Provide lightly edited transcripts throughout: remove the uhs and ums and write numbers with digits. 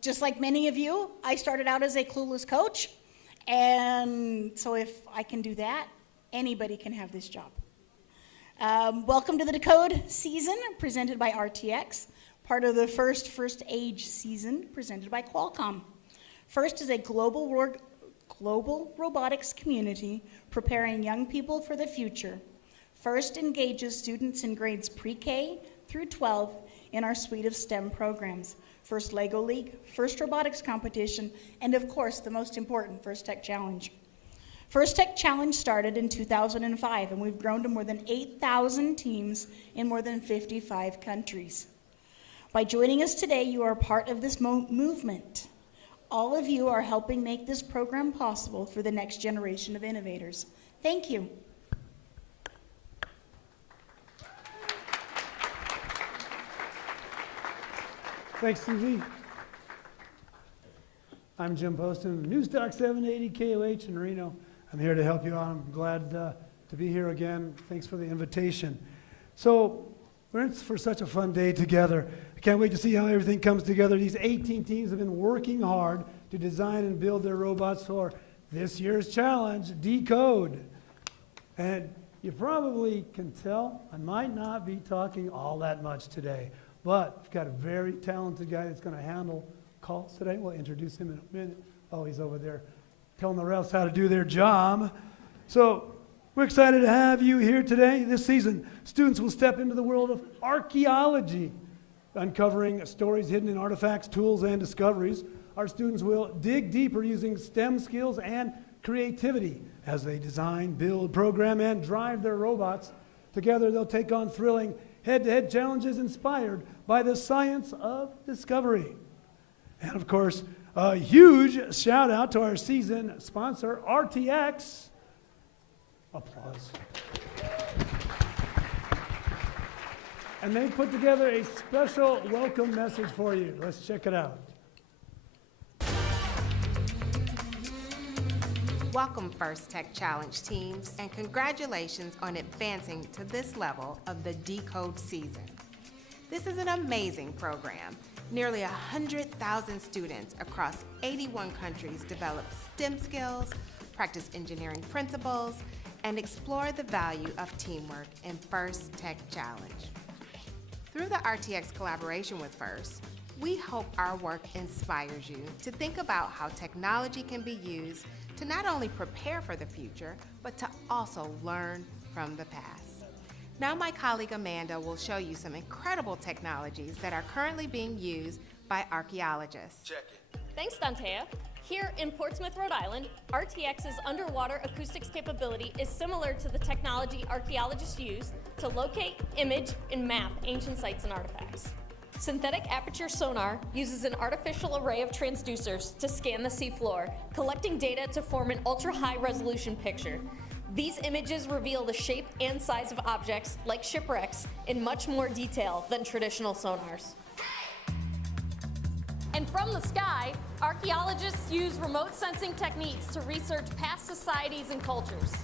Just like many of you, I started out as a clueless coach, and so if I can do that, anybody can have this job. Welcome to the Decode season, presented by RTX, part of the First Age season, presented by Qualcomm. First is a global robotics community preparing young people for the future. First engages students in grades pre-K through 12 in our suite of STEM programs. First Lego League, first robotics competition, and of course, the most important, First Tech Challenge. First Tech Challenge started in 2005, and we've grown to more than 8,000 teams in more than 55 countries. By joining us today, you are part of this movement. All of you are helping make this program possible for the next generation of innovators. Thank you. Thanks, Susie. I'm Jim Poston, Newstalk 780 KOH in Reno. I'm here to help you out. I'm glad to be here again. Thanks for the invitation. So we're in for such a fun day together. I can't wait to see how everything comes together. These 18 teams have been working hard to design and build their robots for this year's challenge, Decode. And you probably can tell I might not be talking all that much today, but I've got a very talented guy that's going to handle calls today. We'll introduce him in a minute. Oh, he's over there telling the refs how to do their job. So we're excited to have you here today. This season, students will step into the world of archaeology, uncovering stories hidden in artifacts, tools, and discoveries. Our students will dig deeper using STEM skills and creativity as they design, build, program, and drive their robots. Together, they'll take on thrilling head-to-head challenges inspired by the science of discovery. And of course, a huge shout out to our season sponsor, RTX. Applause. And they put together a special welcome message for you. Let's check it out. Welcome, First Tech Challenge teams, and congratulations on advancing to this level of the Decode season. This is an amazing program. Nearly 100,000 students across 81 countries develop STEM skills, practice engineering principles, and explore the value of teamwork in First Tech Challenge. Through the RTX collaboration with FIRST, we hope our work inspires you to think about how technology can be used to not only prepare for the future, but to also learn from the past. Now my colleague Amanda will show you some incredible technologies that are currently being used by archaeologists. Check it. Thanks, Dantea. Here in Portsmouth, Rhode Island, RTX's underwater acoustics capability is similar to the technology archaeologists use to locate, image, and map ancient sites and artifacts. Synthetic aperture sonar uses an artificial array of transducers to scan the seafloor, collecting data to form an ultra-high resolution picture. These images reveal the shape and size of objects, like shipwrecks, in much more detail than traditional sonars. And from the sky, archaeologists use remote sensing techniques to research past societies and cultures.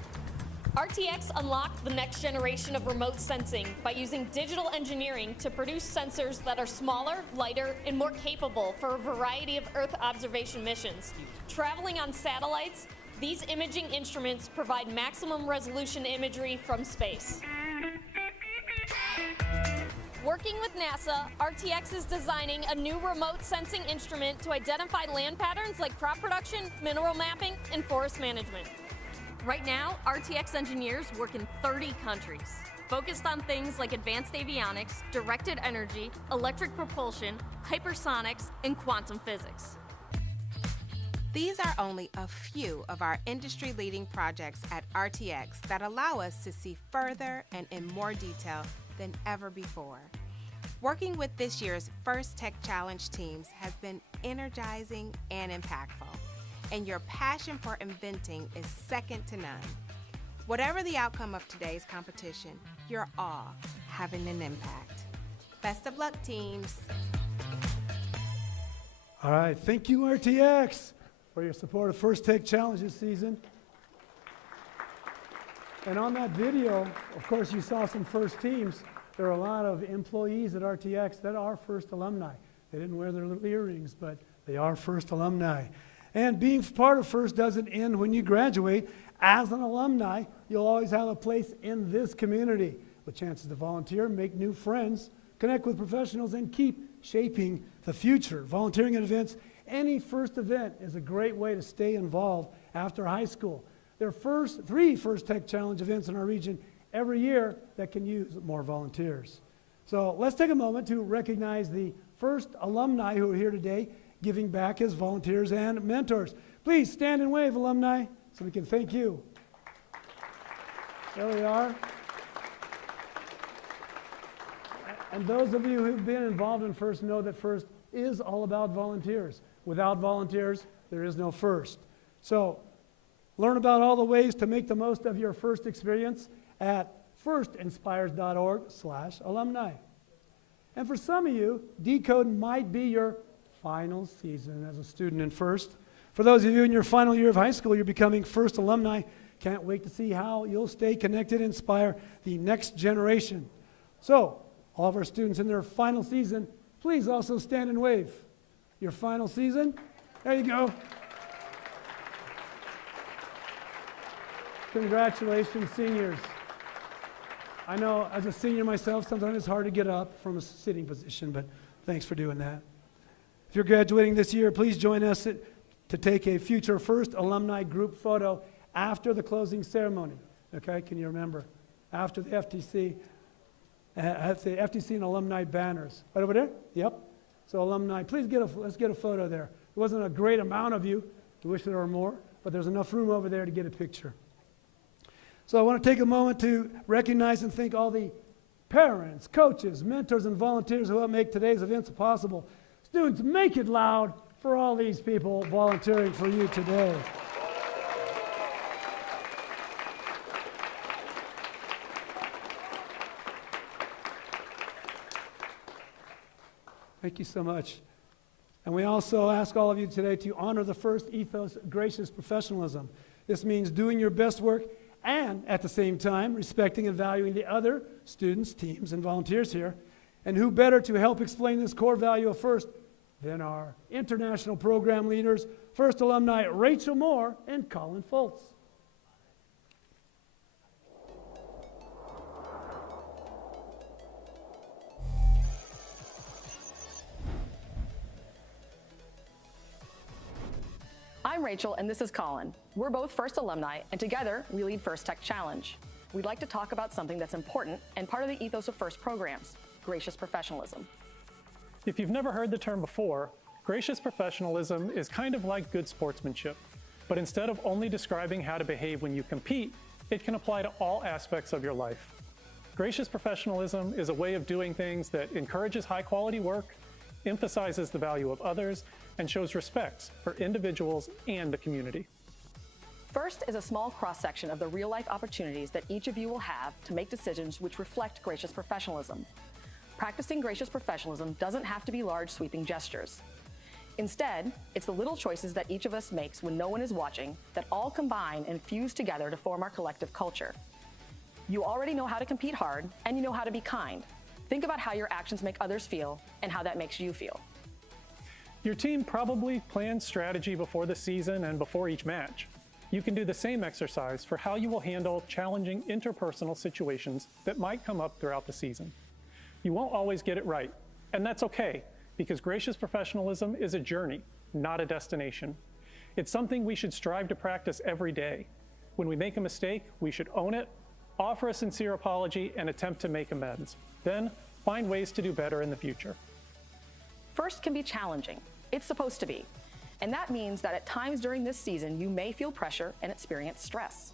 RTX unlocked the next generation of remote sensing by using digital engineering to produce sensors that are smaller, lighter, and more capable for a variety of Earth observation missions. Traveling on satellites, these imaging instruments provide maximum resolution imagery from space. Working with NASA, RTX is designing a new remote sensing instrument to identify land patterns like crop production, mineral mapping, and forest management. Right now, RTX engineers work in 30 countries, focused on things like advanced avionics, directed energy, electric propulsion, hypersonics, and quantum physics. These are only a few of our industry-leading projects at RTX that allow us to see further and in more detail than ever before. Working with this year's First Tech Challenge teams has been energizing and impactful, and your passion for inventing is second to none. Whatever the outcome of today's competition, you're all having an impact. Best of luck, teams. All right, thank you, RTX, for your support of First Tech Challenge this season. And on that video, of course, you saw some first teams. There are a lot of employees at RTX that are first alumni. They didn't wear their little earrings, but they are First alumni. And being part of First doesn't end when you graduate. As an alumni, you'll always have a place in this community with chances to volunteer, make new friends, connect with professionals, and keep shaping the future. Volunteering at events, any First event is a great way to stay involved after high school. There are three First Tech Challenge events in our region every year that can use more volunteers. So let's take a moment to recognize the First alumni who are here today, giving back as volunteers and mentors. Please stand and wave, alumni, so we can thank you. There we are. And those of you who've been involved in First know that First is all about volunteers. Without volunteers, there is no First. So learn about all the ways to make the most of your First experience at firstinspires.org/alumni. And for some of you, Decode might be your final season as a student in First. For those of you in your final year of high school, you're becoming First alumni. Can't wait to see how you'll stay connected and inspire the next generation. So, all of our students in their final season, please also stand and wave. Your final season, there you go. Congratulations, seniors. I know as a senior myself, sometimes it's hard to get up from a sitting position, but thanks for doing that. If you're graduating this year, please join us to take a future First alumni group photo after the closing ceremony. Okay, can you remember? After the FTC. At the FTC and alumni banners. Right over there? Yep. So alumni, please let's get a photo there. There wasn't a great amount of you. We wish there were more, but there's enough room over there to get a picture. So I want to take a moment to recognize and thank all the parents, coaches, mentors, and volunteers who help make today's events possible. Students, make it loud for all these people volunteering for you today. Thank you so much. And we also ask all of you today to honor the First ethos, gracious professionalism. This means doing your best work and at the same time respecting and valuing the other students, teams, and volunteers here. And who better to help explain this core value of First than our international program leaders, First alumni Rachel Moore and Colin Foltz. I'm Rachel, and this is Colin. We're both First alumni, and together we lead First Tech Challenge. We'd like to talk about something that's important and part of the ethos of First programs, gracious professionalism. If you've never heard the term before, gracious professionalism is kind of like good sportsmanship. But instead of only describing how to behave when you compete, it can apply to all aspects of your life. Gracious professionalism is a way of doing things that encourages high-quality work, emphasizes the value of others, and shows respect for individuals and the community. First is a small cross-section of the real-life opportunities that each of you will have to make decisions which reflect gracious professionalism. Practicing gracious professionalism doesn't have to be large, sweeping gestures. Instead, it's the little choices that each of us makes when no one is watching that all combine and fuse together to form our collective culture. You already know how to compete hard, and you know how to be kind. Think about how your actions make others feel and how that makes you feel. Your team probably plans strategy before the season and before each match. You can do the same exercise for how you will handle challenging interpersonal situations that might come up throughout the season. You won't always get it right, and that's okay, because gracious professionalism is a journey, not a destination. It's something we should strive to practice every day. When we make a mistake, we should own it, offer a sincere apology, and attempt to make amends. Then, find ways to do better in the future. First can be challenging. It's supposed to be. And that means that at times during this season, you may feel pressure and experience stress.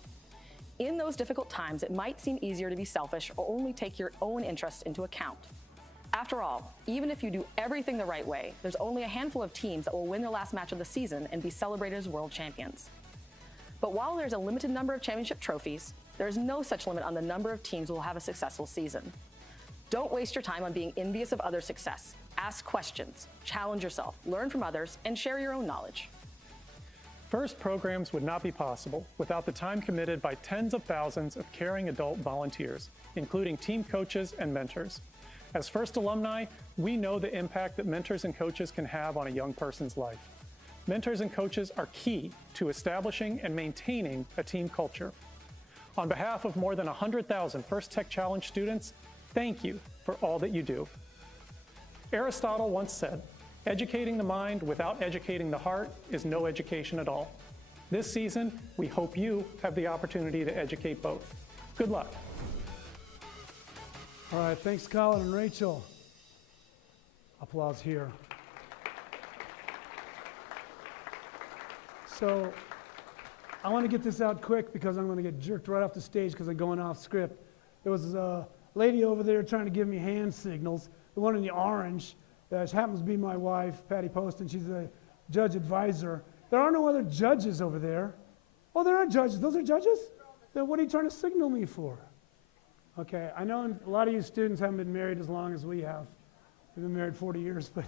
In those difficult times, it might seem easier to be selfish or only take your own interests into account. After all, even if you do everything the right way, there's only a handful of teams that will win their last match of the season and be celebrated as world champions. But while there's a limited number of championship trophies, there's no such limit on the number of teams who will have a successful season. Don't waste your time on being envious of others' success. Ask questions, challenge yourself, learn from others, and share your own knowledge. First programs would not be possible without the time committed by tens of thousands of caring adult volunteers, including team coaches and mentors. As first alumni, we know the impact that mentors and coaches can have on a young person's life. Mentors and coaches are key to establishing and maintaining a team culture. On behalf of more than 100,000 First Tech Challenge students, thank you for all that you do. Aristotle once said, "Educating the mind without educating the heart is no education at all." This season, we hope you have the opportunity to educate both. Good luck. All right, thanks, Colin and Rachel. Applause here. So, I want to get this out quick because I'm going to get jerked right off the stage because I'm going off script. There was a lady over there trying to give me hand signals. The one in the orange, she happens to be my wife, Patty Poston. She's a judge advisor. There are no other judges over there. Oh, there are judges. Those are judges? Then what are you trying to signal me for? Okay, I know a lot of you students haven't been married as long as we have. We've been married 40 years, but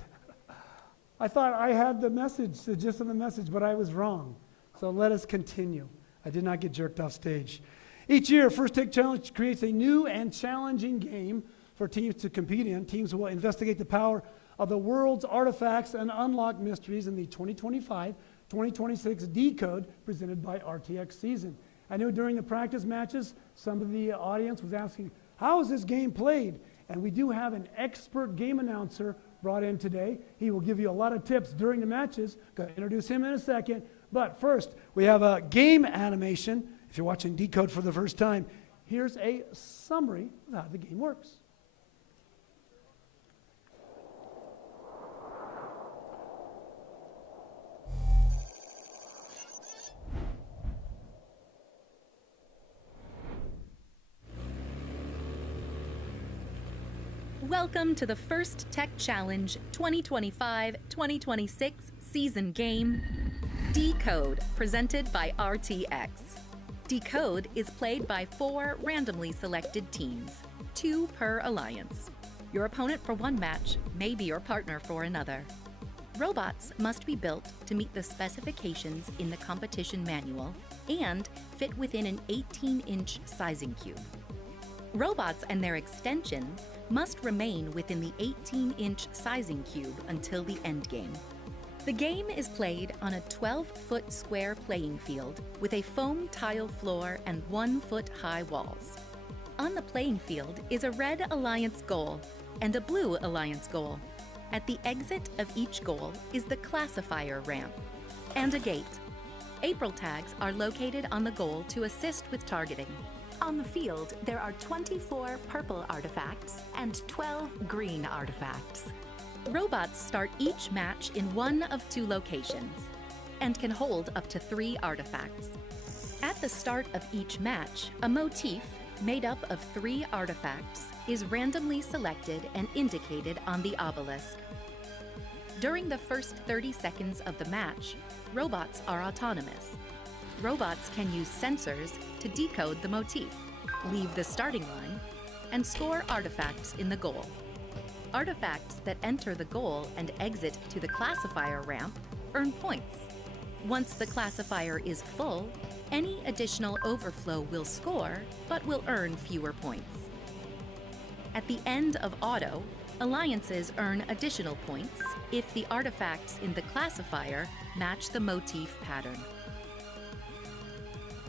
I thought I had the message, the gist of the message, but I was wrong. So let us continue. I did not get jerked off stage. Each year, First Tech Challenge creates a new and challenging game for teams to compete in. Teams will investigate the power of the world's artifacts and unlock mysteries in the 2025-2026 Decode presented by RTX season. I knew during the practice matches, some of the audience was asking, how is this game played? And we do have an expert game announcer brought in today. He will give you a lot of tips during the matches. Going to introduce him in a second. But first, we have a game animation. If you're watching Decode for the first time, here's a summary of how the game works. Welcome to the First Tech Challenge 2025-2026 season game, Decode, presented by RTX. Decode is played by 4 randomly selected teams, 2 per alliance. Your opponent for one match may be your partner for another. Robots must be built to meet the specifications in the competition manual and fit within an 18-inch sizing cube. Robots and their extensions must remain within the 18-inch sizing cube until the endgame. The game is played on a 12-foot square playing field with a foam tile floor and 1-foot-high walls. On the playing field is a red alliance goal and a blue alliance goal. At the exit of each goal is the classifier ramp and a gate. April tags are located on the goal to assist with targeting. On the field, there are 24 purple artifacts and 12 green artifacts. Robots start each match in one of 2 locations and can hold up to 3 artifacts. At the start of each match, a motif made up of 3 artifacts is randomly selected and indicated on the obelisk. During the first 30 seconds of the match, robots are autonomous. Robots can use sensors to decode the motif, leave the starting line, and score artifacts in the goal. Artifacts that enter the goal and exit to the classifier ramp earn points. Once the classifier is full, any additional overflow will score, but will earn fewer points. At the end of auto, alliances earn additional points if the artifacts in the classifier match the motif pattern.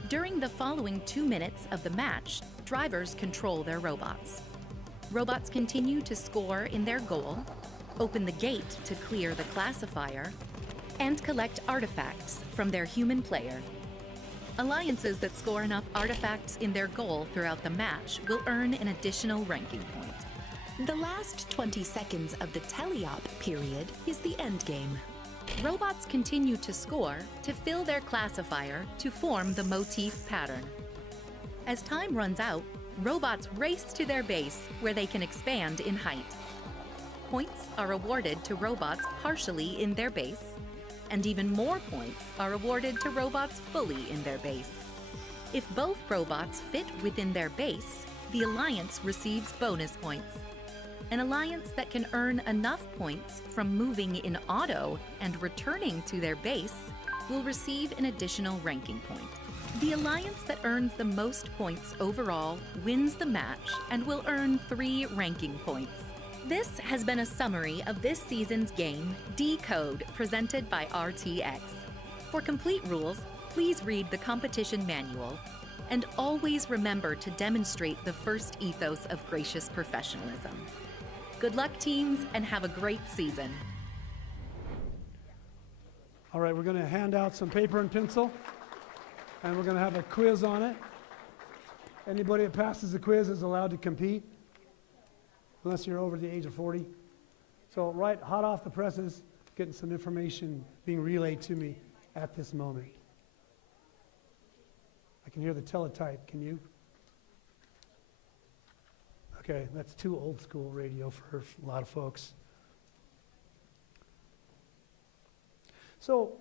During the following 2 minutes of the match, drivers control their robots. Robots continue to score in their goal, open the gate to clear the classifier, and collect artifacts from their human player. Alliances that score enough artifacts in their goal throughout the match will earn an additional ranking point. The last 20 seconds of the teleop period is the endgame. Robots continue to score to fill their classifier to form the motif pattern. As time runs out, robots race to their base where they can expand in height. Points are awarded to robots partially in their base, and even more points are awarded to robots fully in their base. If both robots fit within their base, the alliance receives bonus points. An alliance that can earn enough points from moving in auto and returning to their base will receive an additional ranking point. The alliance that earns the most points overall wins the match and will earn 3 ranking points. This has been a summary of this season's game, Decode, presented by RTX. For complete rules, please read the competition manual. And always remember to demonstrate the first ethos of gracious professionalism. Good luck, teams, and have a great season. All right, we're going to hand out some paper and pencil, and we're going to have a quiz on it. Anybody that passes the quiz is allowed to compete, unless you're over the age of 40. So right hot off the presses, getting some information being relayed to me at this moment. I can hear the teletype, can you? Okay, that's too old school radio for a lot of folks. So,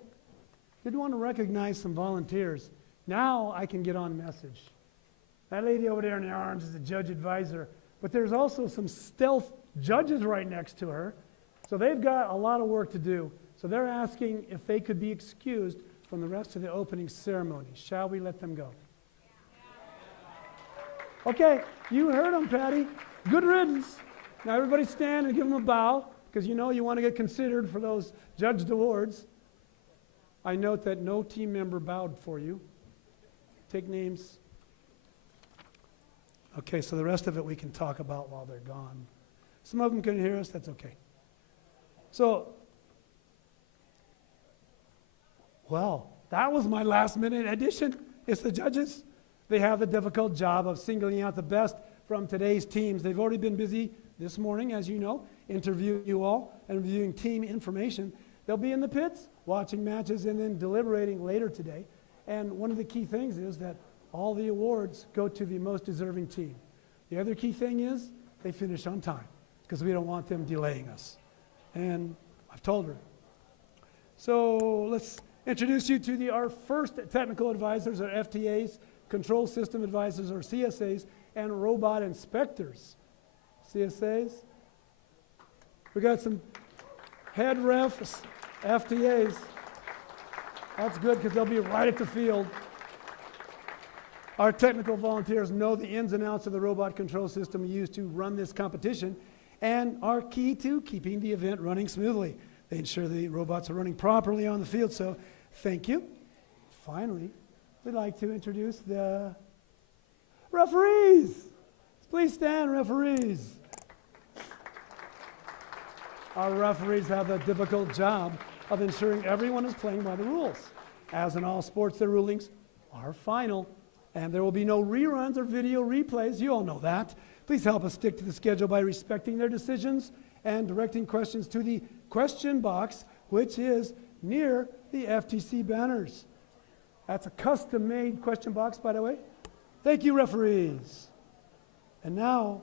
did want to recognize some volunteers. Now I can get on message. That lady over there in the arms is the judge advisor, but there's also some stealth judges right next to her. So they've got a lot of work to do. So they're asking if they could be excused from the rest of the opening ceremony. Shall we let them go? Okay, you heard them, Patty. Good riddance. Now everybody stand and give them a bow, because you know you want to get considered for those judged awards. I note that no team member bowed for you. Take names. Okay, so the rest of it we can talk about while they're gone. Some of them can hear us, that's okay. So, well, that was my last minute addition. It's the judges. They have the difficult job of singling out the best from today's teams. They've already been busy this morning, as you know, interviewing you all and reviewing team information. They'll be in the pits, watching matches, and then deliberating later today. And one of the key things is that all the awards go to the most deserving team. The other key thing is they finish on time, because we don't want them delaying us. And I've told her. So let's introduce you to our first technical advisors, or FTAs, control system advisors, or CSAs, and robot inspectors. CSAs. We got some head refs, FTAs. That's good, because they'll be right at the field. Our technical volunteers know the ins and outs of the robot control system used to run this competition and are key to keeping the event running smoothly. They ensure the robots are running properly on the field, so thank you. Finally, we'd like to introduce the referees. Please stand, referees. Our referees have the difficult job of ensuring everyone is playing by the rules. As in all sports, the rulings are final, and there will be no reruns or video replays. You all know that. Please help us stick to the schedule by respecting their decisions and directing questions to the question box, which is near the FTC banners. That's a custom-made question box, by the way. Thank you, referees. And now,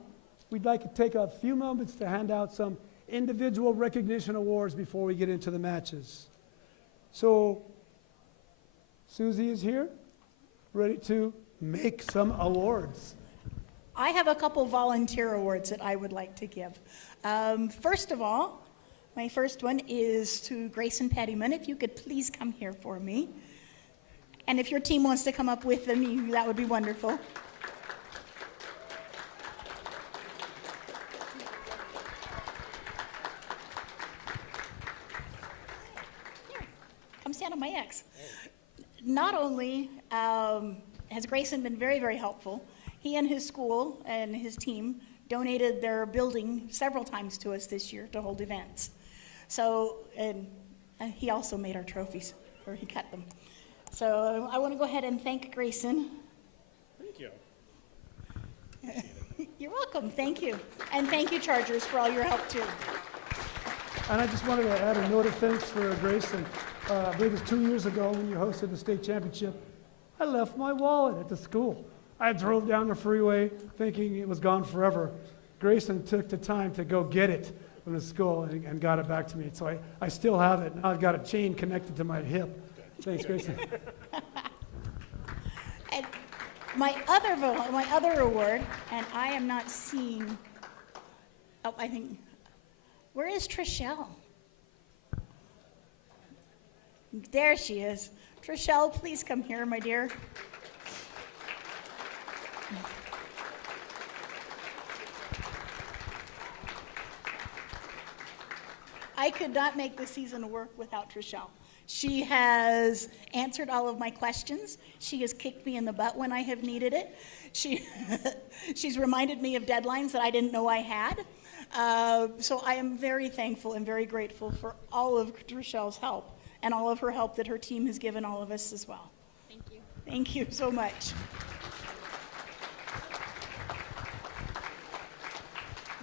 we'd like to take a few moments to hand out some individual recognition awards before we get into the matches. So, Susie is here, ready to make some awards. I have a couple volunteer awards that I would like to give. First of all, my first one is to Grayson Pettyman. If you could please come here for me. And if your team wants to come up with them, that would be wonderful. Here, come stand on my X. Not only has Grayson been very, very helpful, he and his school and his team donated their building several times to us this year to hold events. So, and he also made our trophies, or he cut them. So I want to go ahead and thank Grayson. Thank you. You're welcome, thank you. And thank you, Chargers, for all your help too. And I just wanted to add a note of thanks for Grayson. I believe it was 2 years ago when you hosted the state championship. I left my wallet at the school. I drove down the freeway thinking it was gone forever. Grayson took the time to go get it from the school and got it back to me. So I still have it. Now I've got a chain connected to my hip. Thanks, Grayson. And my other award, and I am not seeing, oh, I think, where is Trishelle? There she is. Trishelle, please come here, my dear. I could not make this season work without Trishelle. She has answered all of my questions. She has kicked me in the butt when I have needed it. She's reminded me of deadlines that I didn't know I had. So I am very thankful and very grateful for all of Trichelle's help and all of her help that her team has given all of us as well. Thank you. Thank you so much.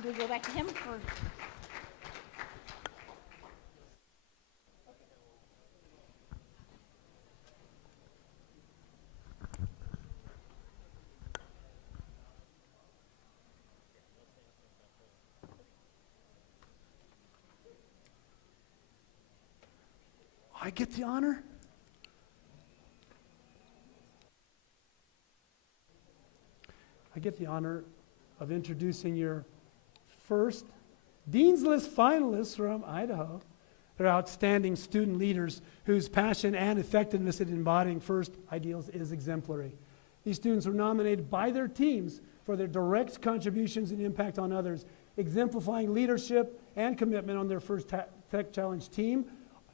Do we go back to him? Or? I get the honor? I get the honor of introducing your first Dean's List finalists from Idaho. They're outstanding student leaders whose passion and effectiveness in embodying first ideals is exemplary. These students were nominated by their teams for their direct contributions and impact on others, exemplifying leadership and commitment on their First Tech Challenge team,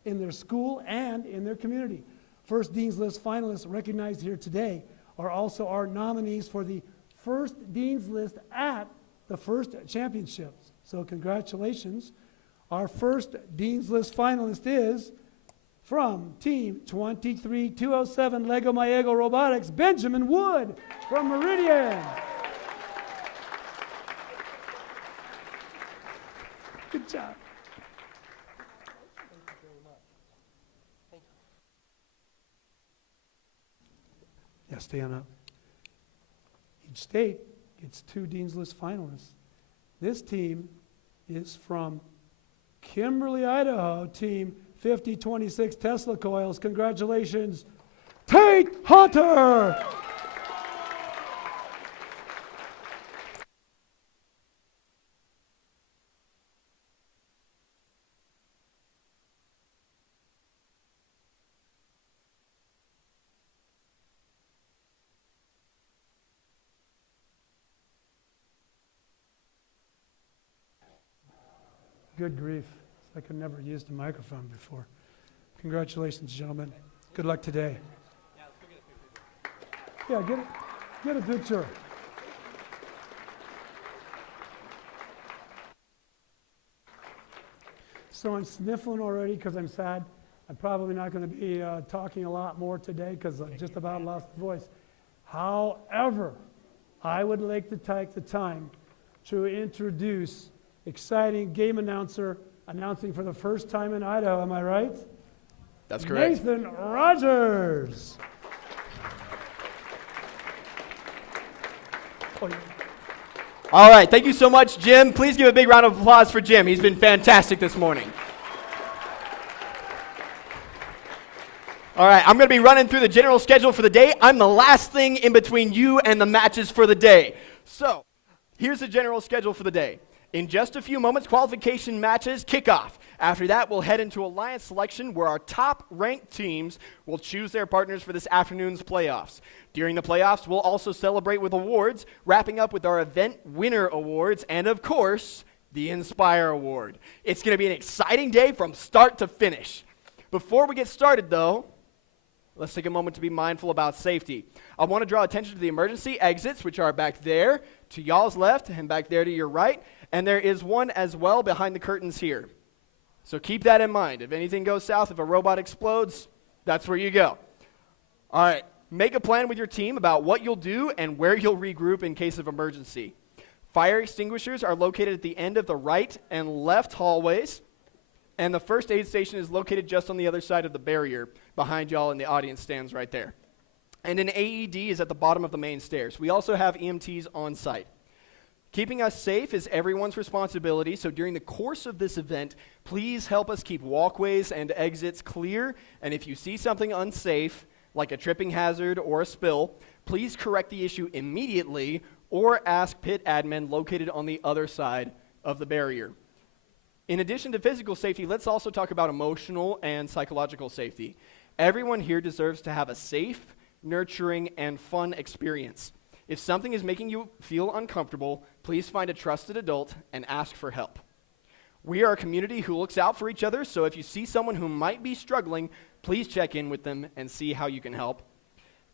in their school, and in their community. First Dean's List finalists recognized here today are also our nominees for the first Dean's List at the First Championships. So congratulations. Our first Dean's List finalist is from Team 23207 Lego Maego Robotics, Benjamin Wood from Meridian. Good job. Yeah, stay on up. Each state gets 2 Dean's List finalists. This team is from Kimberly, Idaho, Team 5026 Tesla Coils. Congratulations, Tate Hunter! Good grief. I could never used a microphone before. Congratulations, gentlemen. Good luck today. Yeah, get a picture. So I'm sniffling already because I'm sad. I'm probably not going to be talking a lot more today because I just about lost the voice. However, I would like to take the time to introduce exciting game announcer announcing for the first time in Idaho. Am I right? That's correct. Nathan Rogers. All right, thank you so much, Jim. Please give a big round of applause for Jim. He's been fantastic this morning. All right, I'm going to be running through the general schedule for the day. I'm the last thing in between you and the matches for the day. So, here's the general schedule for the day. In just a few moments, qualification matches kick off. After that, we'll head into alliance selection where our top-ranked teams will choose their partners for this afternoon's playoffs. During the playoffs, we'll also celebrate with awards, wrapping up with our event winner awards and, of course, the Inspire Award. It's going to be an exciting day from start to finish. Before we get started, though, let's take a moment to be mindful about safety. I want to draw attention to the emergency exits, which are back there to y'all's left and back there to your right. And there is one as well behind the curtains here. So keep that in mind. If anything goes south, if a robot explodes, that's where you go. All right, make a plan with your team about what you'll do and where you'll regroup in case of emergency. Fire extinguishers are located at the end of the right and left hallways. And the first aid station is located just on the other side of the barrier behind y'all in the audience stands right there. And an AED is at the bottom of the main stairs. We also have EMTs on site. Keeping us safe is everyone's responsibility, so during the course of this event, please help us keep walkways and exits clear, and if you see something unsafe, like a tripping hazard or a spill, please correct the issue immediately or ask pit admin located on the other side of the barrier. In addition to physical safety, let's also talk about emotional and psychological safety. Everyone here deserves to have a safe, nurturing, and fun experience. If something is making you feel uncomfortable, please find a trusted adult and ask for help. We are a community who looks out for each other, so if you see someone who might be struggling, please check in with them and see how you can help.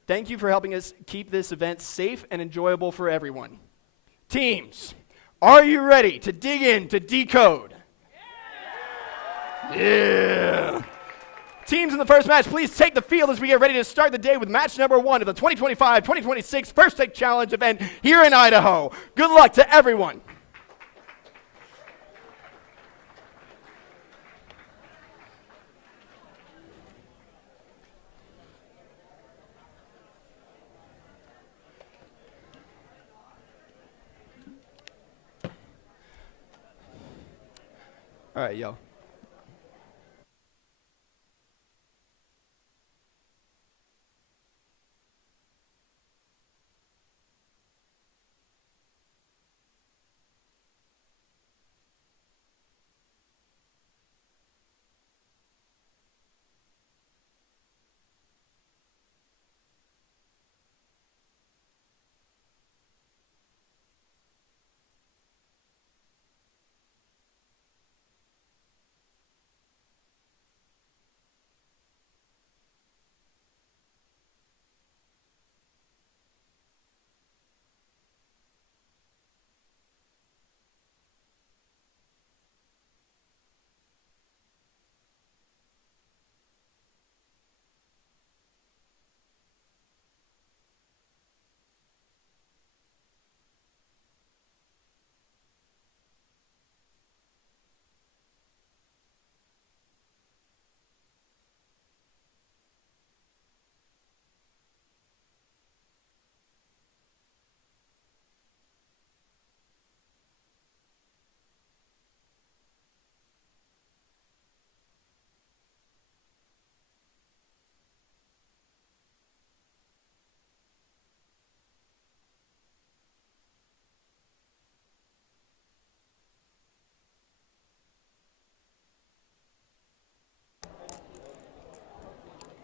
Thank you for helping us keep this event safe and enjoyable for everyone. Teams, are you ready to dig into Decode? Yeah! Teams in the first match, please take the field as we get ready to start the day with match number 1 of the 2025-2026 First Take Challenge event here in Idaho. Good luck to everyone. All right, yo.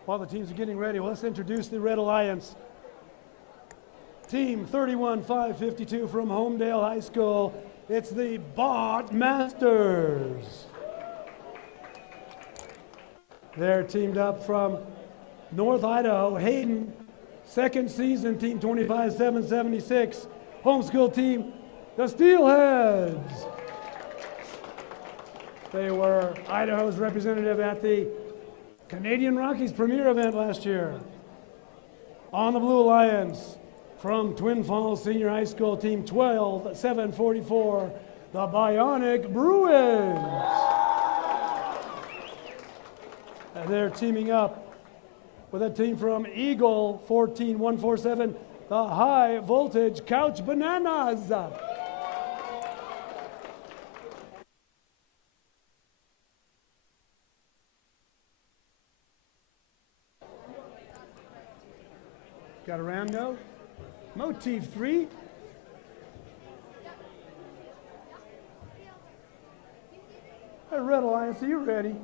While the teams are getting ready, let's introduce the Red Alliance. Team 31552 from Homedale High School. It's the Bot Masters. They're teamed up from North Idaho, Hayden, second season, team 25776. Homeschool team, the Steelheads. They were Idaho's representative at the Canadian Rockies premier event last year. On the Blue Alliance, from Twin Falls Senior High School, team 12744, the Bionic Bruins. And they're teaming up with a team from Eagle 14147, the High Voltage Couch Bananas. Got a rando. Motif 3. Hey, Red Alliance, are you ready?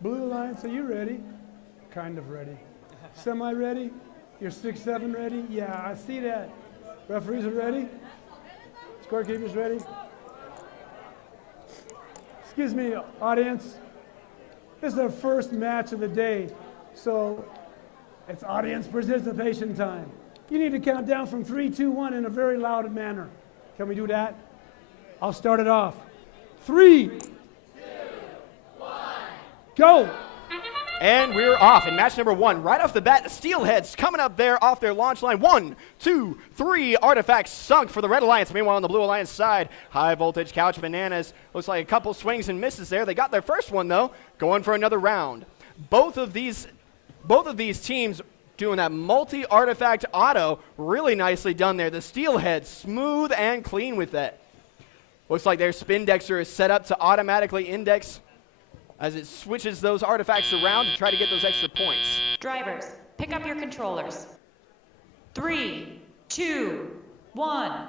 Blue Alliance, are you ready? Kind of ready. Semi-ready? You're 6-7 ready? Yeah, I see that. Referees are ready? Scorekeepers ready? Excuse me, audience. This is our first match of the day, so it's audience participation time. You need to count down from 3, 2, 1 in a very loud manner. Can we do that? I'll start it off. 3, 2, 1, go! And we're off in match number 1. Right off the bat, the Steelheads coming up there off their launch line. 1, 2, 3 artifacts sunk for the Red Alliance. Meanwhile, on the Blue Alliance side, High Voltage Couch Bananas. Looks like a couple swings and misses there. They got their first one, though, going for another round. Both of these teams doing that multi-artifact auto, really nicely done there. The Steelhead, smooth and clean with that. Looks like their spin dexter is set up to automatically index as it switches those artifacts around to try to get those extra points. Drivers, pick up your controllers. 3, 2, 1.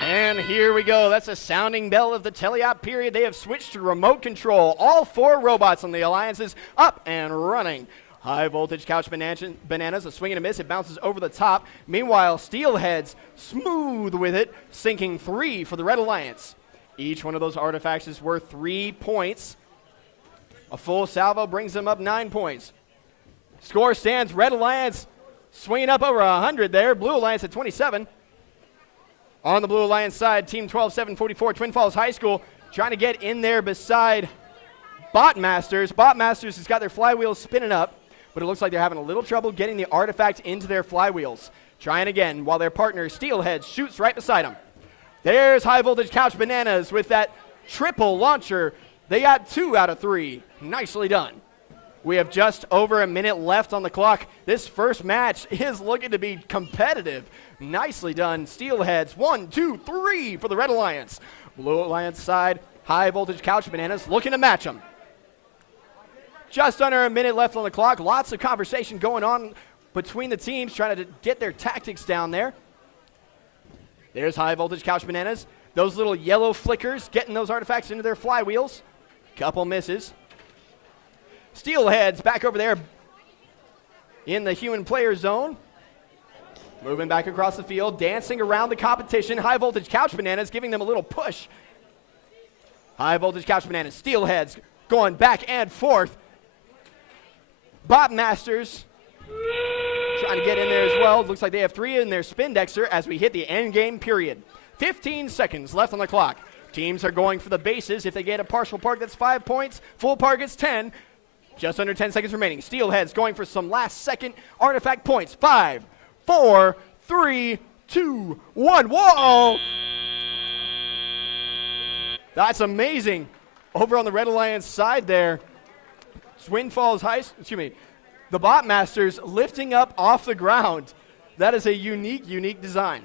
And here we go. That's a sounding bell of the teleop period. They have switched to remote control. All 4 robots on the Alliances up and running. High Voltage Couch Bananas, a swing and a miss. It bounces over the top. Meanwhile, Steelheads, smooth with it, sinking 3 for the Red Alliance. Each one of those artifacts is worth 3 points. A full salvo brings them up 9 points. Score stands Red Alliance swinging up over 100 there. Blue Alliance at 27. On the Blue Alliance side, Team 12-744, Twin Falls High School, trying to get in there beside Botmasters. Botmasters has got their flywheels spinning up, but it looks like they're having a little trouble getting the artifact into their flywheels. Trying again while their partner Steelhead shoots right beside them. There's High Voltage Couch Bananas with that triple launcher. They got 2 out of 3. Nicely done. We have just over a minute left on the clock. This first match is looking to be competitive. Nicely done. Steelheads, 1, 2, 3 for the Red Alliance. Blue Alliance side, High Voltage Couch Bananas looking to match them. Just under a minute left on the clock. Lots of conversation going on between the teams trying to get their tactics down there. There's High Voltage Couch Bananas. Those little yellow flickers getting those artifacts into their flywheels. Couple misses. Steelheads back over there in the human player zone. Moving back across the field, dancing around the competition. High Voltage Couch Bananas giving them a little push. High Voltage Couch Bananas, Steelheads going back and forth. Botmasters trying to get in there as well. Looks like they have 3 in their spin dexter as we hit the end game period. 15 seconds left on the clock. Teams are going for the bases. If they get a partial park, that's 5 points. Full park, it's 10. Just under 10 seconds remaining. Steelheads going for some last second artifact points. 5, 4, 3, 2, 1. Whoa! That's amazing. Over on the Red Alliance side there, Twin Falls the Botmasters lifting up off the ground. That is a unique design.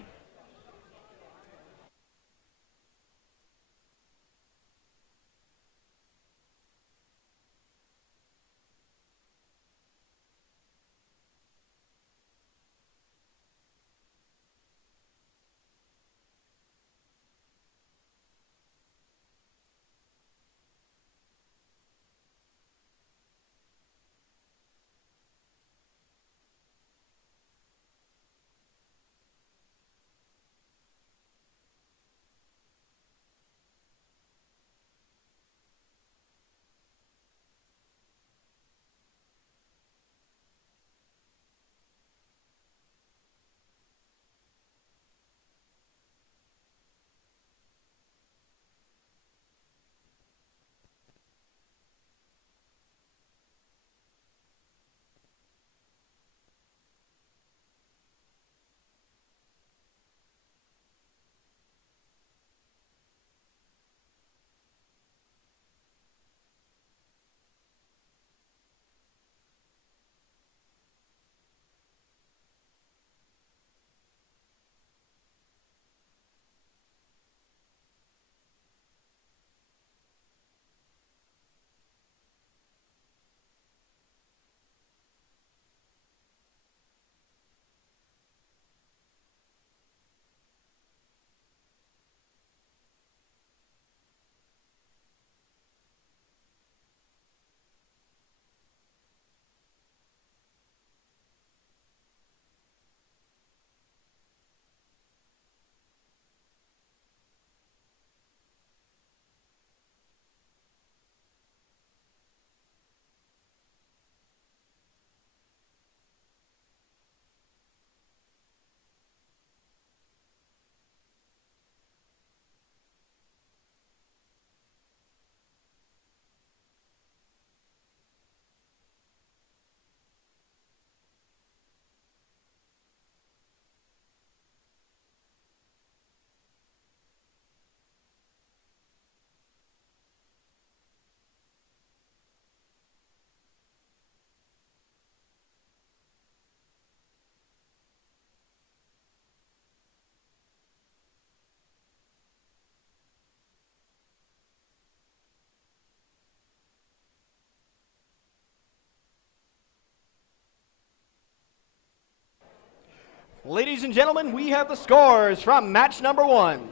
Ladies and gentlemen, we have the scores from match number 1.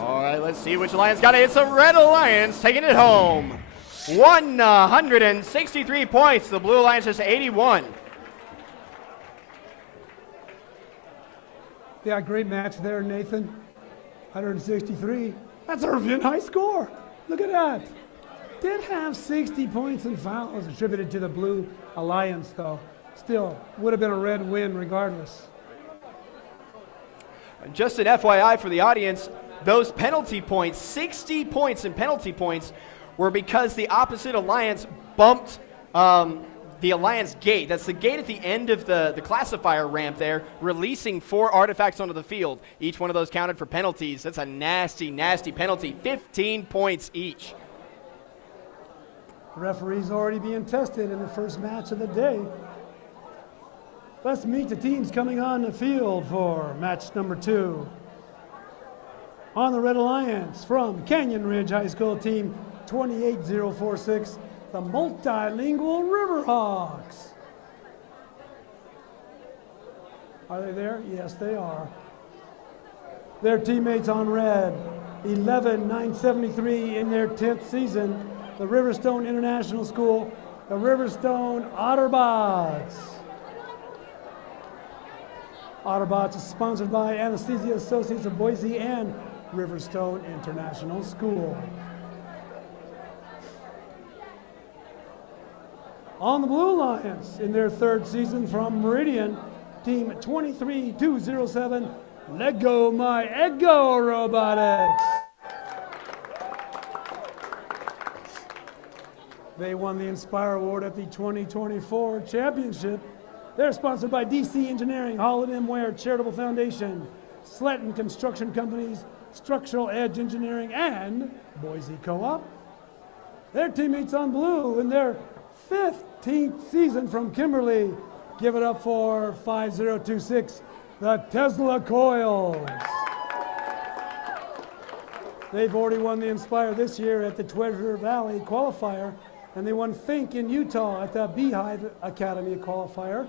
All right, let's see which Alliance got it. It's the Red Alliance taking it home. 163 points. The Blue Alliance has 81. Yeah, great match there, Nathan. 163. That's a really high score. Look at that. Did have 60 points and fouls attributed to the Blue Alliance, though. Still, would have been a red win regardless. Just an FYI for the audience, those penalty points, 60 points in penalty points, were because the opposite alliance bumped the alliance gate. That's the gate at the end of the classifier ramp there, releasing 4 artifacts onto the field. Each one of those counted for penalties. That's a nasty, nasty penalty. 15 points each. Referees already being tested in the first match of the day. Let's meet the teams coming on the field for match number 2. On the Red Alliance from Canyon Ridge High School, team 28046, the multilingual Riverhawks. Are they there? Yes, they are. Their teammates on red, 11,973 in their 10th season, the Riverstone International School, the Riverstone Otterbots. Otterbots is sponsored by Anesthesia Associates of Boise and Riverstone International School. On the Blue Alliance, in their 3rd season from Meridian, team 23207, Lego My Ego Robotics. They won the Inspire Award at the 2024 Championship. They're sponsored by DC Engineering, Hall and M Ware Charitable Foundation, Sletton Construction Companies, Structural Edge Engineering, and Boise Co-op. Their teammates on blue in their 15th season from Kimberly. Give it up for 5026, the Tesla Coils. They've already won the Inspire this year at the Treasure Valley qualifier, and they won Think in Utah at the Beehive Academy qualifier.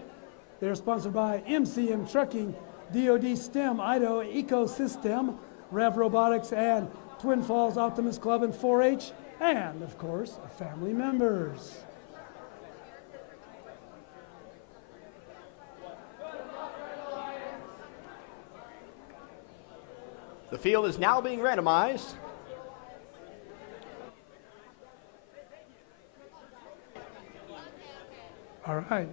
They're sponsored by MCM Trucking, DoD STEM, Idaho Ecosystem, Rev Robotics, and Twin Falls Optimist Club and 4-H, and of course, family members. The field is now being randomized. All right.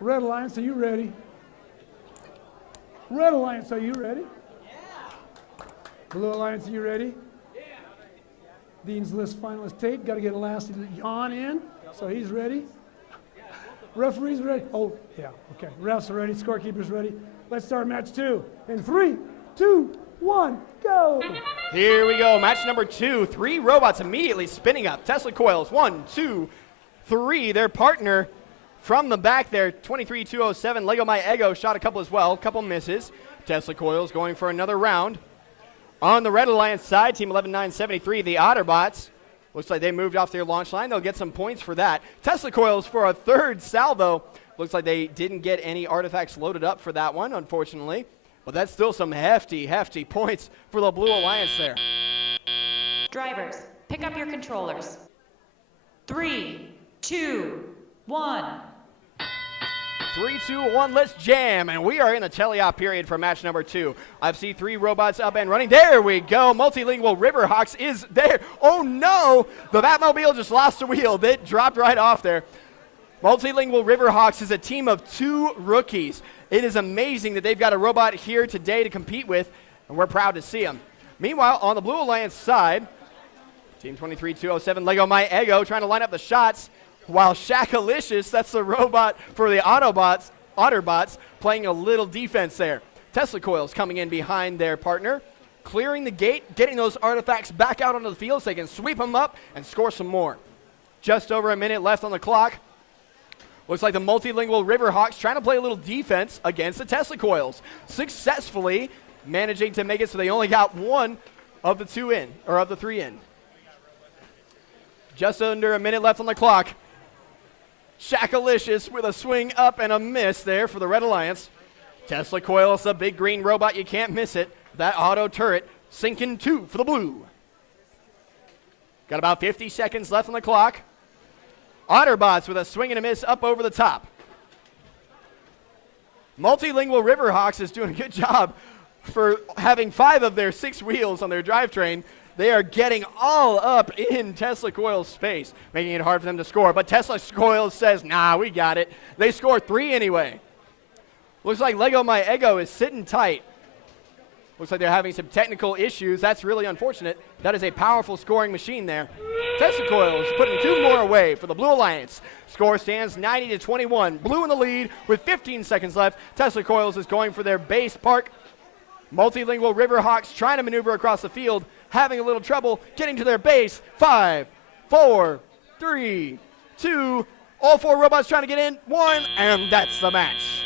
Red Alliance, are you ready? Red Alliance, are you ready? Yeah. Blue Alliance, are you ready? Yeah. Dean's List finalist Tate, got to get a last yawn in, so he's ready. Referees ready? Oh, yeah, okay. Refs are ready, scorekeepers ready. Let's start match 2 in 3, 2, 1, go! Here we go, match number 2. 3 robots immediately spinning up. Tesla Coils, 1, 2, 3. Their partner from the back there, 23207, Lego My Ego shot a couple as well, couple misses. Tesla Coils going for another round. On the Red Alliance side, team 11973, the Otterbots. Looks like they moved off their launch line. They'll get some points for that. Tesla Coils for a 3rd salvo. Looks like they didn't get any artifacts loaded up for that one, unfortunately. But that's still some hefty, hefty points for the Blue Alliance there. Drivers, pick up your controllers. 3, 2, 1. 3, 2, 1, let's jam. And we are in the teleop period for match number 2. I've seen 3 robots up and running. There we go. Multilingual Riverhawks is there. Oh no, the Batmobile just lost a wheel. It dropped right off there. Multilingual Riverhawks is a team of 2 rookies. It is amazing that they've got a robot here today to compete with, and we're proud to see them. Meanwhile, on the Blue Alliance side, team 23207, Lego My Ego trying to line up the shots, while Shakalicious, that's the robot for the Otterbots, playing a little defense there. Tesla Coils coming in behind their partner, clearing the gate, getting those artifacts back out onto the field so they can sweep them up and score some more. Just over a minute left on the clock. Looks like the multilingual Riverhawks trying to play a little defense against the Tesla Coils, successfully managing to make it so they only got 1 of the 2 in, or of the 3 in. Just under a minute left on the clock. Shakalicious with a swing up and a miss there for the Red Alliance. Tesla Coils, the big green robot, you can't miss it. That auto turret sinking 2 for the blue. Got about 50 seconds left on the clock. Otterbots with a swing and a miss up over the top. Multilingual Riverhawks is doing a good job for having 5 of their 6 wheels on their drivetrain. They are getting all up in Tesla Coils' space, making it hard for them to score. But Tesla Coils says, nah, we got it. They score 3 anyway. Looks like Lego My Ego is sitting tight. Looks like they're having some technical issues. That's really unfortunate. That is a powerful scoring machine there. Tesla Coils putting 2 more away for the Blue Alliance. Score stands 90-21. Blue in the lead with 15 seconds left. Tesla Coils is going for their base park. Multilingual Riverhawks trying to maneuver across the field, having a little trouble getting to their base. 5, 4, 3, 2. All 4 robots trying to get in. 1, and that's the match.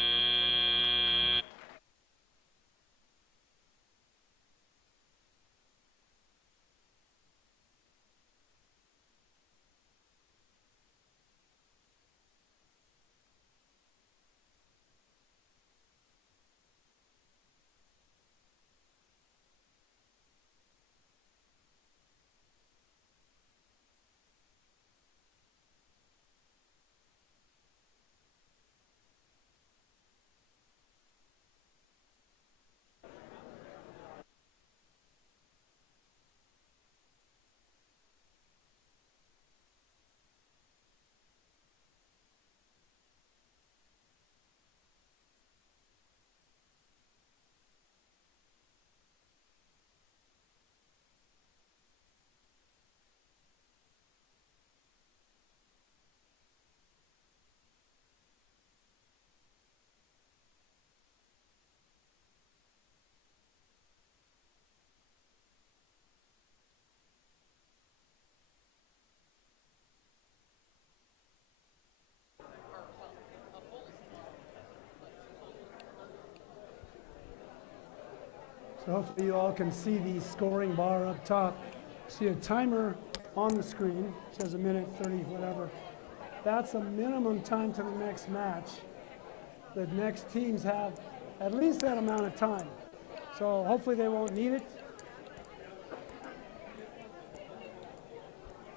So hopefully you all can see the scoring bar up top. See a timer on the screen, it says a minute, 30, whatever. That's a minimum time to the next match. The next teams have at least that amount of time. So hopefully they won't need it.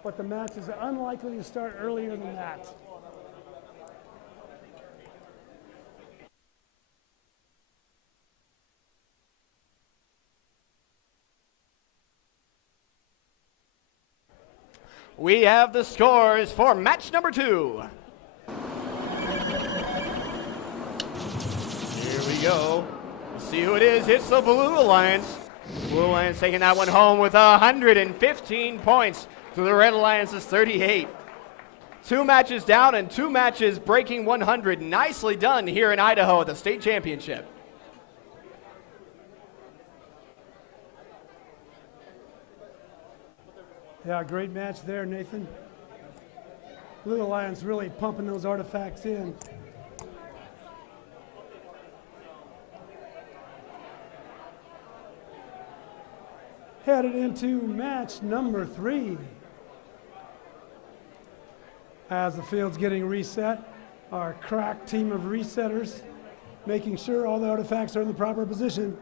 But the match is unlikely to start earlier than that. We have the scores for match number 2. Here we go. Let's see who it is. It's the Blue Alliance. Blue Alliance taking that one home with 115 points to the Red Alliance's 38. 2 matches down and 2 matches breaking 100. Nicely done here in Idaho at the state championship. Yeah, great match there, Nathan. Blue Alliance really pumping those artifacts in. Headed into match number 3. As the field's getting reset, our crack team of resetters making sure all the artifacts are in the proper position.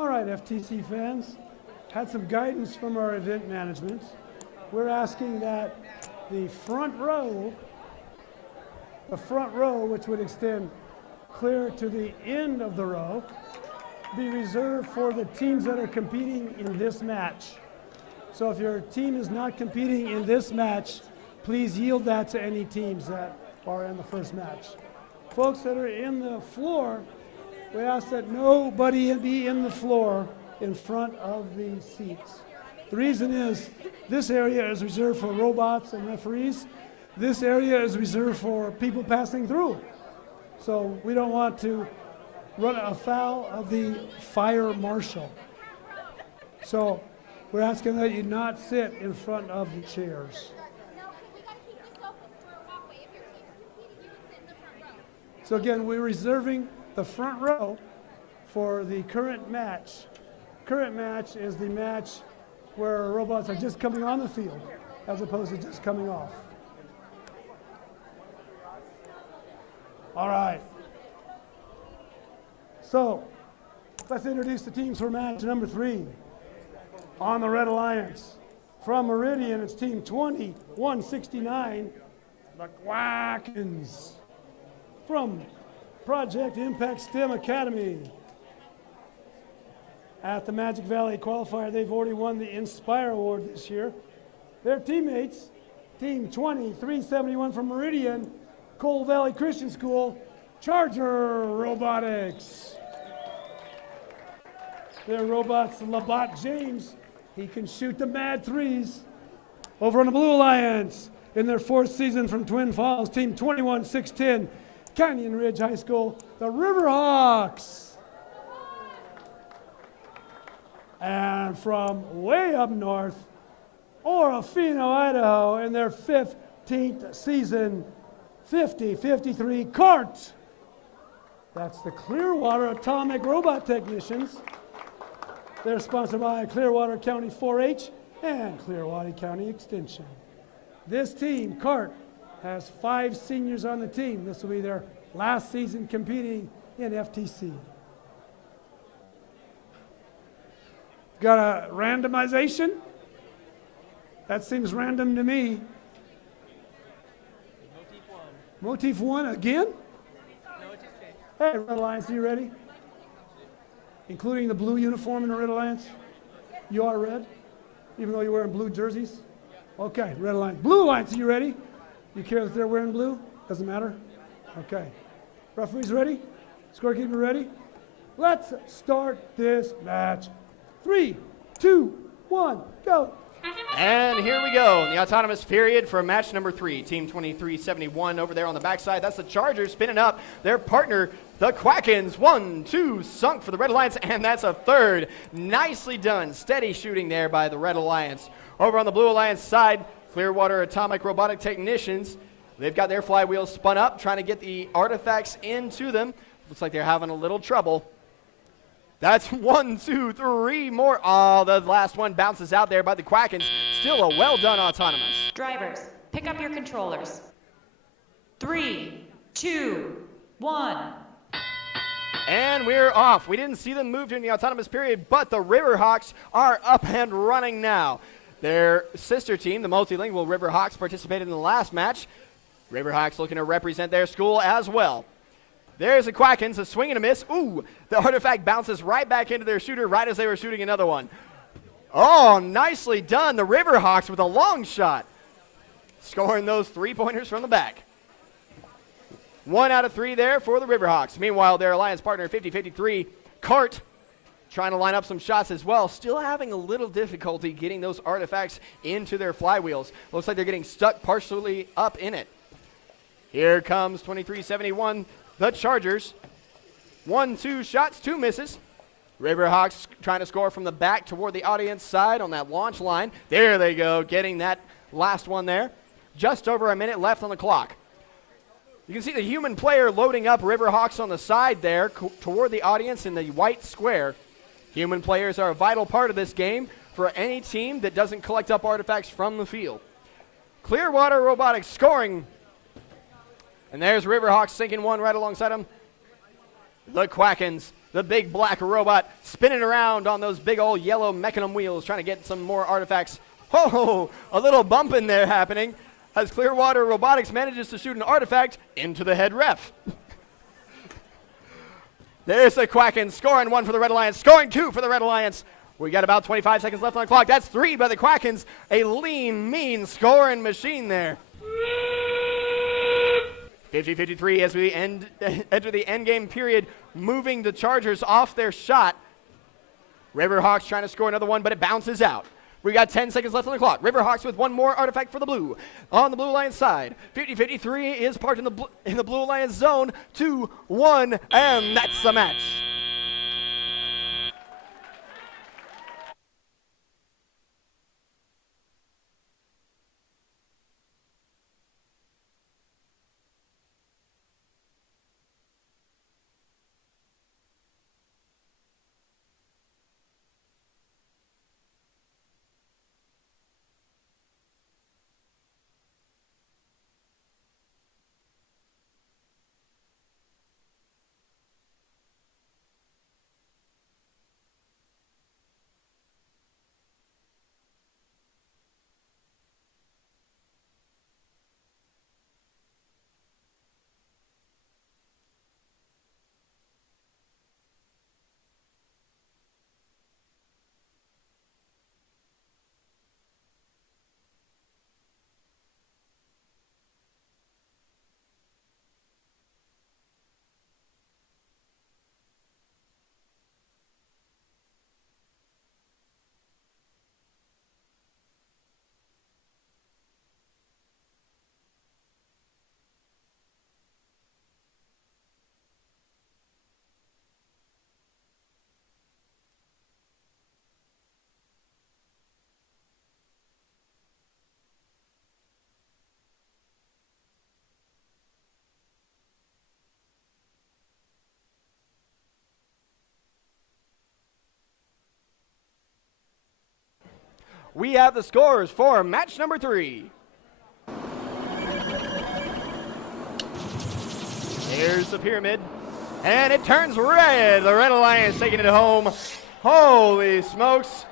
All right, FTC fans, had some guidance from our event management. We're asking that the front row, which would extend clear to the end of the row, be reserved for the teams that are competing in this match. So if your team is not competing in this match, please yield that to any teams that are in the first match. Folks that are in the floor, we ask that nobody be in the floor in front of the seats. The reason is this area is reserved for robots and referees. This area is reserved for people passing through. So we don't want to run afoul of the fire marshal. So we're asking that you not sit in front of the chairs. So again, we're reserving the front row for the current match. Current match is the match where robots are just coming on the field. as opposed to just coming off. All right. So let's introduce the teams for match number 3. On the Red Alliance, from Meridian, it's team 2169, the Quackens. From Project Impact STEM Academy, at the Magic Valley qualifier, they've already won the Inspire Award this year. Their teammates, team 2371 from Meridian, Coal Valley Christian School, Charger Robotics. Their robots, Labat James, he can shoot the mad threes. Over on the Blue Alliance, in their 4th season from Twin Falls, team 21610, Canyon Ridge High School, the Riverhawks. And from way up north, Orofino, Idaho, in their 15th season, 5053 CART. That's the Clearwater Atomic Robot Technicians. They're sponsored by Clearwater County 4-H and Clearwater County Extension. This team, CART, has 5 seniors on the team. This will be their last season competing in FTC. Got a randomization? That seems random to me. Motif 1 again? Hey, Red Alliance, are you ready? Including the blue uniform in the Red Alliance? You are red? Even though you're wearing blue jerseys? Okay, Red Alliance. Blue Alliance, are you ready? You care that they're wearing blue? Doesn't matter? Okay. Referees ready? Scorekeeper ready? Let's start this match. 3, 2, 1, go. And here we go in the autonomous period for match number 3. Team 2371 over there on the backside. That's the Chargers spinning up their partner, the Quackens. 1, 2, sunk for the Red Alliance, and that's a third. Nicely done. Steady shooting there by the Red Alliance. Over on the Blue Alliance side, Clearwater Atomic Robotic Technicians. They've got their flywheels spun up, trying to get the artifacts into them. Looks like they're having a little trouble. That's 1, 2, 3 more. Oh, the last one bounces out there by the Quackens. Still a well-done autonomous. Drivers, pick up your controllers. 3, 2, 1. And we're off. We didn't see them move during the autonomous period, but the Riverhawks are up and running now. Their sister team, the multilingual Riverhawks, participated in the last match. Riverhawks looking to represent their school as well. There's the Quackens, a swing and a miss. Ooh, the artifact bounces right back into their shooter right as they were shooting another one. Oh, nicely done. The Riverhawks with a long shot, scoring those 3-pointers from the back. 1 out of 3 there for the Riverhawks. Meanwhile, their alliance partner, 50-53, CART, trying to line up some shots as well. Still having a little difficulty getting those artifacts into their flywheels. Looks like they're getting stuck partially up in it. Here comes 2371. The Chargers, 1, 2 shots, 2 misses. Riverhawks trying to score from the back toward the audience side on that launch line. There they go, getting that last one there. Just over a minute left on the clock. You can see the human player loading up Riverhawks on the side there toward the audience in the white square. Human players are a vital part of this game for any team that doesn't collect up artifacts from the field. Clearwater Robotics scoring. And there's Riverhawks sinking one right alongside him. The Quackens, the big black robot, spinning around on those big old yellow mechanism wheels, trying to get some more artifacts. Oh, a little bump in there happening as Clearwater Robotics manages to shoot an artifact into the head ref. There's the Quackens, scoring 1 for the Red Alliance, scoring 2 for the Red Alliance. We got about 25 seconds left on the clock. That's 3 by the Quackens. A lean, mean scoring machine there. 50-53 as we enter the endgame period, moving the Chargers off their shot. Riverhawks trying to score another one, but it bounces out. We got 10 seconds left on the clock. Riverhawks with one more artifact for the blue. On the Blue Alliance side, 50-53 is parked in the Blue Alliance zone. 2, 1, and that's the match. we have the scores for match number 3. Here's the pyramid, and it turns red. The Red Alliance taking it home. Holy smokes.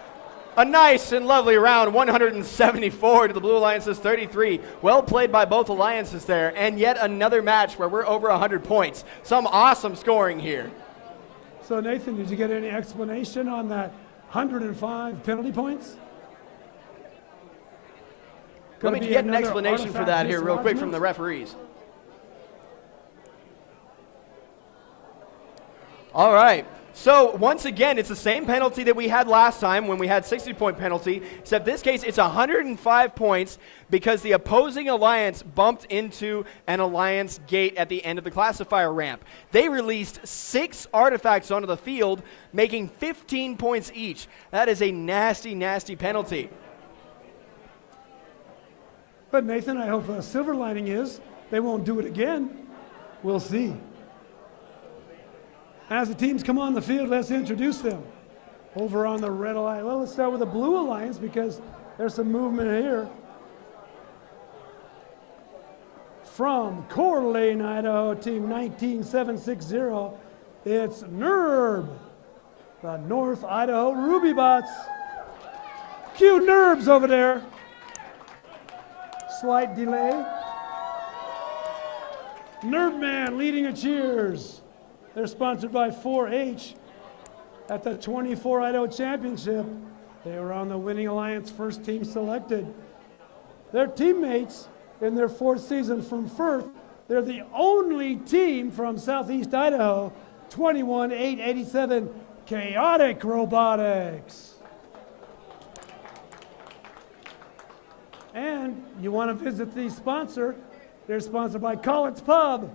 A nice and lovely round, 174 to the Blue Alliance's 33. Well played by both alliances there, and yet another match where we're over 100 points. Some awesome scoring here. So Nathan, did you get any explanation on that 105 penalty points? Let me get an explanation for that here real quick from the referees. All right. So once again, it's the same penalty that we had last time when we had 60-point penalty, except this case it's 105 points because the opposing alliance bumped into an alliance gate at the end of the classifier ramp. They released 6 artifacts onto the field, making 15 points each. That is a nasty, nasty penalty. But Nathan, I hope the silver lining is they won't do it again. We'll see. As the teams come on the field, let's introduce them. Over on the Red Alliance, well, let's start with the Blue Alliance because there's some movement here. From Coeur d'Alene, Idaho, team 19760, it's NERB, the North Idaho Ruby Bots. Cue NERBs over there. Slight delay. NERB Man leading a cheers. They're sponsored by 4-H at the 24 Idaho Championship. They were on the winning alliance first team selected. Their teammates in their 4th season from Firth, they're the only team from Southeast Idaho, 21-887 Chaotic Robotics. And you want to visit the sponsor, they're sponsored by Collett's Pub.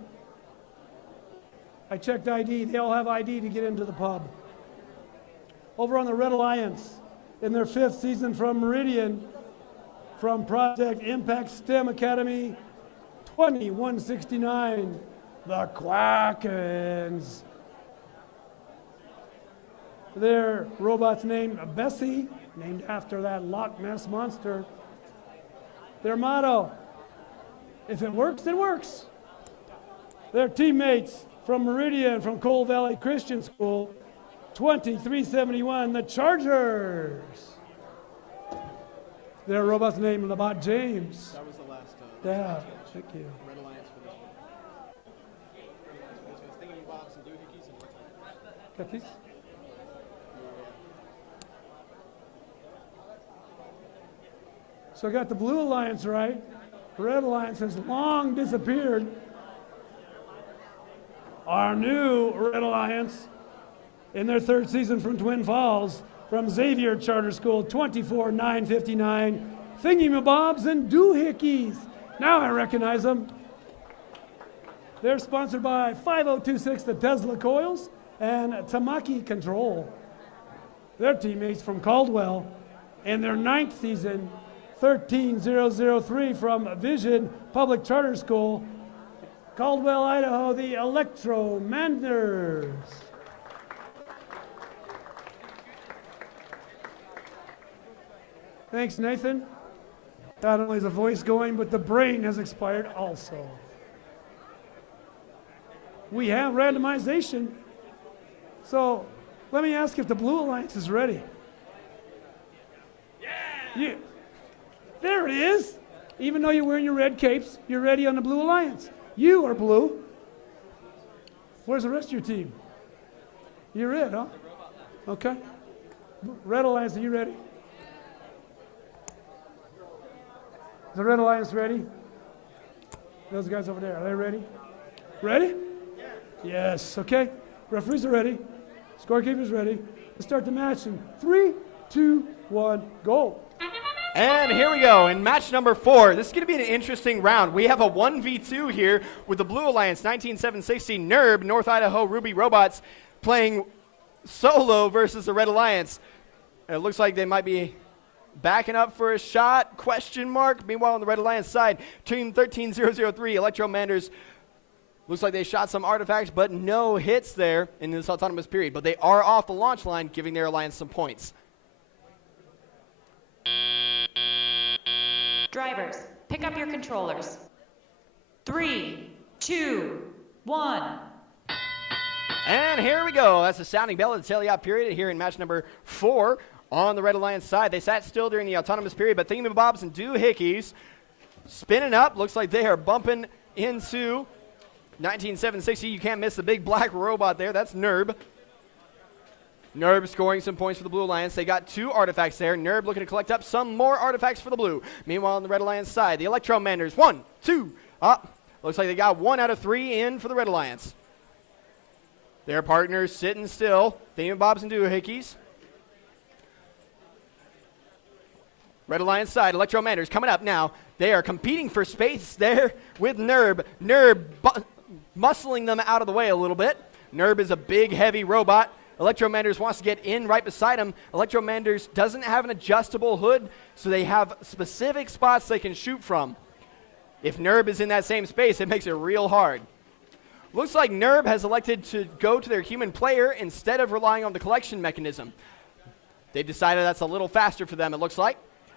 I checked ID. They all have ID to get into the pub. Over on the Red Alliance, in their 5th season from Meridian, from Project Impact STEM Academy, 2169, the Quackens. Their robot's named Bessie, named after that Loch Ness monster. Their motto, if it works, it works. Their teammates from Meridian, from Coal Valley Christian School, 2371, the Chargers. Their robot's named Labot James. That was the last. Yeah, thank you. Red Alliance for this one. Got these? So I got the Blue Alliance right. The Red Alliance has long disappeared. Our new Red Alliance in their 3rd season from Twin Falls, from Xavier Charter School, 24-959, Thingy-mabobs and Doohickeys. Now I recognize them. They're sponsored by 5026, the Tesla Coils, and Tamaki Control. Their teammates from Caldwell in their 9th season, 13003 from Vision Public Charter School, Caldwell, Idaho, the Electromanders. Thanks, Nathan. Not only is the voice going, but the brain has expired also. We have randomization. So let me ask if the Blue Alliance is ready. Yeah. There it is. Even though you're wearing your red capes, you're ready on the Blue Alliance. You are blue. Where's the rest of your team? You're red, huh? Okay. Red Alliance, are you ready? Is the Red Alliance ready? Those guys over there, are they ready? Ready? Yes, okay. Referees are ready. Scorekeeper's ready. Let's start the match in 3, 2, 1, go. And here we go in match number 4. This is going to be an interesting round. We have a 1v2 here with the Blue Alliance 19760 NERB, North Idaho Ruby Robots, playing solo versus the Red Alliance. It looks like they might be backing up for a shot, question mark. Meanwhile, on the Red Alliance side, team 13003, Electromanders, looks like they shot some artifacts, but no hits there in this autonomous period. But they are off the launch line, giving their alliance some points. Drivers, pick up your controllers. 3, 2, 1. And here we go. That's the sounding bell of the teleop period here in match number 4 on the Red Alliance side. They sat still during the autonomous period, but Thingamabobs and Doohickeys spinning up. Looks like they are bumping into 19760. You can't miss the big black robot there. That's Nerb. Nerb scoring some points for the Blue Alliance. They got 2 artifacts there. Nerb looking to collect up some more artifacts for the Blue. Meanwhile, on the Red Alliance side, the Electromanders, 1, 2, up. Looks like they got 1 out of 3 in for the Red Alliance. Their partners sitting still. Thingamabobs and Doohickeys. Red Alliance side, Electromanders coming up now. They are competing for space there with Nerb. Nerb muscling them out of the way a little bit. Nerb is a big, heavy robot. Electromanders wants to get in right beside him. Electromanders doesn't have an adjustable hood, so they have specific spots they can shoot from. If Nerb is in that same space, it makes it real hard. Looks like Nerb has elected to go to their human player instead of relying on the collection mechanism. They've decided that's a little faster for them, it looks like.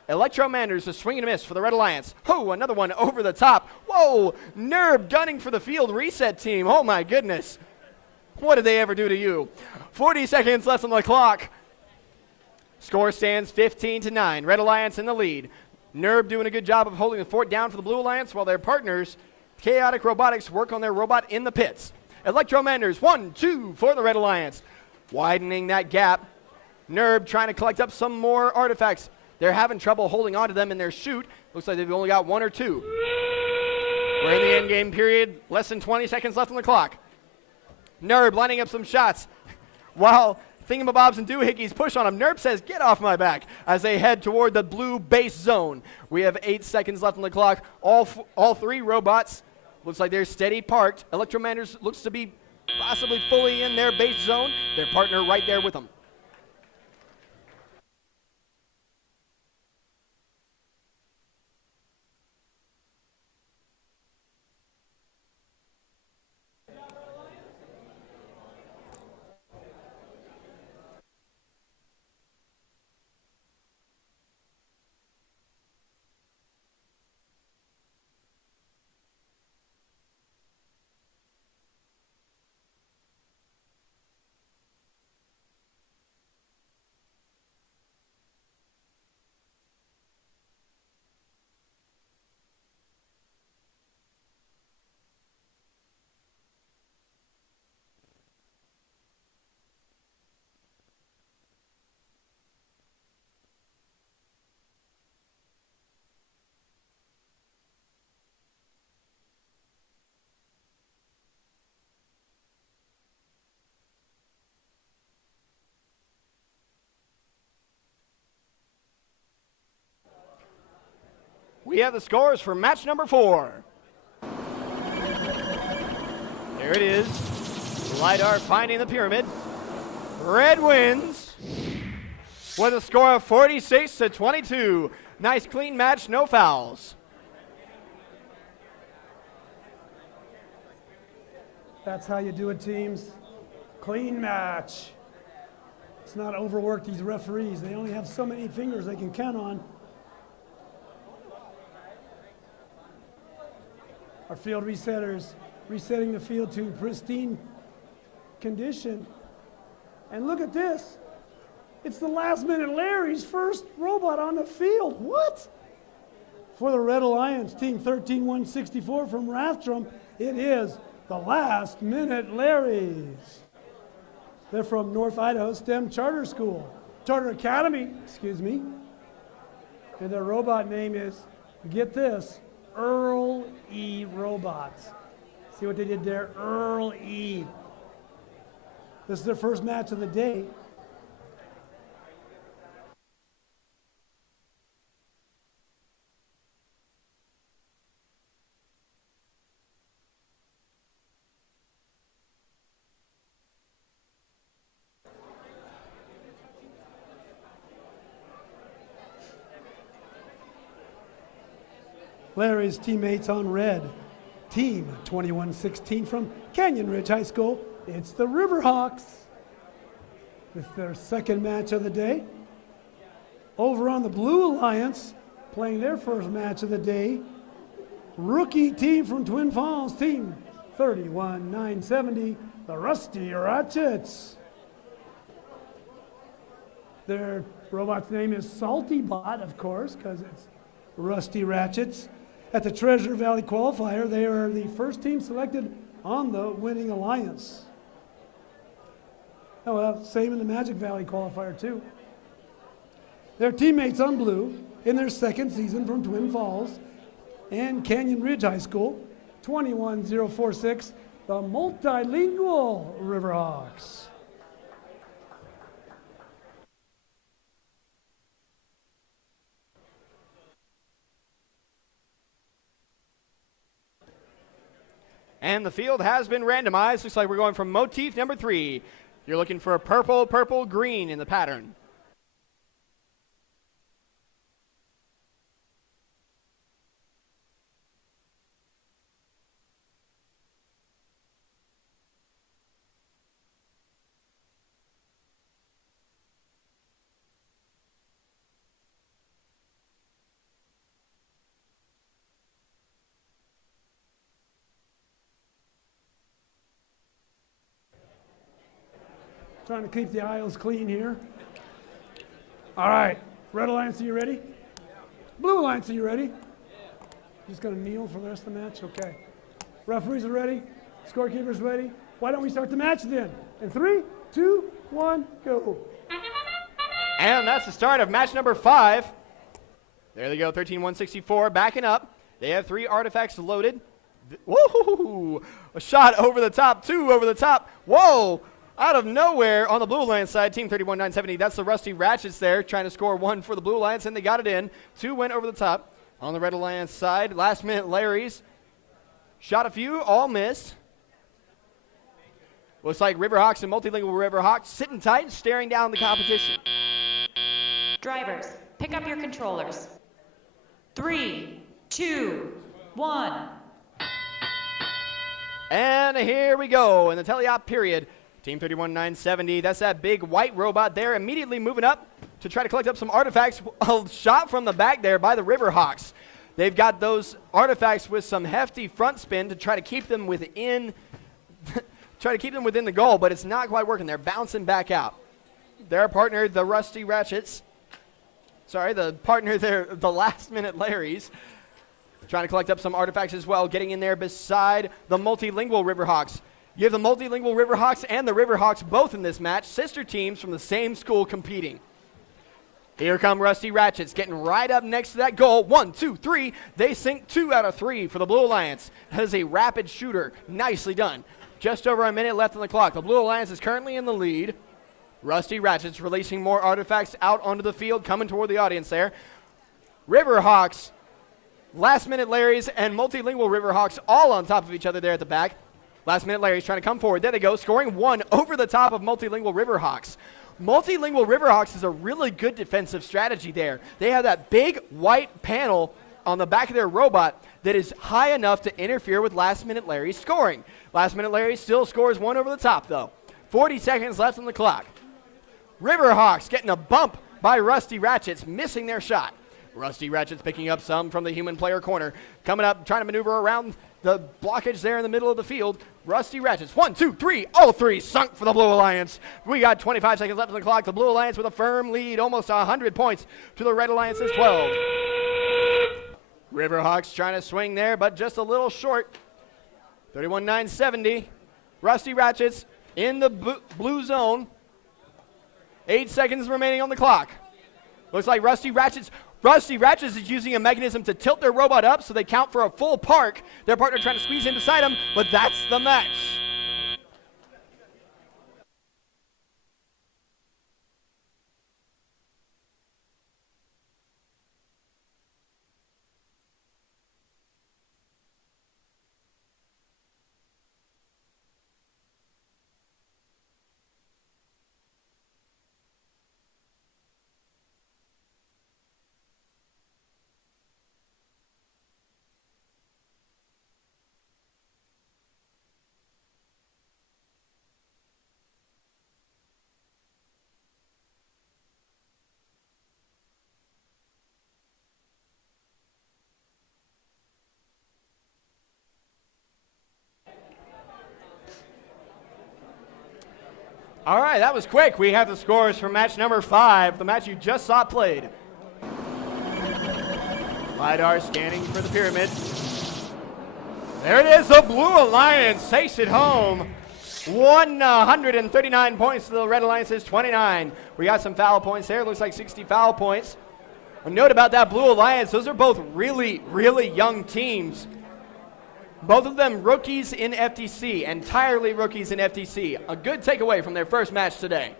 Electromanders, a swing and a miss for the Red Alliance. Oh, another one over the top. Whoa, Nerb gunning for the field reset team. Oh my goodness. What did they ever do to you? 40 seconds left on the clock. Score stands 15-9. Red Alliance in the lead. Nerb doing a good job of holding the fort down for the Blue Alliance while their partners, Chaotic Robotics, work on their robot in the pits. Electromanders, 1, 2 for the Red Alliance. Widening that gap. Nerb trying to collect up some more artifacts. They're having trouble holding on to them in their shoot. Looks like they've only got 1 or 2. We're in the end game period. Less than 20 seconds left on the clock. Nerb lining up some shots while Thingamabobs and Doohickeys push on him. Nerb says, "Get off my back," as they head toward the blue base zone. We have 8 seconds left on the clock. All 3 robots looks like they're steady parked. Electromanders looks to be possibly fully in their base zone. Their partner right there with them. We have the scores for match number 4. There it is. LiDAR finding the pyramid. Red wins with a score of 46-22. Nice clean match, no fouls. That's how you do it, teams. Clean match. Let's not overwork these referees. They only have so many fingers they can count on. Our field resetters resetting the field to pristine condition. And look at this. It's the last minute Larry's first robot on the field. What? For the Red Alliance, team 13164 from Rathdrum, it is the last minute Larry's. They're from North Idaho STEM Charter School, Charter Academy, excuse me. And their robot name is, get this, Earl E. Robots. See what they did there? Earl E. This is their first match of the day. Larry's teammates on red. Team 2116 from Canyon Ridge High School. It's the Riverhawks. It's their second match of the day. Over on the Blue Alliance, playing their first match of the day. Rookie team from Twin Falls, team 31-970, the Rusty Ratchets. Their robot's name is Salty Bot, of course, because it's Rusty Ratchets. At the Treasure Valley qualifier, they are the first team selected on the winning alliance. Oh, well, same in the Magic Valley qualifier, too. Their teammates on blue in their second season from Twin Falls and Canyon Ridge High School, 21046, the multilingual Riverhawks. And the field has been randomized. Looks like we're going from motif number 3. You're looking for purple, purple, green in the pattern. Trying to keep the aisles clean here. All right, Red Alliance, are you ready? Blue Alliance, are you ready? Just gonna kneel for the rest of the match? Okay. Referees are ready, scorekeepers ready. Why don't we start the match then? In 3, 2, 1, go. And that's the start of match number 5. There they go, 13-164, backing up. They have 3 artifacts loaded. Woo! A shot over the top, 2 over the top. Whoa! Out of nowhere on the Blue Alliance side, team 31-970. That's the Rusty Ratchets there, trying to score 1 for the Blue Alliance, and they got it in. 2 went over the top. On the Red Alliance side, last minute Larry's shot a few, all missed. Looks like Riverhawks and multilingual Riverhawks sitting tight and staring down the competition. Drivers, pick up your controllers. 3, 2, 1. And here we go in the teleop period. Team 31-970, that's that big white robot there, immediately moving up to try to collect up some artifacts. A shot from the back there by the Riverhawks. They've got those artifacts with some hefty front spin to try to keep them within the goal, but it's not quite working. They're bouncing back out. Their partner, the Rusty Ratchets, the partner there, the last minute Larry's, trying to collect up some artifacts as well, getting in there beside the multilingual Riverhawks. You have the multilingual Riverhawks and the Riverhawks both in this match, sister teams from the same school competing. Here come Rusty Ratchets getting right up next to that goal. 1, 2, 3. They sink 2 out of 3 for the Blue Alliance. That is a rapid shooter. Nicely done. Just over a minute left on the clock. The Blue Alliance is currently in the lead. Rusty Ratchets releasing more artifacts out onto the field, coming toward the audience there. Riverhawks, last minute Larry's, and multilingual Riverhawks all on top of each other there at the back. Last minute Larry's trying to come forward. There they go, scoring 1 over the top of multilingual Riverhawks. Multilingual Riverhawks is a really good defensive strategy there. They have that big white panel on the back of their robot that is high enough to interfere with last minute Larry's scoring. Last minute Larry still scores 1 over the top though. 40 seconds left on the clock. Riverhawks getting a bump by Rusty Ratchets, missing their shot. Rusty Ratchets picking up some from the human player corner. Coming up, trying to maneuver around the blockage there in the middle of the field. Rusty Ratchets, 1, 2, 3, all 3 sunk for the Blue Alliance. We got 25 seconds left on the clock. The Blue Alliance with a firm lead, almost 100 points to the Red Alliance's 12. Riverhawks trying to swing there, but just a little short. 31-970. Rusty Ratchets in the blue zone. 8 seconds remaining on the clock. Looks like Rusty Ratchets is using a mechanism to tilt their robot up so they count for a full park. Their partner trying to squeeze in beside them, but that's the match. All right, that was quick. We have the scores for match number 5, the match you just saw played. LiDAR scanning for the pyramid. There it is, the Blue Alliance takes it home. 139 points to the Red Alliance's 29. We got some foul points there. Looks like 60 foul points. A note about that Blue Alliance, those are both really, really young teams. Both of them rookies in FTC, entirely rookies in FTC. A good takeaway from their first match today.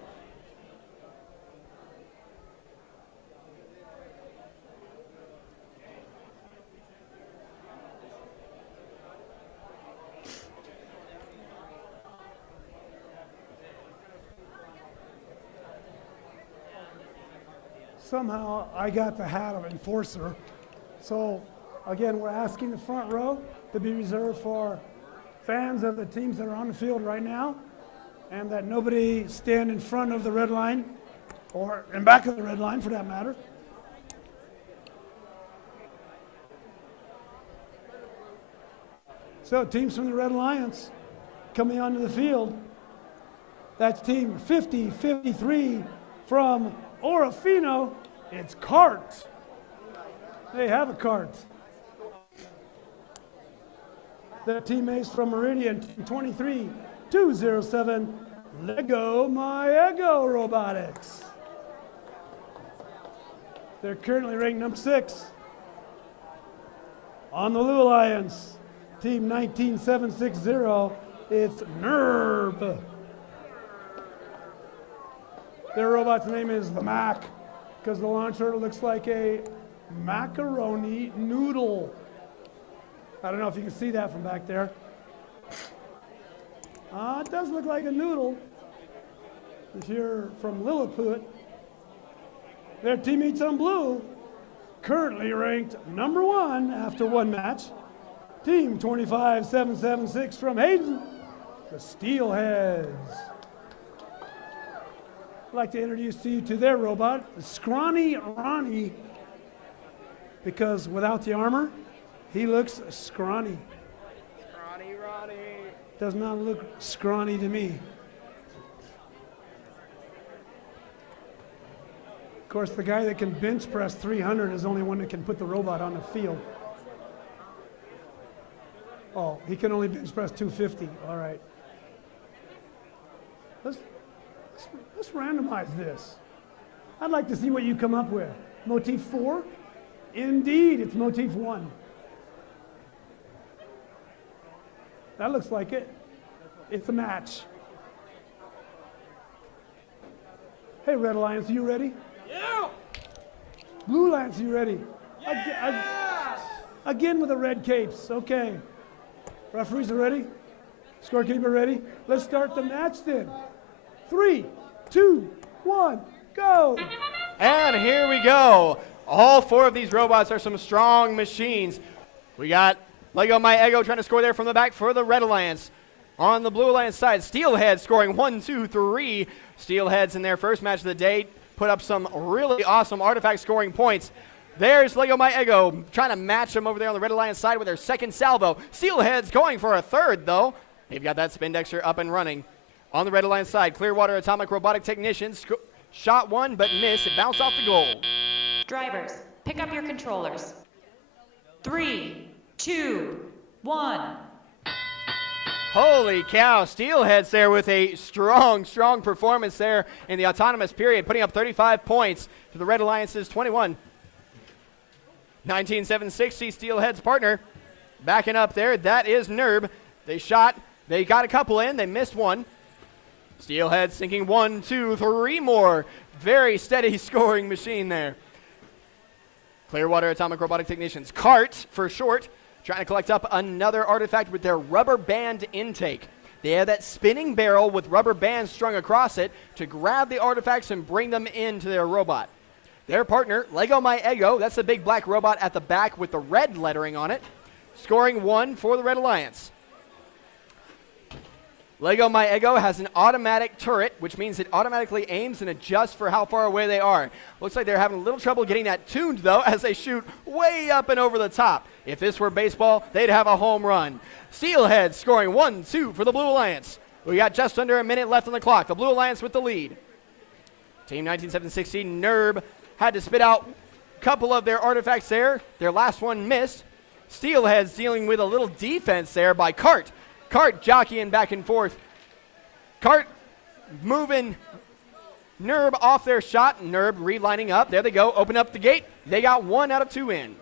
Somehow I got the hat of enforcer. So again, we're asking the front row to be reserved for fans of the teams that are on the field right now, and that nobody stand in front of the red line or in back of the red line for that matter. So teams from the Red Alliance coming onto the field. That's team 50-53 from Orofino. It's Cart. They have a cart. Their teammates from Meridian, 23-207, Lego My Ego Robotics. They're currently ranked number 6. On the Blue Alliance, team 19760, it's NERB. Their robot's name is the Mac, because the launcher looks like a macaroni noodle. I don't know if you can see that from back there. It does look like a noodle. If you're from Lilliput, their teammates on blue, currently ranked number 1 after one match. Team 25776 from Hayden, the Steelheads. I'd like to introduce to you to their robot, Scrawny Ronnie, because without the armor, he looks scrawny. Scrawny Ronnie. Does not look scrawny to me. Of course, the guy that can bench press 300 is the only one that can put the robot on the field. Oh, he can only bench press 250. All right. Let's randomize this. I'd like to see what you come up with. Motif 4? Indeed, it's motif 1. That looks like it. It's a match. Hey, Red Alliance, you ready? Yeah. Blue Alliance, you ready? Yeah. Again with the red capes. Okay. Referees are ready? Scorekeeper ready? Let's start the match then. 3, 2, 1, go! And here we go. All 4 of these robots are some strong machines. We got Lego My Ego trying to score there from the back for the Red Alliance. On the Blue Alliance side, Steelhead scoring 1, 2, 3. Steelheads in their first match of the day put up some really awesome artifact scoring points. There's Lego My Ego trying to match them over there on the Red Alliance side with their second salvo. Steelheads going for a third, though. They've got that Spindexter up and running. On the Red Alliance side, Clearwater Atomic Robotic Technicians shot one but missed. It bounced off the goal. Drivers, pick up your controllers. 3, 2, 1. Holy cow, Steelheads there with a strong performance there in the autonomous period, putting up 35 points to the Red Alliance's 21. 19760, Steelhead's partner. Backing up there, that is NERB. They shot, they got a couple in, they missed one. Steelhead sinking 1, 2, 3 more. Very steady scoring machine there. Clearwater Atomic Robotic Technicians, CART for short, trying to collect up another artifact with their rubber band intake. They have that spinning barrel with rubber bands strung across it to grab the artifacts and bring them into their robot. Their partner, Lego My Ego, that's the big black robot at the back with the red lettering on it, scoring 1 for the Red Alliance. Lego My Ego has an automatic turret, which means it automatically aims and adjusts for how far away they are. Looks like they're having a little trouble getting that tuned, though, as they shoot way up and over the top. If this were baseball, they'd have a home run. Steelhead scoring 1, 2 for the Blue Alliance. We got just under a minute left on the clock. The Blue Alliance with the lead. Team 19-7-16, NERB, had to spit out a couple of their artifacts there. Their last one missed. Steelheads dealing with a little defense there by Cart. Cart jockeying back and forth. Cart moving NERB off their shot. NERB relining up. There they go. Open up the gate. They got 1 out of 2 in.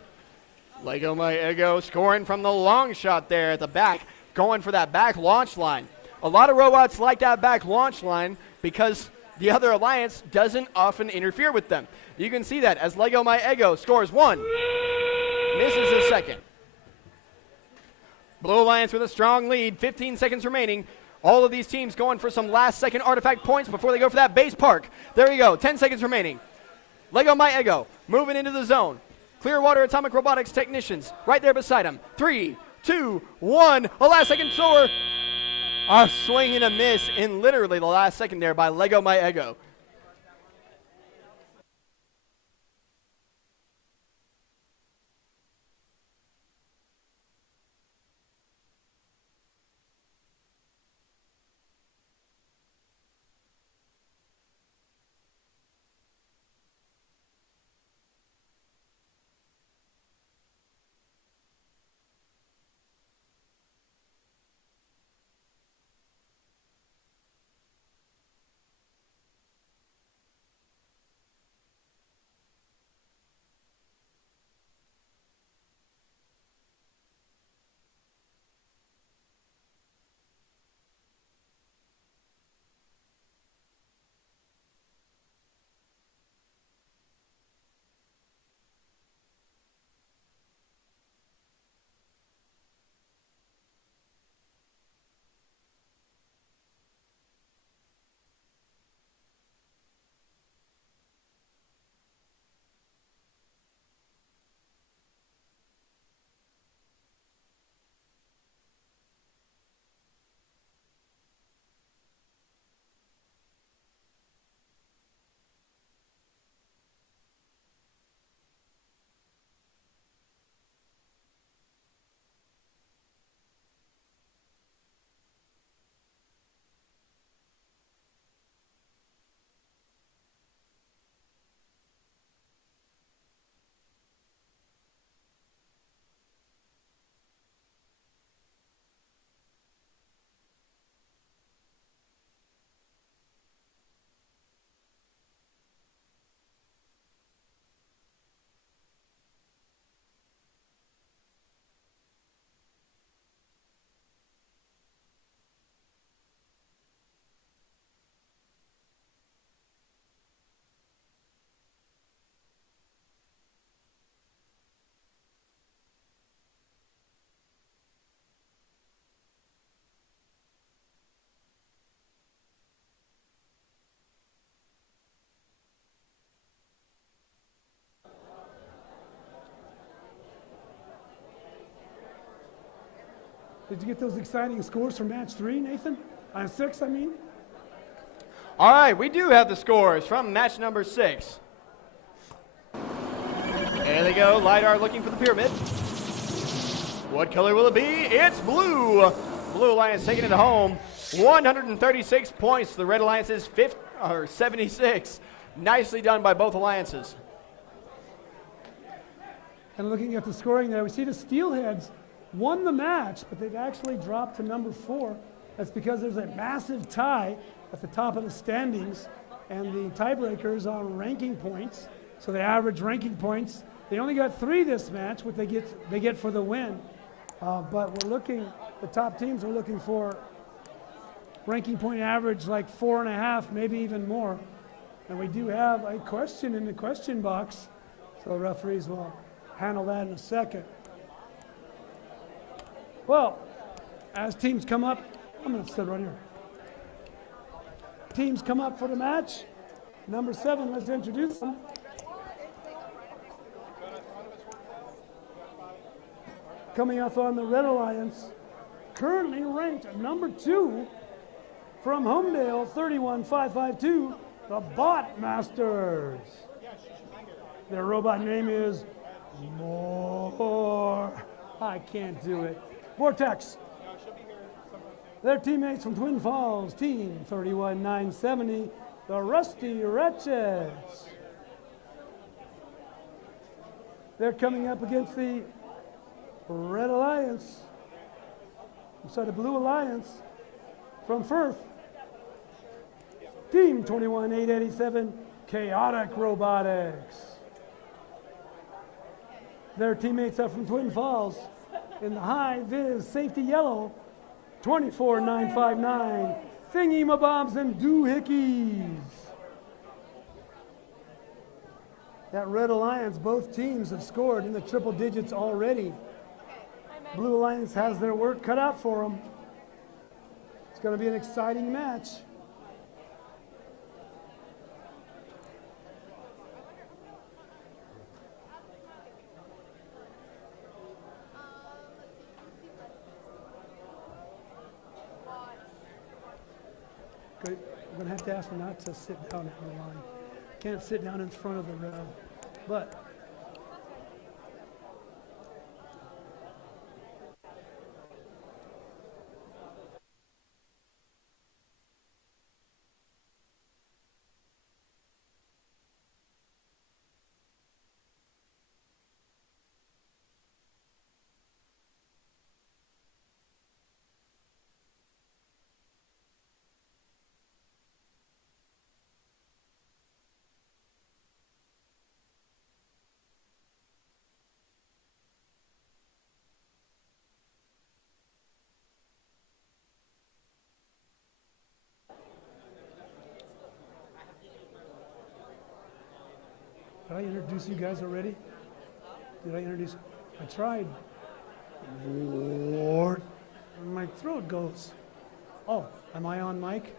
Lego My Ego scoring from the long shot there at the back, going for that back launch line. A lot of robots like that back launch line because the other alliance doesn't often interfere with them. You can see that as Lego My Ego scores 1, misses a second. Blue Alliance with a strong lead, 15 seconds remaining. All of these teams going for some last-second artifact points before they go for that base park. There you go, 10 seconds remaining. Lego My Ego moving into the zone. Clearwater Atomic Robotics technicians right there beside him. 3, 2, 1, a last-second soar. A swing and a miss in literally the last second there by Lego My Ego. Did you get those exciting scores for match 3, Nathan? 6, I mean? All right, we do have the scores from match number 6. There they go, LiDAR looking for the pyramid. What color will it be? It's blue. Blue Alliance taking it home. 136 points. The Red Alliance is 76. Nicely done by both alliances. And looking at the scoring there, we see the Steelheads won the match, but they've actually dropped to number 4. That's because there's a massive tie at the top of the standings, and the tiebreakers on ranking points. So the average ranking points, they only got 3 this match, what they get for the win. But we're looking, the top teams are looking for ranking point average like 4.5, maybe even more. And we do have a question in the question box, so the referees will handle that in a second. Well, as teams come up, I'm going to sit right here. Teams come up for the match. Number 7, let's introduce them. Coming up on the Red Alliance, currently ranked at number 2 from Homedale, 31552, the Bot Masters. Their robot name is More. I can't do it. Vortex. Their teammates from Twin Falls, Team 31970, the Rusty Wretches. They're coming up against the Red Alliance. I'm sorry, the Blue Alliance from Firth. Team 21887, Chaotic Robotics. Their teammates are from Twin Falls in the High Viz Safety Yellow, 24959, Thingy-mabobs and doohickeys. That Red Alliance, both teams have scored in the triple digits already. Blue Alliance has their work cut out for them. It's going to be an exciting match. I'm going to have to ask them not to sit down on the line. Can't sit down in front of the rail. But did I introduce you guys already? Did I introduce? I tried. Lord, where my throat goes. Oh, am I on mic?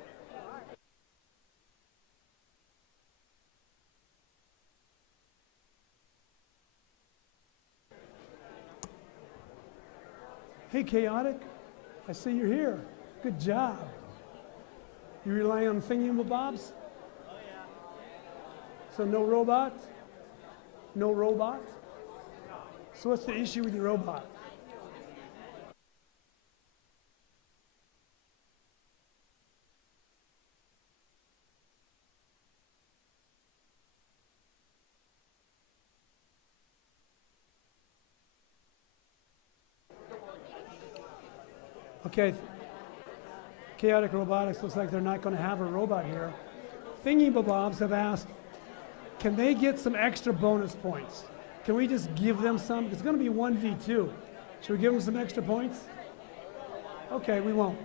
Hey, Chaotic. I see you're here. Good job. You rely on thingy-mabobs? So no robot? No robot? So what's the issue with your robot? Okay, Chaotic Robotics looks like they're not going to have a robot here. Thingy-mabobs have asked, can they get some extra bonus points? Can we just give them some? It's going to be 1v2. Should we give them some extra points? Okay, we won't.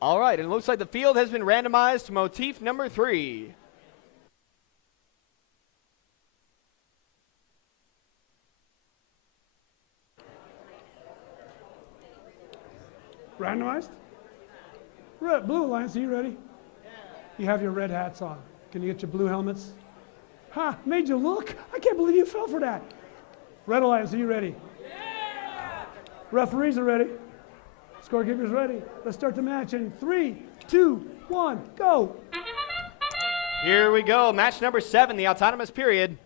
All right, and it looks like the field has been randomized to motif number 3. Randomized? Red, Blue Alliance, are you ready? Yeah. You have your red hats on. Can you get your blue helmets? Ha, made you look? I can't believe you fell for that. Red Alliance, are you ready? Yeah. Referees are ready. Scorekeepers ready. Let's start the match in 3, 2, 1, go. Here we go, match number 7, the autonomous period.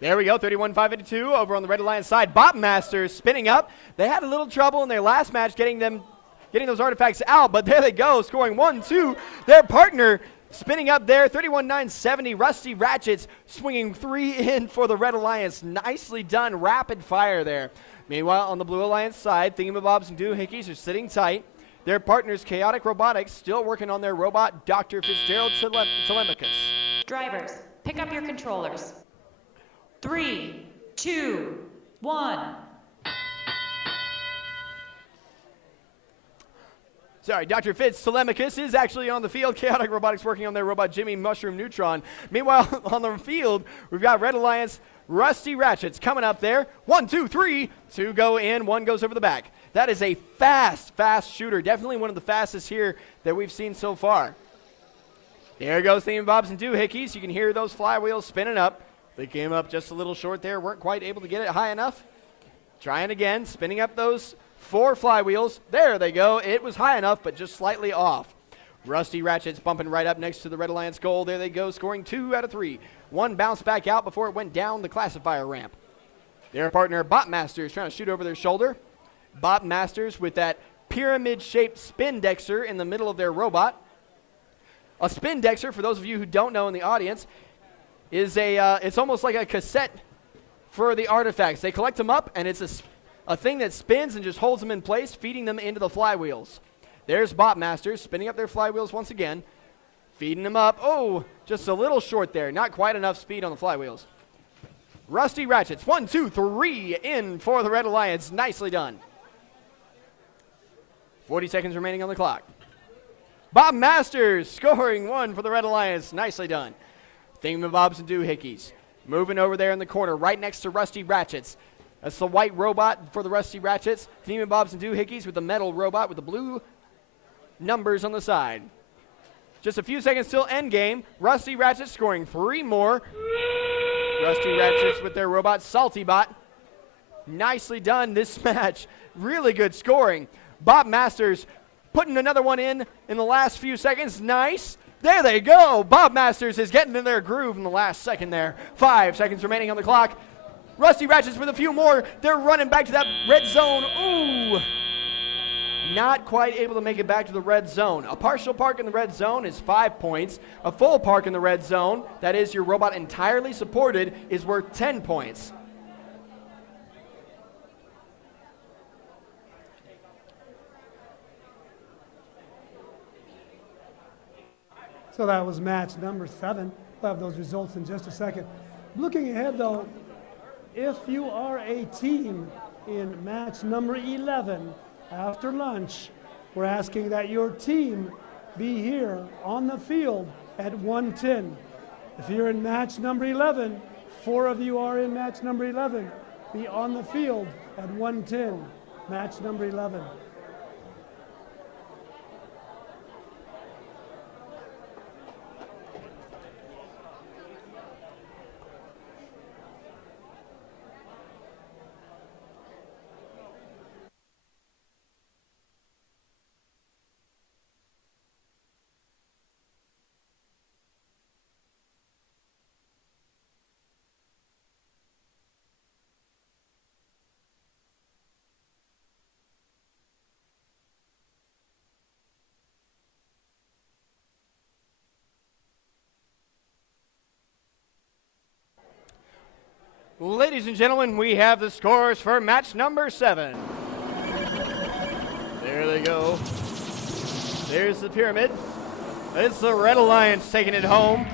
There we go, 31-582 over on the Red Alliance side. Bop Masters spinning up. They had a little trouble in their last match getting those artifacts out, but there they go, scoring 1-2. Their partner spinning up there, 31-970. Rusty Ratchets swinging 3 in for the Red Alliance. Nicely done, rapid fire there. Meanwhile, on the Blue Alliance side, Thingamabobs and Doohickeys are sitting tight. Their partners, Chaotic Robotics, still working on their robot, Dr. Fitzgerald Telemachus. Drivers, pick up your controllers. 3, 2, 1. Sorry, Dr. Fitz Telemachus is actually on the field. Chaotic Robotics working on their robot, Jimmy Mushroom Neutron. Meanwhile, on the field, we've got Red Alliance, Rusty Ratchets coming up there. 1, 2, 3. 2 go in, 1 goes over the back. That is a fast shooter. Definitely one of the fastest here that we've seen so far. There goes Thingamabobs and Doohickeys. You can hear those flywheels spinning up. They came up just a little short there, weren't quite able to get it high enough. Trying again, spinning up those 4 flywheels. There they go. It was high enough, but just slightly off. Rusty Ratchet's bumping right up next to the Red Alliance goal. There they go, scoring 2 out of 3. One bounced back out before it went down the classifier ramp. Their partner, Bot Masters, trying to shoot over their shoulder. Bot Masters with that pyramid-shaped spin dexter in the middle of their robot. A spin dexter, for those of you who don't know in the audience, is it's almost like a cassette for the artifacts. They collect them up, and it's a thing that spins and just holds them in place, feeding them into the flywheels. There's Bot Masters spinning up their flywheels once again, feeding them up. Oh, just a little short there. Not quite enough speed on the flywheels. Rusty Ratchets, 1, 2, 3 in for the Red Alliance. Nicely done. 40 seconds remaining on the clock. Bob Masters scoring 1 for the Red Alliance. Nicely done. Thingamabobs and doohickeys moving over there in the corner right next to Rusty Ratchets. That's the white robot for the Rusty Ratchets. Thingamabobs and doohickeys with the metal robot with the blue numbers on the side. Just a few seconds till end game. Rusty Ratchets scoring 3 more. Rusty Ratchets with their robot Salty Bot. Nicely done this match. Really good scoring. Bob Masters putting another one in the last few seconds. Nice. There they go. Bob Masters is getting in their groove in the last second there. 5 seconds remaining on the clock. Rusty Ratchets with a few more. They're running back to that red zone. Ooh. Not quite able to make it back to the red zone. A partial park in the red zone is 5 points. A full park in the red zone, that is your robot entirely supported, is worth 10 points. So that was match number 7. We'll have those results in just a second. Looking ahead, though, if you are a team in match number 11, after lunch, we're asking that your team be here on the field at 1:10. If you're in match number 11, 4 of you are in match number 11, be on the field at 1:10, match number 11. Ladies and gentlemen, we have the scores for match number 7. There they go. There's the pyramid. It's the Red Alliance taking it home.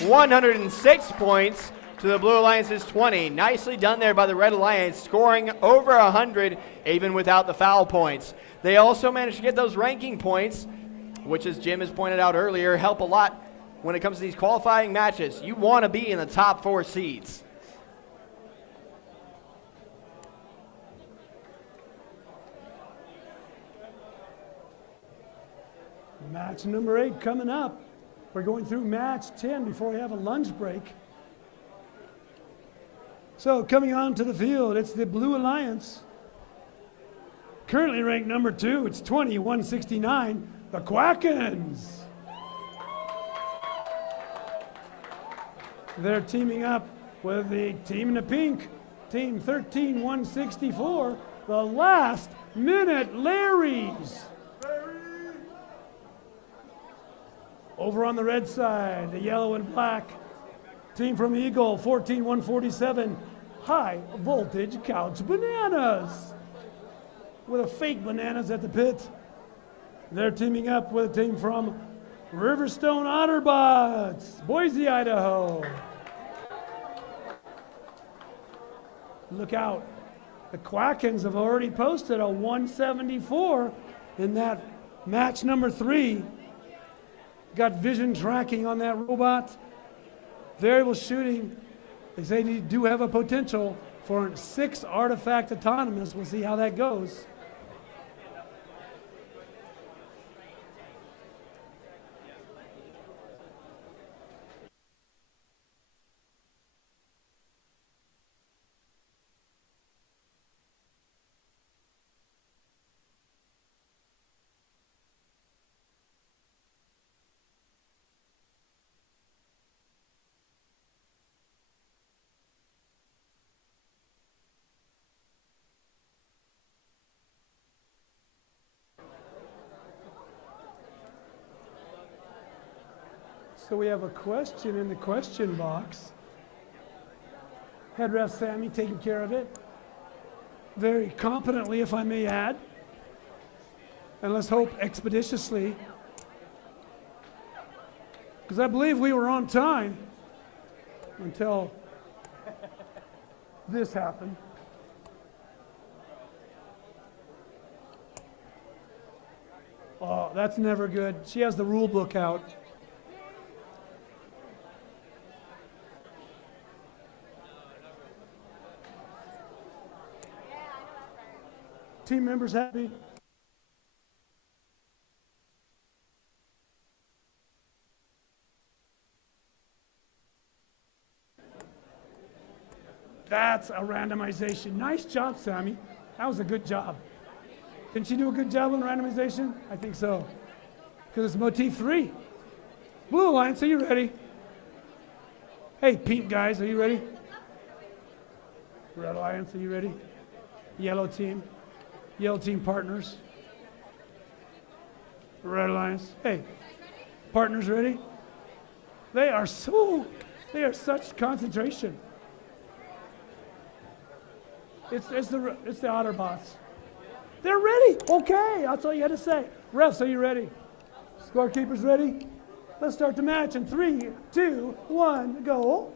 106 points to the Blue Alliance's 20. Nicely done there by the Red Alliance, scoring over 100 even without the foul points. They also managed to get those ranking points, which, as Jim has pointed out earlier, help a lot when it comes to these qualifying matches. You want to be in the top 4 seeds. Match number 8 coming up. We're going through match 10 before we have a lunch break. So coming on to the field, it's the Blue Alliance. Currently ranked number 2, it's 20-169, the Quackens. They're teaming up with the team in the pink, team 13-164, the Last Minute Larrys. Over on the red side, the yellow and black, team from Eagle, 14-147, High Voltage Couch Bananas, with a fake bananas at the pit. They're teaming up with a team from Riverstone Otterbots, Boise, Idaho. Look out. The Quackens have already posted a 174 in that match number 3. Got vision tracking on that robot. Variable shooting. They say they do have a potential for 6 artifact autonomous. We'll see how that goes. So we have a question in the question box. Head ref Sammy taking care of it. Very competently, if I may add. And let's hope expeditiously. Because I believe we were on time until this happened. Oh, that's never good. She has the rule book out. Team members happy? That's a randomization. Nice job, Sammy. That was a good job. Didn't she do a good job on the randomization? I think so. Because it's motif 3. Blue Alliance, are you ready? Hey, pink guys, are you ready? Red Alliance, are you ready? Yellow team partners. Red Alliance, hey, partners ready? They are such concentration. It's the Otterbots. They're ready. Okay, that's all you had to say. Refs, are you ready? Scorekeepers ready? Let's start the match in 3, 2, 1, go.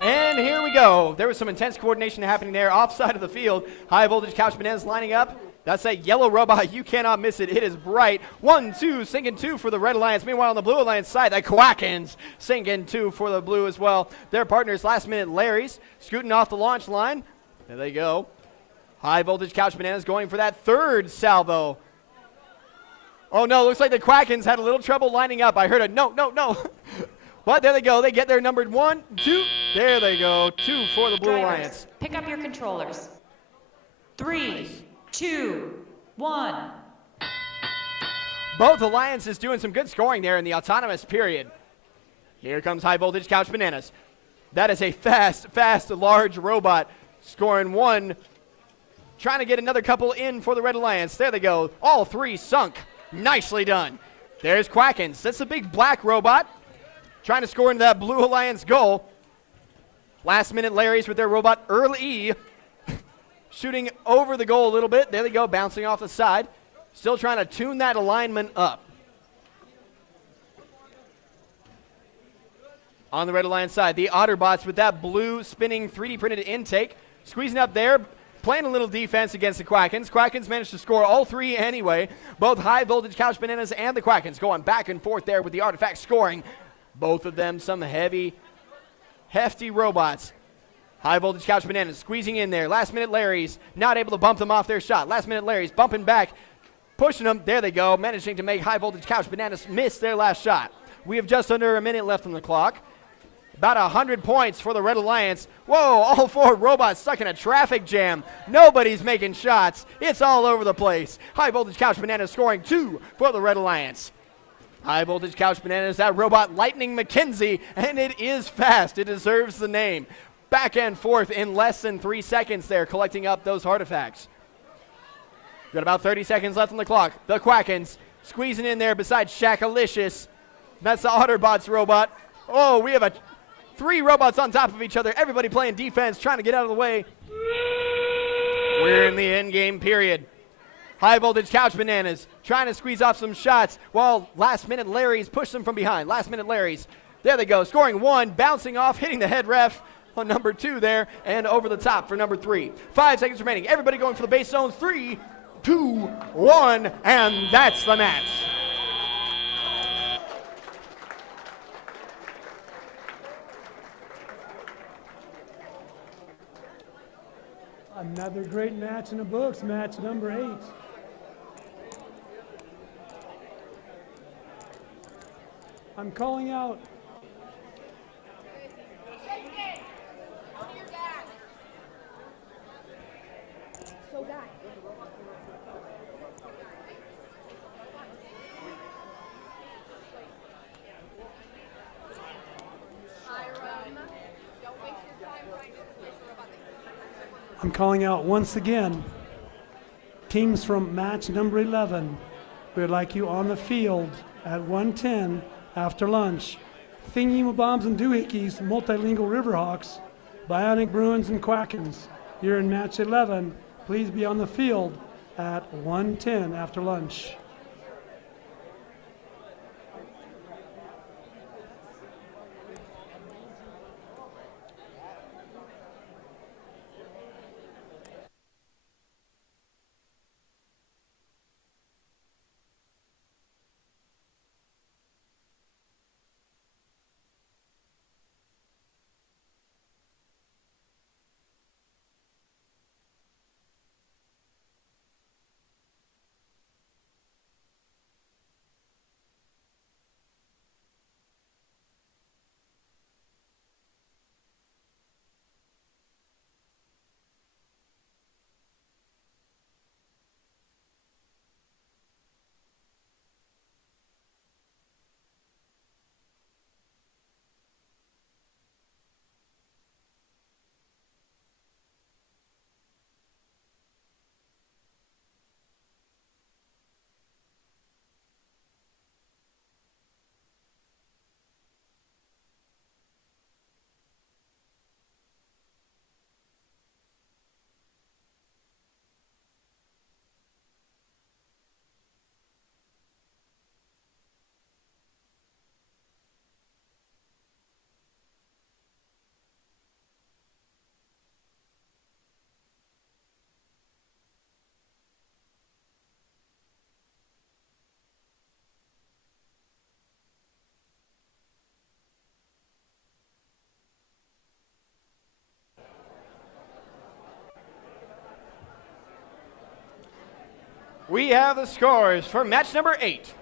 And here we go. There was some intense coordination happening there offside of the field. High voltage couch bananas lining up. That's that yellow robot. You cannot miss it. It is bright. 1, 2, sinking 2 for the Red Alliance. Meanwhile, on the Blue Alliance side, the Quackens sinking 2 for the Blue as well. Their partners, last minute Larry's, scooting off the launch line. There they go. High voltage couch bananas going for that third salvo. Oh no, looks like the Quackens had a little trouble lining up. I heard a no. But there they go. They get their numbered 1, 2. There they go. 2 for the Blue Drivers, Alliance. pick up your controllers. 3, 2, 1. Both alliances doing some good scoring there in the autonomous period. Here comes high voltage couch bananas. That is a fast, large robot scoring 1. Trying to get another couple in for the Red Alliance. There they go. All 3 sunk. Nicely done. There's Quackens. That's a big black robot. Trying to score into that Blue Alliance goal. Last minute Larry's with their robot early. Shooting over the goal a little bit. There they go, bouncing off the side. Still trying to tune that alignment up. On the Red Alliance side, the Otterbots with that blue spinning 3D printed intake. Squeezing up there, playing a little defense against the Quackens. Quackens managed to score all 3 anyway. Both high voltage couch bananas and the Quackens going back and forth there with the artifact scoring. Both of them some hefty robots. High voltage couch bananas squeezing in there. Last minute Larry's not able to bump them off their shot. Last minute Larry's bumping back, pushing them. There they go, managing to make high voltage couch bananas miss their last shot. We have just under a minute left on the clock. About 100 points for the Red Alliance. Whoa, all 4 robots stuck in a traffic jam. Nobody's making shots. It's all over the place. High voltage couch bananas scoring 2 for the Red Alliance. High voltage couch bananas, that robot Lightning McKenzie, and it is fast. It deserves the name. Back and forth in less than 3 seconds there, collecting up those artifacts. Got about 30 seconds left on the clock. The Quackens squeezing in there beside Shackalicious. That's the Otterbots robot. Oh, we have 3 robots on top of each other. Everybody playing defense, trying to get out of the way. We're in the end game period. High voltage couch bananas trying to squeeze off some shots while last minute Larry's push them from behind. Last minute Larry's. There they go, scoring 1, bouncing off, hitting the head ref on number 2 there, and over the top for number 3. 5 seconds remaining. Everybody going for the base zones. 3, 2, 1, and that's the match. Another great match in the books, match number 8. I'm calling out. I'm calling out once again teams from match number 11. We'd like you on the field at 1:10 after lunch. Thingy-Bombs and Doohickeys, Multilingual Riverhawks, Bionic Bruins and Quackens. You're in match 11. Please be on the field at 1:10 after lunch. We have the scores for match number 8.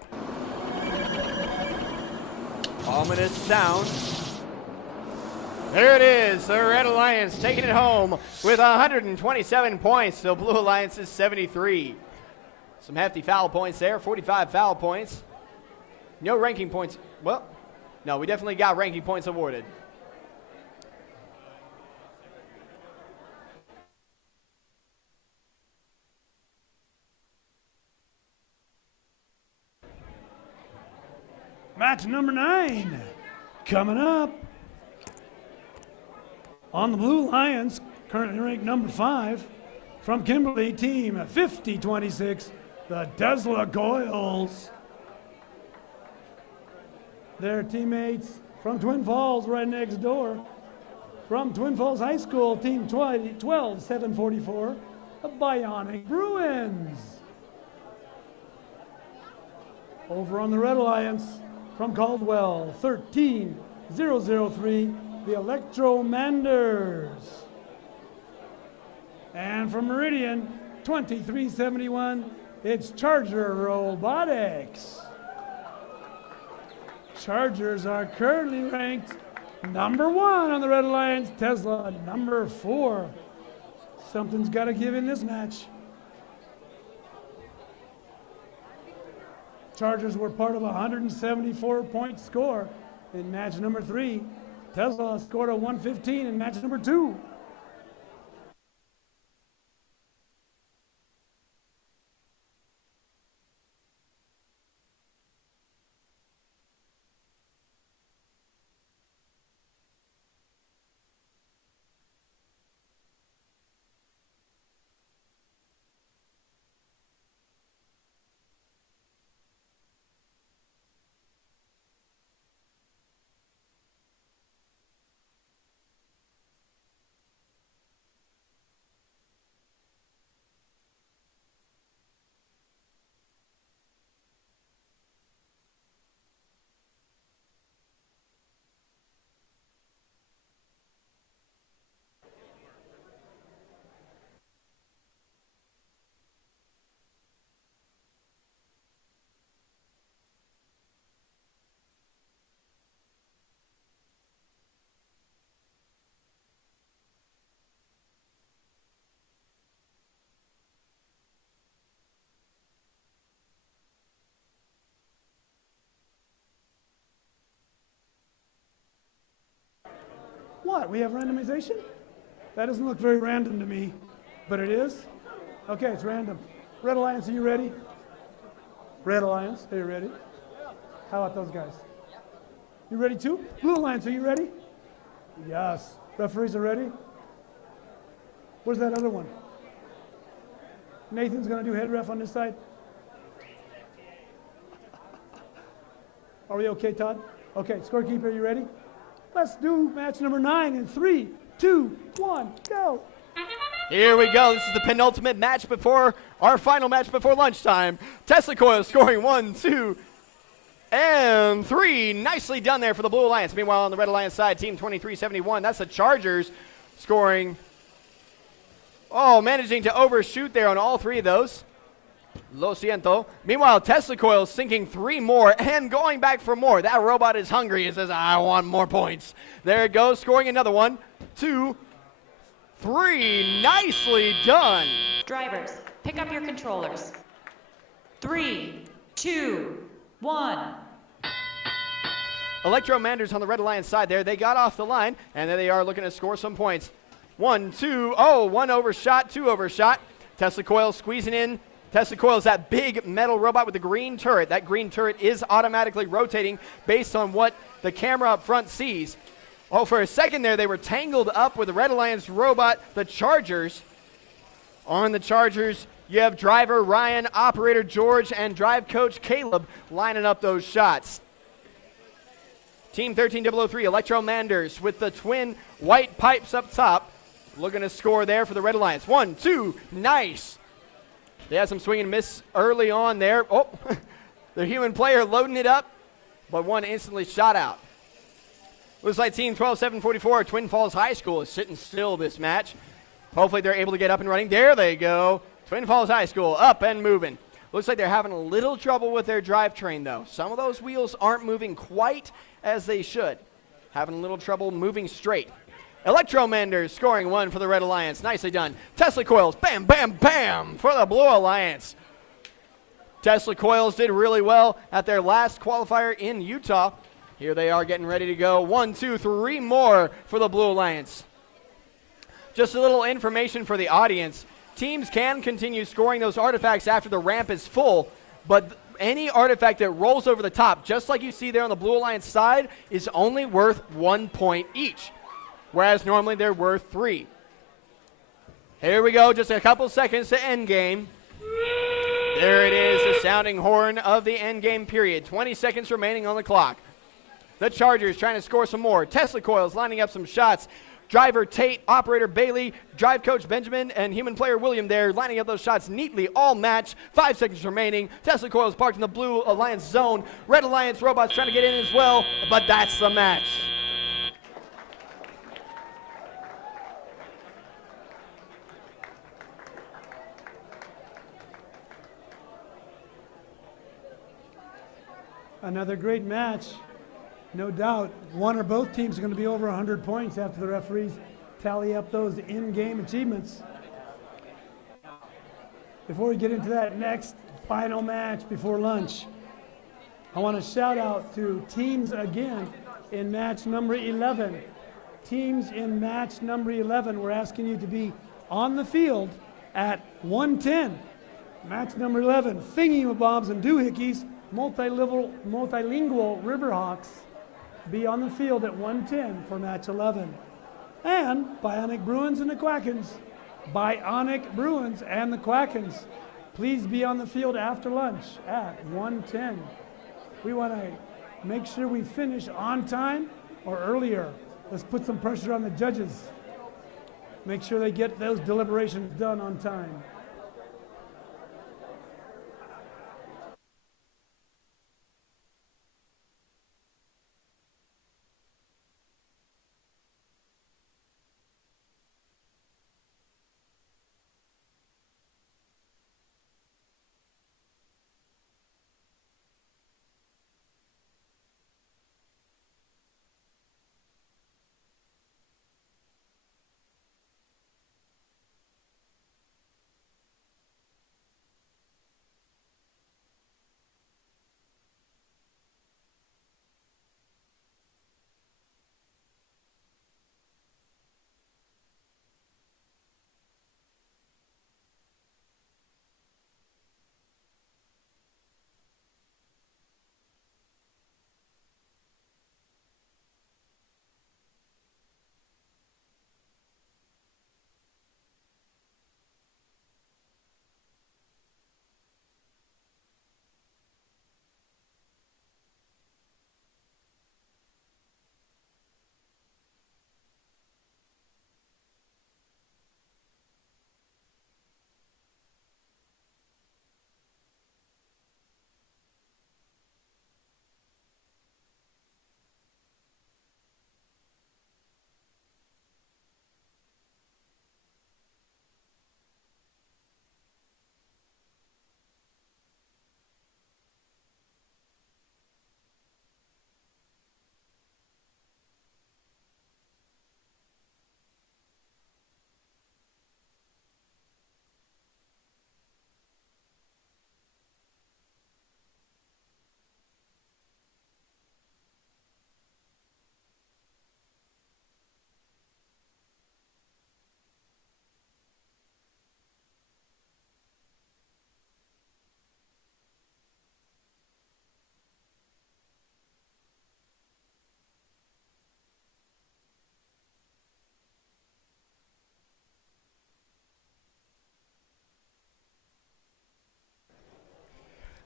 Ominous sounds. There it is, the Red Alliance taking it home with 127 points. The Blue Alliance is 73. Some hefty foul points there, 45 foul points. No ranking points. Well, no, we definitely got ranking points awarded. Match number 9 coming up. On the Blue Lions, currently ranked number 5, from Kimberly, team 5026, the Tesla Goyles. Their teammates from Twin Falls right next door. From Twin Falls High School, team 12744, the Bionic Bruins. Over on the Red Alliance, from Caldwell, 13003, the Electromanders. And from Meridian, 2371, it's Charger Robotics. Chargers are currently ranked number 1 on the Red Alliance, Tesla number 4. Something's got to give in this match. Chargers were part of a 174-point score in match number 3. Tesla scored a 115 in match number 2. What? We have randomization? That doesn't look very random to me, but it is? Okay, it's random. Red Alliance, are you ready? Red Alliance, are you ready? How about those guys? You ready too? Blue Alliance, are you ready? Yes. Referees are ready? Where's that other one? Nathan's going to do head ref on this side. Are we okay, Todd? Okay, scorekeeper, you ready? Let's do match number 9 in 3, 2, 1, go. Here we go. This is the penultimate match before our final match before lunchtime. Tesla Coil scoring 1, 2, and 3. Nicely done there for the Blue Alliance. Meanwhile, on the Red Alliance side, Team 2371, that's the Chargers scoring. Oh, managing to overshoot there on all 3 of those. Lo siento. Meanwhile, Tesla Coil sinking 3 more and going back for more. That robot is hungry. It says, I want more points. There it goes, scoring another 1, 2, 3. Nicely done. Drivers, pick up your controllers. 3, 2, 1. Electromanders on the Red Alliance side there. They got off the line, and there they are looking to score some points. 1, 2, oh, 1 overshot, 2 overshot. Tesla Coil squeezing in. Tesla Coil is that big metal robot with the green turret. That green turret is automatically rotating based on what the camera up front sees. Oh, for a second there, they were tangled up with the Red Alliance robot, the Chargers. On the Chargers, you have driver Ryan, operator George, and drive coach Caleb lining up those shots. Team 13003, Electromanders with the twin white pipes up top. Looking to score there for the Red Alliance. 1, 2, nice. They had some swing and miss early on there. Oh, the human player loading it up, but one instantly shot out. Looks like Team 12744, Twin Falls High School, is sitting still this match. Hopefully they're able to get up and running. There they go. Twin Falls High School up and moving. Looks like they're having a little trouble with their drivetrain, though. Some of those wheels aren't moving quite as they should. Having a little trouble moving straight. Electromanders scoring 1 for the Red Alliance. Nicely done. Tesla Coils, bam, bam, bam, for the Blue Alliance. Tesla Coils did really well at their last qualifier in Utah. Here they are getting ready to go. 1, 2, 3 more for the Blue Alliance. Just a little information for the audience. Teams can continue scoring those artifacts after the ramp is full, but any artifact that rolls over the top, just like you see there on the Blue Alliance side, is only worth 1 point each, whereas normally they're worth 3. Here we go, just a couple seconds to end game. There it is, the sounding horn of the end game period. 20 seconds remaining on the clock. The Chargers trying to score some more. Tesla Coils lining up some shots. Driver Tate, operator Bailey, drive coach Benjamin, and human player William there lining up those shots neatly, all match. 5 seconds remaining. Tesla Coils parked in the Blue Alliance zone. Red Alliance robots trying to get in as well, but that's the match. Another great match. No doubt, one or both teams are going to be over 100 points after the referees tally up those in-game achievements. Before we get into that next final match before lunch, I want to shout out to teams again in match number 11. Teams in match number 11, we're asking you to be on the field at 1:10. Match number 11, Thingy-Mabobs and Doohickeys, multilingual Riverhawks, be on the field at 1:10 for match 11. And Bionic Bruins and the Quackens. Bionic Bruins and the Quackens. Please be on the field after lunch at 1:10. We want to make sure we finish on time or earlier. Let's put some pressure on the judges. Make sure they get those deliberations done on time.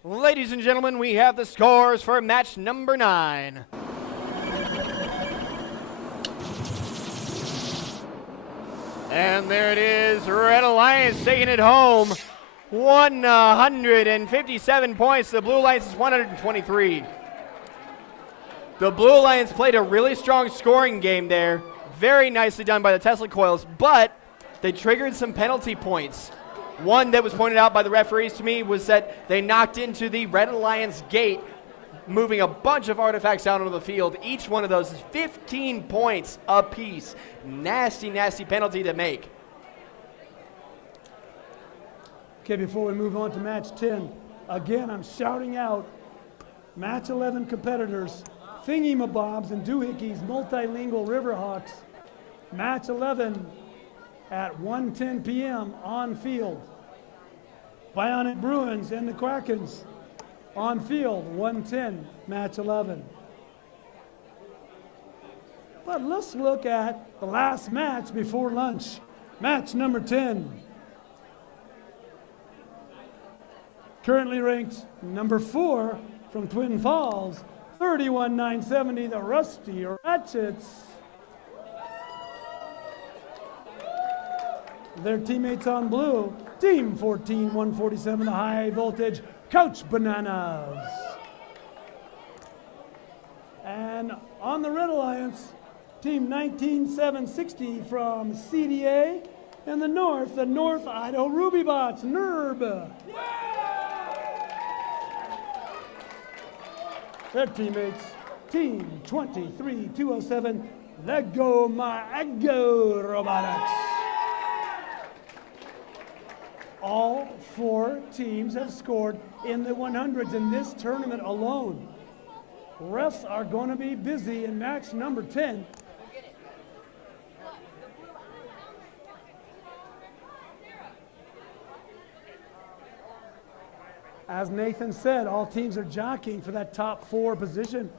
Ladies and gentlemen, we have the scores for match number 9. And there it is, Red Alliance taking it home. 157 points, the Blue Alliance is 123. The Blue Alliance played a really strong scoring game there. Very nicely done by the Tesla coils, but they triggered some penalty points. One that was pointed out by the referees to me was that they knocked into the Red Alliance gate, moving a bunch of artifacts out onto the field. Each one of those is 15 points apiece. Nasty, nasty penalty to make. Okay, before we move on to match 10, again, I'm shouting out match 11 competitors, Thingy-mabobs and Doohickeys, Multilingual Riverhawks, match 11 at 1:10 p.m. on field. Bionic Bruins and the Quackens on field, 1:10, match 11. But let's look at the last match before lunch, match number 10. Currently ranked number 4 from Twin Falls, 31,970, the Rusty Ratchets. Their teammates on blue, team 14,147, the High Voltage Coach Bananas. And on the Red Alliance, team 19,760 from CDA, and the North Idaho Rubybots, NERB. Their teammates, team 23,207, Lego Go Robotics. All 4 teams have scored in the 100s in this tournament alone. Refs are going to be busy in match number 10. As Nathan said, all teams are jockeying for that top 4 position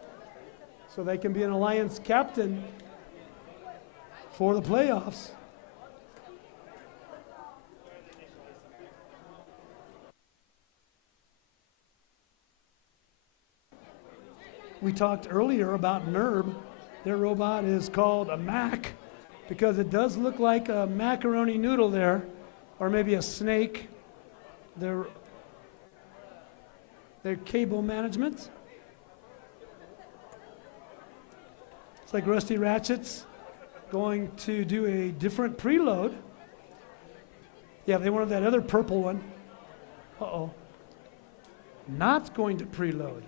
so they can be an alliance captain for the playoffs. We talked earlier about NERB. Their robot is called a Mac because it does look like a macaroni noodle there, or maybe a snake. Their cable management. It's like Rusty Ratchets going to do a different preload. Yeah, they wanted that other purple one. Uh-oh. Not going to preload.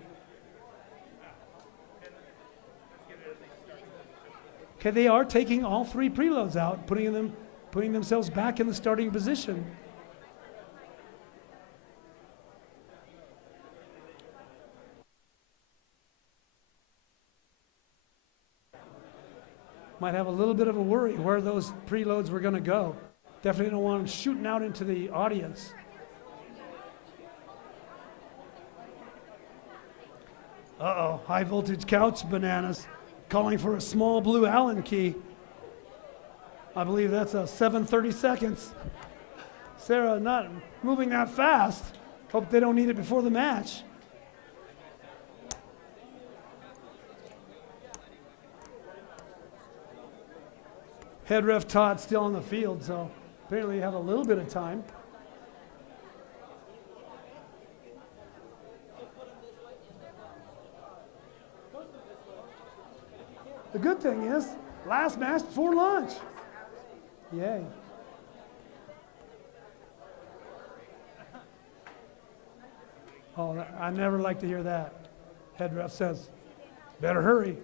Okay, they are taking all 3 preloads out, putting themselves back in the starting position. Might have a little bit of a worry where those preloads were going to go. Definitely don't want them shooting out into the audience. Uh-oh, High Voltage Couch Bananas calling for a small blue Allen key. I believe that's a 7:30 seconds. Sarah not moving that fast. Hope they don't need it before the match. Head ref Todd still on the field, so apparently you have a little bit of time. The good thing is, last match before lunch. Yay. Oh, I never like to hear that. Head ref says, better hurry.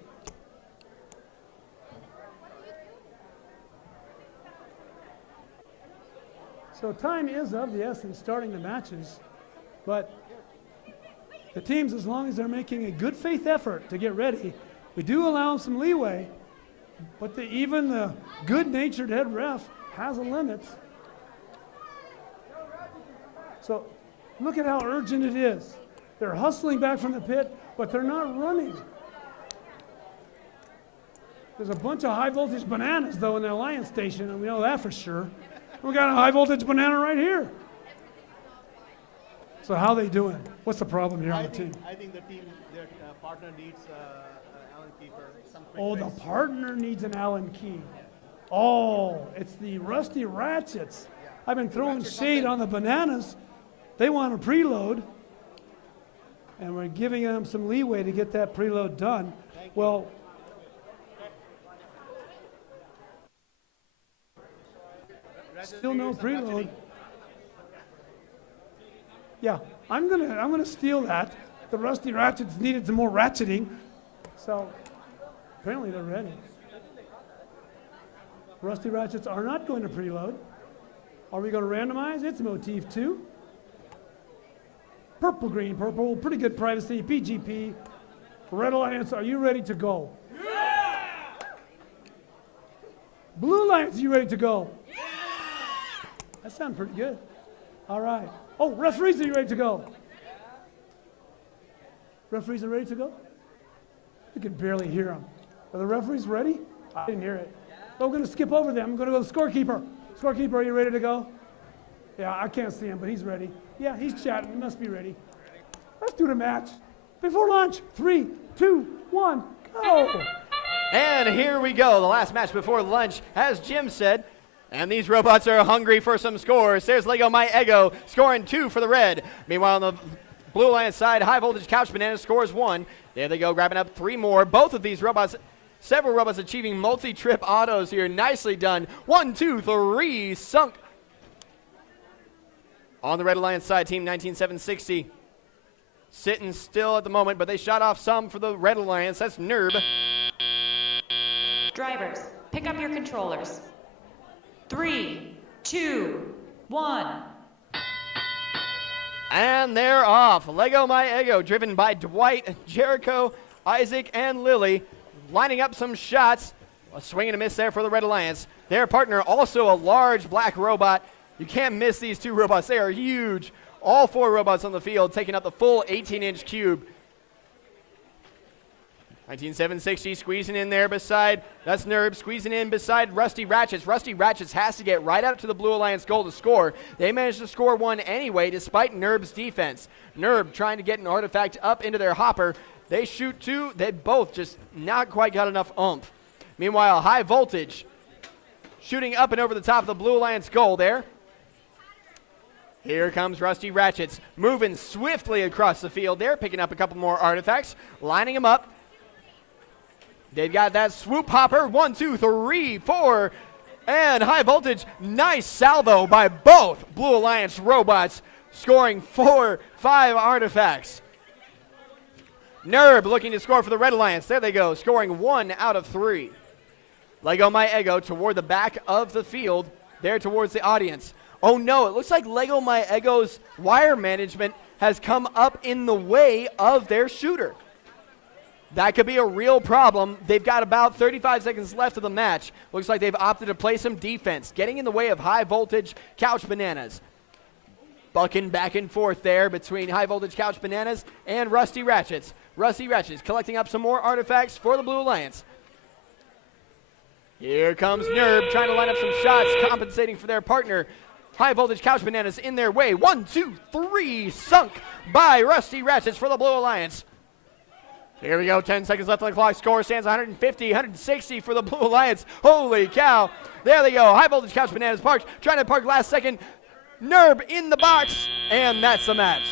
So time is of the essence starting the matches, but the teams, as long as they're making a good faith effort to get ready, we do allow them some leeway, but even the good-natured head ref has a limit. So look at how urgent it is. They're hustling back from the pit, but they're not running. There's a bunch of high-voltage bananas, though, in the Alliance station, and we know that for sure. We got a high-voltage banana right here. So how they doing? What's the problem here on the team? I think the team, their partner needs Allen Keeper. Some quick Oh, the fix. partner needs an Allen key. Oh, it's the Rusty Ratchets. I've been throwing shade on the Bananas. They want a preload, and we're giving them some leeway to get that preload done. Well, still no preload. Yeah, I'm gonna steal that. The Rusty Ratchets needed some more ratcheting, so apparently they're ready. Rusty Ratchets are not going to preload. Are we going to randomize? It's motif 2. Purple, green, purple, pretty good privacy, PGP. Red Alliance, are you ready to go? Yeah! Blue Alliance, are you ready to go? Yeah! That sounds pretty good. All right. Oh, referees, are you ready to go? Referees are ready to go? You can barely hear them. Are the referees ready? I didn't hear it. So we're going to skip over them. I'm going to go to the scorekeeper. Scorekeeper, are you ready to go? Yeah, I can't see him, but he's ready. Yeah, he's chatting. He must be ready. Let's do the match. Before lunch, 3, 2, 1, go! And here we go, the last match before lunch, as Jim said. And these robots are hungry for some scores. There's Lego My Ego scoring 2 for the red. Meanwhile, on the Blue Alliance side, High Voltage Couch Banana scores 1. There they go, grabbing up 3 more. Both of these robots, several robots achieving multi-trip autos here. Nicely done. 1, 2, 3, sunk. On the Red Alliance side, Team 19760 sitting still at the moment, but they shot off some for the Red Alliance. That's Nerb. Drivers, pick up your controllers. 3, 2, 1. And they're off. Lego My Ego, driven by Dwight, Jericho, Isaac, and Lily, lining up some shots. A swing and a miss there for the Red Alliance. Their partner, also a large black robot. You can't miss these 2 robots. They are huge. All 4 robots on the field, taking up the full 18-inch cube. 19760 squeezing in there beside, that's Nerb, squeezing in beside Rusty Ratchets. Rusty Ratchets has to get right out to the Blue Alliance goal to score. They managed to score 1 anyway, despite Nerb's defense. Nerb trying to get an artifact up into their hopper. They shoot 2. They both just not quite got enough oomph. Meanwhile, High Voltage shooting up and over the top of the Blue Alliance goal there. Here comes Rusty Ratchets, moving swiftly across the field there, picking up a couple more artifacts, lining them up. They've got that swoop hopper, 1, 2, 3, 4, and High Voltage, nice salvo by both Blue Alliance robots, scoring 4, 5 artifacts. Nerb looking to score for the Red Alliance. There they go, scoring 1 out of 3. Lego My Ego toward the back of the field, there towards the audience. Oh no, it looks like Lego My Ego's wire management has come up in the way of their shooter. That could be a real problem. They've got about 35 seconds left of the match. Looks like they've opted to play some defense, getting in the way of High Voltage Couch Bananas. Bucking back and forth there between High Voltage Couch Bananas and Rusty Ratchets. Rusty Ratchets collecting up some more artifacts for the Blue Alliance. Here comes Nerb trying to line up some shots, compensating for their partner. High Voltage Couch Bananas in their way. 1, 2, 3, sunk by Rusty Ratchets for the Blue Alliance. Here we go, 10 seconds left on the clock. Score stands 150, 160 for the Blue Alliance. Holy cow. There they go. High Voltage Couch Bananas parked, trying to park last second. Nerb in the box, and that's the match.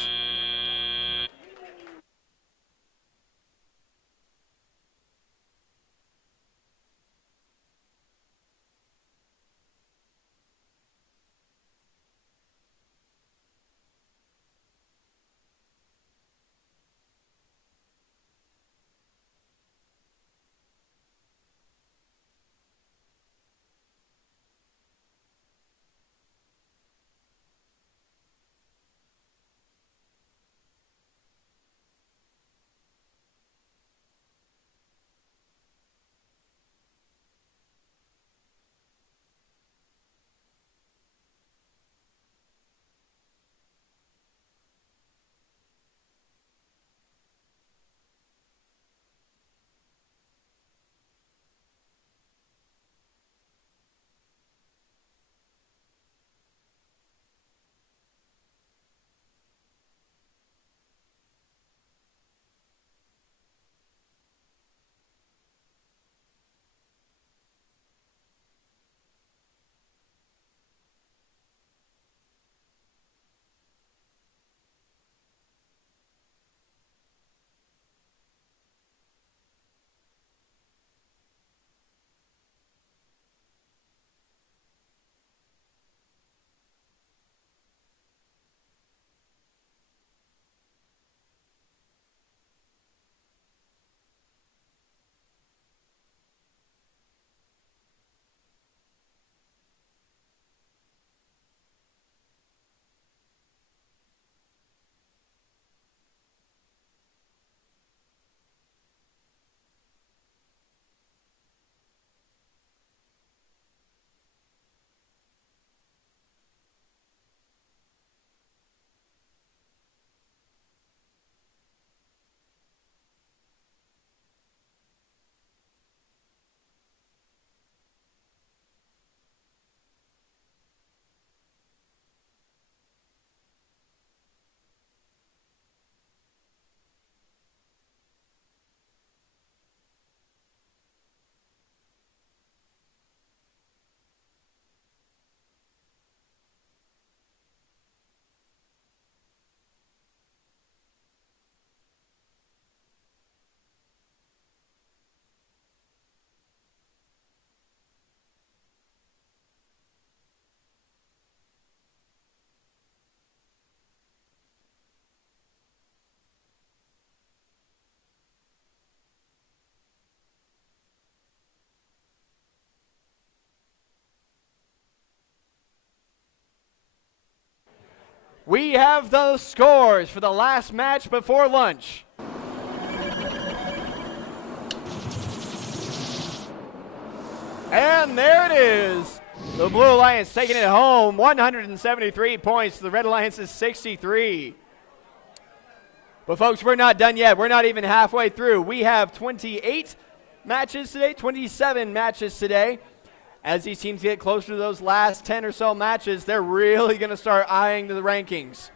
We have those scores for the last match before lunch. And there it is. The Blue Alliance taking it home, 173 points. The Red Alliance is 63. But folks, we're not done yet. We're not even halfway through. We have 28 matches today, 27 matches today. As these teams get closer to those last 10 or so matches, they're really going to start eyeing the rankings.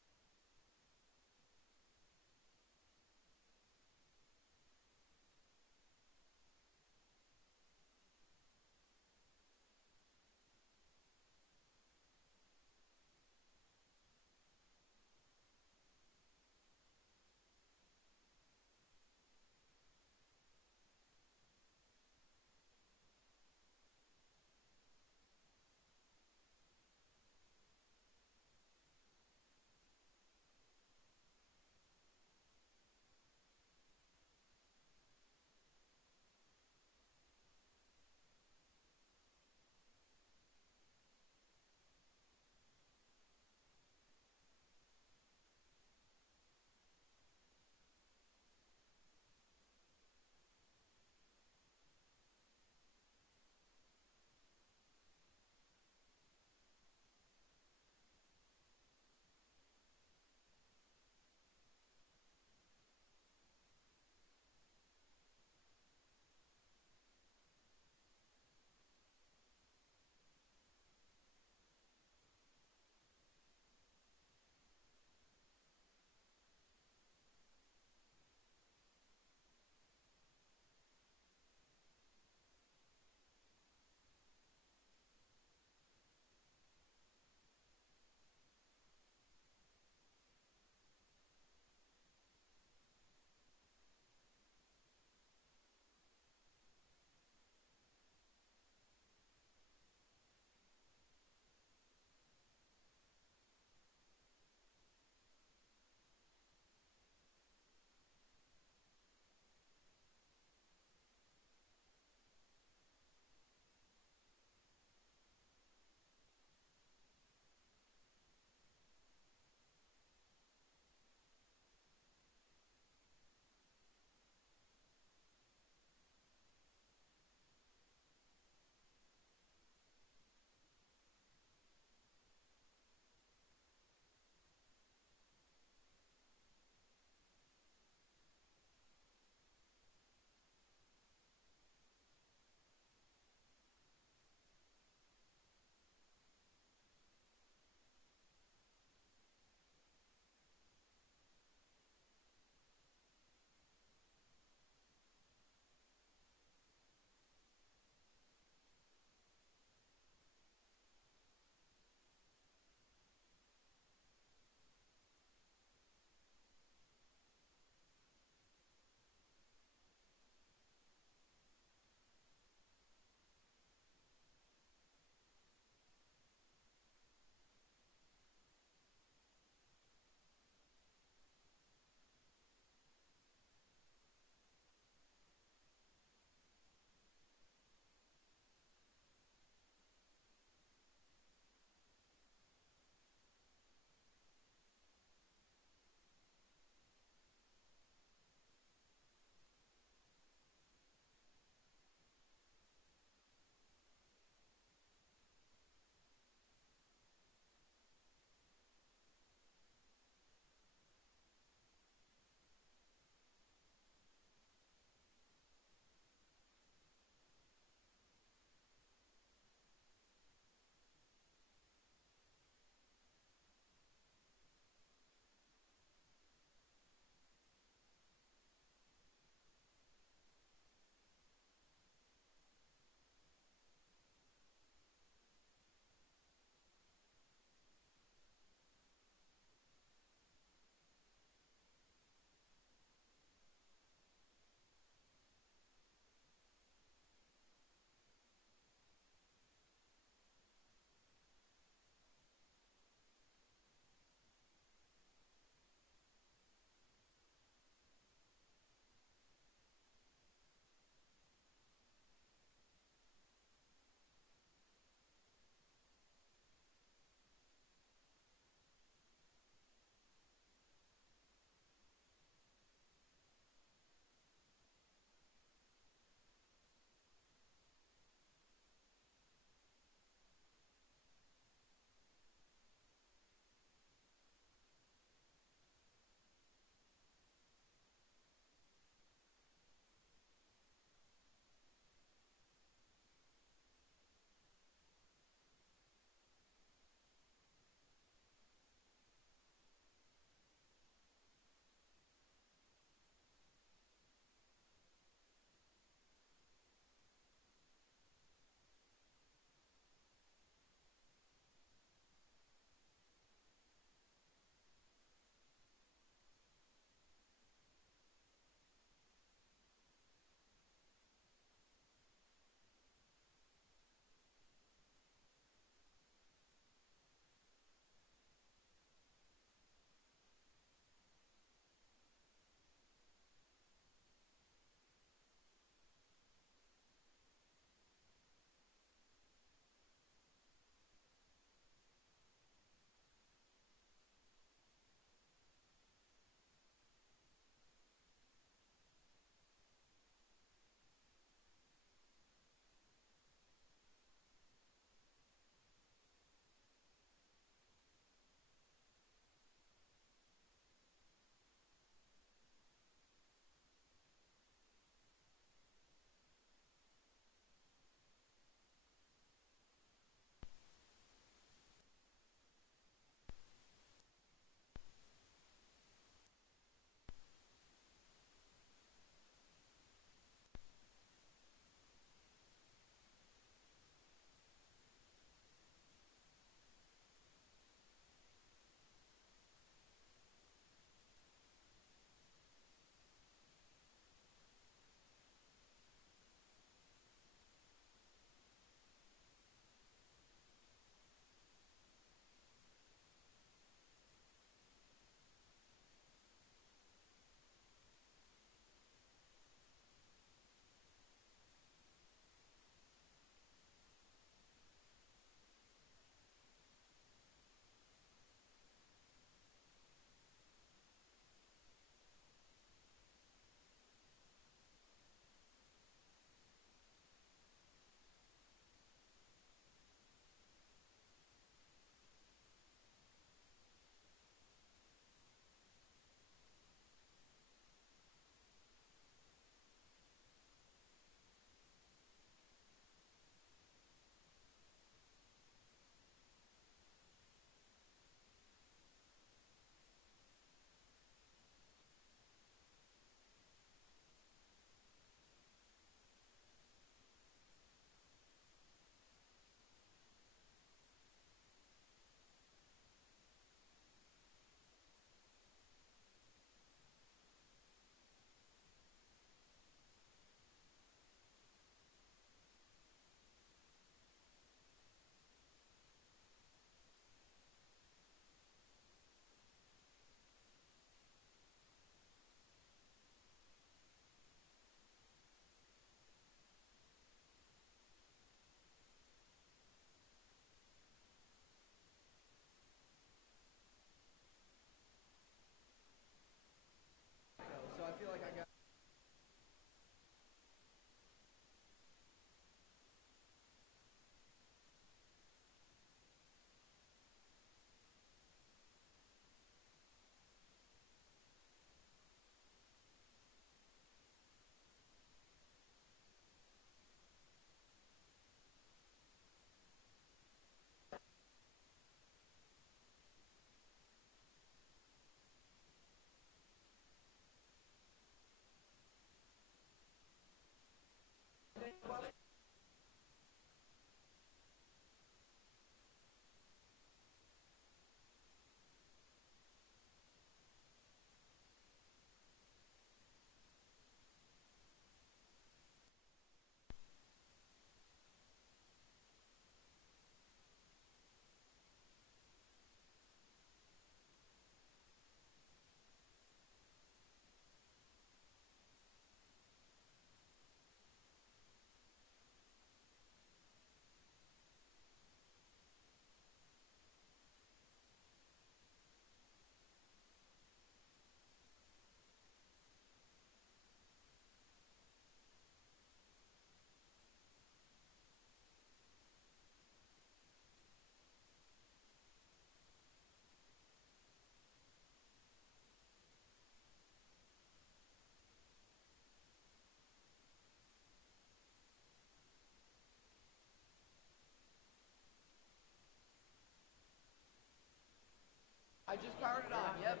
I just powered it on, yep.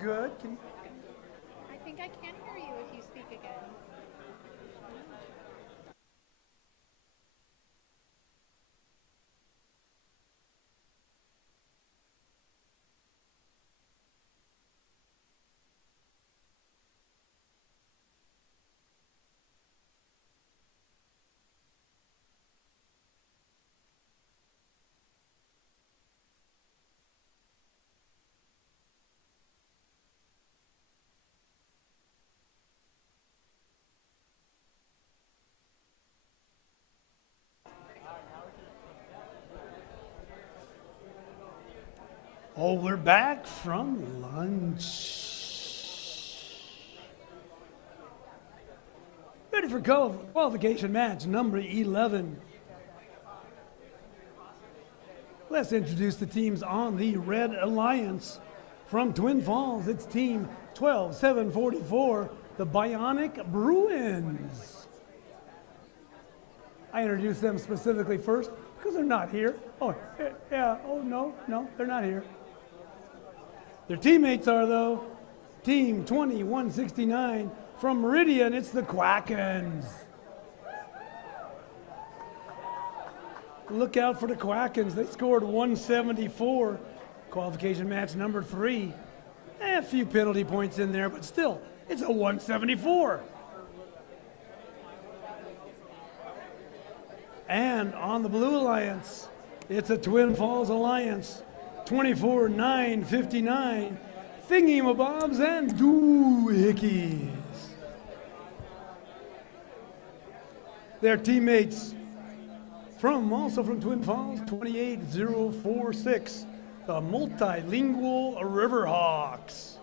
Good. Can you? I think I can't hear you if you speak again. Oh, we're back from lunch. Ready for qualification match number 11. Let's introduce the teams on the Red Alliance. From Twin Falls, it's team 12744, the Bionic Bruins. I introduced them specifically first because they're not here. Oh, yeah, oh, no, they're not here. Their teammates are, though, Team 2169 from Meridian, it's the Quackens. Look out for the Quackens. They scored 174, qualification match number 3. A few penalty points in there, but still, it's a 174. And on the Blue Alliance, it's a Twin Falls Alliance. 24-9-59, Thingy-mabobs and doohickeys. Their teammates also from Twin Falls, 28046, the multilingual Riverhawks.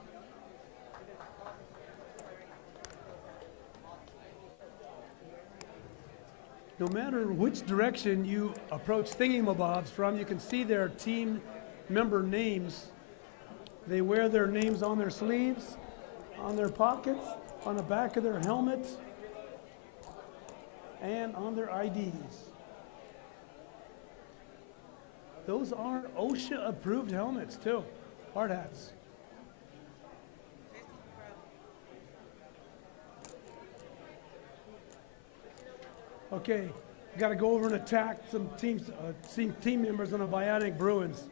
No matter which direction you approach Thingy-mabobs from, you can see their team member names. They wear their names on their sleeves, on their pockets, on the back of their helmets, and on their IDs. Those are OSHA approved helmets too, hard hats. Okay, got to go over and attack some team members on the Bionic Bruins.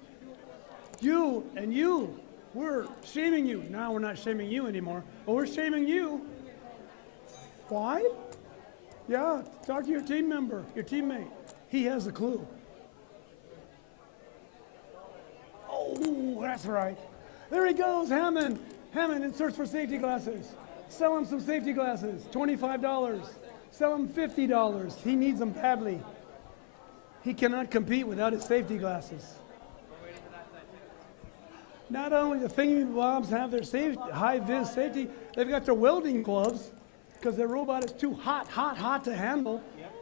You and you, we're shaming you. Now we're not shaming you anymore, but we're shaming you. Why? Yeah, talk to your team member, your teammate. He has a clue. Oh, that's right. There he goes, Hammond. Hammond in search for safety glasses. Sell him some safety glasses, $25. Sell him $50. He needs them badly. He cannot compete without his safety glasses. Not only the Thingy-mabobs have their high-vis safety, they've got their welding gloves because their robot is too hot to handle. Yep.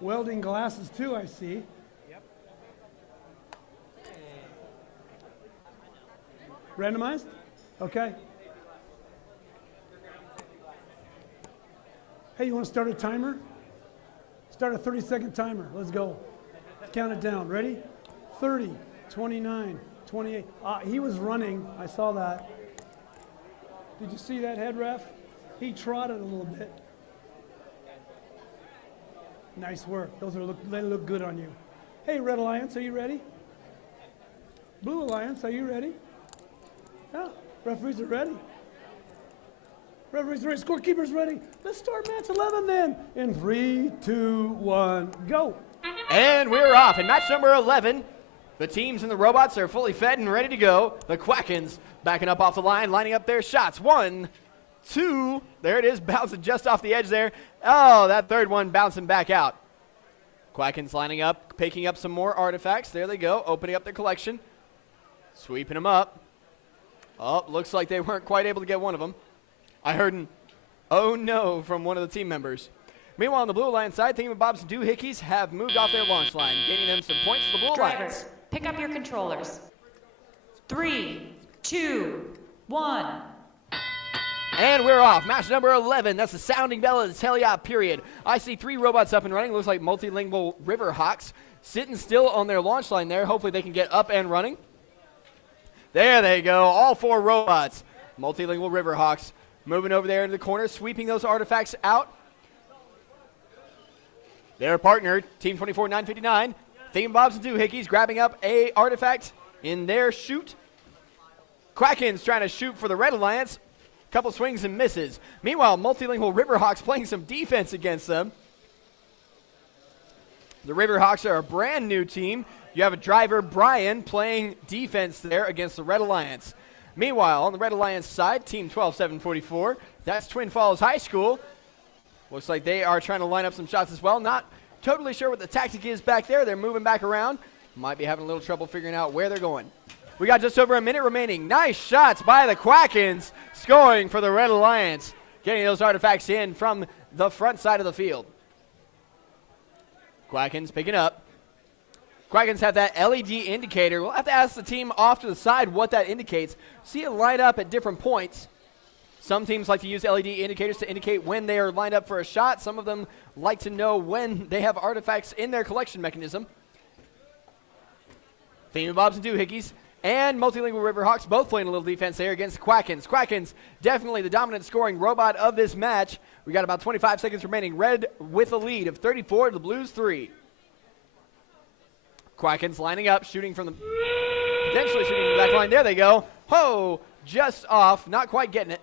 Welding glasses too, I see. Yep. Randomized? Okay. Hey, you want to start a timer? Start a 30-second timer. Let's go. Count it down. Ready? 30, 29, 28. He was running. I saw that. Did you see that head ref? He trotted a little bit. Nice work. They look good on you. Hey, Red Alliance, are you ready? Blue Alliance, are you ready? Yeah, referees are ready. Referees ready. Scorekeepers ready. Let's start match 11 then. In 3, 2, 1, go. And we're off. In match number 11, the teams and the robots are fully fed and ready to go. The Quackens backing up off the line, lining up their shots. 1, 2, there it is, bouncing just off the edge there. Oh, that third one bouncing back out. Quackens lining up, picking up some more artifacts. There they go, opening up their collection, sweeping them up. Oh, looks like they weren't quite able to get one of them. I heard an oh no from one of the team members. Meanwhile, on the Blue Alliance side, Thingy-mabobs and doohickeys have moved off their launch line, gaining them some points to the Blue Alliance. Drivers, pick up your controllers. 3, 2, 1. And we're off. Match number 11. That's the sounding bell of the teleop period. I see 3 robots up and running. Looks like multilingual Riverhawks sitting still on their launch line there. Hopefully they can get up and running. There they go. All 4 robots. Multilingual Riverhawks moving over there into the corner, sweeping those artifacts out. Their partner, Team 24-959, Thingamabobs and Doohickeys, grabbing up a artifact in their chute. Quacken's trying to shoot for the Red Alliance. Couple swings and misses. Meanwhile, multilingual Riverhawks playing some defense against them. The Riverhawks are a brand new team. You have a driver, Brian, playing defense there against the Red Alliance. Meanwhile, on the Red Alliance side, Team 12-744, that's Twin Falls High School. Looks like they are trying to line up some shots as well. Not totally sure what the tactic is back there. They're moving back around. Might be having a little trouble figuring out where they're going. We got just over a minute remaining. Nice shots by the Quackens, scoring for the Red Alliance, getting those artifacts in from the front side of the field. Quackens picking up. Quackens have that LED indicator. We'll have to ask the team off to the side what that indicates. See it light up at different points. Some teams like to use LED indicators to indicate when they are lined up for a shot. Some of them like to know when they have artifacts in their collection mechanism. Thingamabobs and Doohickeys and multilingual Riverhawks both playing a little defense there against Quackens. Quackens definitely the dominant scoring robot of this match. We got about 25 seconds remaining. Red with a lead of 34 to the Blues 3. Quackens lining up, shooting from the, potentially shooting from the back line. There they go. Ho, just off, not quite getting it.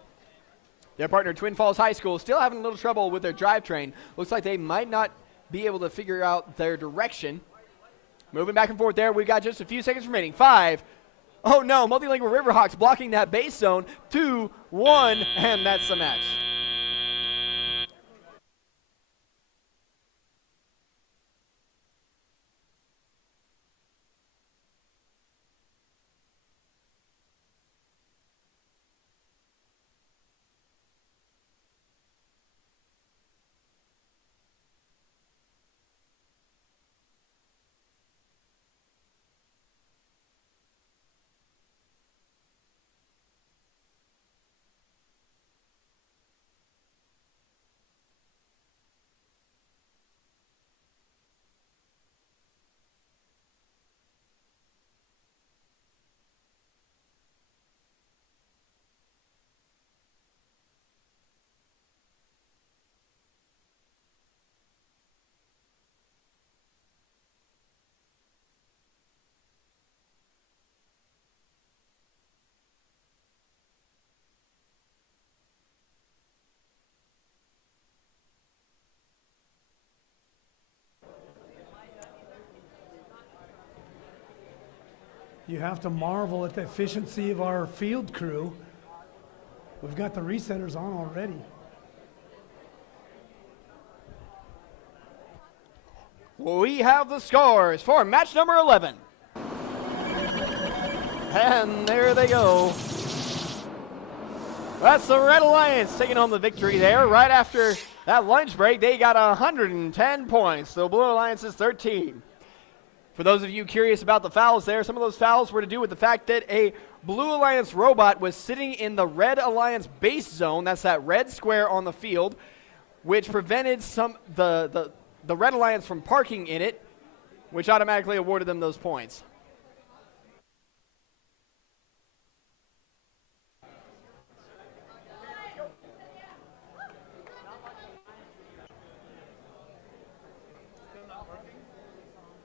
Their partner, Twin Falls High School, still having a little trouble with their drivetrain. Looks like they might not be able to figure out their direction. Moving back and forth there. We've got just a few seconds remaining. 5. Oh no, multilingual Riverhawks blocking that base zone. 2, 1, and that's the match. You have to marvel at the efficiency of our field crew. We've got the resetters on already. We have the scores for match number 11. And there they go. That's the Red Alliance taking home the victory there. Right after that lunch break, they got 110 points. So Blue Alliance is 13. For those of you curious about the fouls there, some of those fouls were to do with the fact that a Blue Alliance robot was sitting in the Red Alliance base zone. That's that red square on the field, which prevented the Red Alliance from parking in it, which automatically awarded them those points.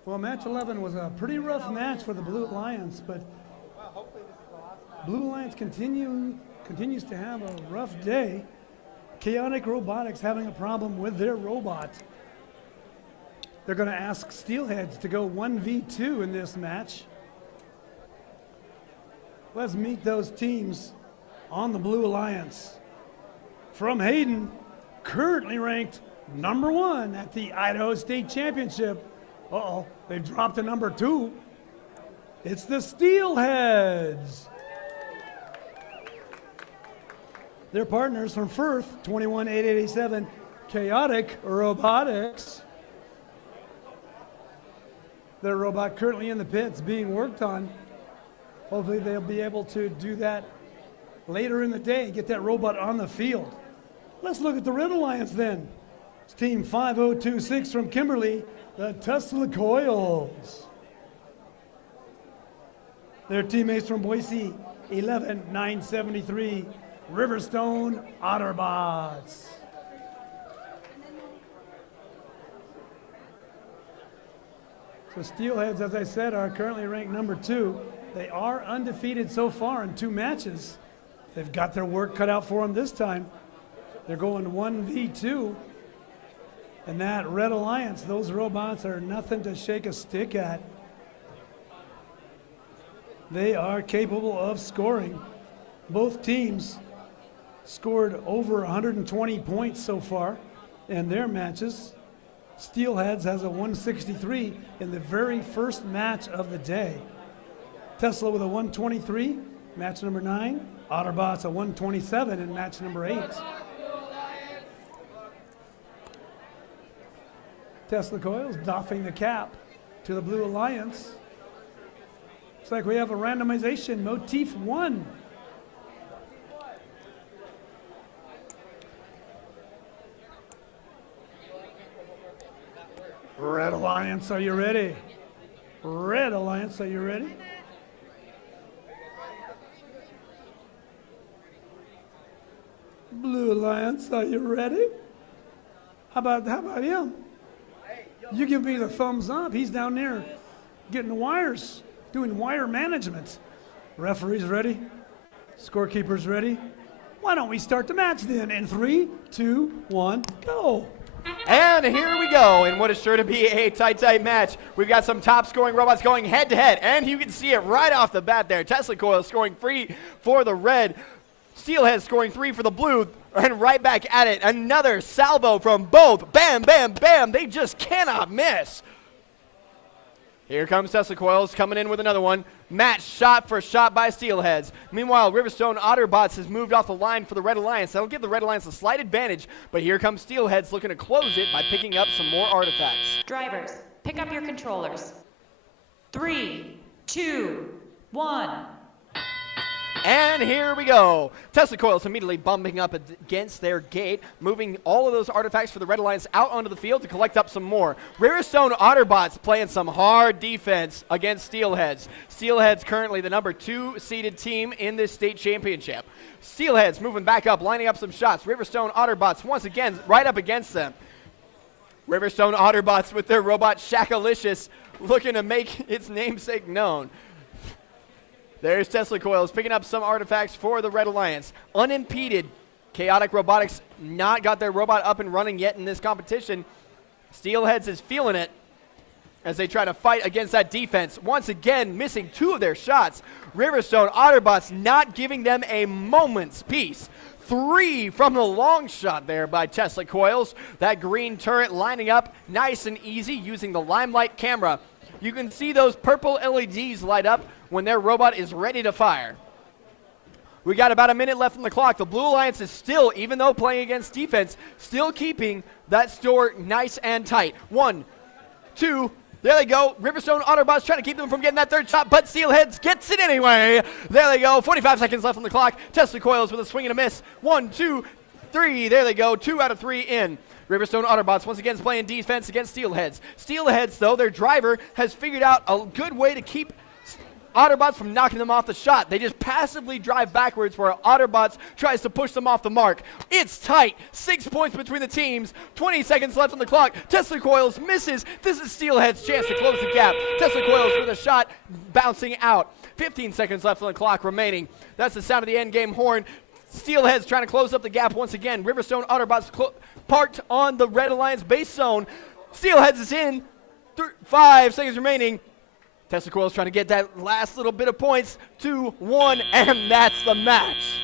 Well, match 11 was a pretty rough match for the Blue Alliance, but Blue Alliance continues to have a rough day. Chaotic Robotics having a problem with their robot. They're going to ask Steelheads to go 1v2 in this match. Let's meet those teams on the Blue Alliance. From Hayden, currently ranked number 1 at the Idaho State Championship. Uh-oh, they've dropped to number 2. It's the Steelheads. Their partners from Firth, 21-887, Chaotic Robotics. Their robot currently in the pits being worked on. Hopefully they'll be able to do that later in the day, get that robot on the field. Let's look at the Red Alliance then. It's Team 5026 from Kimberly, the Tesla Coils. Their teammates from Boise, 11973, Riverstone Otterbots. So Steelheads, as I said, are currently ranked number 2. They are undefeated so far in 2 matches. They've got their work cut out for them this time. They're going 1v2. And that Red Alliance, those robots are nothing to shake a stick at. They are capable of scoring. Both teams scored over 120 points so far in their matches. Steelheads has a 163 in the very first match of the day. Tesla with a 123, match number 9. Otterbots a 127 in match number 8. Tesla Coils doffing the cap to the Blue Alliance. Looks like we have a randomization, motif 1. Red Alliance, are you ready? Red Alliance, are you ready? Blue Alliance, are you ready? How about him? You give me the thumbs up. He's down there getting the wires, doing wire management. Referees ready? Scorekeepers ready? Why don't we start the match then? In 3, 2, 1, go. And here we go in what is sure to be a tight match. We've got some top-scoring robots going head-to-head, and you can see it right off the bat there. Tesla Coil scoring 3 for the red. Steelhead scoring 3 for the blue, and right back at it. Another salvo from both. Bam, bam, bam. They just cannot miss. Here comes Tesla Coils coming in with another one. Match shot for shot by Steelheads. Meanwhile, Riverstone Otterbots has moved off the line for the Red Alliance. That'll give the Red Alliance a slight advantage, but here comes Steelheads looking to close it by picking up some more artifacts. Drivers, pick up your controllers. 3, 2, 1. And here we go. Tesla Coils immediately bumping up against their gate, moving all of those artifacts for the Red Alliance out onto the field to collect up some more. Riverstone Otterbots playing some hard defense against Steelheads. Steelheads currently the number 2 seeded team in this state championship. Steelheads moving back up, lining up some shots. Riverstone Otterbots once again right up against them. Riverstone Otterbots with their robot Shackalicious looking to make its namesake known. There's Tesla Coils picking up some artifacts for the Red Alliance. Unimpeded. Chaotic Robotics not got their robot up and running yet in this competition. Steelheads is feeling it as they try to fight against that defense. Once again, missing 2 of their shots. Riverstone Otterbots not giving them a moment's peace. 3 from the long shot there by Tesla Coils. That green turret lining up nice and easy using the Limelight camera. You can see those purple LEDs light up when their robot is ready to fire. We got about a minute left on the clock. The Blue Alliance is still, even though playing against defense, still keeping that store nice and tight. 1, 2, there they go. Riverstone Otterbots trying to keep them from getting that third shot, but Steelheads gets it anyway. There they go. 45 seconds left on the clock. Tesla Coils with a swing and a miss. 1, 2, 3. There they go. 2 out of 3 in. Riverstone Otterbots once again playing defense against Steelheads. Steelheads, though, their driver has figured out a good way to keep Otterbots from knocking them off the shot. They just passively drive backwards where Otterbots tries to push them off the mark. It's tight. 6 points between the teams. 20 seconds left on the clock. Tesla Coils misses. This is Steelhead's chance to close the gap. Tesla Coils with a shot bouncing out. 15 seconds left on the clock remaining. That's the sound of the end game horn. Steelheads trying to close up the gap once again. Riverstone Otterbots parked on the Red Alliance base zone. Steelheads is in. 5 seconds remaining. Tesla Coils trying to get that last little bit of points. 2, 1, and that's the match.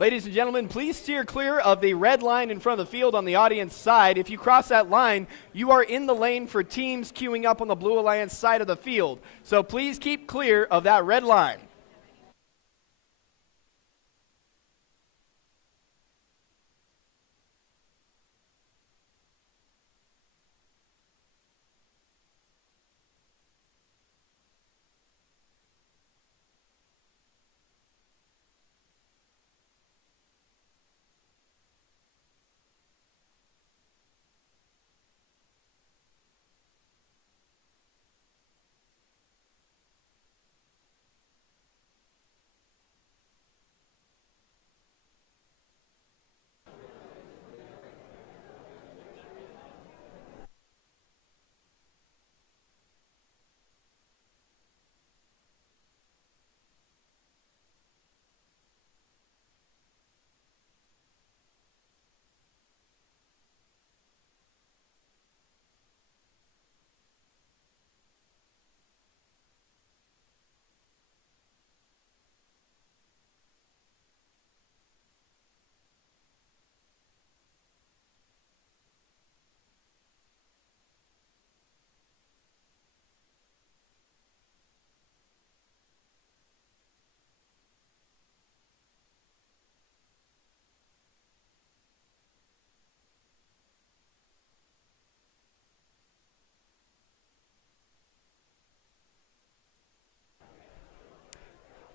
Ladies and gentlemen, please steer clear of the red line in front of the field on the audience side. If you cross that line, you are in the lane for teams queuing up on the Blue Alliance side of the field. So please keep clear of that red line.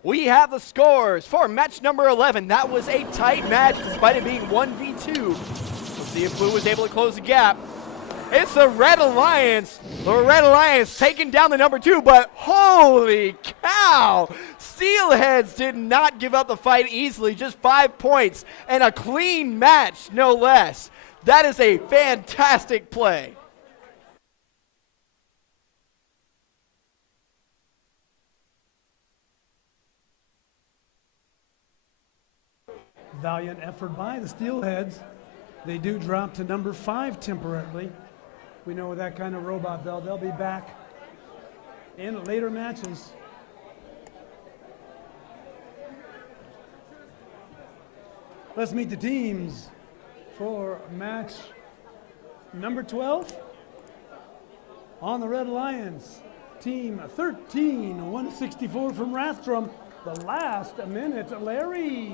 We have the scores for match number 11. That was a tight match despite it being 1v2. We'll see if Blue was able to close the gap. It's the Red Alliance. The Red Alliance taking down the number 2, but holy cow! Steelheads did not give up the fight easily, just 5 points and a clean match, no less. That is a fantastic play. Valiant effort by the Steelheads. They do drop to number 5 temporarily. We know with that kind of robot, they'll be back in later matches. Let's meet the teams for match number 12. On the Red Alliance, team 13, 164 from Rathdrum, the last minute Larry's.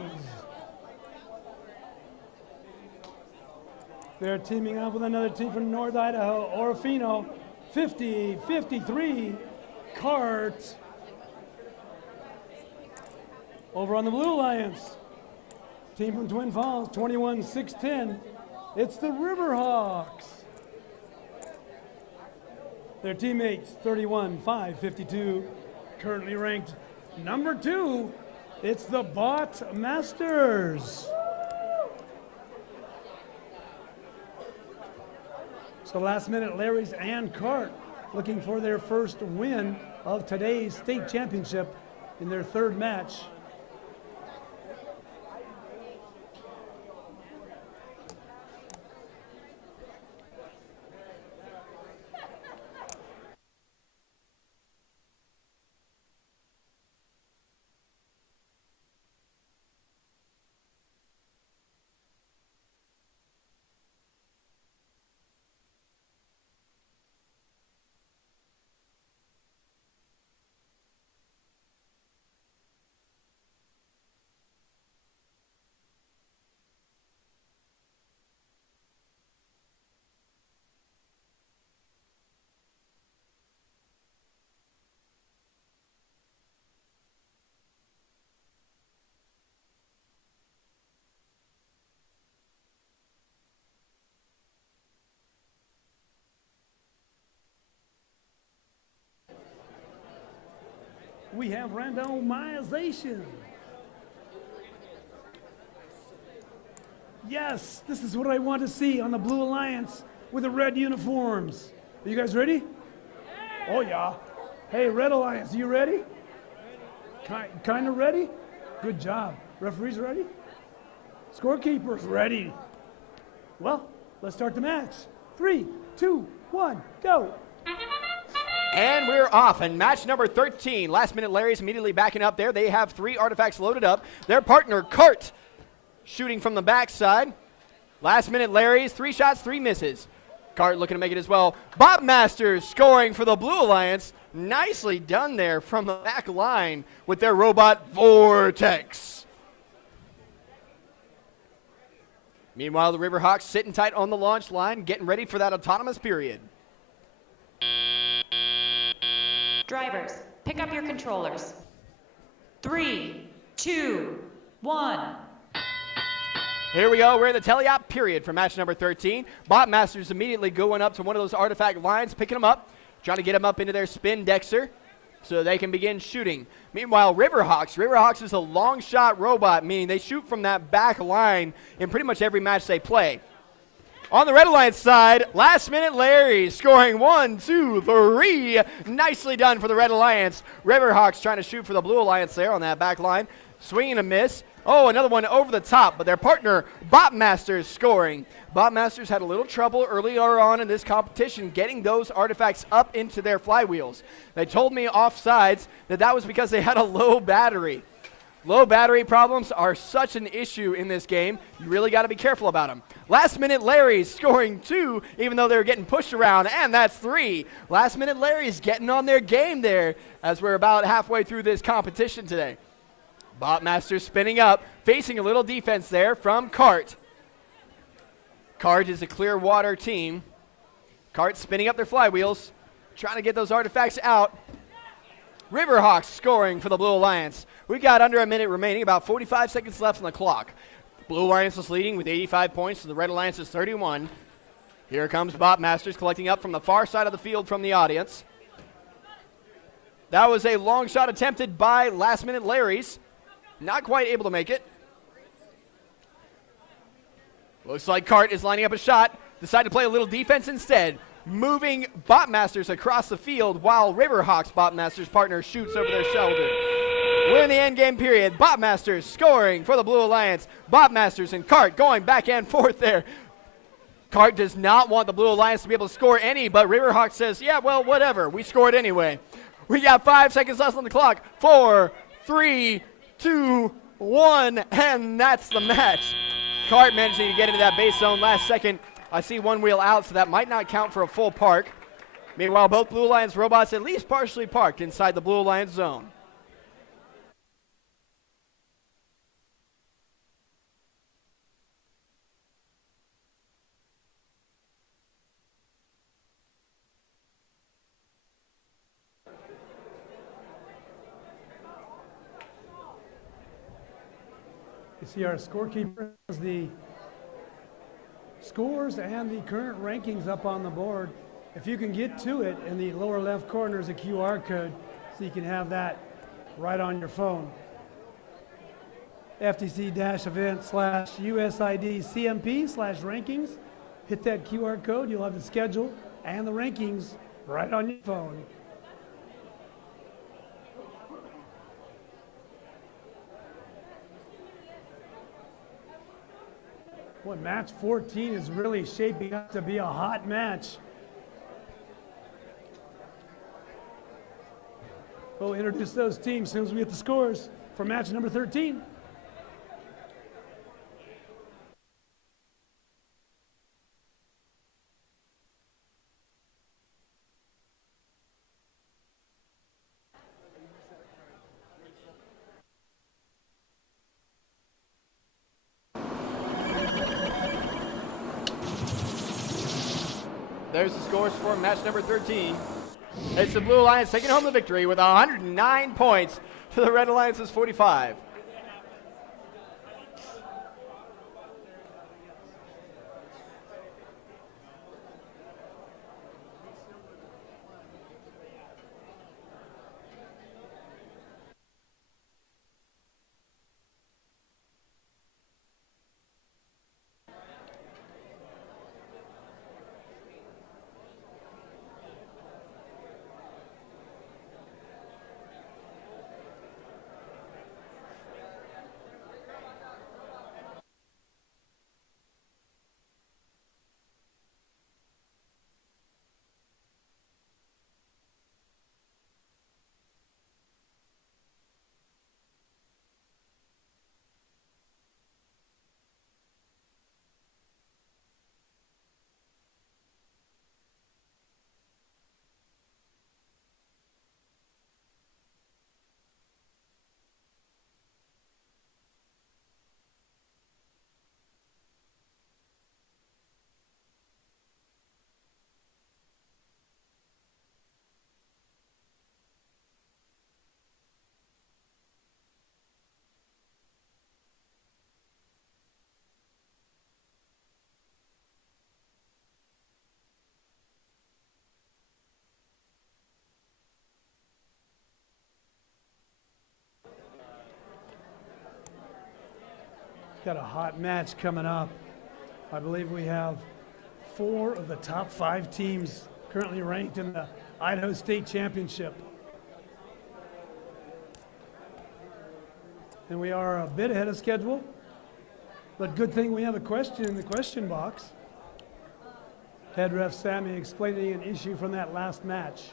They're teaming up with another team from North Idaho, Orofino, 50-53, Cart. Over on the Blue Alliance, team from Twin Falls, 21-610, it's the Riverhawks. Their teammates, 31-552, currently ranked number 2, it's the Bot Masters. So last minute, Larry's and Cart looking for their first win of today's state championship in their third match. We have randomization. Yes, this is what I want to see on the Blue Alliance with the red uniforms. Are you guys ready? Oh yeah. Hey, Red Alliance, you ready? Kind of ready? Good job. Referees ready? Scorekeepers ready. Well, let's start the match. 3, 2, 1, go. And we're off, and match number 13. Last minute Larry's immediately backing up there. They have 3 artifacts loaded up. Their partner, Cart, shooting from the backside. Last minute Larry's, 3 shots, 3 misses. Cart looking to make it as well. Bob Masters scoring for the Blue Alliance. Nicely done there from the back line with their robot Vortex. Meanwhile, the Riverhawks sitting tight on the launch line, getting ready for that autonomous period. Drivers, pick up your controllers. 3, 2, 1. Here we go. We're in the teleop period for match number 13. Bob Masters immediately going up to one of those artifact lines, picking them up, trying to get them up into their spin dexter so they can begin shooting. Meanwhile, Riverhawks is a long shot robot, meaning they shoot from that back line in pretty much every match they play. On the Red Alliance side, last minute Larry scoring 1, 2, 3. Nicely done for the Red Alliance. Riverhawks trying to shoot for the Blue Alliance there on that back line. Swinging a miss. Oh, another one over the top, but their partner, Bob Masters, scoring. Bob Masters had a little trouble earlier on in this competition getting those artifacts up into their flywheels. They told me offsides that was because they had a low battery. Low battery problems are such an issue in this game. You really got to be careful about them. Last minute Larry's scoring 2, even though they were getting pushed around, and that's 3. Last minute Larry's getting on their game there as we're about halfway through this competition today. Bob Masters spinning up, facing a little defense there from Cart. Cart is a clear water team. Cart spinning up their flywheels, trying to get those artifacts out. Riverhawks scoring for the Blue Alliance. We got under a minute remaining, about 45 seconds left on the clock. Blue Alliance is leading with 85 points, so the Red Alliance is 31. Here comes Bob Masters collecting up from the far side of the field from the audience. That was a long shot attempted by last minute Larry's. Not quite able to make it. Looks like Cart is lining up a shot. Decided to play a little defense instead. Moving Bob Masters across the field while Riverhawks Bob Masters partner shoots over their shoulder. We're in the end game period. Bob Masters scoring for the Blue Alliance. Bob Masters and Cart going back and forth there. Cart does not want the Blue Alliance to be able to score any, but Riverhawks says, yeah, well, whatever. We scored anyway. We got 5 seconds left on the clock. 4, 3, 2, 1, and that's the match. Cart managing to get into that base zone last second. I see one wheel out, so that might not count for a full park. Meanwhile, both Blue Alliance robots at least partially parked inside the Blue Alliance zone. You see our scorekeeper has the scores and the current rankings up on the board. If you can get to it, in the lower left corner is a QR code, so you can have that right on your phone. FTC-event/USID-CMP/rankings. Hit that QR code, you'll have the schedule and the rankings right on your phone. Boy, match 14 is really shaping up to be a hot match. We'll introduce those teams as soon as we get the scores for match number 13. There's the scores for match number 13. It's the Blue Alliance taking home the victory with 109 points to the Red Alliance's 45. Got a hot match coming up. I believe we have 4 of the top 5 teams currently ranked in the Idaho State Championship. And we are a bit ahead of schedule, but good thing we have a question in the question box. Head ref Sammy explaining an issue from that last match.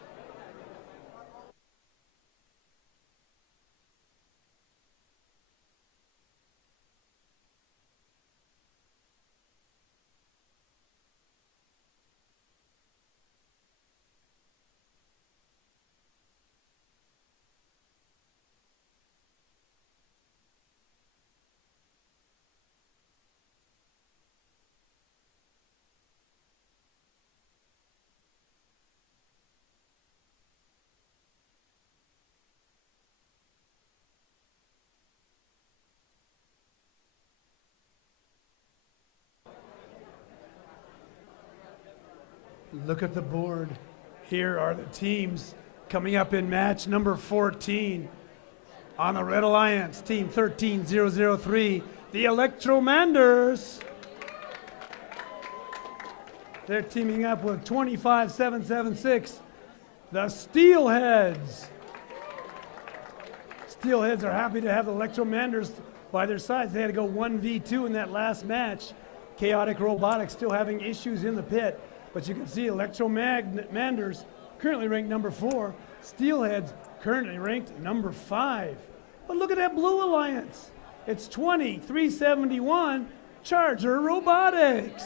Look at the board. Here are the teams coming up in match number 14. On the Red Alliance, team 13003, the Electromanders. They're teaming up with 25776, the Steelheads. Steelheads are happy to have the Electromanders by their sides. They had to go 1v2 in that last match. Chaotic Robotics still having issues in the pit. But you can see Electromanders currently ranked number 4. Steelheads currently ranked number 5. But look at that Blue Alliance. It's 2371 Charger Robotics.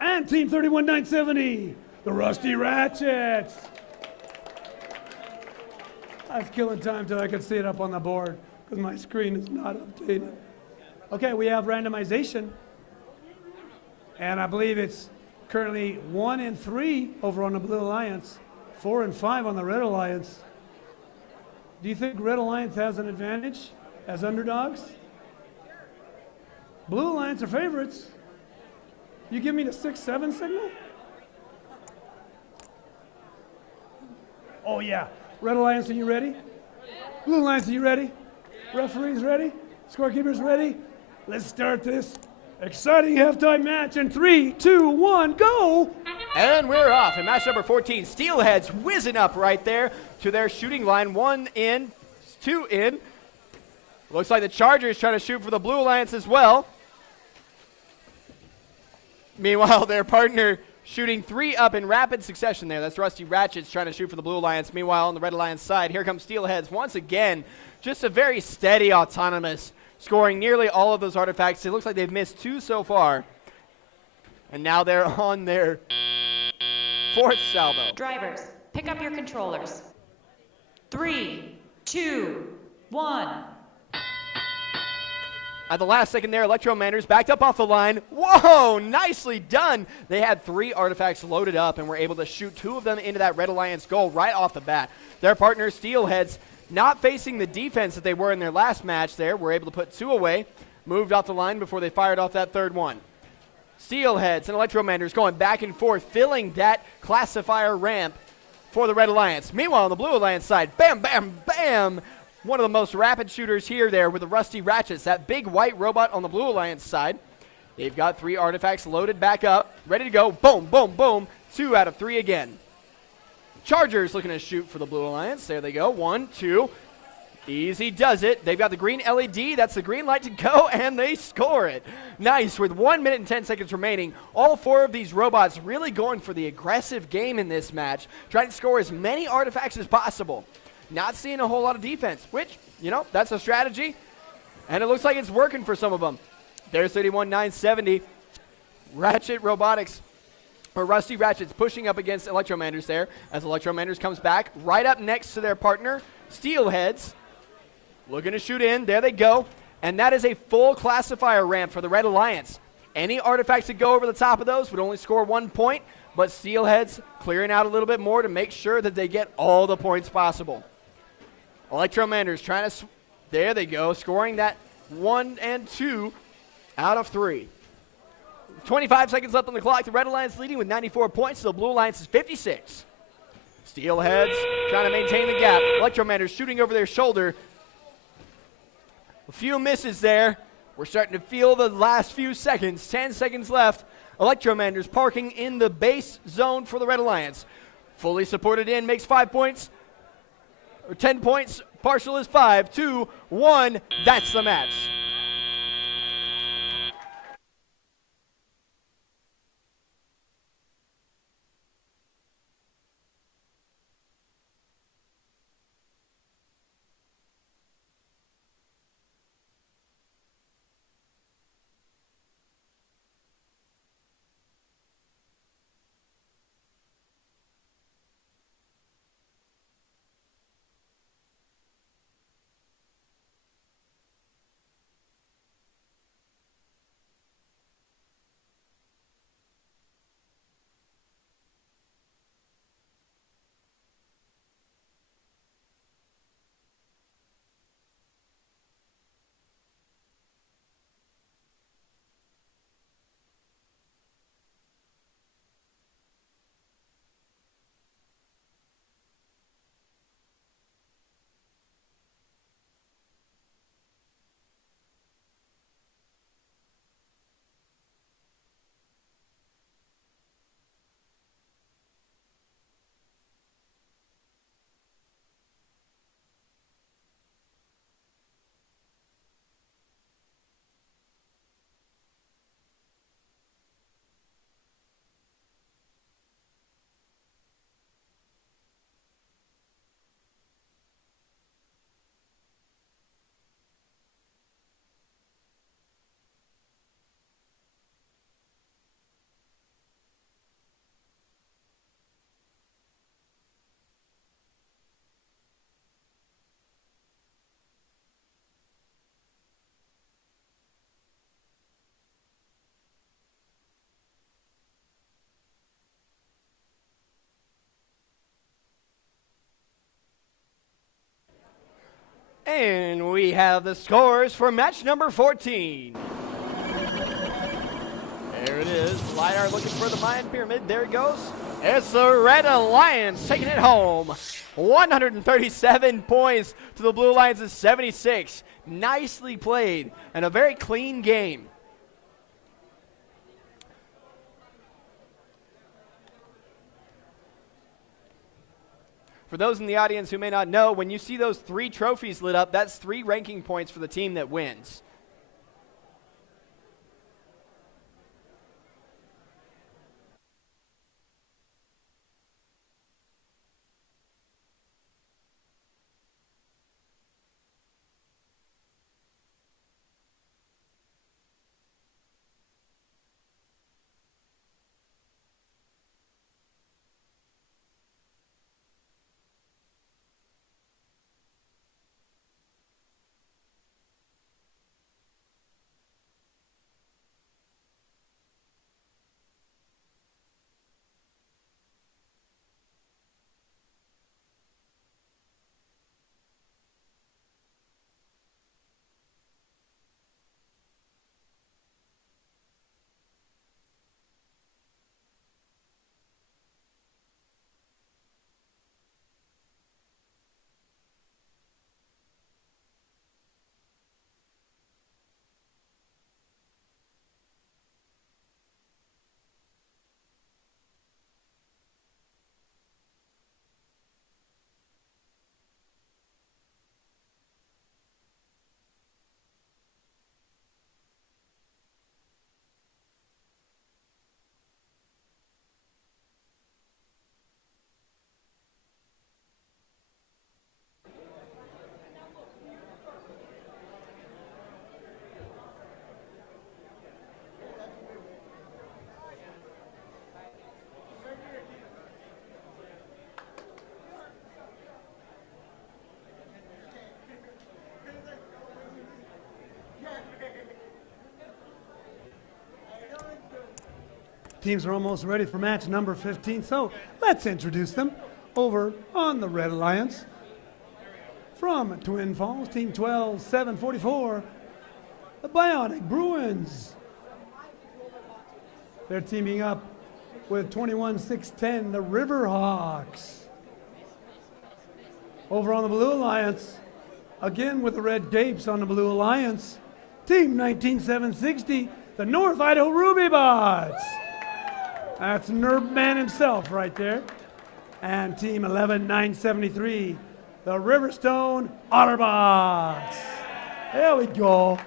And team 31970, the Rusty Ratchets. I was killing time till I could see it up on the board because my screen is not updated. Okay, we have randomization. And I believe it's currently 1 and 3 over on the Blue Alliance, 4 and 5 on the Red Alliance. Do you think Red Alliance has an advantage as underdogs? Blue Alliance are favorites. You give me the 6-7 signal? Oh yeah. Red Alliance, are you ready? Blue Alliance, are you ready? Referees ready? Scorekeepers ready? Let's start this exciting halftime match in 3, 2, 1, go! And we're off in match number 14. Steelheads whizzing up right there to their shooting line. 1 in, 2 in. Looks like the Chargers trying to shoot for the Blue Alliance as well. Meanwhile, their partner shooting 3 up in rapid succession there. That's Rusty Ratchets trying to shoot for the Blue Alliance. Meanwhile, on the Red Alliance side, here comes Steelheads once again. Just a very steady, autonomous, scoring nearly all of those artifacts. It looks like they've missed 2 so far. And now they're on their 4th salvo. Drivers, pick up your controllers. 3, 2, 1. At the last second there, Electromanders backed up off the line. Whoa, nicely done. They had 3 artifacts loaded up and were able to shoot 2 of them into that Red Alliance goal right off the bat. Their partner, Steelheads, not facing the defense that they were in their last match there, were able to put 2 away, moved off the line before they fired off that 3rd one. Steelheads and Electromanders going back and forth, filling that classifier ramp for the Red Alliance. Meanwhile, on the Blue Alliance side, bam, bam, bam. One of the most rapid shooters here there with the Rusty Ratchets, that big white robot on the Blue Alliance side. They've got 3 artifacts loaded back up, ready to go. Boom, boom, boom. 2 out of 3 again. Chargers looking to shoot for the Blue Alliance. There they go. 1, 2. Easy does it. They've got the green LED. That's the green light to go, and they score it. Nice. With 1 minute and 10 seconds remaining, all 4 of these robots really going for the aggressive game in this match, trying to score as many artifacts as possible. Not seeing a whole lot of defense, which, you know, that's a strategy. And it looks like it's working for some of them. There's 31970. Ratchet Robotics, or Rusty Ratchets, pushing up against Electromanders there as Electromanders comes back right up next to their partner, Steelheads. Looking to shoot in. There they go. And that is a full classifier ramp for the Red Alliance. Any artifacts that go over the top of those would only score 1 point, but Steelheads clearing out a little bit more to make sure that they get all the points possible. Electromanders trying to, there they go, scoring that 1 and 2 out of 3. 25 seconds left on the clock. The Red Alliance leading with 94 points. The Blue Alliance is 56. Steelheads trying to maintain the gap. Electromander's shooting over their shoulder. A few misses there. We're starting to feel the last few seconds. 10 seconds left. Electromander's parking in the base zone for the Red Alliance. Fully supported in, makes 5 points. Or 10 points. Partial is 5, 2, 1. That's the match. And we have the scores for match number 14. There it is. LiDAR looking for the Mayan Pyramid. There it goes. It's the Red Alliance taking it home. 137 points to the Blue Alliance's 76. Nicely played and a very clean game. For those in the audience who may not know, when you see those 3 trophies lit up, that's 3 ranking points for the team that wins. Teams are almost ready for match number 15, so let's introduce them. Over on the Red Alliance, from Twin Falls, Team 12-744, the Bionic Bruins. They're teaming up with 21-6-10, the Riverhawks. Over on the Blue Alliance, again with the Red Capes on the Blue Alliance, Team 19760, the North Idaho Ruby Bots. That's Nerb Man himself right there. And Team 11973, the Riverstone Otterbots. There we go.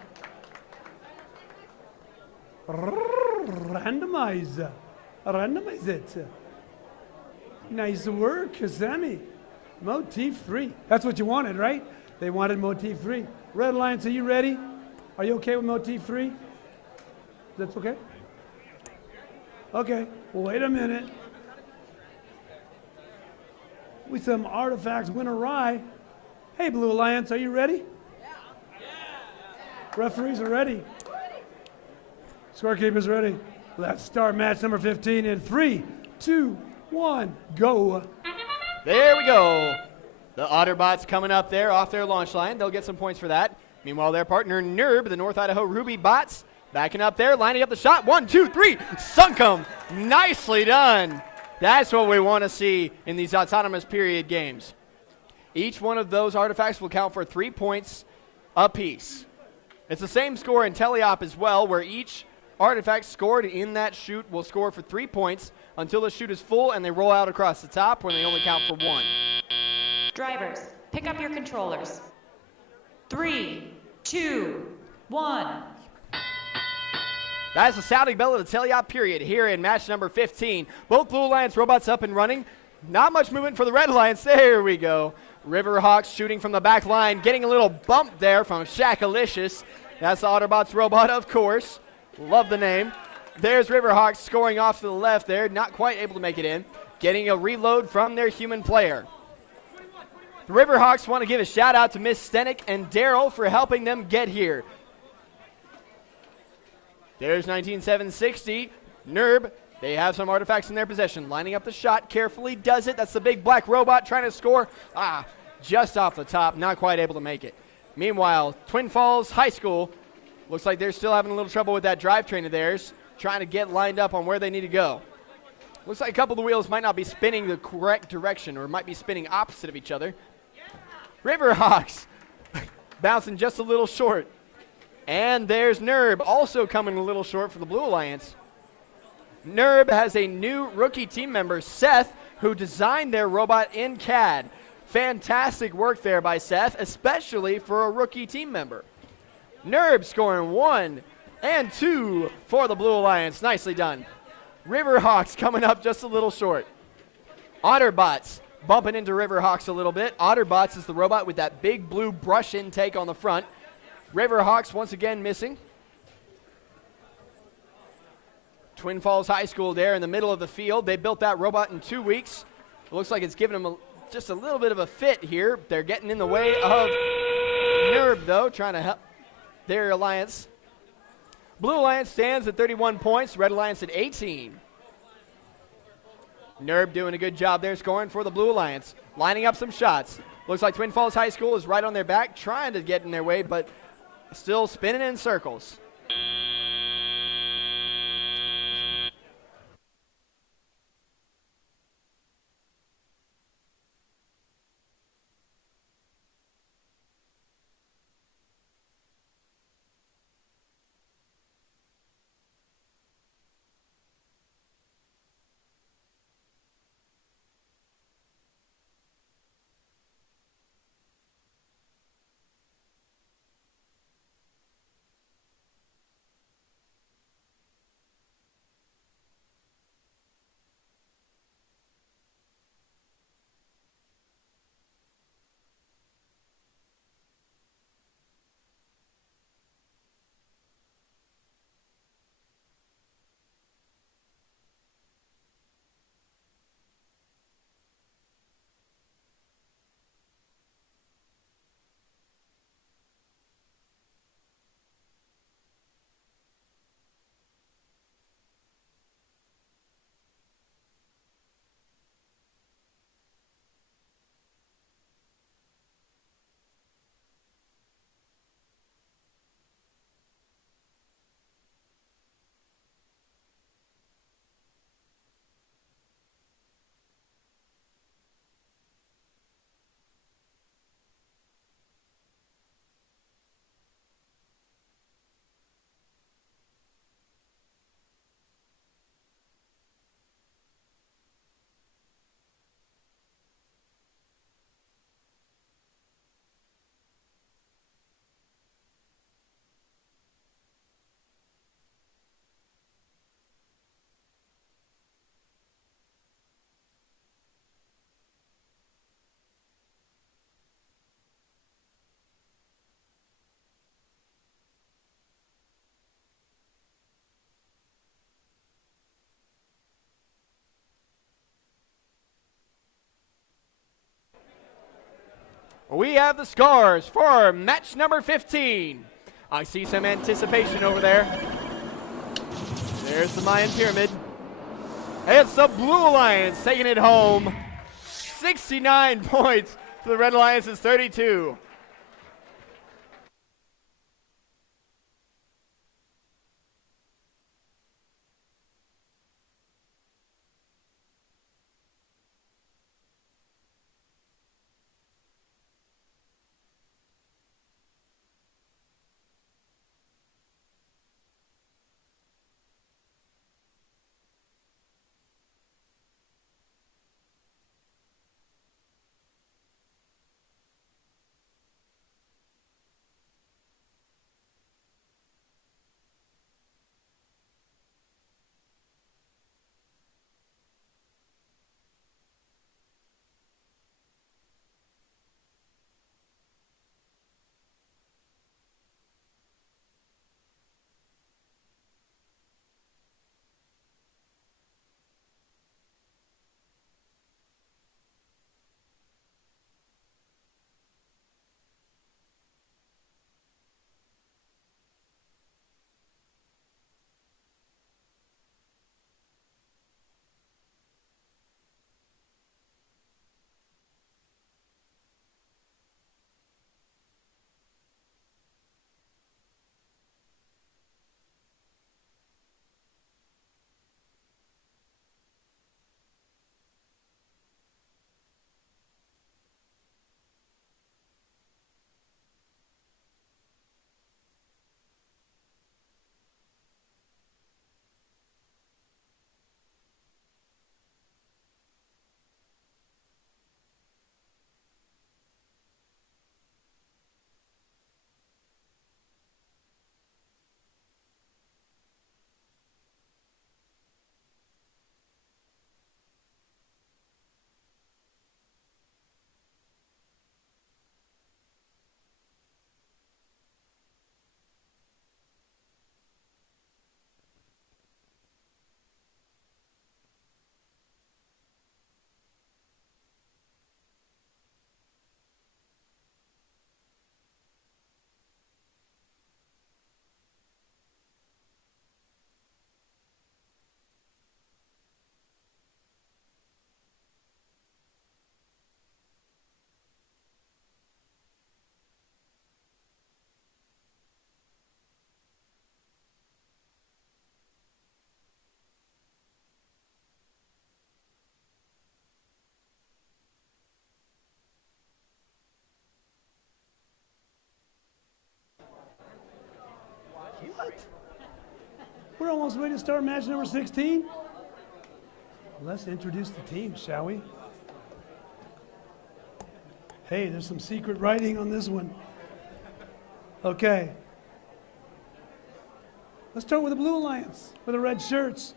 Randomize it. Nice work, Sammy. Motif 3. That's what you wanted, right? They wanted Motif 3. Red Alliance, are you ready? Are you okay with Motif 3? That's okay? Okay, wait a minute. We some artifacts went awry. Hey, Blue Alliance, are you ready? Referees are ready. Scorekeepers ready. Let's start match number 15 in 3, 2, 1, go. There we go. The Otterbots coming up there off their launch line. They'll get some points for that. Meanwhile, their partner Nerb, the North Idaho Ruby Bots, backing up there, lining up the shot. 1, 2, 3. Sunk 'em. Nicely done. That's what we want to see in these autonomous period games. Each one of those artifacts will count for 3 points apiece. It's the same score in teleop as well, where each artifact scored in that chute will score for 3 points until the chute is full and they roll out across the top when they only count for 1. Drivers, pick up your controllers. 3, 2, 1. That's the sounding bell of the teleop period here in match number 15. Both Blue Alliance robots up and running. Not much movement for the Red Alliance. There we go. Riverhawks shooting from the back line, getting a little bump there from Shackalicious. That's the Otterbots robot, of course. Love the name. There's Riverhawks scoring off to the left there, not quite able to make it in. Getting a reload from their human player. The Riverhawks want to give a shout out to Miss Stenik and Daryl for helping them get here. There's 19760. Nerb, they have some artifacts in their possession. Lining up the shot, carefully does it. That's the big black robot trying to score. Just off the top, not quite able to make it. Meanwhile, Twin Falls High School, looks like they're still having a little trouble with that drivetrain of theirs, trying to get lined up on where they need to go. Looks like a couple of the wheels might not be spinning the correct direction or might be spinning opposite of each other. Riverhawks bouncing just a little short. And there's Nerb also coming a little short for the Blue Alliance. Nerb has a new rookie team member, Seth, who designed their robot in CAD. Fantastic work there by Seth, especially for a rookie team member. Nerb scoring 1 and 2 for the Blue Alliance. Nicely done. Riverhawks coming up just a little short. Otterbots bumping into Riverhawks a little bit. Otterbots is the robot with that big blue brush intake on the front. Riverhawks once again missing. Twin Falls High School there in the middle of the field. They built that robot in 2 weeks. It looks like it's giving them just a little bit of a fit here. They're getting in the way of Nerb, though, trying to help their alliance. Blue Alliance stands at 31 points. Red Alliance at 18. Nerb doing a good job there scoring for the Blue Alliance. Lining up some shots. Looks like Twin Falls High School is right on their back, trying to get in their way, but still spinning in circles. we have the scores for match number 15. I see some anticipation over there. There's the Mayan Pyramid. It's the Blue Alliance taking it home. 69 points to the Red Alliance's 32. We're almost ready to start match number 16. Let's introduce the team, shall we? Hey, there's some secret writing on this one. Okay. Let's start with the Blue Alliance, with the red shirts.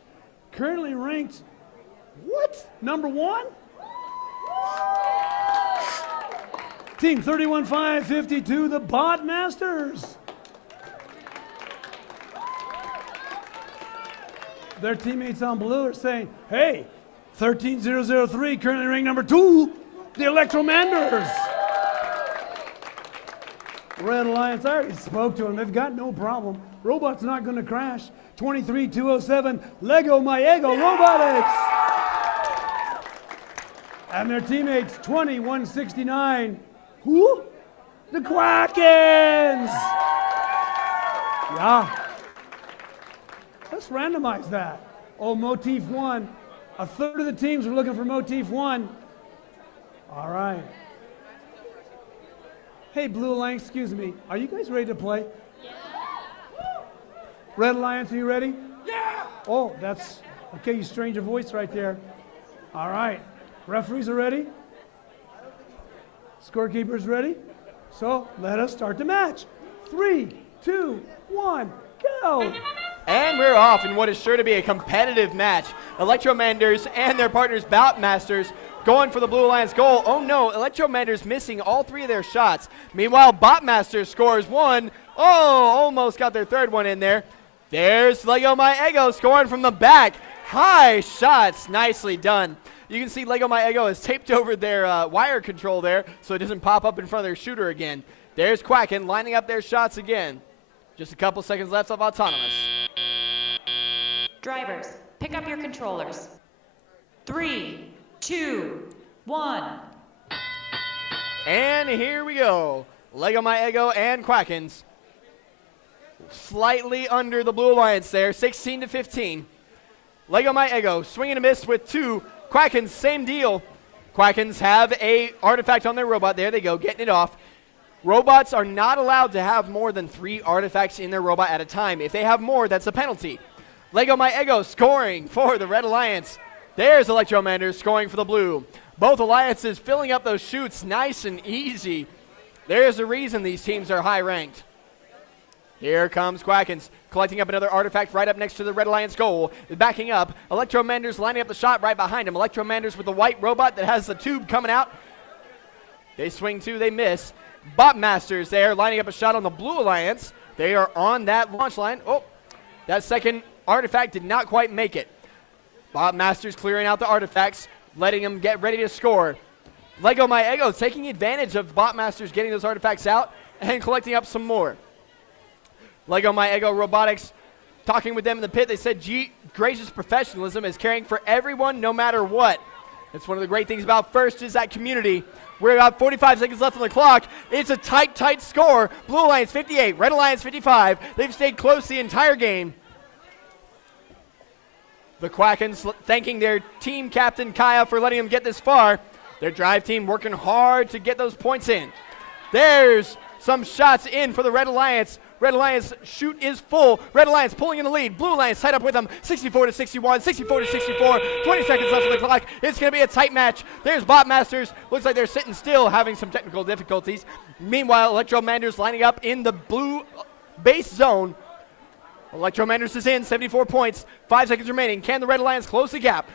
Currently ranked, what? Number 1? Team 31-552, the Bot Masters. Their teammates on blue are saying, hey, 13003, currently ranked number 2, the Electromanders. Red Alliance, I already spoke to them. They've got no problem. Robot's not going to crash. 23207, Lego My Ego Robotics. And their teammates, 2169, who? The Quackens. Yeah. Let's randomize that. Oh, Motif 1. A third of the teams are looking for Motif 1. All right. Hey, Blue Alliance, excuse me. Are you guys ready to play? Yeah. Red Alliance, are you ready? Yeah. Oh, that's, okay, you strained your voice right there. All right. Referees are ready? Scorekeepers ready? So let us start the match. 3, 2, 1, go. And we're off in what is sure to be a competitive match. Electromanders and their partners Botmasters going for the Blue Alliance goal. Oh no, Electromanders missing all 3 of their shots. Meanwhile, Botmasters scores 1. Oh, almost got their 3rd one in there. There's Lego My Ego scoring from the back. High shots, nicely done. You can see Lego My Ego has taped over their wire control there so it doesn't pop up in front of their shooter again. There's Quacken lining up their shots again. Just a couple seconds left of autonomous. Drivers, pick up your controllers. 3, 2, 1. And here we go. Lego My Ego and Quackens slightly under the Blue Alliance there, 16-15. Lego My Ego swing and a miss with 2. Quackens, same deal. Quackens have a artifact on their robot. There they go, getting it off. Robots are not allowed to have more than 3 artifacts in their robot at a time. If they have more, that's a penalty. Lego My Ego scoring for the Red Alliance. There's Electromander scoring for the Blue. Both alliances filling up those chutes nice and easy. There's a reason these teams are high ranked. Here comes Quackens, collecting up another artifact right up next to the Red Alliance goal. Backing up, Electromander's lining up the shot right behind him. Electromander's with the white robot that has the tube coming out. They swing 2, they miss. Botmasters there, lining up a shot on the Blue Alliance. They are on that launch line. Oh, that second artifact did not quite make it. Botmasters clearing out the artifacts, letting them get ready to score. Lego My Ego taking advantage of Botmasters getting those artifacts out and collecting up some more. Lego My Ego Robotics talking with them in the pit. They said gracious professionalism is caring for everyone no matter what. It's one of the great things about FIRST is that community. We're about 45 seconds left on the clock. It's a tight score. Blue Alliance 58, Red Alliance 55. They've stayed close the entire game. The Quackens thanking their team captain, Kaya, for letting them get this far. Their drive team working hard to get those points in. There's some shots in for the Red Alliance. Red Alliance shoot is full. Red Alliance pulling in the lead. Blue Alliance tied up with them. 64-61, 64-64. 20 seconds left on the clock. It's going to be a tight match. There's Botmasters. Looks like they're sitting still, having some technical difficulties. Meanwhile, Electromander's lining up in the blue base zone. Electromanders is in, 74 points. 5 seconds remaining. Can the Red Alliance close the gap?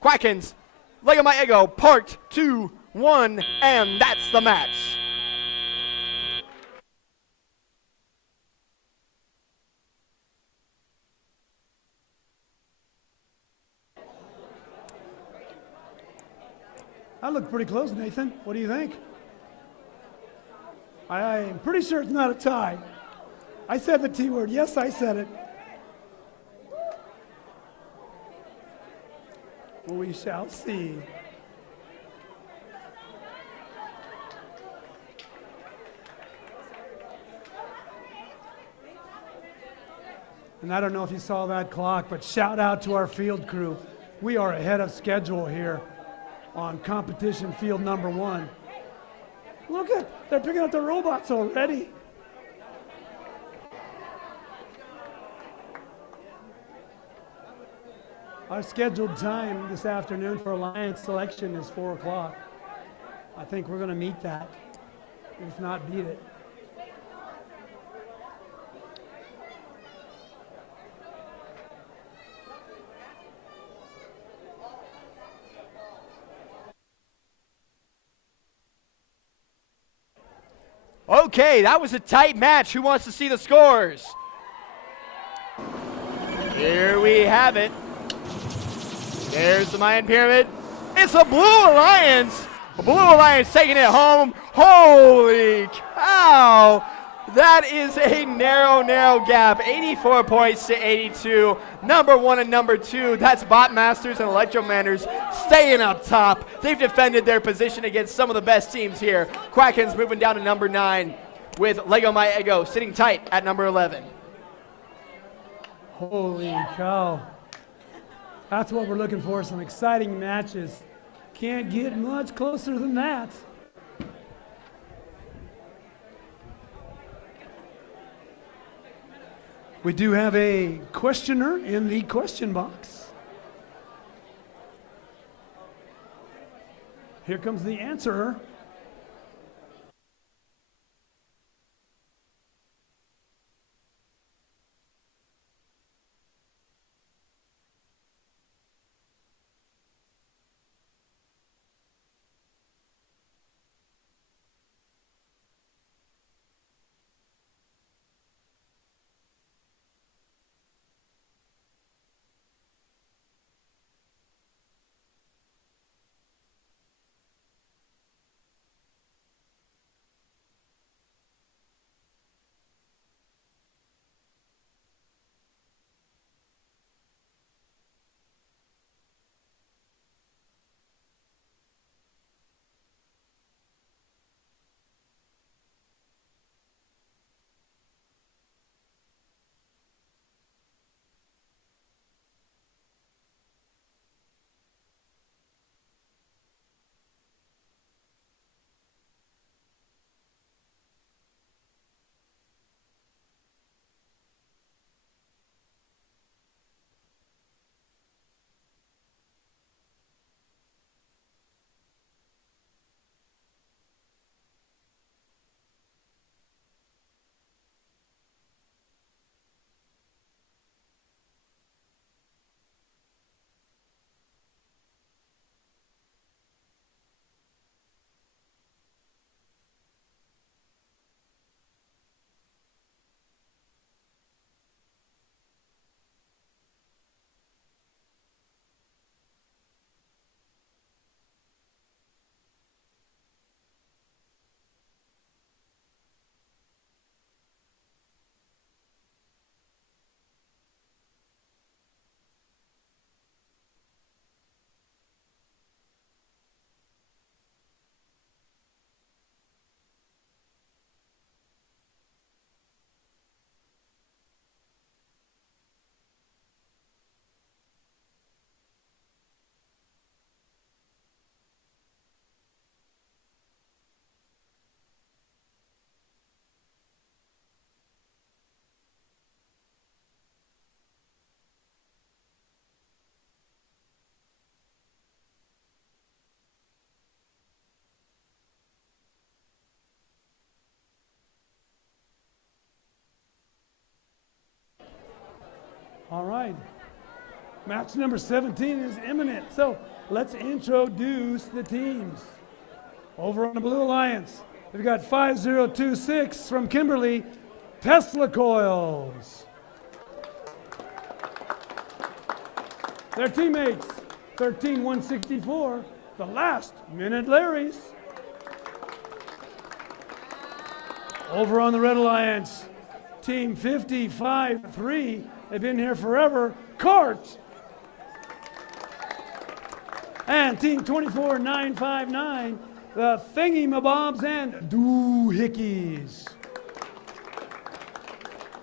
Quackens, Lego My Ego, parked 2, 1, and that's the match. I look pretty close, Nathan. What do you think? I'm pretty sure it's not a tie. I said the T word. Yes, I said it. We shall see. And I don't know if you saw that clock, but shout out to our field crew. We are ahead of schedule here on competition field number 1. Look at, they're picking up the robots already. Our scheduled time this afternoon for Alliance selection is 4 o'clock. I think we're going to meet that, if not beat it. Okay, that was a tight match. Who wants to see the scores? Here we have it. There's the Mayan Pyramid. It's a Blue Alliance. The Blue Alliance taking it home. Holy cow. That is a narrow gap. 84 points to 82. Number 1 and number 2. That's Botmasters and Electromanders staying up top. They've defended their position against some of the best teams here. Quackens moving down to number 9 with Lego My Ego sitting tight at number 11. Holy cow. That's what we're looking for, some exciting matches. Can't get much closer than that. We do have a questioner in the question box. Here comes the answerer. right. Match number 17 is imminent. So let's introduce the teams. Over on the Blue Alliance, we've got 5026 from Kimberly, Tesla Coils. Their teammates, 13164, the Last Minute Larrys. Over on the Red Alliance, Team 553, they've been here forever, Cart. And Team 24959, the Thingy-Mabobs and Doohickeys.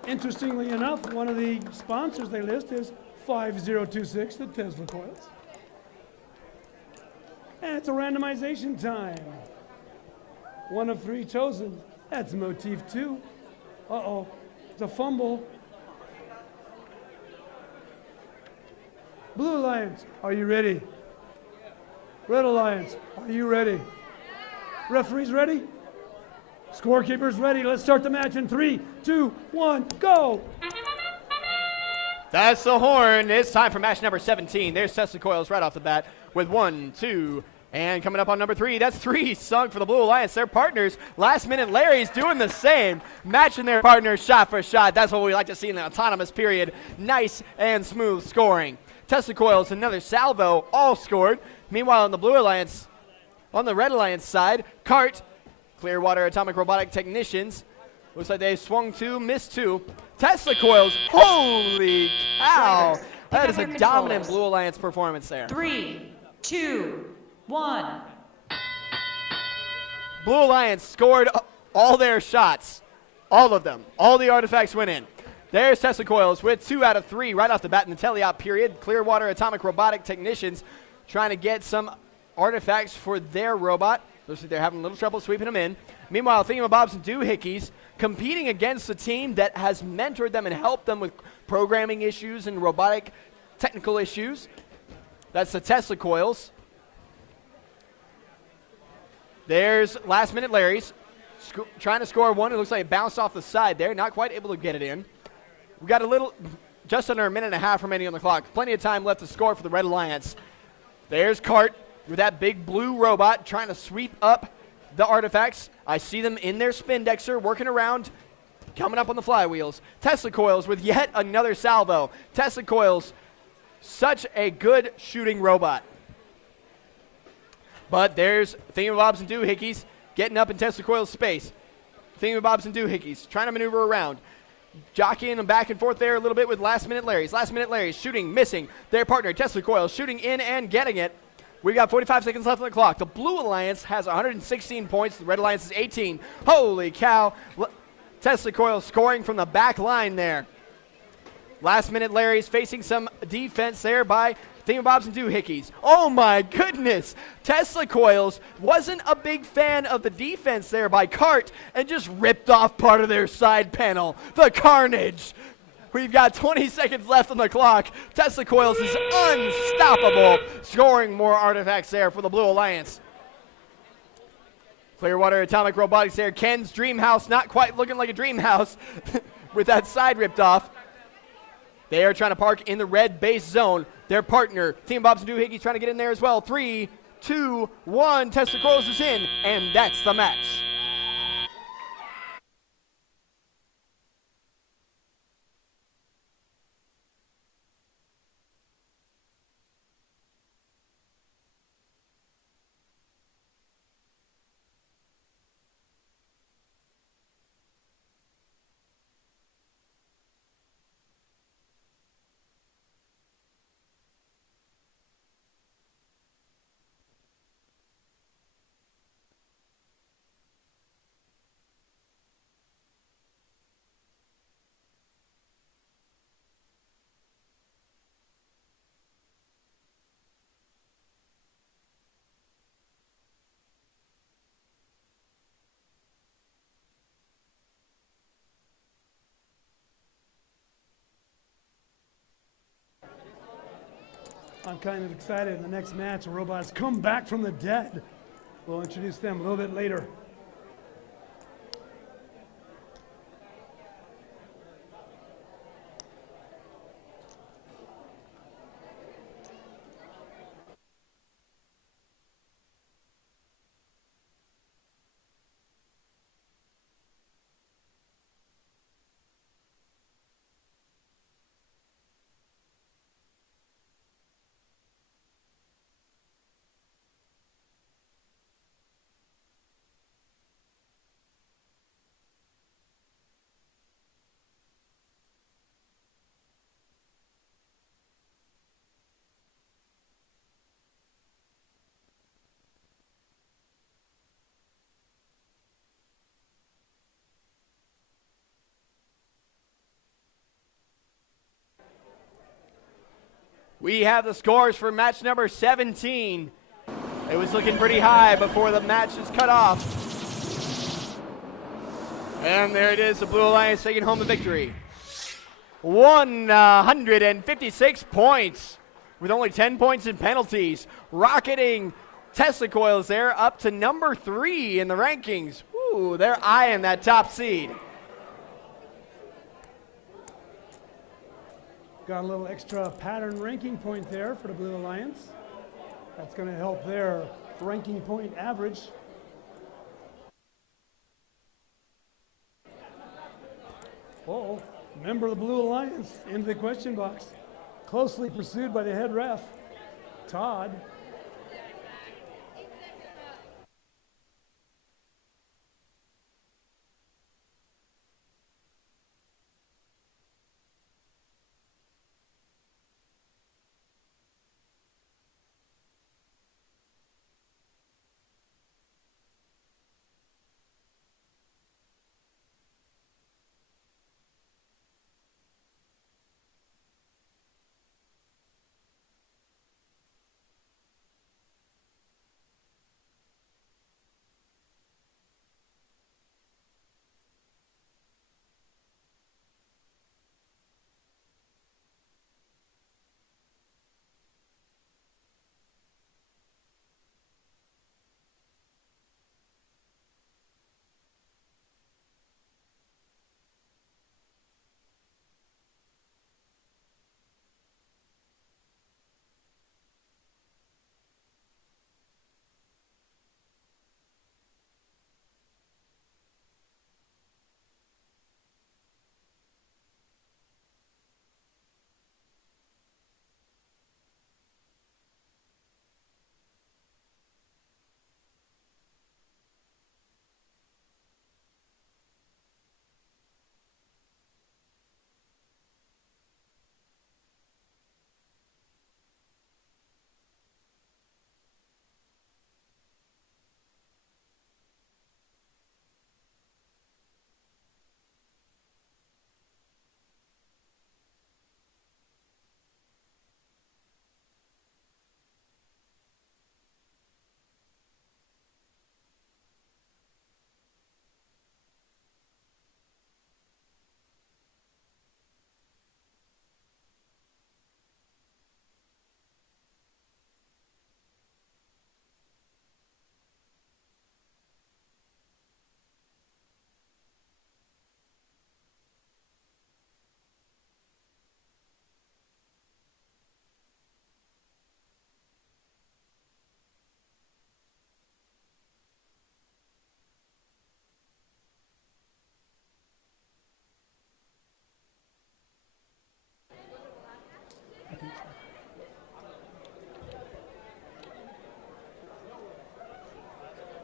Interestingly enough, one of the sponsors they list is 5026, the Tesla Coils. And it's a randomization time. One of three chosen. That's motif 2. Uh-oh, it's a fumble. Blue Alliance, are you ready? Red Alliance, are you ready? Referees ready? Scorekeepers ready. Let's start the match in 3, 2, 1, go! That's the horn. It's time for match number 17. There's Tesla Coils right off the bat with 1, 2, and coming up on number 3, that's 3 sung for the Blue Alliance. Their partners, Last Minute Larry's doing the same, matching their partners shot for shot. That's what we like to see in the autonomous period. Nice and smooth scoring. Tesla Coils, another salvo, all scored. Meanwhile, on the Blue Alliance, on the Red Alliance side, Cart, Clearwater Atomic Robotic Technicians, looks like they swung 2, missed 2. Tesla Coils, holy cow! That is a dominant Blue Alliance performance there. 3, 2, 1. Blue Alliance scored all their shots. All of them. All the artifacts went in. There's Tesla Coils with 2 out of 3 right off the bat in the teleop period. Clearwater Atomic Robotic Technicians trying to get some artifacts for their robot. Looks like they're having a little trouble sweeping them in. Meanwhile, Thingamabobs and Doohickeys competing against a team that has mentored them and helped them with programming issues and robotic technical issues. That's the Tesla Coils. There's Last Minute Larry's trying to score one. It looks like it bounced off the side there. Not quite able to get it in. We got just under a minute and a half remaining on the clock. Plenty of time left to score for the Red Alliance. There's Cart with that big blue robot trying to sweep up the artifacts. I see them in their spindexer working around, coming up on the flywheels. Tesla Coils with yet another salvo. Tesla Coils, such a good shooting robot. But there's Thingamabobs and Doohickeys getting up in Tesla Coils space. Thingamabobs and Doohickeys trying to maneuver around. Jockeying them back and forth there a little bit with Last Minute Larry's. Last Minute Larry's shooting, missing. Their partner, Tesla Coils, shooting in and getting it. We got 45 seconds left on the clock. The Blue Alliance has 116 points. The Red Alliance is 18. Holy cow. Tesla Coils scoring from the back line there. Last Minute Larry's facing some defense there by Thingamabobs and Doohickeys. Oh my goodness. Tesla Coils wasn't a big fan of the defense there by Cart and just ripped off part of their side panel. The carnage. We've got 20 seconds left on the clock. Tesla Coils is unstoppable, scoring more artifacts there for the Blue Alliance. Clearwater Atomic Robotics there. Ken's dream house, not quite looking like a dream house with that side ripped off. They are trying to park in the red base zone. Their partner, Thingamabobs and Doohickeys, trying to get in there as well. 3, 2, 1. Tesla Coils is in, and that's the match. I'm kind of excited. In the next match, the robots come back from the dead. We'll introduce them a little bit later. We have the scores for match number 17. It was looking pretty high before the match is cut off. And there it is, the Blue Alliance taking home the victory. 156 points with only 10 points in penalties. Rocketing Tesla Coils there up to number 3 in the rankings. Ooh, they're eyeing that top seed. Got a little extra pattern ranking point there for the Blue Alliance. That's going to help their ranking point average. Uh-oh, member of the Blue Alliance into the question box. Closely pursued by the head ref, Todd.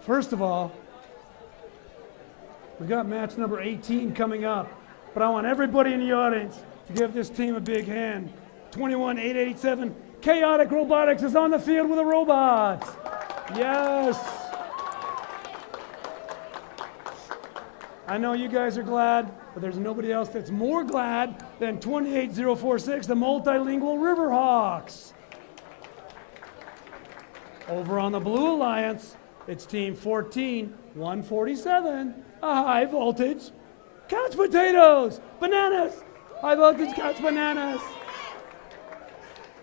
First of all, we got match number 18 coming up, but I want everybody in the audience to give this team a big hand. 21-887, Chaotic Robotics is on the field with the robots. Yes. I know you guys are glad, but there's nobody else that's more glad than 28046, the multilingual Riverhawks. Over on the Blue Alliance, it's team 14-147, a high voltage couch potatoes, bananas, high voltage couch bananas.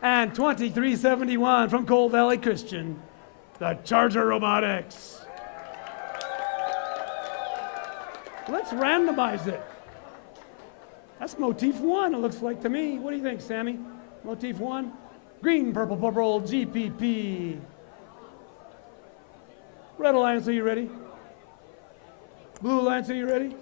And 2371 from Coal Valley Christian, the Charger Robotics. Let's randomize it. That's motif 1, it looks like to me. What do you think, Sammy? Motif 1? Green, purple, purple, GPP. Red Alliance, are you ready? Blue Alliance, are you ready?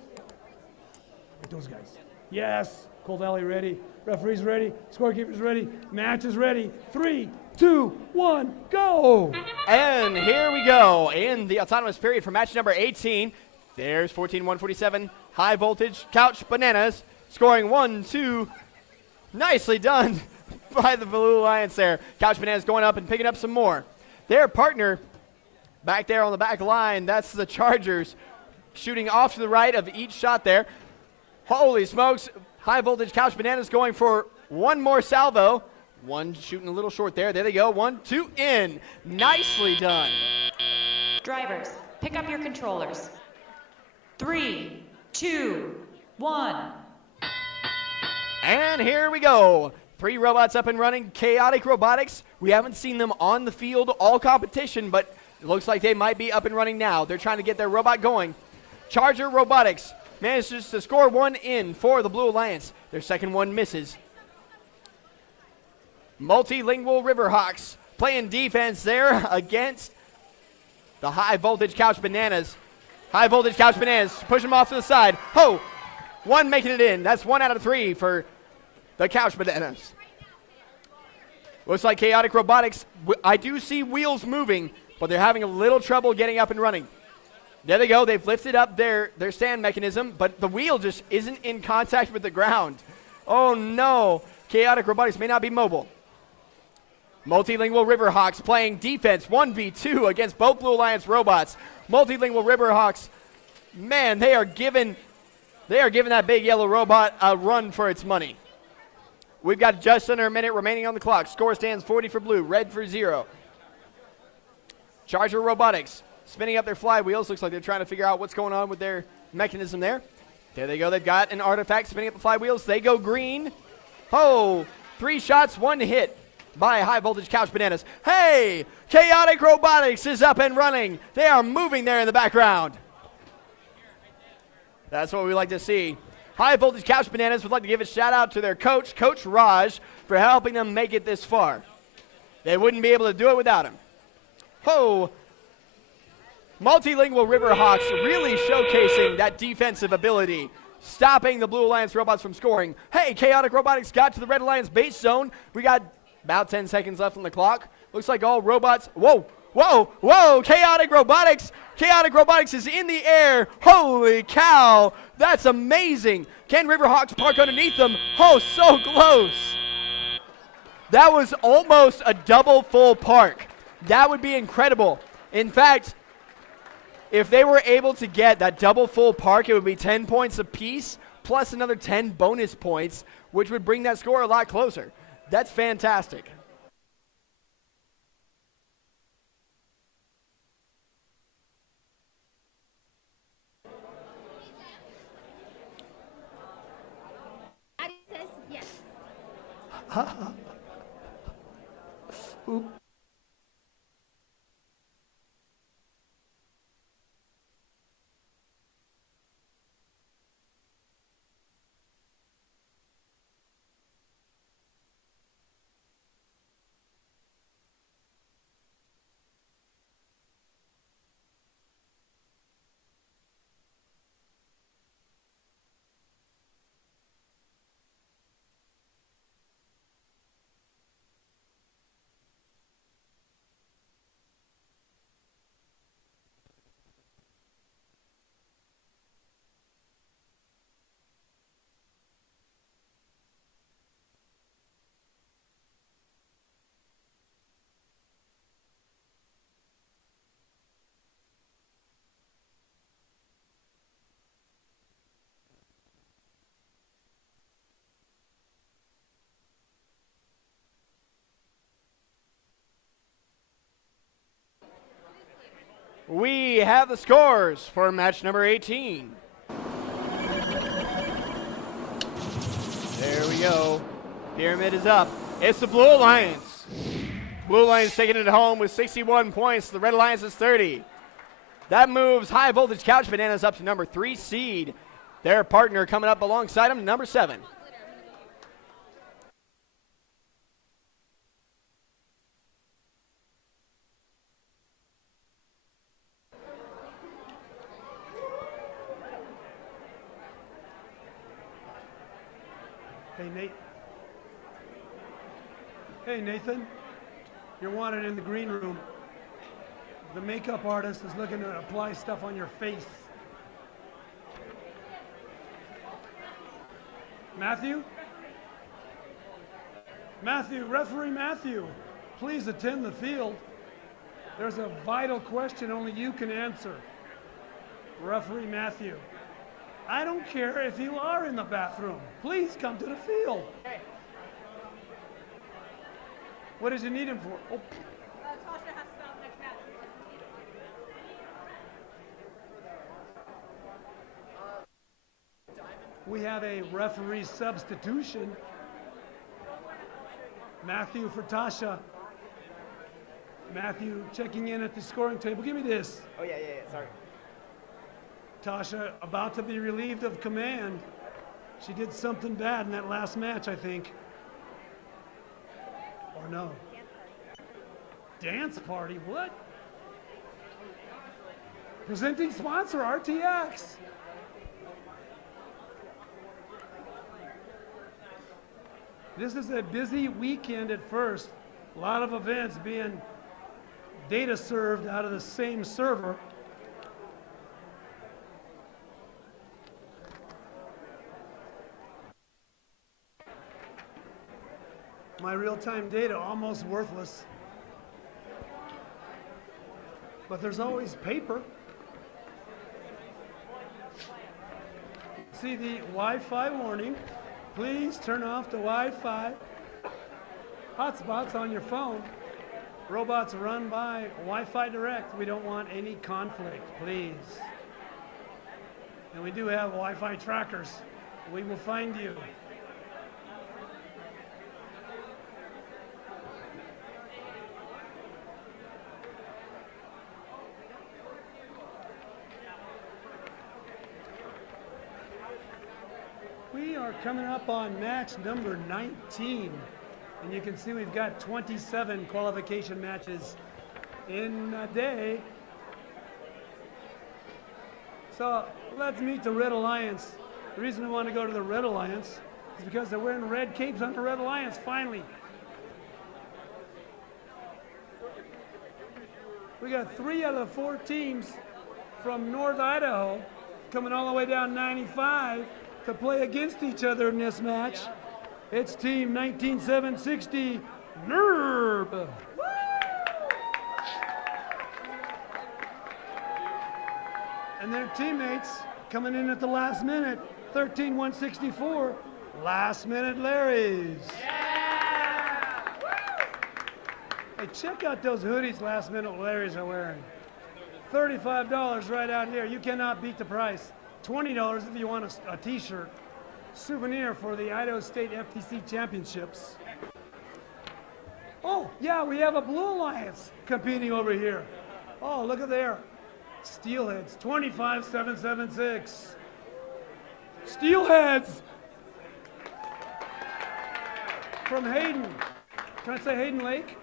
Get those guys. Yes. Coal Valley ready. Referees ready. Scorekeepers ready. Match is ready. 3, 2, 1, go! And here we go in the autonomous period for match number 18. There's 14-147, high voltage, couch bananas, scoring 1-2. Nicely done by the Blue Alliance there. Couch bananas going up and picking up some more. Their partner back there on the back line, that's the Chargers, shooting off to the right of each shot there. Holy smokes, high voltage couch bananas going for one more salvo. One shooting a little short there. There they go. 1, 2, in. Nicely done. Drivers, pick up your controllers. 3, 2, 1. And here we go. 3 robots up and running. Chaotic Robotics. We haven't seen them on the field all competition, but it looks like they might be up and running now. They're trying to get their robot going. Charger Robotics manages to score 1 in for the Blue Alliance. Their second one misses. Multilingual Riverhawks playing defense there against the High Voltage Couch Bananas. High Voltage Couch Bananas push them off to the side. Ho! 1 making it in. That's 1 out of 3 for the Couch Bananas. Looks like Chaotic Robotics. I do see wheels moving, but they're having a little trouble getting up and running. There they go. They've lifted up their stand mechanism, but the wheel just isn't in contact with the ground. Oh, no. Chaotic Robotics may not be mobile. Multilingual Riverhawks playing defense 1v2 against both Blue Alliance robots. Multilingual Riverhawks, man, they are giving that big yellow robot a run for its money. We've got just under a minute remaining on the clock. Score stands 40 for blue, red for 0. Charger Robotics spinning up their flywheels. Looks like they're trying to figure out what's going on with their mechanism there. There they go. They've got an artifact spinning up the flywheels. They go green. Oh, 3 shots, 1 hit by High Voltage Couch Bananas. Hey, Chaotic Robotics is up and running. They are moving there in the background. That's what we like to see. High Voltage Couch Bananas would like to give a shout out to their coach, Coach Raj, for helping them make it this far. They wouldn't be able to do it without him. Ho! Multilingual Riverhawks really showcasing that defensive ability, stopping the Blue Alliance robots from scoring. Hey, Chaotic Robotics got to the Red Alliance base zone. We got about 10 seconds left on the clock. Looks like all robots. Whoa, whoa, whoa. Chaotic Robotics. Chaotic Robotics is in the air. Holy cow. That's amazing. Can Riverhawks park underneath them? Oh, so close. That was almost a double full park. That would be incredible. In fact, if they were able to get that double full park, it would be 10 points apiece, plus another 10 bonus points, which would bring that score a lot closer. That's fantastic. Daddy says yes. Oop. We have the scores for match number 18. There we go. Pyramid is up. It's the Blue Alliance. Blue Alliance taking it home with 61 points. The Red Alliance is 30. That moves High Voltage Couch Bananas up to number 3 seed. Their partner coming up alongside them, number 7. Hey, Nate. Hey, Nathan. You're wanted in the green room. The makeup artist is looking to apply stuff on your face. Matthew? Matthew, referee Matthew, please attend the field. There's a vital question only you can answer. Referee Matthew. I don't care if you are in the bathroom. Please come to the field. What did you need him for? Oh. Tasha has to stop next match. We have a referee substitution. Matthew for Tasha. Matthew checking in at the scoring table. Give me this. Oh, yeah, sorry. Tasha about to be relieved of command. She did something bad in that last match, I think. Or no. Dance party, what? Presenting sponsor, RTX. This is a busy weekend at first. A lot of events being data served out of the same server. My real-time data almost worthless. But there's always paper. See the Wi-Fi warning. Please turn off the Wi-Fi. Hotspots on your phone. Robots run by Wi-Fi direct. We don't want any conflict, please. And we do have Wi-Fi trackers. We will find you. We are coming up on match number 19. And you can see we've got 27 qualification matches in a day. So let's meet the Red Alliance. The reason I want to go to the Red Alliance is because they're wearing red capes on the Red Alliance, finally. We got 3 out of 4 teams from North Idaho coming all the way down 95 to play against each other in this match. It's team 19760, NERB. And their teammates coming in at the last minute, 13164, last minute Larry's. Hey, check out those hoodies last minute Larry's are wearing. $35 right out here. You cannot beat the price. $20 if you want a t-shirt. Souvenir for the Idaho State FTC Championships. Oh, yeah, we have a Blue Alliance competing over here. Oh, look at there. Steelheads, 25776. Steelheads from Hayden. Can I say Hayden Lake?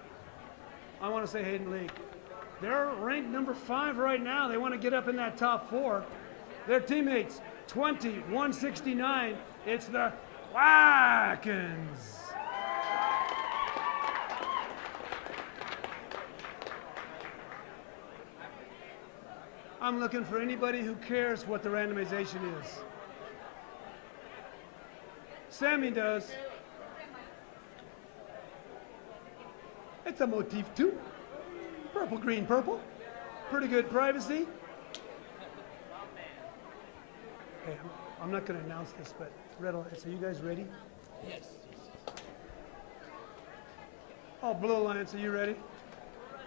I want to say Hayden Lake. They're ranked number 5 right now. They want to get up in that top 4. Their teammates, 169. It's the Watkins. I'm looking for anybody who cares what the randomization is. Sammy does. It's a motif too. Purple, green, purple. Pretty good privacy. Okay, I'm not going to announce this, but Red Alliance, are you guys ready? Yes. Oh, Blue Alliance, are you ready?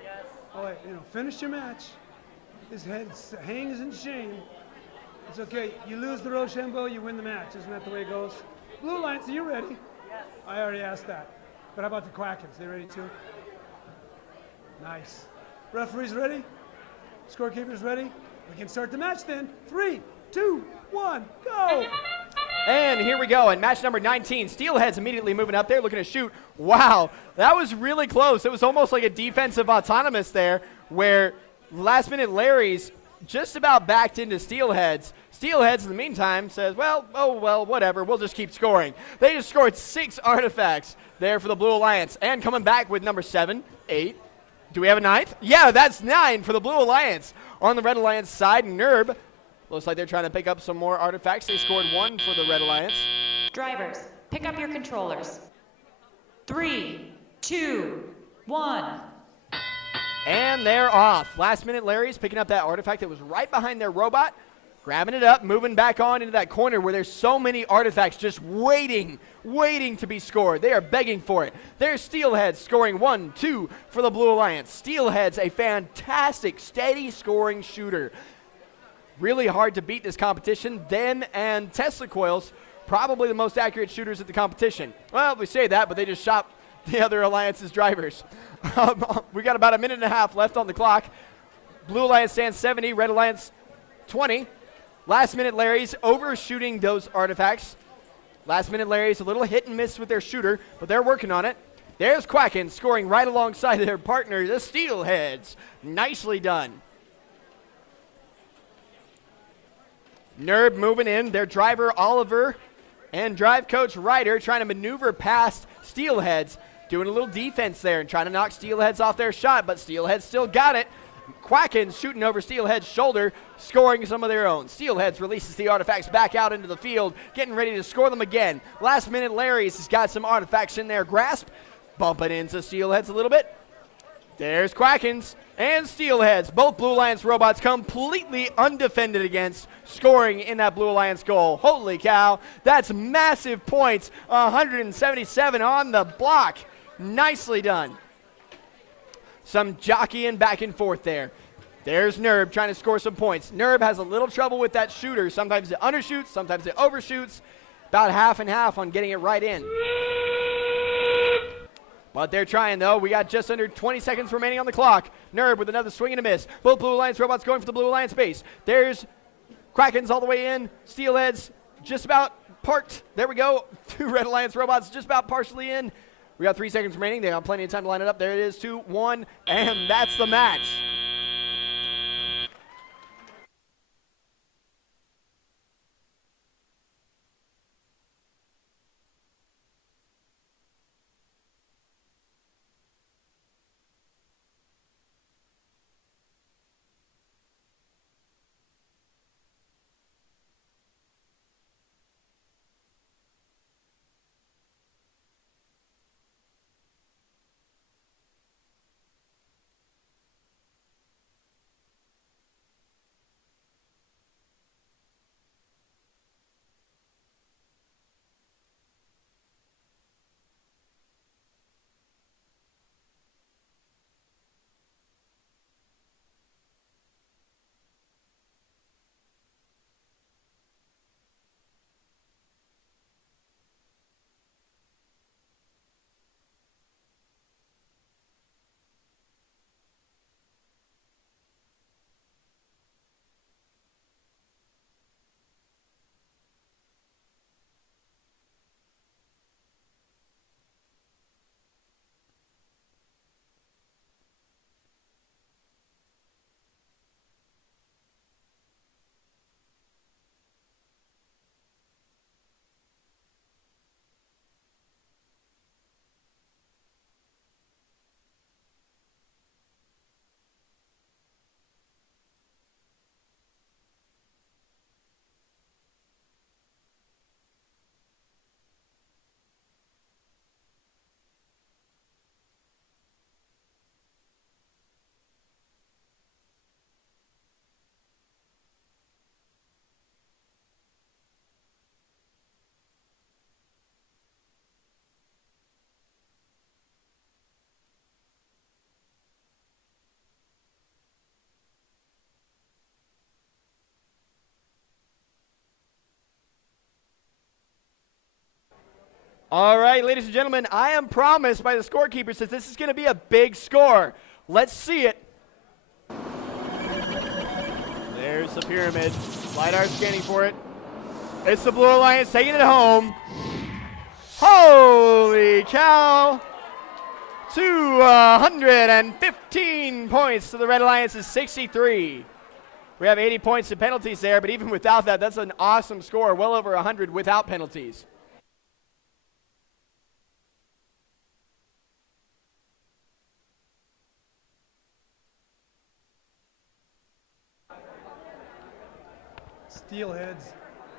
Yes. Oh, wait, finish your match. His head hangs in shame. It's okay. You lose the Rochambeau, you win the match. Isn't that the way it goes? Blue Alliance, are you ready? Yes. I already asked that. But how about the Quackins? They ready too? Nice. Referees ready? Scorekeepers ready? We can start the match then. 3, 2, 1, go! And here we go in match number 19. Steelheads immediately moving up there, looking to shoot. Wow, that was really close. It was almost like a defensive autonomous there, where last-minute Larry's just about backed into Steelheads. Steelheads, in the meantime, says, well, whatever. We'll just keep scoring. They just scored 6 artifacts there for the Blue Alliance. And coming back with number 7, 8. Do we have a 9th? Yeah, that's 9 for the Blue Alliance. On the Red Alliance side, NERB. Looks like they're trying to pick up some more artifacts. They scored 1 for the Red Alliance. Drivers, pick up your controllers. 3, 2, 1. And they're off. Last minute Larry's picking up that artifact that was right behind their robot. Grabbing it up, moving back on into that corner where there's so many artifacts just waiting to be scored. They are begging for it. There's Steelheads scoring 1, 2 for the Blue Alliance. Steelheads, a fantastic, steady scoring shooter. Really hard to beat this competition. Them and Tesla Coils, probably the most accurate shooters at the competition. Well, we say that, but they just shot the other Alliance's drivers. We got about a minute and a half left on the clock. Blue Alliance stands 70, Red Alliance 20. Last minute Larry's overshooting those artifacts. Last minute Larry's a little hit and miss with their shooter, but they're working on it. There's Quacken scoring right alongside their partner, the Steelheads. Nicely done. Nerb moving in, their driver Oliver and drive coach Ryder trying to maneuver past Steelheads, doing a little defense there and trying to knock Steelheads off their shot, but Steelheads still got it. Quacken shooting over Steelhead's shoulder, scoring some of their own. Steelheads releases the artifacts back out into the field, getting ready to score them again. Last minute Larry's has got some artifacts in their grasp, bumping into Steelheads a little bit. There's Quackens and Steelheads. Both Blue Alliance robots completely undefended against, scoring in that Blue Alliance goal. Holy cow, that's massive points. 177 on the block. Nicely done. Some jockeying back and forth there. There's Nerb trying to score some points. Nerb has a little trouble with that shooter. Sometimes it undershoots, sometimes it overshoots. About half and half on getting it right in. But they're trying, though. We got just under 20 seconds remaining on the clock. Nerb with another swing and a miss. Both Blue Alliance robots going for the Blue Alliance base. There's Quackens all the way in. Steelheads just about parked. There we go. 2 Red Alliance robots just about partially in. We got 3 seconds remaining. They got plenty of time to line it up. There it is, 2, 1, and that's the match. All right, ladies and gentlemen, I am promised by the scorekeeper that this is going to be a big score. Let's see it. There's the pyramid. LiDAR scanning for it. It's the Blue Alliance taking it home. Holy cow. 215 points to the Red Alliance's 63. We have 80 points to penalties there, but even without that, that's an awesome score. Well over 100 without penalties. Steelheads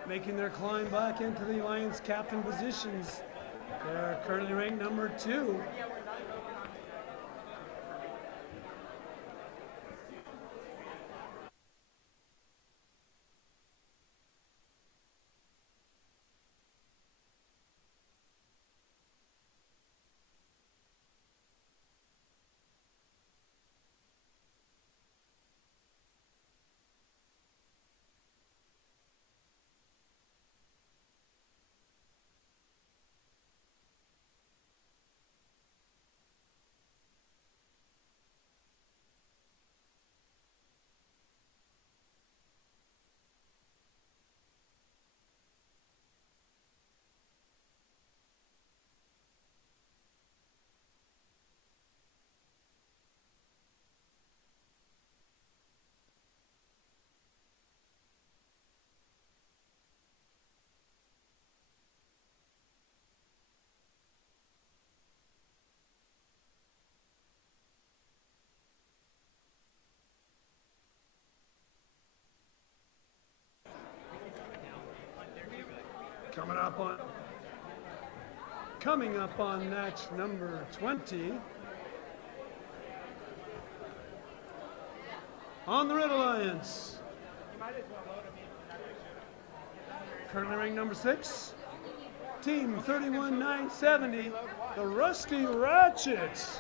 making their climb back into the Alliance captain positions. They're currently ranked number 2. Coming up on match number 20. On the Red Alliance. Currently ranked number 6. Team 31,970, the Rusty Ratchets.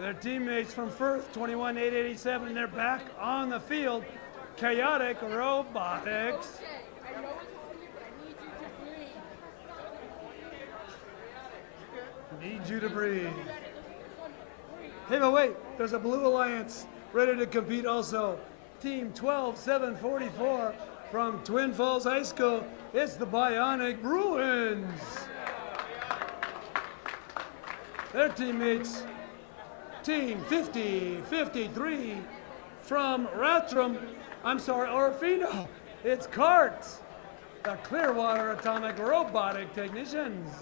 Their teammates from Firth, 21,887, they're back on the field. Chaotic Robotics. Need you to breathe. Hey, but wait, there's a Blue Alliance ready to compete also. Team 12,744 from Twin Falls High School. It's the Bionic Bruins. Their teammates, Team 5053 from Orofino. It's Carts, the Clearwater Atomic Robotic Technicians.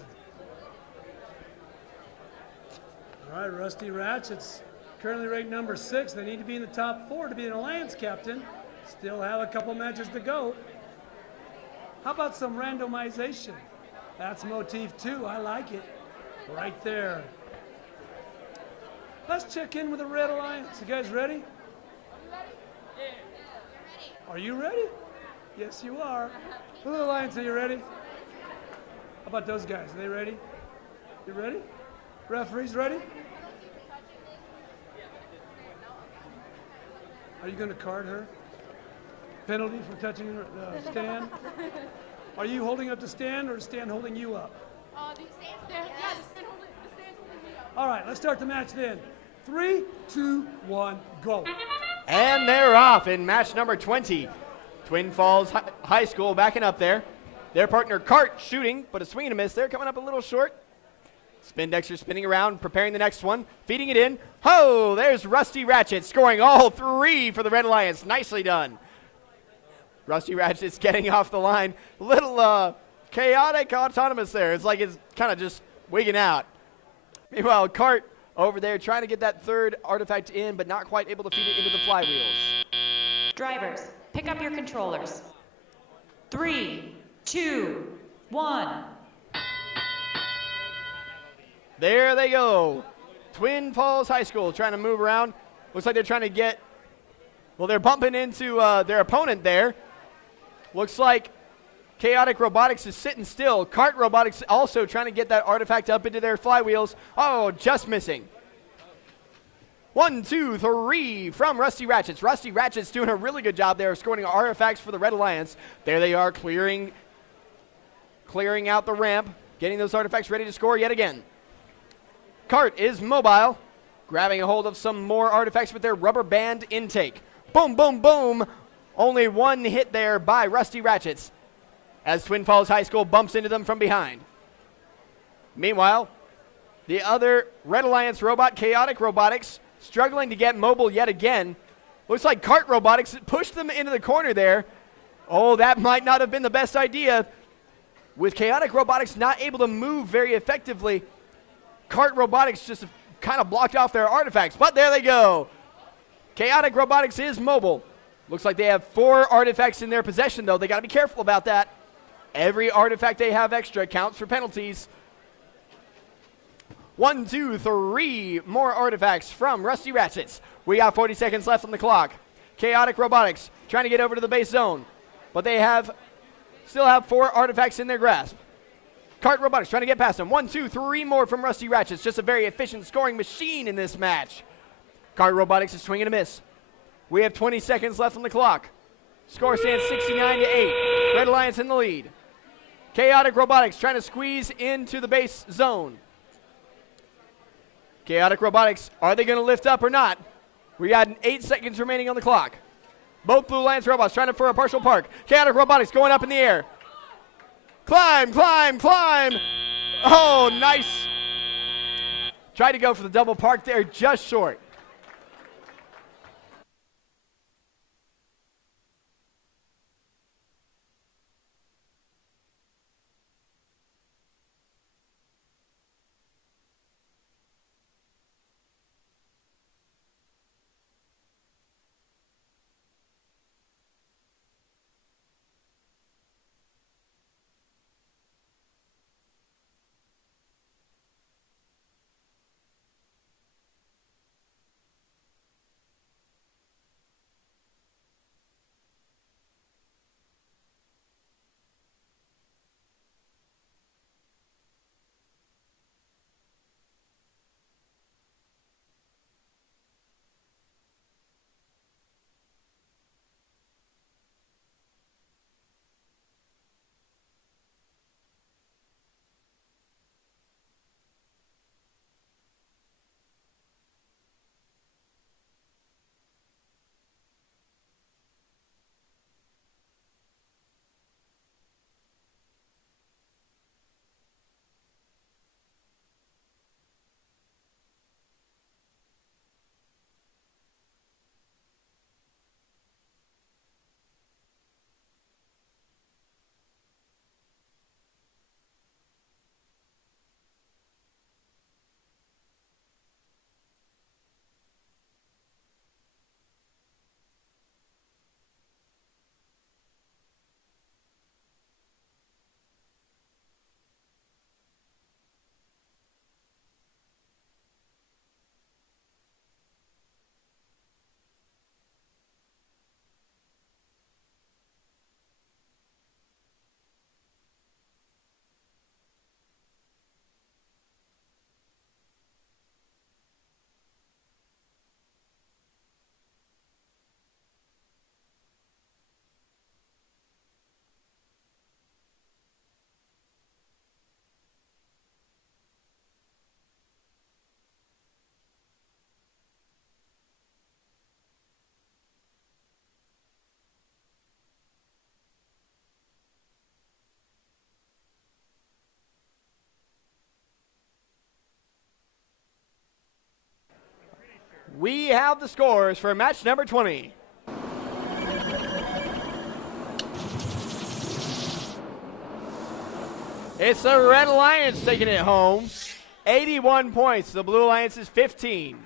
All right, Rusty Ratchets, currently ranked number 6. They need to be in the top 4 to be an Alliance captain. Still have a couple matches to go. How about some randomization? That's motif 2, I like it. Right there. Let's check in with the Red Alliance. You guys ready? Are you ready? Yes, you are. Blue Alliance, are you ready? How about those guys? Are they ready? You ready? Referees ready? Are you going to card her? Penalty for touching the stand? Are you holding up the stand or is the stand holding you up? The stand's there. Yeah, the stand's holding me up. All right, let's start the match then. 3, 2, 1, go. And they're off in match number 20. Twin Falls High School backing up there. Their partner Cart shooting, but a swing and a miss. They're coming up a little short. Spindexter spinning around, preparing the next one, feeding it in. Oh, there's Rusty Ratchet scoring all 3 for the Red Alliance. Nicely done. Rusty Ratchet's getting off the line. Little chaotic autonomous there. It's like it's kind of just wigging out. Meanwhile, Cart over there trying to get that 3rd artifact in, but not quite able to feed it into the flywheels. Drivers, pick up your controllers. 3, 2, 1. There they go. Twin Falls High School trying to move around. Looks like they're trying to get, well, they're bumping into their opponent there. Looks like Chaotic Robotics is sitting still. Cart Robotics also trying to get that artifact up into their flywheels. Oh, just missing. 1, 2, 3 from Rusty Ratchets. Rusty Ratchets doing a really good job there of scoring artifacts for the Red Alliance. There they are clearing out the ramp, getting those artifacts ready to score yet again. Cart is mobile, grabbing a hold of some more artifacts with their rubber band intake. Boom, boom, boom. Only 1 hit there by Rusty Ratchets as Twin Falls High School bumps into them from behind. Meanwhile, the other Red Alliance robot, Chaotic Robotics, struggling to get mobile yet again. Looks like Cart Robotics pushed them into the corner there. Oh, that might not have been the best idea. With Chaotic Robotics not able to move very effectively, Cart Robotics just kind of blocked off their artifacts, but there they go. Chaotic Robotics is mobile. Looks like they have 4 artifacts in their possession, though. They got to be careful about that. Every artifact they have extra counts for penalties. 1, 2, 3 more artifacts from Rusty Ratchets. We got 40 seconds left on the clock. Chaotic Robotics trying to get over to the base zone, but they still have 4 artifacts in their grasp. Cart Robotics trying to get past them. 1, 2, 3 more from Rusty Ratchets. Just a very efficient scoring machine in this match. Cart Robotics is swinging a miss. We have 20 seconds left on the clock. Score stands 69-8. Red Alliance in the lead. Chaotic Robotics trying to squeeze into the base zone. Chaotic Robotics, are they going to lift up or not? We got 8 seconds remaining on the clock. Both Blue Alliance robots trying for a partial park. Chaotic Robotics going up in the air. Climb, climb, climb. Oh, nice. Tried to go for the double park there, just short. we have the scores for match number 20. It's the Red Alliance taking it home. 81 points. The Blue Alliance is 15.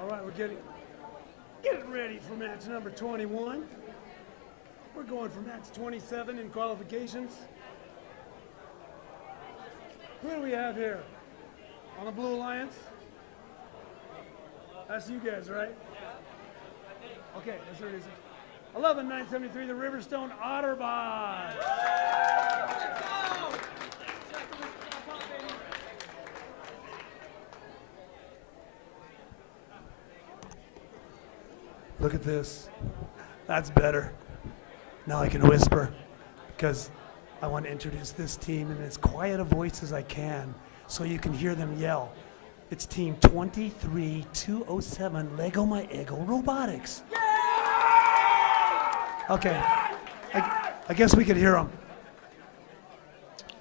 All right, we're getting ready for match number 21. We're going for match 27 in qualifications. Who do we have here? On the Blue Alliance? That's you guys, right? Okay, that's what it is. 11,973, the Riverstone Otterbots. Look at this. That's better. Now I can whisper because I want to introduce this team in as quiet a voice as I can so you can hear them yell. It's team 23207 Lego My Ego Robotics. Okay, I guess we could hear them.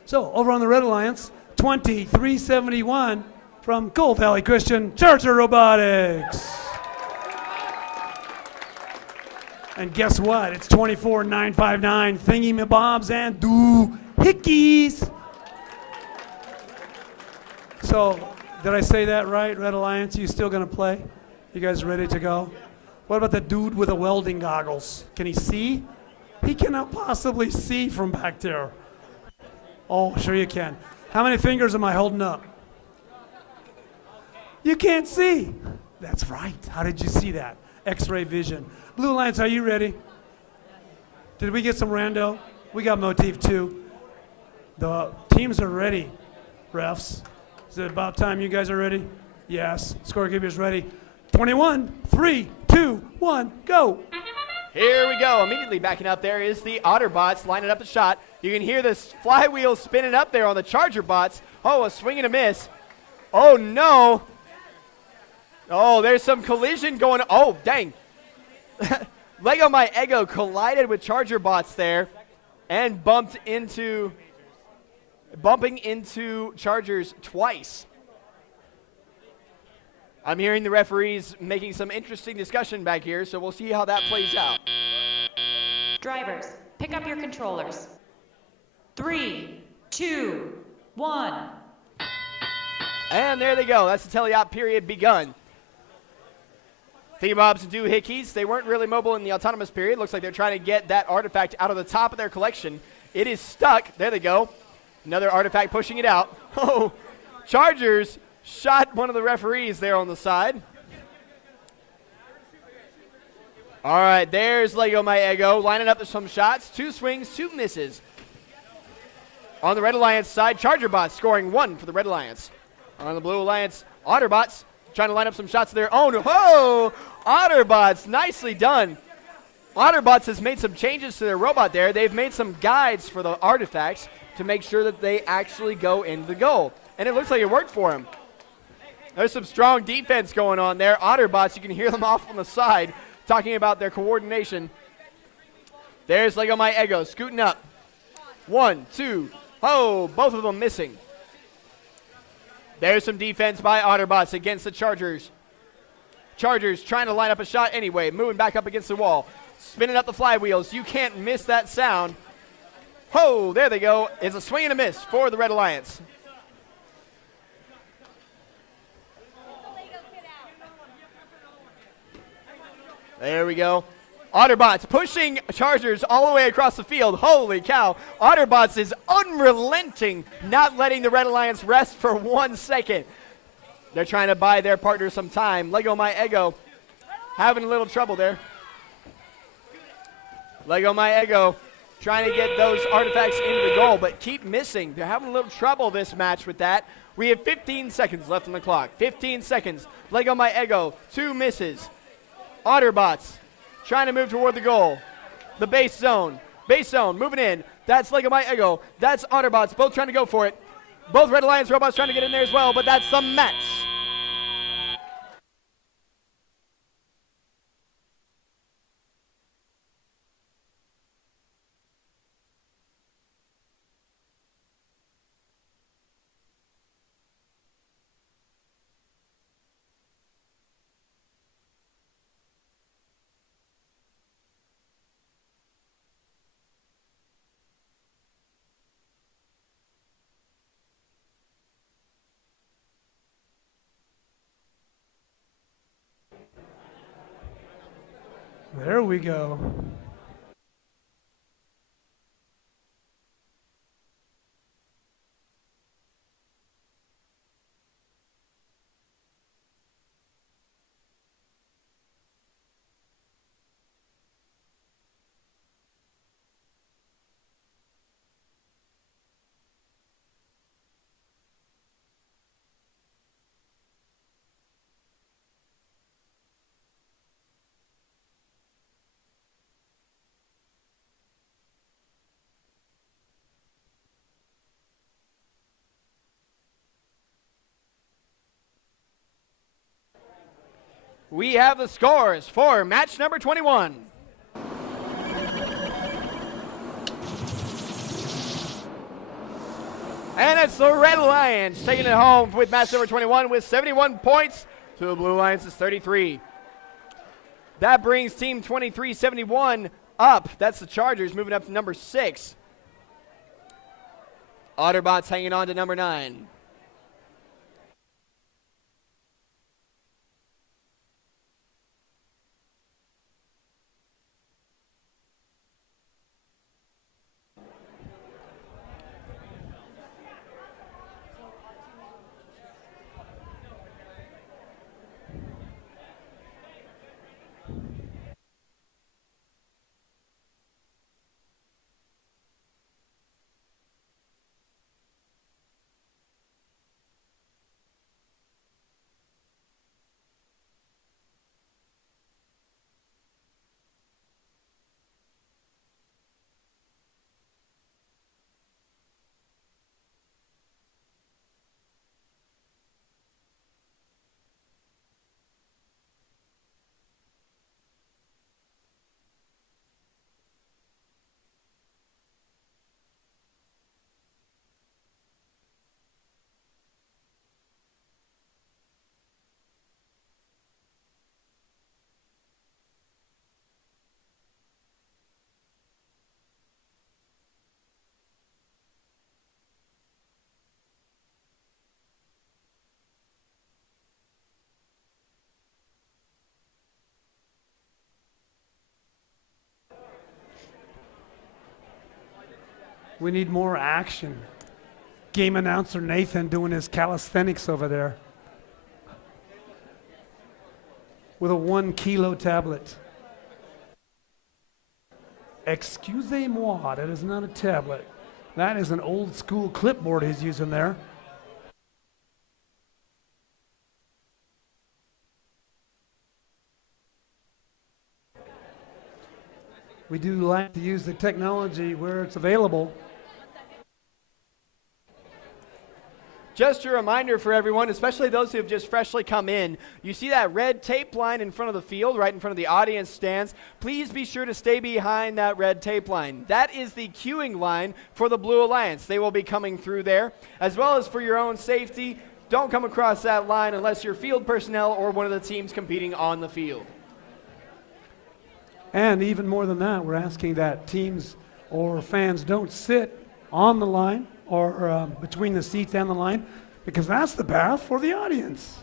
So over on the Red Alliance, 2371 from Gold Valley Christian Charger Robotics. And guess what? It's 24959 Thingy-mabobs and doohickeys. So, did I say that right, Red Alliance? You still gonna play? You guys ready to go? What about the dude with the welding goggles? Can he see? He cannot possibly see from back there. Oh, sure you can. How many fingers am I holding up? You can't see. That's right. How did you see that? X-ray vision. Blue Alliance, are you ready? Did we get some rando? We got motif too. The teams are ready, refs. Is it about time you guys are ready? Yes. Scorekeepers ready. 21, 3, 2, 1, go. Here we go. Immediately backing up there is the Otterbots lining up the shot. You can hear this flywheel spinning up there on the Charger bots. Oh, a swing and a miss. Oh, no. Oh, there's some collision going on. Oh, dang. Lego My Ego collided with Charger bots there and bumping into Chargers twice. I'm hearing the referees making some interesting discussion back here, so we'll see how that plays out. Drivers, pick up your controllers. 3, 2, 1. And there they go. That's the teleop period begun. Thingabobs and doohickeys, they weren't really mobile in the autonomous period. Looks like they're trying to get that artifact out of the top of their collection. It is stuck. There they go. Another artifact pushing it out. Oh, Chargers shot one of the referees there on the side. All right, there's Lego My Ego lining up some shots. 2 swings, 2 misses. On the Red Alliance side, Charger Bots scoring 1 for the Red Alliance. On the Blue Alliance, Otterbots trying to line up some shots of their own. Oh, Otterbots, nicely done. Otterbots has made some changes to their robot there. They've made some guides for the artifacts to make sure that they actually go into the goal. And it looks like it worked for them. There's some strong defense going on there. Otterbots, you can hear them off on the side talking about their coordination. There's Lego My Ego scooting up. 1, 2, oh, both of them missing. There's some defense by Otterbots against the Chargers. Chargers trying to line up a shot anyway, moving back up against the wall. Spinning up the flywheels. You can't miss that sound. Oh, there they go. It's a swing and a miss for the Red Alliance. There we go. Otterbots pushing Chargers all the way across the field. Holy cow. Otterbots is unrelenting, not letting the Red Alliance rest for 1 second. They're trying to buy their partner some time. Lego My Ego having a little trouble there. Lego My Ego trying to get those artifacts into the goal, but keep missing. They're having a little trouble this match with that. We have 15 seconds left on the clock. 15 seconds. Lego My Ego, 2 misses. Otterbots trying to move toward the goal. The base zone. Base zone moving in. That's Lego My Ego. That's Otterbots both trying to go for it. Both Red Alliance robots trying to get in there as well, but that's the match. There we go. We have the scores for match number 21. And it's the Red Alliance taking it home with match number 21 with 71 points to the Blue Alliance's 33. That brings Team 2371 up. That's the Chargers moving up to number 6. Otterbots hanging on to number 9. We need more action. Game announcer Nathan doing his calisthenics over there with a 1 kilo tablet. Excusez-moi, that is not a tablet. That is an old school clipboard he's using there. We do like to use the technology where it's available. Just a reminder for everyone, especially those who have just freshly come in, you see that red tape line in front of the field, right in front of the audience stands. Please be sure to stay behind that red tape line. That is the queuing line for the Blue Alliance. They will be coming through there. As well as for your own safety, don't come across that line unless you're field personnel or one of the teams competing on the field. And even more than that, we're asking that teams or fans don't sit on the line or between the seats and the line, because that's the path for the audience.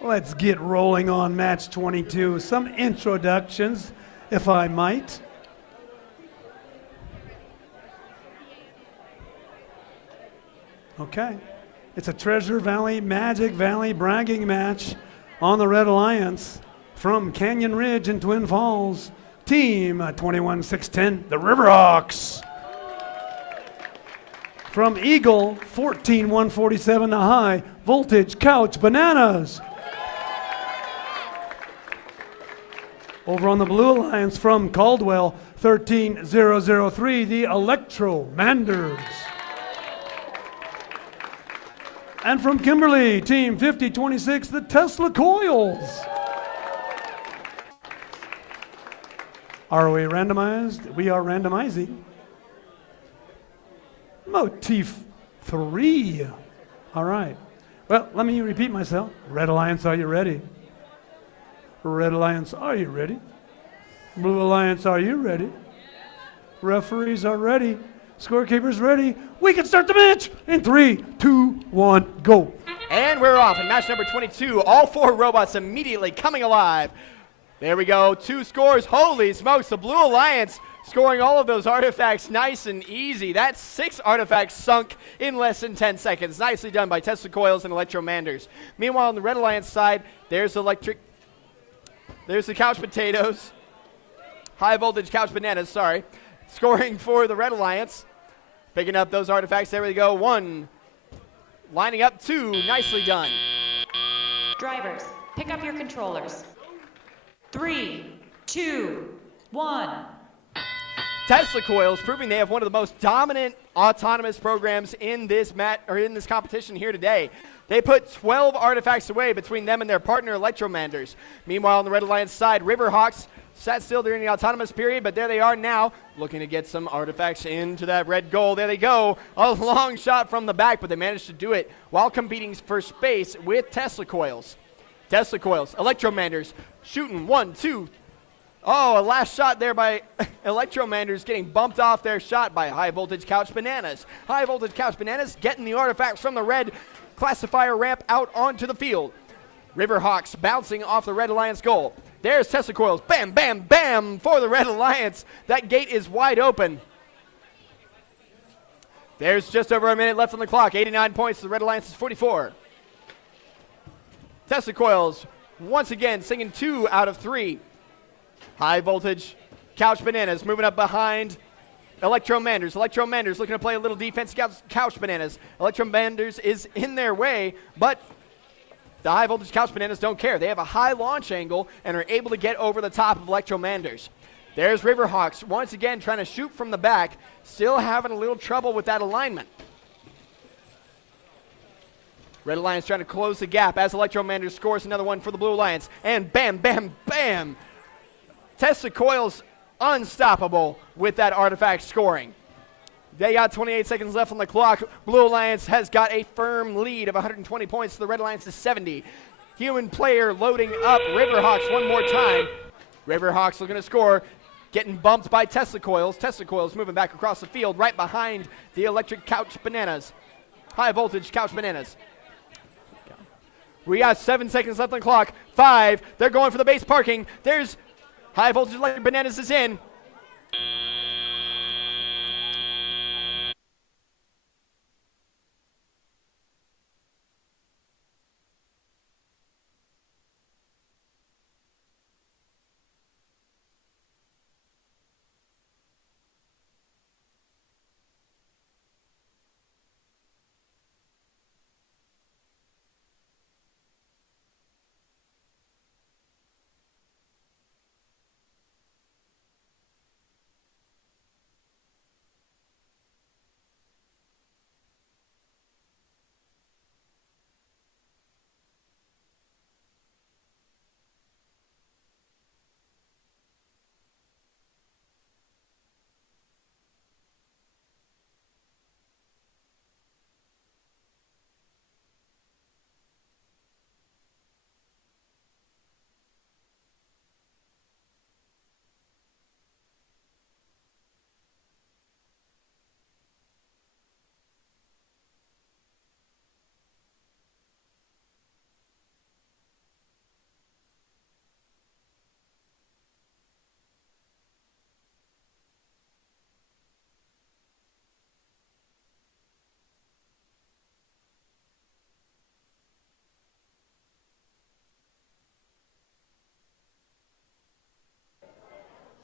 Let's get rolling on match 22. Some introductions, if I might. Okay. It's a Treasure Valley, Magic Valley bragging match on the Red Alliance. From Canyon Ridge in Twin Falls, team 21610, the Riverhawks. From Eagle, 14147, the High Voltage Couch Bananas. Over on the Blue Alliance from Caldwell, 13003, the Electro Manders. And from Kimberly, team 5026, the Tesla Coils. Are we randomized? We are randomizing. Motif 3. All right. Well, let me repeat myself. Red Alliance, are you ready? Red Alliance, are you ready? Blue Alliance, are you ready? Referees are ready. Scorekeepers ready. We can start the match in 3, 2, 1, go. And we're off in match number 22. All four robots immediately coming alive. There we go, 2 scores. Holy smokes, the Blue Alliance scoring all of those artifacts nice and easy. That's 6 artifacts sunk in less than 10 seconds. Nicely done by Tesla Coils and Electromanders. Meanwhile, on the Red Alliance side, there's the Couch Potatoes. High Voltage Couch Bananas, sorry. Scoring for the Red Alliance. Picking up those artifacts, there we go, 1. Lining up 2, nicely done. Drivers, pick up your controllers. 3, 2, 1. Tesla Coils proving they have one of the most dominant autonomous programs in this competition here today. They put 12 artifacts away between them and their partner Electromanders. Meanwhile, on the Red Alliance side, Riverhawks sat still during the autonomous period, but there they are now, looking to get some artifacts into that red goal. There they go, a long shot from the back, but they managed to do it while competing for space with Tesla Coils. Tesla Coils, Electromanders, shooting 1, 2. Oh, a last shot there by Electromanders, getting bumped off their shot by High Voltage Couch Bananas. High Voltage Couch Bananas getting the artifacts from the red classifier ramp out onto the field. Riverhawks bouncing off the Red Alliance goal. There's Tesla Coils, bam, bam, bam, for the Red Alliance. That gate is wide open. There's just over a minute left on the clock, 89 points, the Red Alliance is 44. Tesla Coils, once again, singing 2 out of 3. High Voltage Couch Bananas moving up behind Electromanders. Electromanders looking to play a little defense. Couch Bananas. Electromanders is in their way, but the High Voltage Couch Bananas don't care. They have a high launch angle and are able to get over the top of Electromanders. There's Riverhawks once again trying to shoot from the back, still having a little trouble with that alignment. Red Alliance trying to close the gap as Electromanders scores another one for the Blue Alliance. And bam, bam, bam. Tesla Coils unstoppable with that artifact scoring. They got 28 seconds left on the clock. Blue Alliance has got a firm lead of 120 points. The Red Alliance is 70. Human player loading up Riverhawks one more time. Riverhawks looking to score. Getting bumped by Tesla Coils. Tesla Coils moving back across the field right behind the Electric Couch Bananas. High Voltage Couch Bananas. We got 7 seconds left on the clock. 5. They're going for the base parking. There's High Voltage Electric Bananas is in.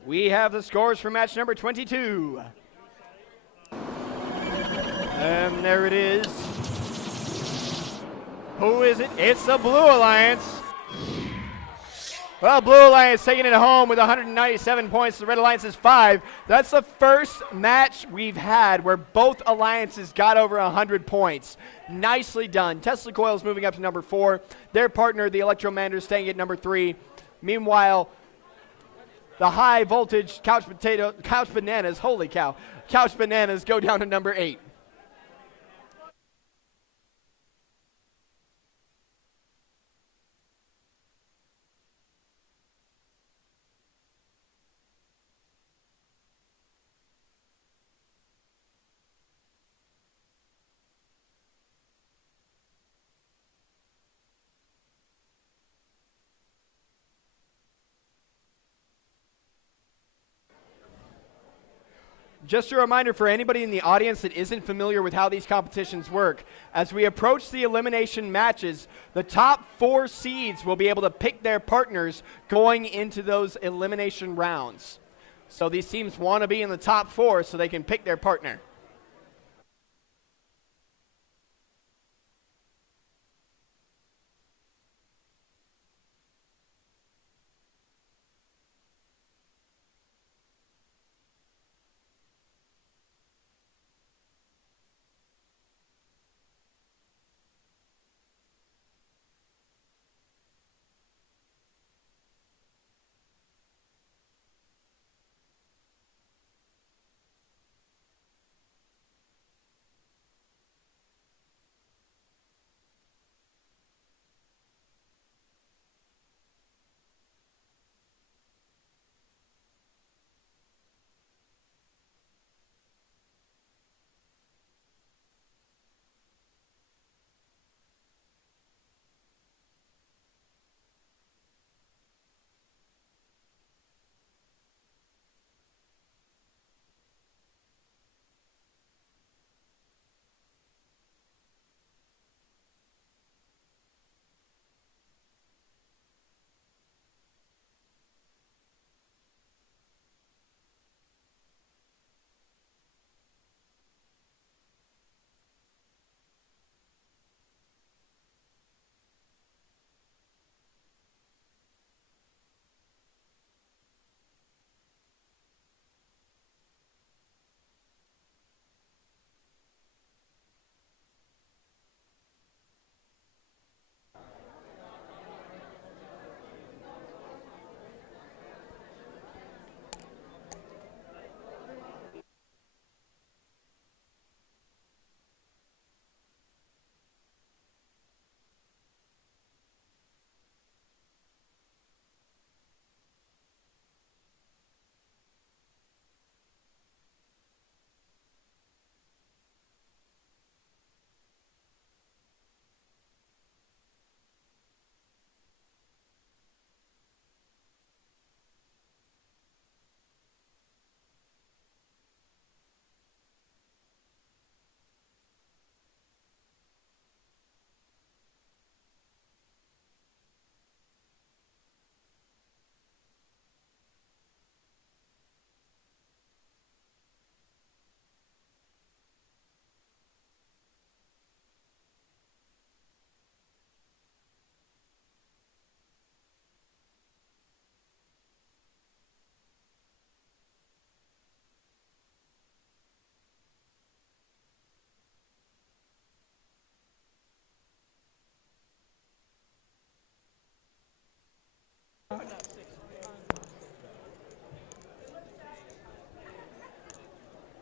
We have the scores for match number 22. And there it is. Who is it? It's the Blue Alliance. Well, Blue Alliance taking it home with 197 points. The Red Alliance is 5. That's the first match we've had where both alliances got over 100 points. Nicely done. Tesla Coils moving up to number 4. Their partner, the Electromanders, staying at number 3. Meanwhile, the high voltage couch bananas, holy cow, couch bananas go down to number 8. Just a reminder for anybody in the audience that isn't familiar with how these competitions work, as we approach the elimination matches, the top 4 seeds will be able to pick their partners going into those elimination rounds. So these teams want to be in the top 4 so they can pick their partner.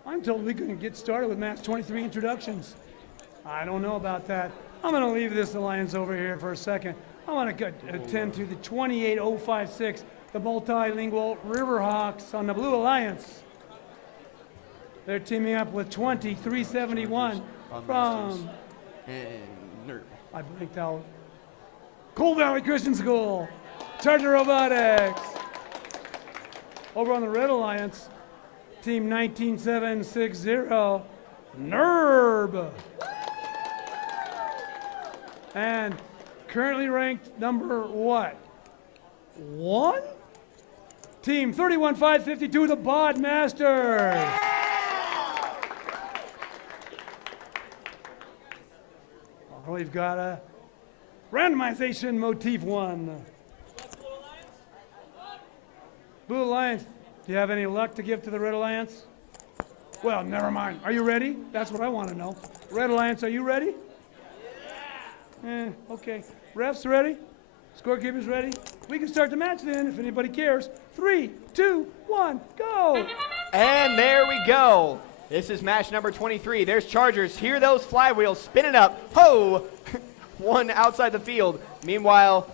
I'm told we can get started with match 23 introductions. I don't know about that. I'm going to leave this alliance over here for a second. I want to attend to the 28056, the multilingual Riverhawks on the Blue Alliance. They're teaming up with 20371 from, I blanked out, Coal Valley Christian School, Charger Robotics. Over on the Red Alliance, Team 19760, NERB. And currently ranked number what? 1? Team 31-552, the Bodmasters. We've got a randomization motif 1. Blue Alliance, do you have any luck to give to the Red Alliance? Well, never mind. Are you ready? That's what I want to know. Red Alliance, are you ready? Yeah. Okay. Refs ready? Scorekeepers ready? We can start the match then, if anybody cares. 3, 2, 1, go! And there we go. This is match number 23. There's Chargers. Hear those flywheels spinning up. Ho! One outside the field. Meanwhile,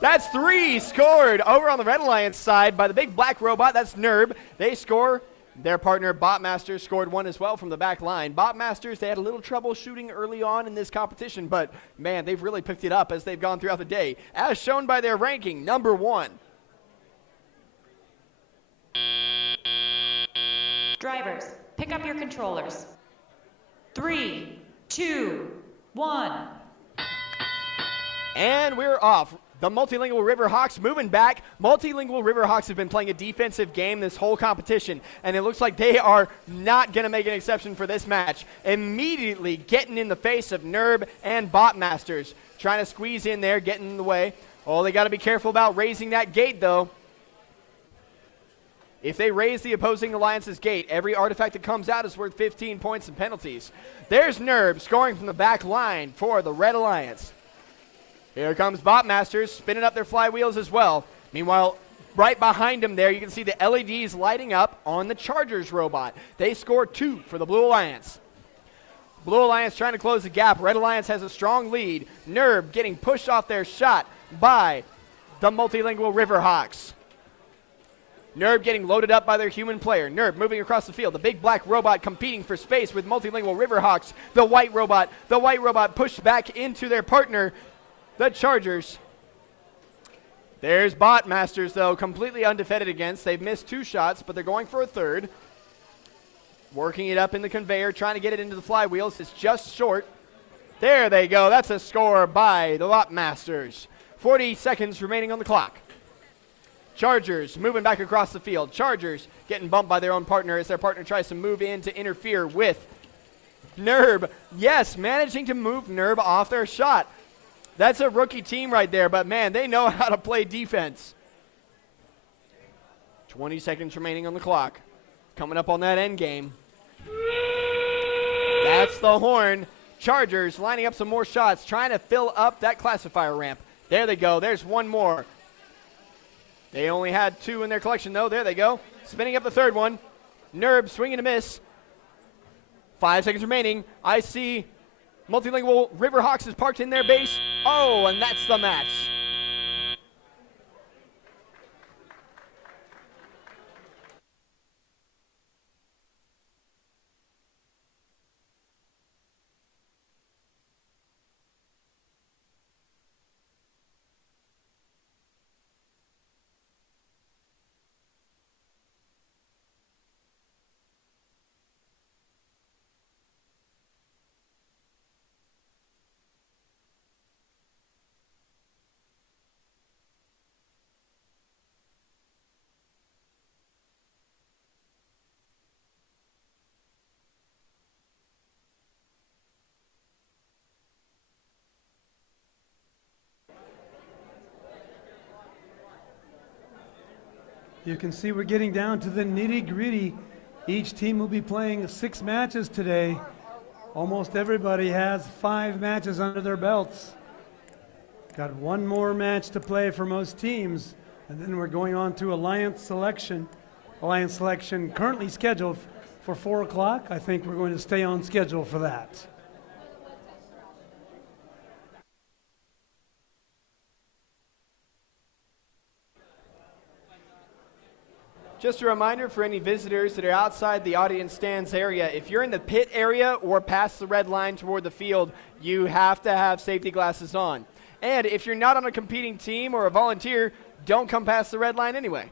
that's 3 scored over on the Red Alliance side by the big black robot. That's Nerb. They score. Their partner, Botmasters, scored 1 as well from the back line. Botmasters, they had a little trouble shooting early on in this competition, but, man, they've really picked it up as they've gone throughout the day. As shown by their ranking, number 1. Drivers, pick up your controllers. 3, 2, 1. And we're off. The Multilingual Riverhawks moving back. Multilingual Riverhawks have been playing a defensive game this whole competition, and it looks like they are not going to make an exception for this match. Immediately getting in the face of Nerb and Botmasters, trying to squeeze in there, getting in the way. Oh, they got to be careful about raising that gate, though. If they raise the opposing alliance's gate, every artifact that comes out is worth 15 points and penalties. There's Nerb scoring from the back line for the Red Alliance. Here comes Botmasters spinning up their flywheels as well. Meanwhile, right behind him there, you can see the LEDs lighting up on the Chargers robot. They score 2 for the Blue Alliance. Blue Alliance trying to close the gap. Red Alliance has a strong lead. Nerb getting pushed off their shot by the Multilingual Riverhawks. Nerb getting loaded up by their human player. Nerb moving across the field. The big black robot competing for space with Multilingual Riverhawks. The white robot pushed back into their partner, the Chargers. There's Botmasters, though, completely undefended against. They've missed 2 shots, but they're going for a third. Working it up in the conveyor, trying to get it into the flywheels. It's just short. There they go. That's a score by the Botmasters. 40 seconds remaining on the clock. Chargers moving back across the field. Chargers getting bumped by their own partner as their partner tries to move in to interfere with Nerb. Yes, managing to move Nerb off their shot. That's a rookie team right there, but man, they know how to play defense. 20 seconds remaining on the clock. Coming up on that end game. That's the horn. Chargers lining up some more shots, trying to fill up that classifier ramp. There they go. There's one more. They only had 2 in their collection, though. There they go. Spinning up the third one. Nerb swinging a miss. 5 seconds remaining. I see Multilingual Riverhawks is parked in their base. Oh, and that's the match. You can see we're getting down to the nitty-gritty. Each team will be playing 6 matches today. Almost everybody has 5 matches under their belts. Got 1 more match to play for most teams, and then we're going on to Alliance selection. Alliance selection currently scheduled for 4 o'clock. I think we're going to stay on schedule for that. Just a reminder for any visitors that are outside the audience stands area, if you're in the pit area or past the red line toward the field, you have to have safety glasses on. And if you're not on a competing team or a volunteer, don't come past the red line anyway.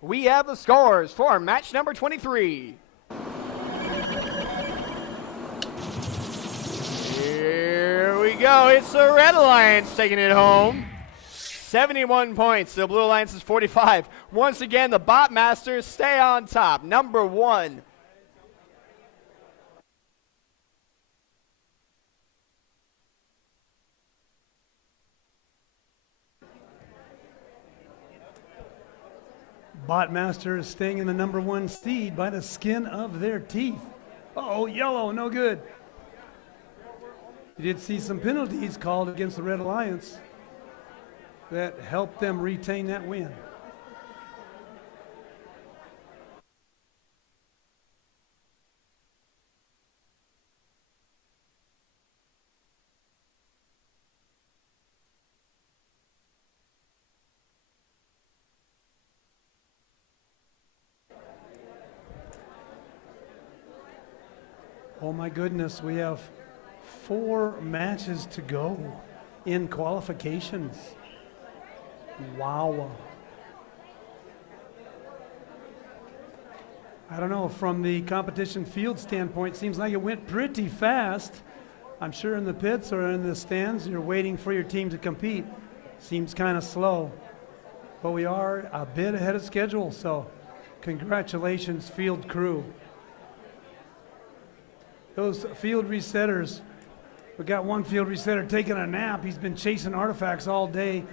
we have the scores for match number 23. Here we go. It's the Red Alliance taking it home. 71 points. The Blue Alliance is 45. Once again, the Bot Masters stay on top. Number 1. Botmaster is staying in the number 1 seed by the skin of their teeth. Uh-oh, yellow, no good. You did see some penalties called against the Red Alliance that helped them retain that win. Oh my goodness, we have 4 matches to go in qualifications. Wow. I don't know, from the competition field standpoint, seems like it went pretty fast. I'm sure in the pits or in the stands, you're waiting for your team to compete. Seems kind of slow. But we are a bit ahead of schedule, so congratulations, field crew. Those field resetters, we got one field resetter taking a nap. He's been chasing artifacts all day.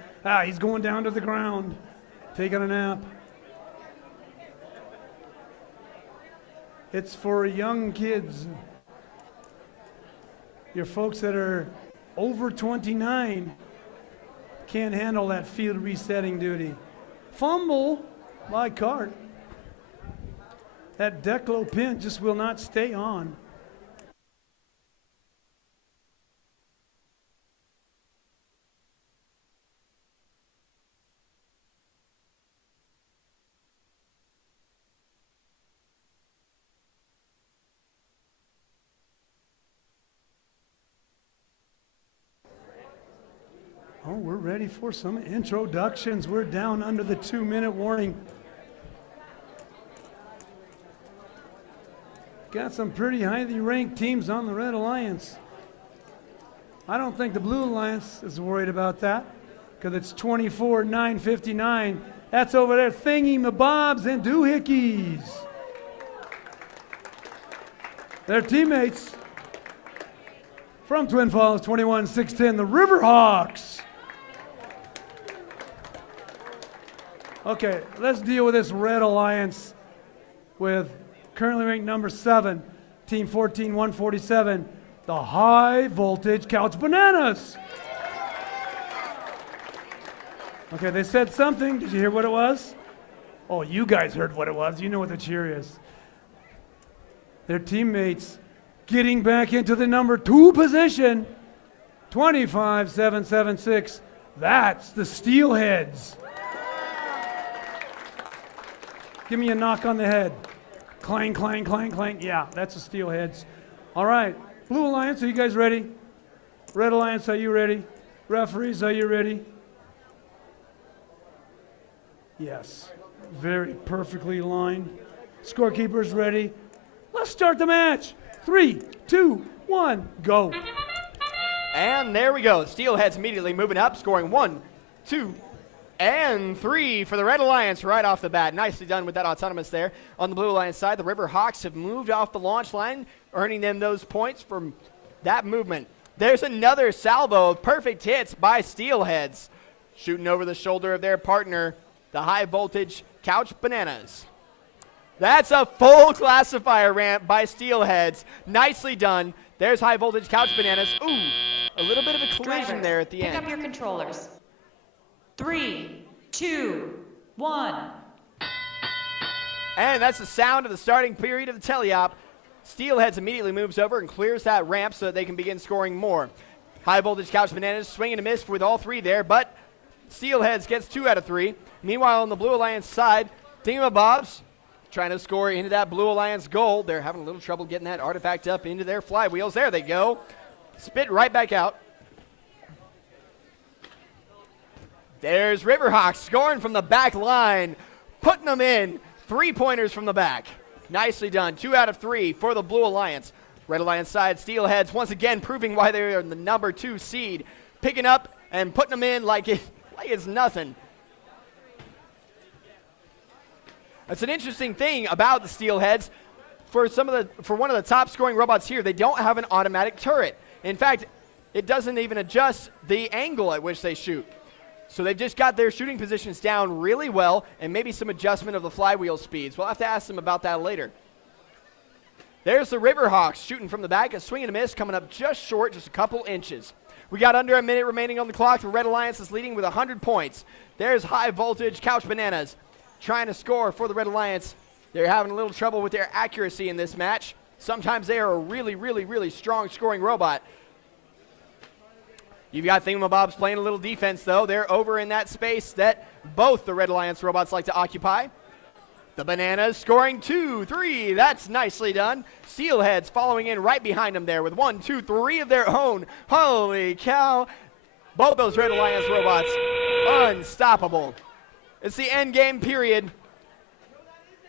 He's going down to the ground, taking a nap. It's for young kids. Your folks that are over 29 can't handle that field resetting duty. Fumble by Cart. That Decode pin just will not stay on. Oh, we're ready for some introductions. We're down under the 2-minute warning. Got some pretty highly ranked teams on the Red Alliance. I don't think the Blue Alliance is worried about that because it's 24-959. That's over there, thingy-mabobs and doohickeys. Their teammates from Twin Falls, 21-610, the Riverhawks. Okay, let's deal with this Red Alliance with currently ranked number 7, team 14-147, the High Voltage Couch Bananas. Okay, they said something. Did you hear what it was? Oh, you guys heard what it was. You know what the cheer is. Their teammates getting back into the number 2 position, 25-776. That's the Steelheads. Give me a knock on the head. Clang, clang, clang, clang. Yeah, that's the Steelheads. All right. Blue Alliance, are you guys ready? Red Alliance, are you ready? Referees, are you ready? Yes. Very perfectly lined. Scorekeepers ready. Let's start the match. 3, 2, 1, go. And there we go. Steelheads immediately moving up, scoring 1, 2, and 3 for the Red Alliance right off the bat. Nicely done with that autonomous there. On the Blue Alliance side, the Riverhawks have moved off the launch line, earning them those points from that movement. There's another salvo of perfect hits by Steelheads, shooting over the shoulder of their partner, the High Voltage Couch Bananas. That's a full classifier ramp by Steelheads. Nicely done. There's High Voltage Couch Bananas. Ooh, a little bit of a collision there at the end. Pick up your controllers. 3, 2, 1. And that's the sound of the starting period of the teleop. Steelheads immediately moves over and clears that ramp so that they can begin scoring more. High Voltage Couch Bananas swing and a miss with all 3 there, but Steelheads gets 2 out of 3. Meanwhile, on the Blue Alliance side, Thingamabobs trying to score into that Blue Alliance goal. They're having a little trouble getting that artifact up into their flywheels. There they go. Spit right back out. There's Riverhawks scoring from the back line. putting them in. 3-pointers from the back. Nicely done. 2 out of 3 for the Blue Alliance. Red Alliance side, Steelheads once again proving why they are the number 2 seed. Picking up and putting them in like it's nothing. That's an interesting thing about the Steelheads. For one of the top scoring robots here, they don't have an automatic turret. In fact, it doesn't even adjust the angle at which they shoot. So they've just got their shooting positions down really well, and maybe some adjustment of the flywheel speeds. We'll have to ask them about that later. There's the Riverhawks shooting from the back, a swing and a miss, coming up just short, just a couple inches. We got under a minute remaining on the clock. The Red Alliance is leading with 100 points. There's High Voltage Couch Bananas trying to score for the Red Alliance. They're having a little trouble with their accuracy in this match. Sometimes they are a really, really, really strong scoring robot. You've got Thingamabobs playing a little defense, though. They're over in that space that both the Red Alliance robots like to occupy. The Bananas scoring 2, 3. That's nicely done. Steelheads following in right behind them there with 1, 2, 3 of their own. Holy cow. Both those Red Alliance robots unstoppable. It's the end game period.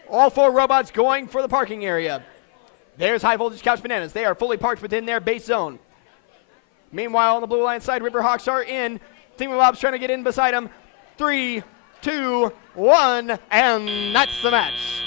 All 4 robots going for the parking area. There's High Voltage Couch Bananas. They are fully parked within their base zone. Meanwhile, on the Blue Alliance side, Riverhawks are in. Thingamabob's trying to get in beside him. 3, 2, 1, and that's the match.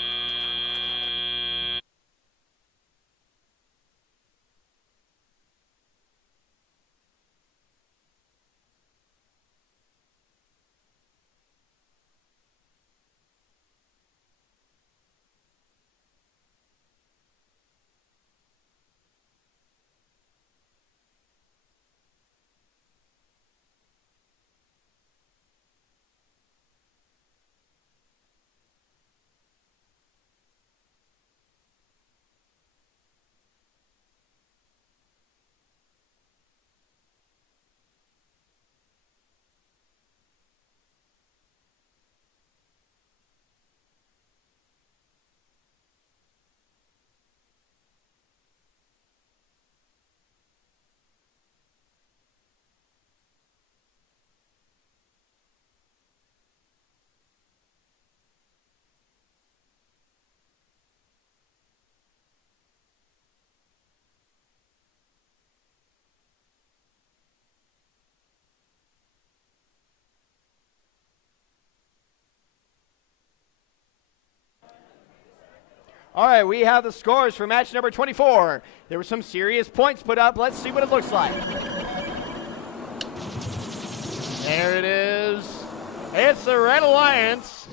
All right, we have the scores for match number 24. There were some serious points put up. Let's see what it looks like. There it is. It's the Red Alliance.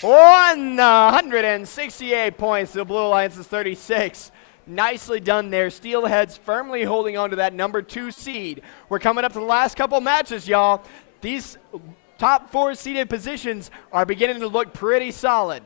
168 points. The Blue Alliance is 36. Nicely done there. Steelheads firmly holding on to that number 2 seed. We're coming up to the last couple matches, y'all. These top 4 seeded positions are beginning to look pretty solid.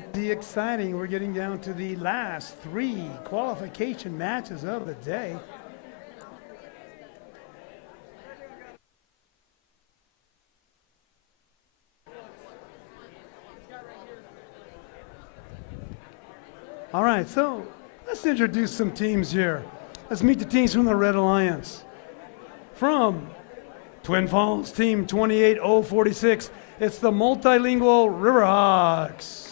Pretty exciting. We're getting down to the last 3 qualification matches of the day. All right, so let's introduce some teams here. Let's meet the teams from the Red Alliance. From Twin Falls, Team 28046, it's the multilingual Riverhawks.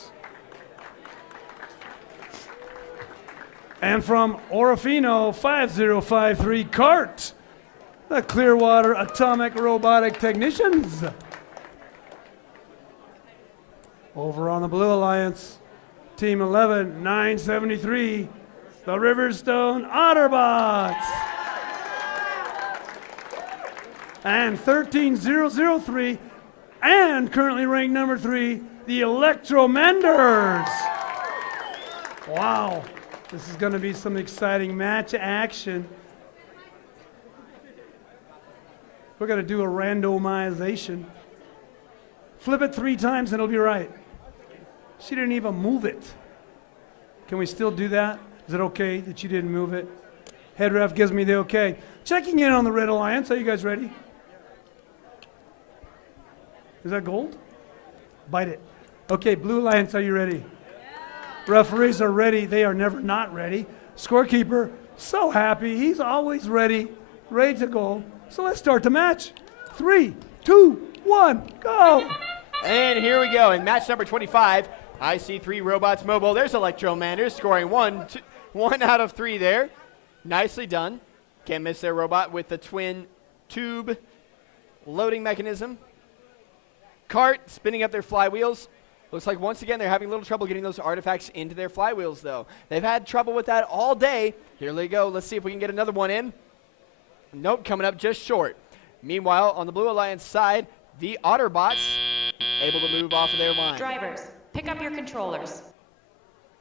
And from Orofino 5053, CART, the Clearwater Atomic Robotic Technicians. Over on the Blue Alliance, Team 11973, the Riverstone Otterbots. And 13003, and currently ranked number 3, the Electromenders. Wow, this is going to be some exciting match action. We're going to do a randomization. Flip it 3 times and it'll be right. She didn't even move it. Can we still do that? Is it okay that you didn't move it? Head ref gives me the okay. Checking in on the Red Alliance. Are you guys ready? Is that gold? Bite it. Okay, Blue Alliance, are you ready? Yeah. Referees are ready. They are never not ready. Scorekeeper, so happy. He's always ready, ready to go. So let's start the match. 3, 2, 1, go. And here we go. In match number 25, I see 3 robots mobile. There's Electromanders scoring 1 out of 3 there. Nicely done. Can't miss their robot with the twin tube loading mechanism. CART spinning up their flywheels. Looks like once again they're having a little trouble getting those artifacts into their flywheels though. They've had trouble with that all day. Here they go. Let's see if we can get another one in. Nope, coming up just short. Meanwhile, on the Blue Alliance side, the Otterbots able to move off of their line. Drivers, pick up your controllers.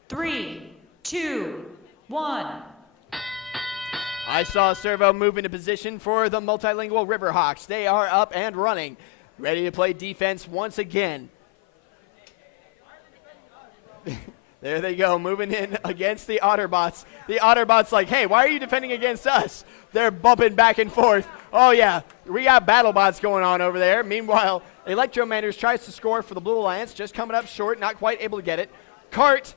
3, 2, 1. I saw a servo move into position for the multilingual Riverhawks. They are up and running, ready to play defense once again. There they go, moving in against the Otterbots. The Otterbots like, hey, why are you defending against us? They're bumping back and forth. Oh, yeah, we got BattleBots going on over there. Meanwhile, Electromanders tries to score for the Blue Alliance, just coming up short, not quite able to get it. CART,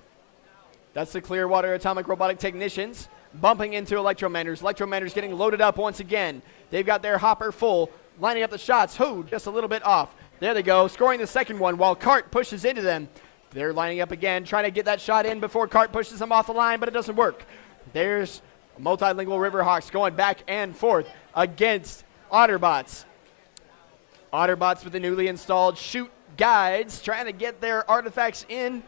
that's the Clearwater Atomic Robotic Technicians, bumping into Electromanders. Electromanders getting loaded up once again. They've got their hopper full, lining up the shots. Just a little bit off. There they go, scoring the second one while CART pushes into them. They're lining up again, trying to get that shot in before CART pushes them off the line, but it doesn't work. There's multilingual Riverhawks going back and forth against Otterbots. Otterbots with the newly installed shoot guides, trying to get their artifacts in.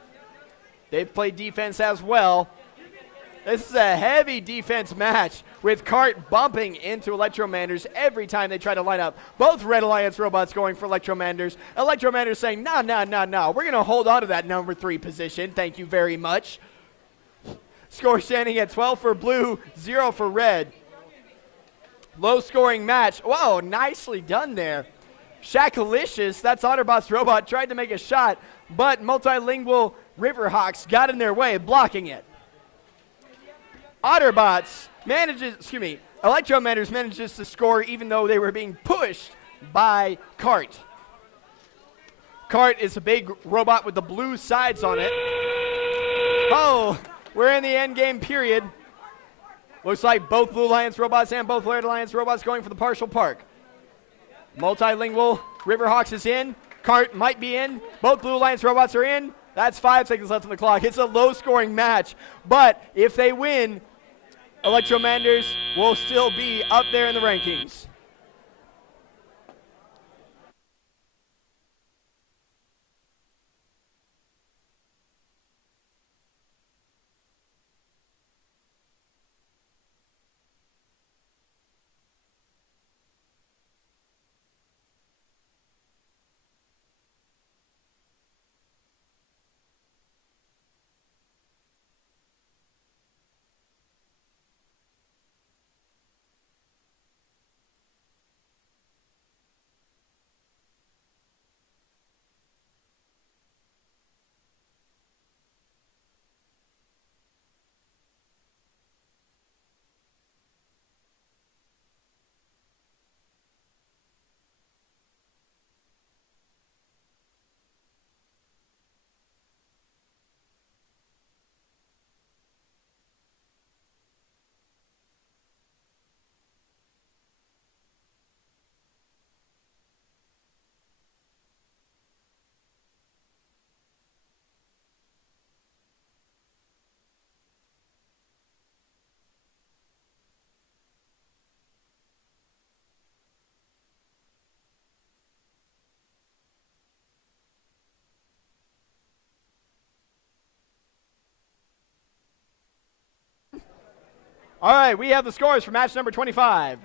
They've played defense as well. This is a heavy defense match with CART bumping into Electromanders every time they try to line up. Both Red Alliance robots going for Electromanders. Electromanders saying, no. We're going to hold on to that number 3 position. Thank you very much. Score standing at 12 for blue, 0 for red. Low scoring match. Whoa, nicely done there. Shackalicious, that's Otterbots robot, tried to make a shot, but multilingual Riverhawks got in their way, blocking it. Electromanders manages to score even though they were being pushed by CART. CART is a big robot with the blue sides on it. Oh, we're in the end game period. Looks like both Blue Alliance robots and both Red Alliance robots going for the partial park. Multilingual Riverhawks is in. CART might be in. Both Blue Alliance robots are in. That's 5 seconds left on the clock. It's a low-scoring match, but if they win, Electromanders will still be up there in the rankings. All right, we have the scores for match number 25.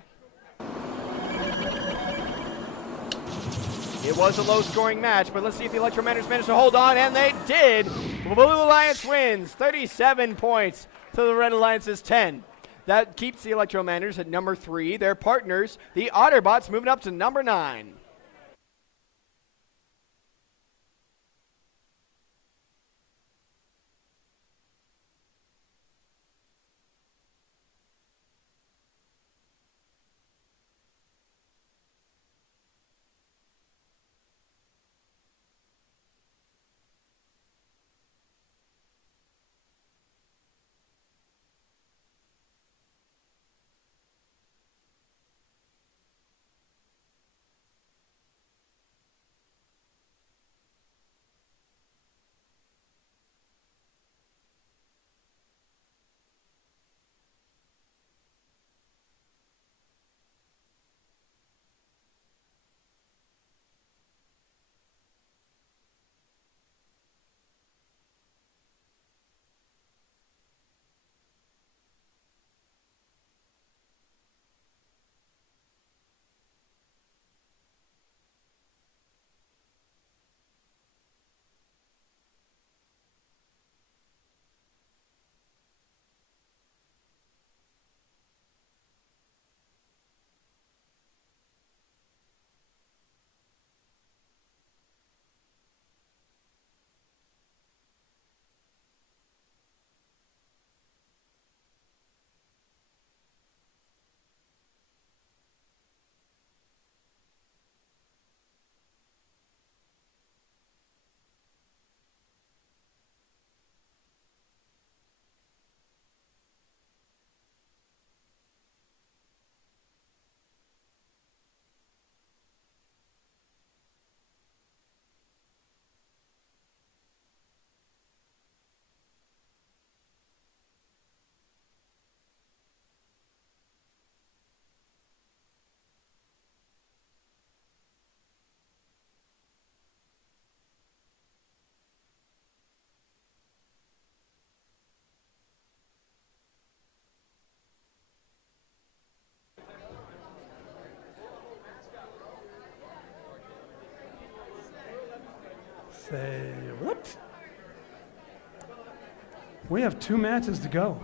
It was a low-scoring match, but let's see if the Electromanagers managed to hold on, and they did. The Blue Alliance wins 37 points to the Red Alliance's 10. That keeps the Electromanagers at number 3. Their partners, the Otterbots, moving up to number 9. Say what? We have 2 matches to go.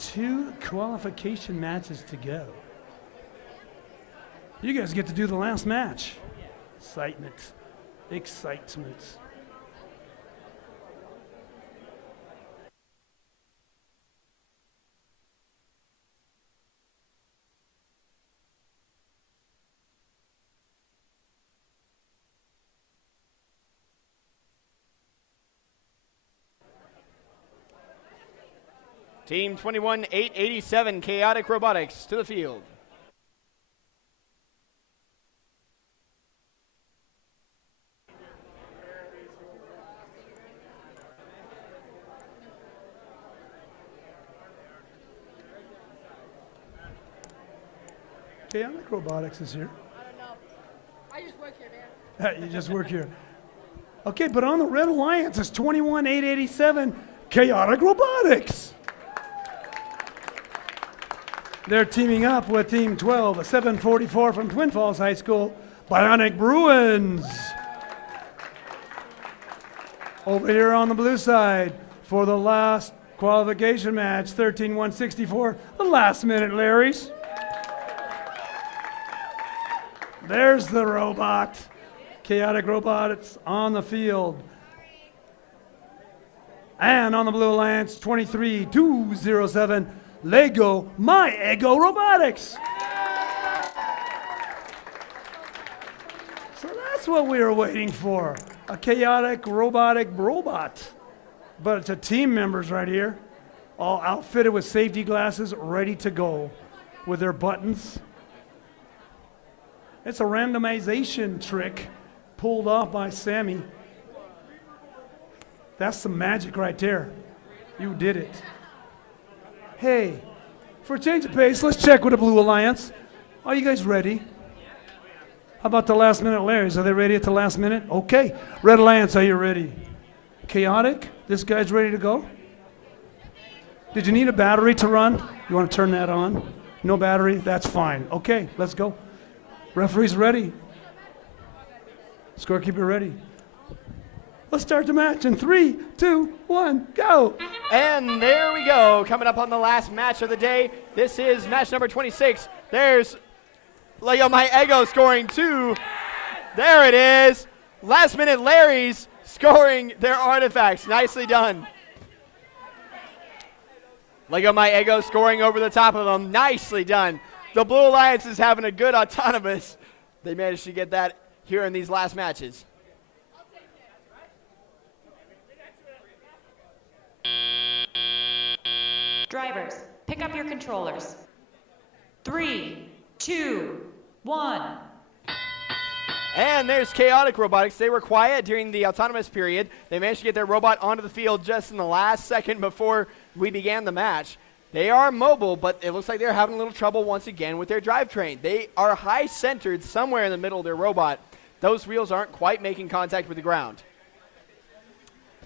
2 qualification matches to go. You guys get to do the last match. Excitement. Excitement. Team 21-887, Chaotic Robotics, to the field. Chaotic Robotics is here. I don't know. I just work here, man. You just work here. Okay, but on the Red Alliance is 21-887, Chaotic Robotics. They're teaming up with Team 12, a 744 from Twin Falls High School, Bionic Bruins. Over here on the blue side for the last qualification match, 13-164, the last minute Larrys. There's the robot. Chaotic Robotics on the field. And on the Blue Alliance, 23-207, Lego My Ego Robotics. So that's what we were waiting for, a chaotic robotic robot. But it's a team members right here, all outfitted with safety glasses, ready to go with their buttons. It's a randomization trick pulled off by Sammy. That's some magic right there. You did it. Hey, for a change of pace, let's check with the Blue Alliance. Are you guys ready? How about the last minute Larrys? Are they ready at the last minute? Okay. Red Alliance, are you ready? Chaotic? This guy's ready to go? Did you need a battery to run? You want to turn that on? No battery? That's fine. Okay, let's go. Referee's ready. Scorekeeper ready. Let's start the match in 3, 2, 1, go. And there we go. Coming up on the last match of the day. This is match number 26. There's Lego My Ego scoring 2. There it is. Last minute Larry's scoring their artifacts. Nicely done. Lego My Ego scoring over the top of them. Nicely done. The Blue Alliance is having a good autonomous. They managed to get that here in these last matches. Drivers, pick up your controllers. 3, 2, 1. And there's Chaotic Robotics. They were quiet during the autonomous period. They managed to get their robot onto the field just in the last second before we began the match. They are mobile, but it looks like they're having a little trouble once again with their drivetrain. They are high-centered somewhere in the middle of their robot. Those wheels aren't quite making contact with the ground.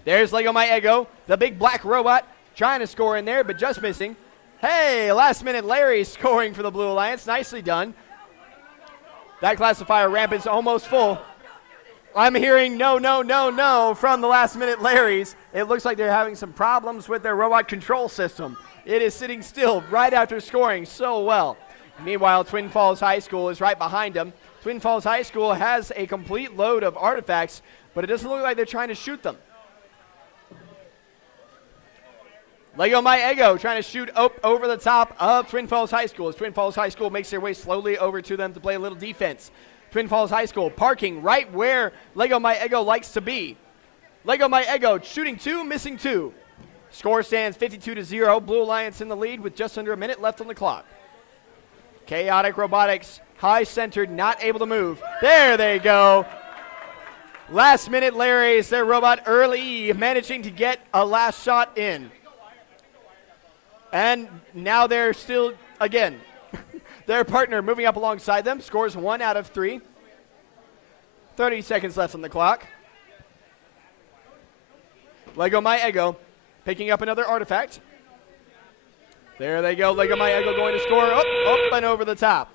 There's Lego My Ego, the big black robot, trying to score in there, but just missing. Hey, last minute Larry scoring for the Blue Alliance. Nicely done. That classifier ramp is almost full. I'm hearing no, no, no, no from the last minute Larrys. It looks like they're having some problems with their robot control system. It is sitting still right after scoring so well. Meanwhile, Twin Falls High School is right behind them. Twin Falls High School has a complete load of artifacts, but it doesn't look like they're trying to shoot them. Lego My Ego trying to shoot over the top of Twin Falls High School as Twin Falls High School makes their way slowly over to them to play a little defense. Twin Falls High School parking right where Lego My Ego likes to be. Lego My Ego shooting 2, missing 2. Score stands 52-0. Blue Alliance in the lead with just under a minute left on the clock. Chaotic Robotics, high-centered, not able to move. There they go. Last minute Larry's, their robot early, managing to get a last shot in. And now they're still, again, their partner moving up alongside them, scores 1 out of 3. 30 seconds left on the clock. Lego My Ego picking up another artifact. There they go, Lego My Ego going to score up and over the top.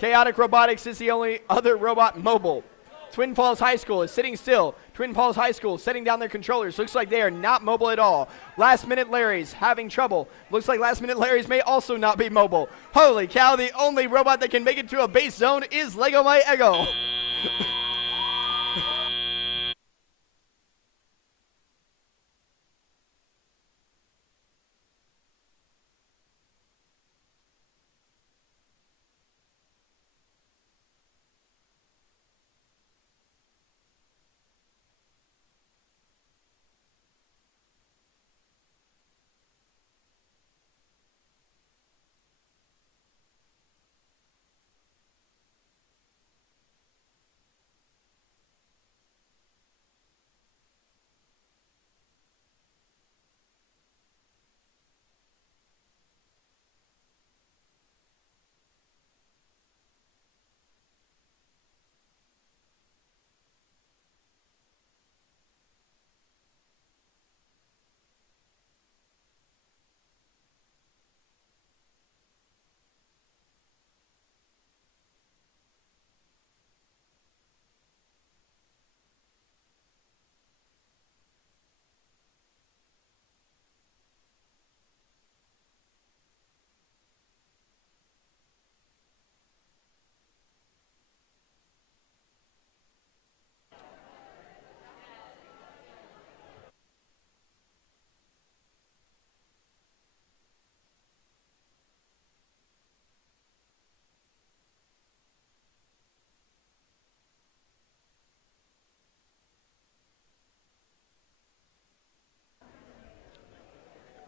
Chaotic Robotics is the only other robot mobile. Twin Falls High School is sitting still. Twin Falls High School setting down their controllers. Looks like they are not mobile at all. Last minute Larry's having trouble. Looks like last minute Larry's may also not be mobile. Holy cow, the only robot that can make it to a base zone is Lego My Ego.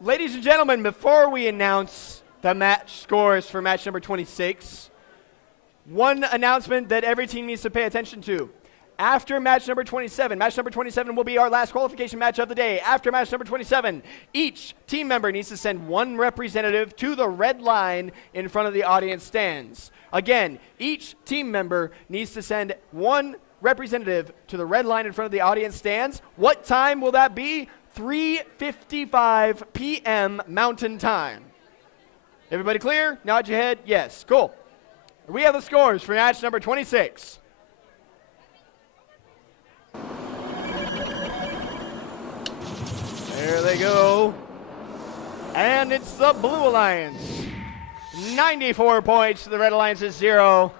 Ladies and gentlemen, before we announce the match scores for match number 26, one announcement that every team needs to pay attention to. After match number 27 will be our last qualification match of the day. After match number 27, each team member needs to send one representative to the red line in front of the audience stands. Again, each team member needs to send one representative to the red line in front of the audience stands. What time will that be? 3:55 p.m. Mountain Time. Everybody clear? Nod your head. Yes. Cool. We have the scores for match number 26. There they go. And it's the Blue Alliance. 94 points to the Red Alliance's 0.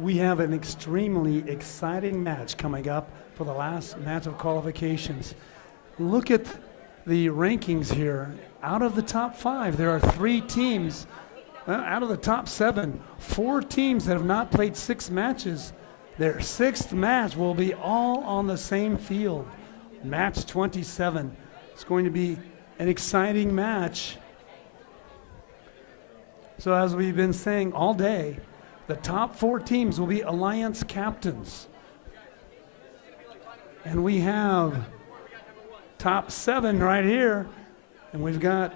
We have an extremely exciting match coming up for the last match of qualifications. Look at the rankings here. Out of the top 5, there are 3 teams. Out of the top 7, 4 teams that have not played 6 matches. Their 6th match will be all on the same field. Match 27. It's going to be an exciting match. So as we've been saying all day, the top 4 teams will be Alliance captains. And we have top 7 right here, and we've got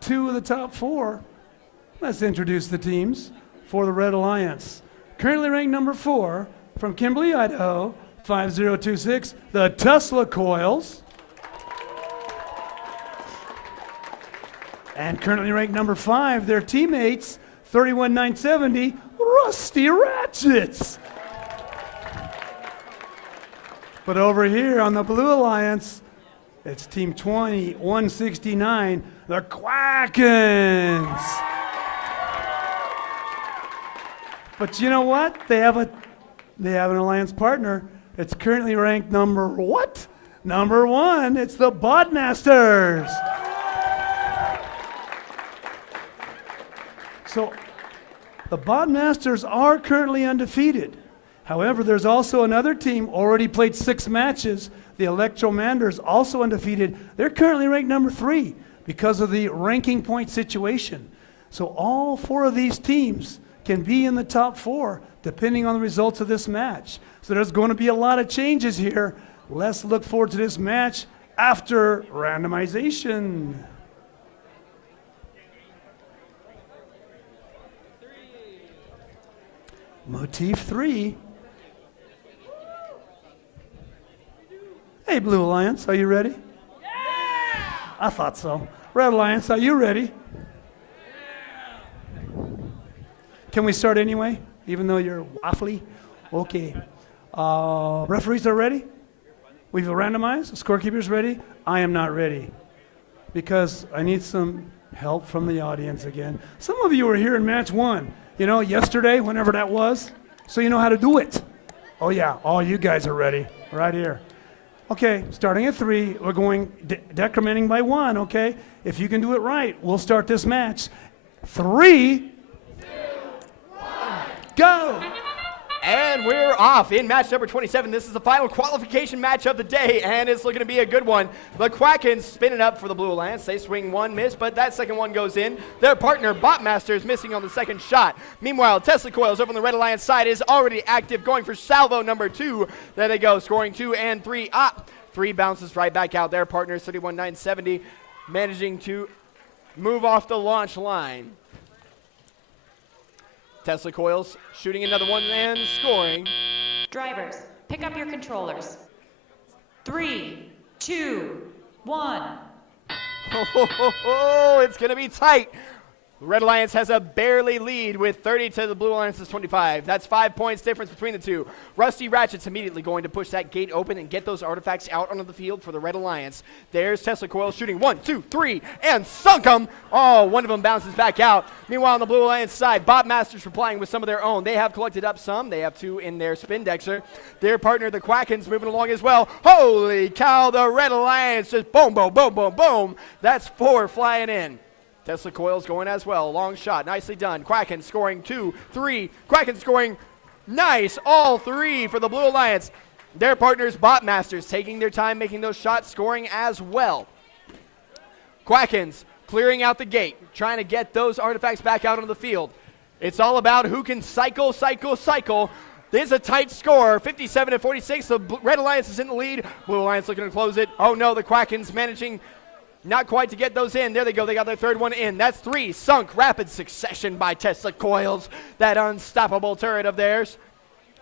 2 of the top 4. Let's introduce the teams for the Red Alliance. Currently ranked number 4 from Kimberly, Idaho, 5026, the Tesla Coils. And currently ranked number 5, their teammates, 31970, Rusty Ratchets. But over here on the Blue Alliance, it's team 2169, the Quackens. But you know what? They have an alliance partner. It's currently ranked number what? Number 1. It's the Bodmasters. So the Bodmasters are currently undefeated. However, there's also another team already played 6 matches. The Electromanders, also undefeated. They're currently ranked number 3 because of the ranking point situation. So all 4 of these teams can be in the top 4 depending on the results of this match. So there's going to be a lot of changes here. Let's look forward to this match after randomization. Motif 3. Hey, Blue Alliance, are you ready? Yeah! I thought so. Red Alliance, are you ready? Yeah! Can we start anyway, even though you're waffly? Okay. Referees are ready? We've randomized. Scorekeepers ready? I am not ready because I need some help from the audience again. Some of you were here in match 1. You know, yesterday, whenever that was, so you know how to do it. Oh yeah, all you guys are ready, right here. Okay, starting at 3, we're going decrementing by 1, okay? If you can do it right, we'll start this match. 3, 2, 1, go! And we're off in match number 27. This is the final qualification match of the day, and it's looking to be a good one. The Quackens spinning up for the Blue Alliance. They swing one, miss, but that second one goes in. Their partner, Botmaster, is missing on the second shot. Meanwhile, Tesla Coils over on the Red Alliance side is already active, going for salvo number 2. There they go, scoring 2 and 3. 3 bounces right back out. Their partner, 31-970, managing to move off the launch line. Tesla Coils shooting another one and scoring. Drivers, pick up your controllers. 3, 2, 1. It's going to be tight. Red Alliance has a barely lead with 30 to the Blue Alliance's 25. That's 5 points difference between the two. Rusty Ratchet's immediately going to push that gate open and get those artifacts out onto the field for the Red Alliance. There's Tesla Coil shooting 1, 2, 3, and sunk them. Oh, one of them bounces back out. Meanwhile, on the Blue Alliance side, Botmaster's replying with some of their own. They have collected up some. They have 2 in their Spindexer. Their partner, the Quackens, moving along as well. Holy cow, the Red Alliance just boom, boom, boom, boom, boom. That's 4 flying in. Tesla Coils going as well. Long shot. Nicely done. Quacken scoring 2, 3. Quacken scoring nice. All 3 for the Blue Alliance. Their partners, Botmasters, taking their time making those shots, scoring as well. Quackens clearing out the gate, trying to get those artifacts back out onto the field. It's all about who can cycle. This is a tight score, 57-46. The Red Alliance is in the lead. Blue Alliance looking to close it. Oh no, the Quackens managing not quite to get those in. There they go. They got their third one in. That's 3 sunk. Rapid succession by Tesla Coils. That unstoppable turret of theirs.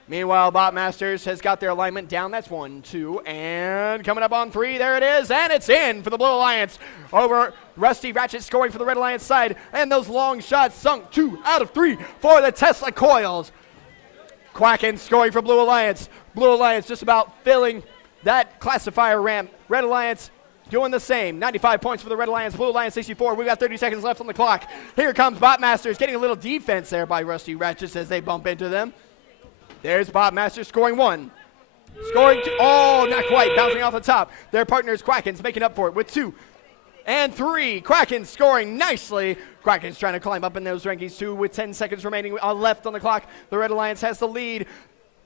Meanwhile, Botmasters has got their alignment down. That's 1, 2, and coming up on 3. There it is, and it's in for the Blue Alliance. Over Rusty Ratchet scoring for the Red Alliance side, and those long shots sunk 2 out of 3 for the Tesla Coils. Quacken scoring for Blue Alliance. Blue Alliance just about filling that classifier ramp. Red Alliance doing the same. 95 points for the Red Alliance, Blue Alliance 64. We've got 30 seconds left on the clock. Here comes Botmasters, getting a little defense there by Rusty Ratchets as they bump into them. There's Botmasters scoring 1. Scoring 2. Oh, not quite. Bouncing off the top. Their partners, Quackens, making up for it with 2 and 3. Quackens scoring nicely. Quackens trying to climb up in those rankings too with 10 seconds remaining left on the clock. The Red Alliance has the lead.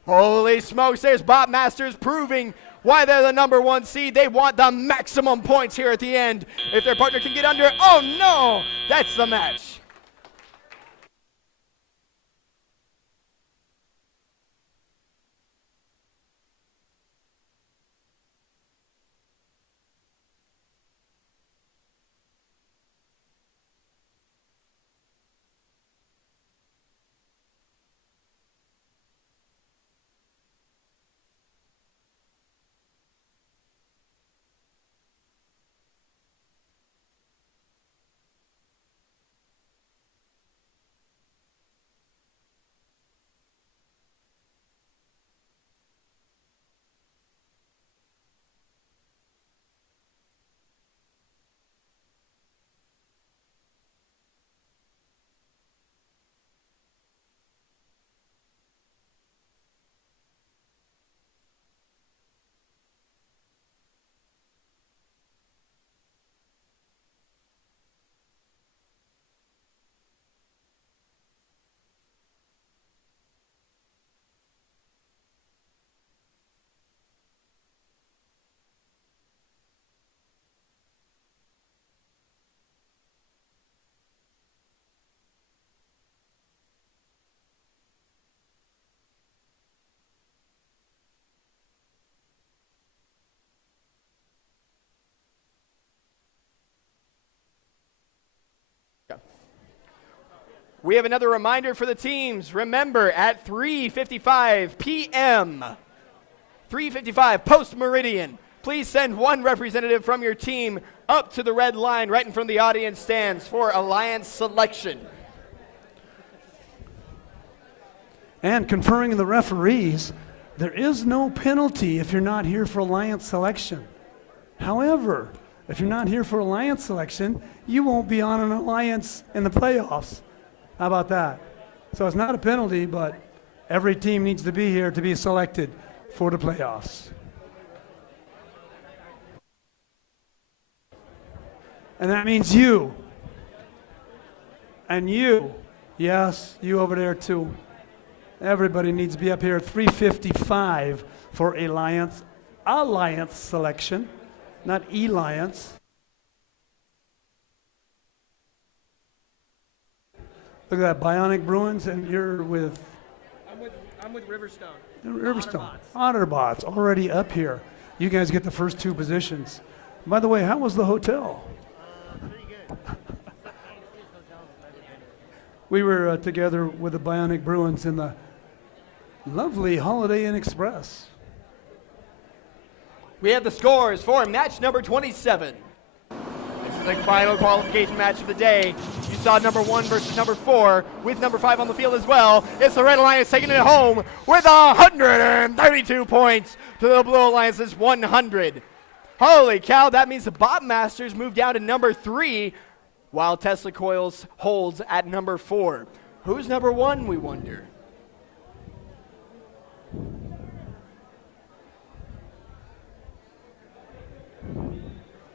Holy smokes, there's Botmasters proving why they're the number 1 seed. They want the maximum points here at the end. If their partner can get under, oh no, that's the match. We have another reminder for the teams. Remember, at 3:55 p.m., 3:55 post-meridian, please send 1 representative from your team up to the red line right in front of the audience stands for Alliance selection. And conferring the referees, there is no penalty if you're not here for Alliance selection. However, if you're not here for Alliance selection, you won't be on an Alliance in the playoffs. How about that? So it's not a penalty, but every team needs to be here to be selected for the playoffs. And that means you. And you. Yes, you over there too. Everybody needs to be up here. 355 for Alliance selection, not Alliance. Look at that, Bionic Bruins, and you're with? I'm with Riverstone. Riverstone. Otterbots already up here. You guys get the first two positions. By the way, how was the hotel? Pretty good. We were together with the Bionic Bruins in the lovely Holiday Inn Express. We have the scores for match number 27. This is the final qualification match of the day. You saw number 1 versus number 4 with number 5 on the field as well. It's the Red Alliance taking it home with 132 points to the Blue Alliance's 100. Holy cow, that means the Bot Masters move down to number 3 while Tesla Coils holds at number 4. Who's number 1, we wonder?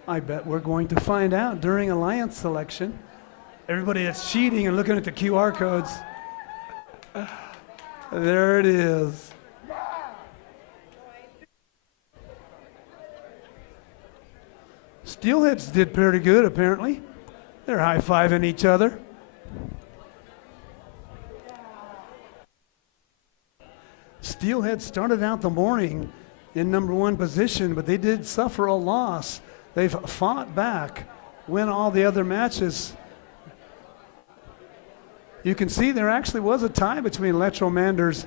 I bet we're going to find out during Alliance selection. Everybody that's cheating and looking at the QR codes. There it is. Steelheads did pretty good, apparently. They're high-fiving each other. Steelhead started out the morning in number 1 position, but they did suffer a loss. They've fought back, win all the other matches. You can see there actually was a tie between Electromanders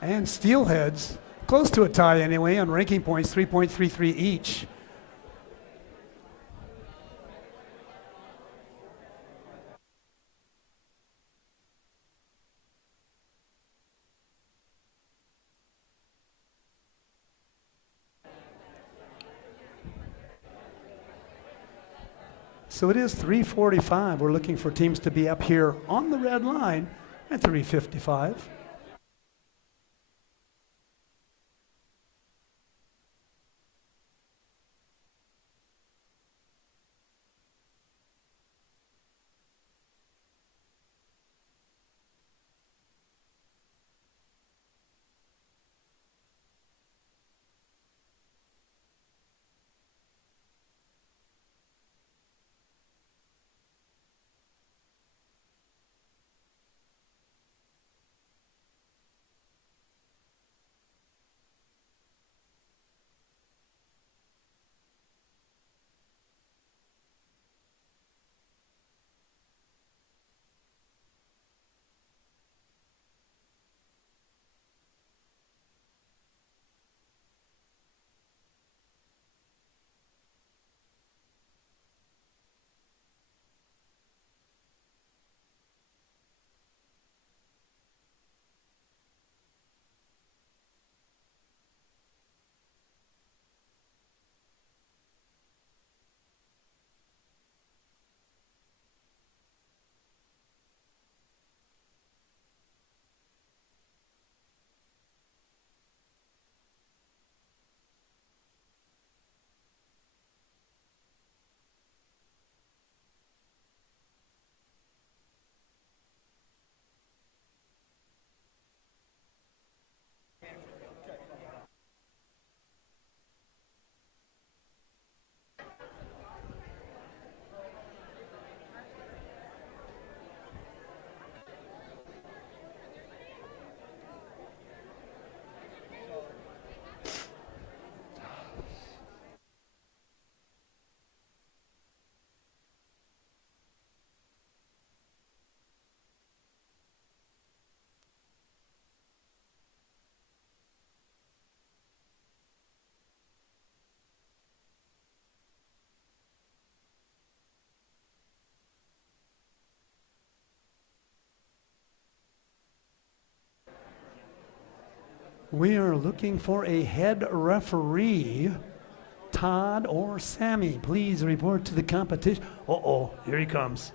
and Steelheads. Close to a tie anyway on ranking points, 3.33 each. So it is 3:45. We're looking for teams to be up here on the red line at 3:55. We are looking for a head referee. Todd or Sammy, please report to the competition. Uh-oh, here he comes.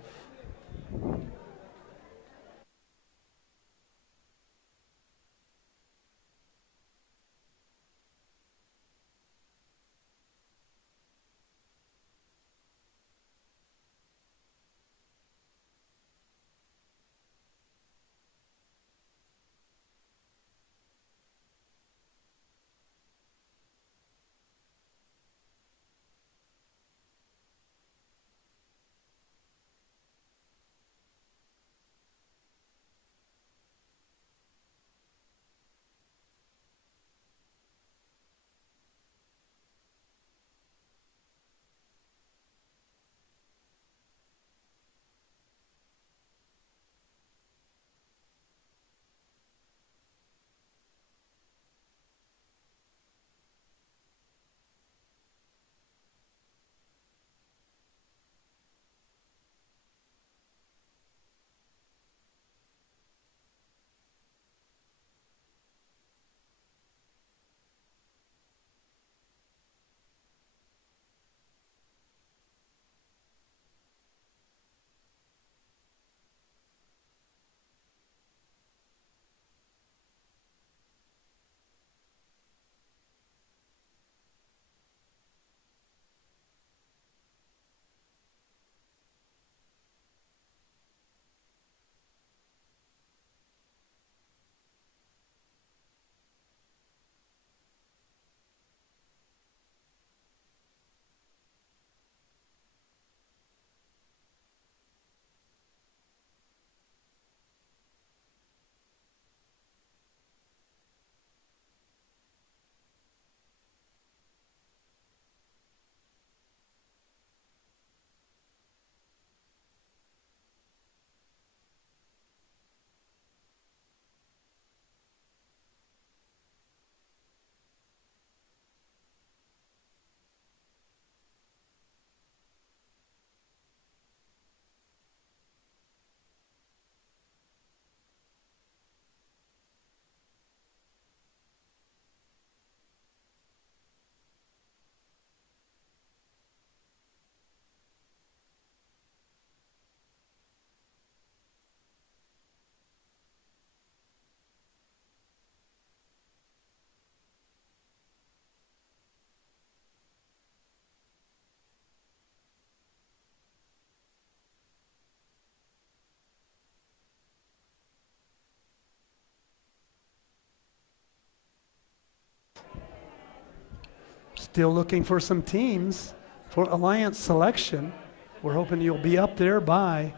Still looking for some teams for Alliance selection. We're hoping you'll be up there by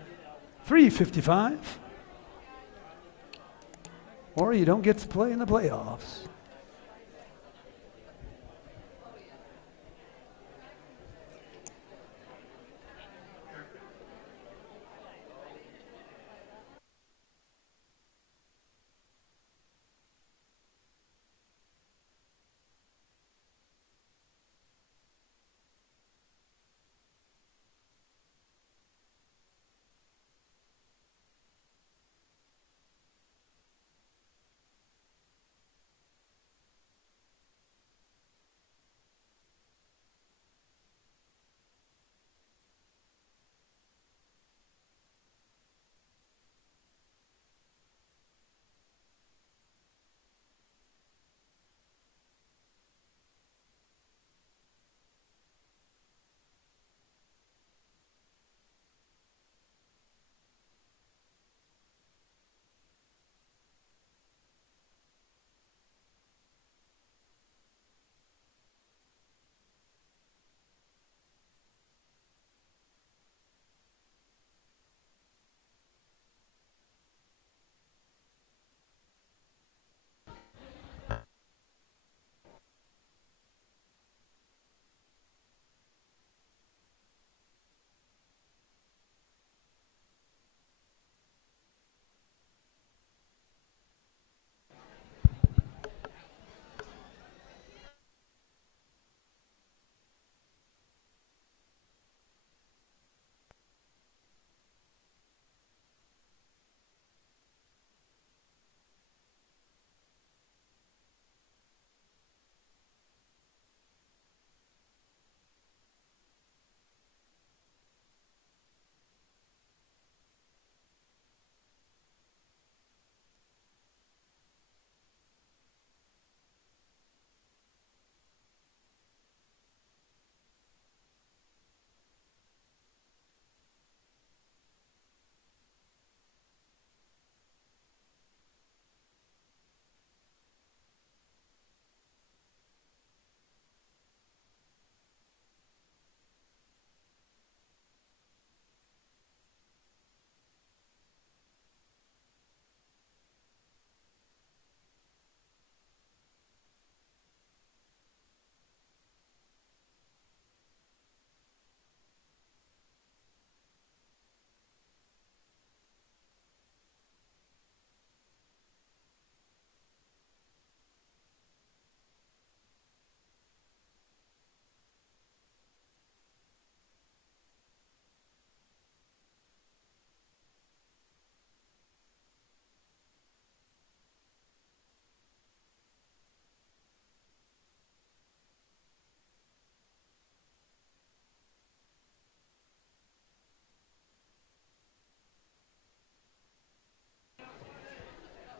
3:55, or you don't get to play in the playoffs.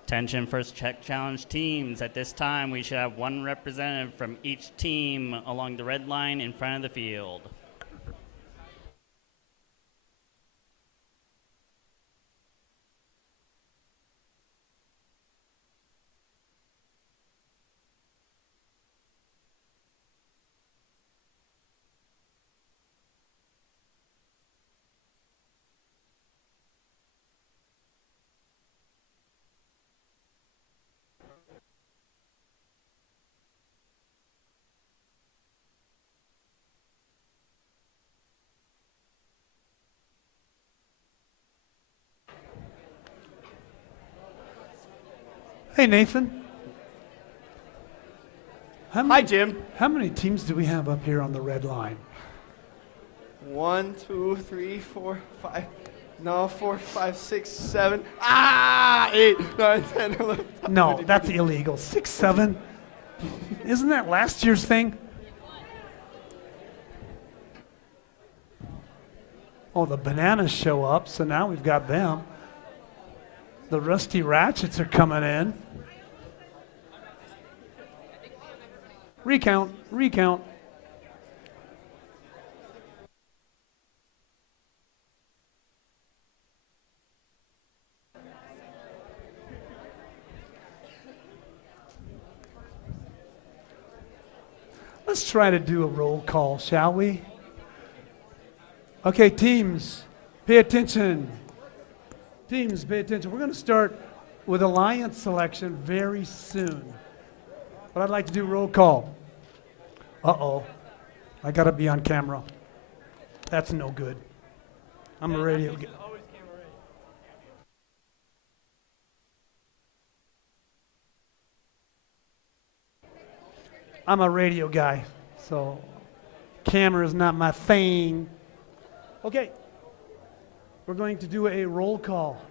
Attention first check challenge teams. At this time, we should have one representative from each team along the red line in front of the field. Hey, Nathan. Hi, Jim. How many teams do we have up here on the red line? 1, 2, 3, 4, 5. No, 4, 5, 6, 7. 8, 9, 10, 11. No, that's illegal. 6, 7. Isn't that last year's thing? Oh, the bananas show up, so now we've got them. The rusty ratchets are coming in. Recount, recount. Let's try to do a roll call, shall we? Okay, teams, pay attention. Teams, pay attention. We're going to start with alliance selection very soon. But I'd like to do roll call. Uh-oh. I got to be on camera. That's no good. I'm a radio guy. I'm a radio guy, so camera is not my thing. Okay, we're going to do a roll call.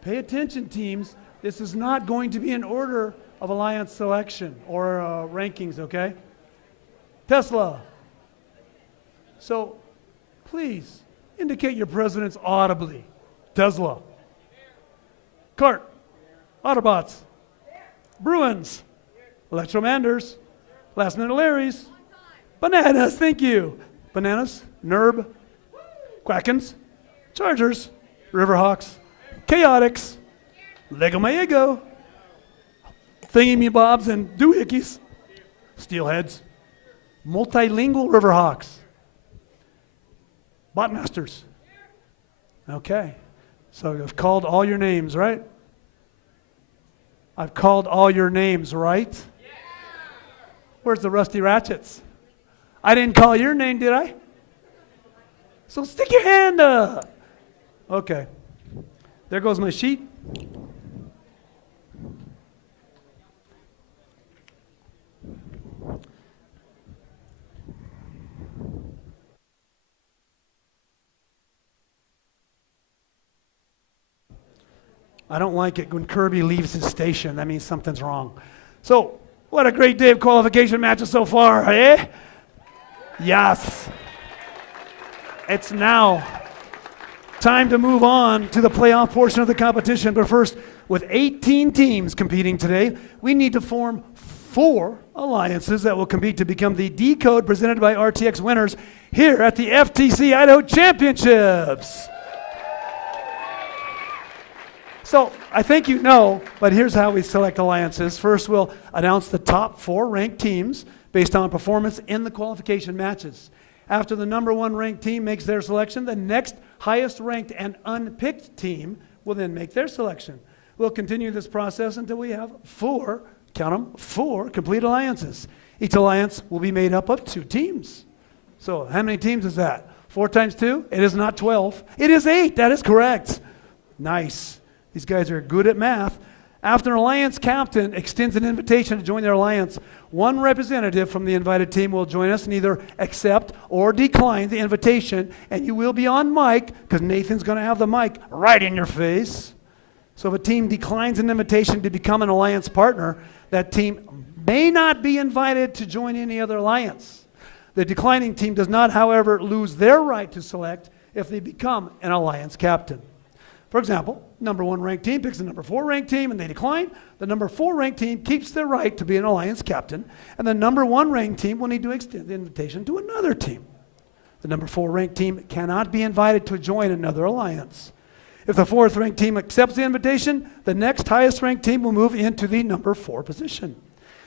Pay attention, teams. This is not going to be in order of alliance selection or rankings, okay? Tesla. So please indicate your presidents audibly. Tesla. Cart. Autobots. Bruins. Electromanders. Last minute Larrys. Bananas, thank you. Bananas. Nerb. Quackens. Chargers. Riverhawks. Chaotix. Lego Mayego. Thingy-me-bobs and doohickeys. Steelheads. Multilingual Riverhawks. Botmasters. Okay. So I've called all your names, right? I've called all your names, right? Yeah. Where's the Rusty Ratchets? I didn't call your name, did I? So stick your hand up. Okay. There goes my sheet. I don't like it when Kirby leaves his station. That means something's wrong. So, what a great day of qualification matches so far, eh? Yes. It's now time to move on to the playoff portion of the competition. But first, with 18 teams competing today, we need to form 4 alliances that will compete to become the Decode presented by RTX winners here at the FTC Idaho Championships. So I think you know, but here's how we select alliances. First, we'll announce the top 4 ranked teams based on performance in the qualification matches. After the number 1 ranked team makes their selection, the next highest ranked and unpicked team will then make their selection. We'll continue this process until we have 4, count them, 4 complete alliances. Each alliance will be made up of 2 teams. So how many teams is that? 4 times 2? It is not 12. It is 8. That is correct. Nice. These guys are good at math. After an alliance captain extends an invitation to join their alliance, 1 representative from the invited team will join us and either accept or decline the invitation, and you will be on mic, because Nathan's going to have the mic right in your face. So if a team declines an invitation to become an alliance partner, that team may not be invited to join any other alliance. The declining team does not, however, lose their right to select if they become an alliance captain. For example, number 1 ranked team picks the number 4 ranked team and they decline. The number 4 ranked team keeps their right to be an alliance captain, and the number 1 ranked team will need to extend the invitation to another team. The number 4 ranked team cannot be invited to join another alliance. If the 4th ranked team accepts the invitation, the next highest ranked team will move into the number 4 position.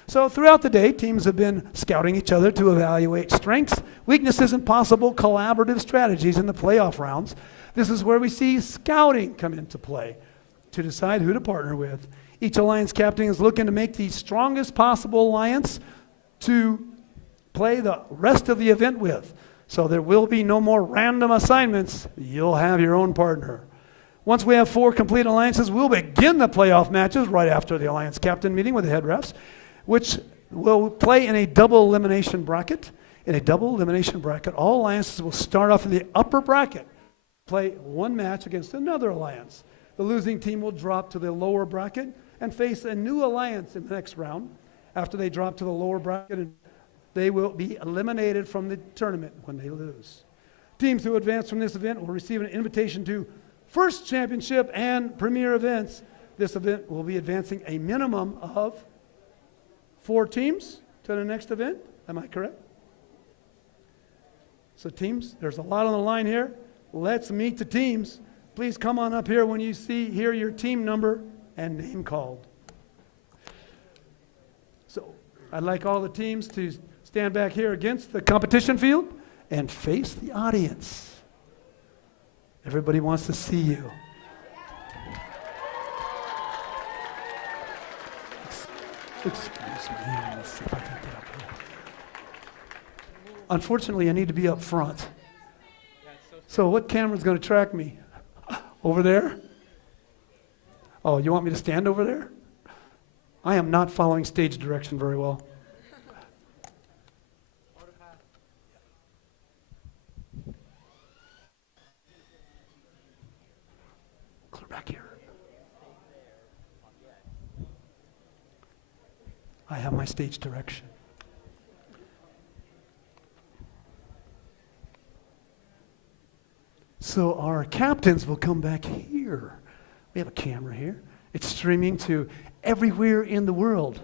So throughout the day, teams have been scouting each other to evaluate strengths, weaknesses, and possible collaborative strategies in the playoff rounds. This is where we see scouting come into play to decide who to partner with. Each alliance captain is looking to make the strongest possible alliance to play the rest of the event with. So there will be no more random assignments. You'll have your own partner. Once we have 4 complete alliances, we'll begin the playoff matches right after the alliance captain meeting with the head refs, which will play in a double elimination bracket. In a double elimination bracket, all alliances will start off in the upper bracket, play 1 match against another alliance. The losing team will drop to the lower bracket and face a new alliance in the next round. After they drop to the lower bracket, they will be eliminated from the tournament when they lose. Teams who advance from this event will receive an invitation to First Championship and Premier events. This event will be advancing a minimum of 4 teams to the next event. Am I correct? So teams, there's a lot on the line here. Let's meet the teams. Please come on up here when you hear your team number and name called. So I'd like all the teams to stand back here against the competition field and face the audience. Everybody wants to see you. Excuse me, let's see if I can get up here. Unfortunately, I need to be up front. So what camera's going to track me? Over there? Oh, you want me to stand over there? I am not following stage direction very well. Clear back here. I have my stage direction. So our captains will come back here. We have a camera here. It's streaming to everywhere in the world,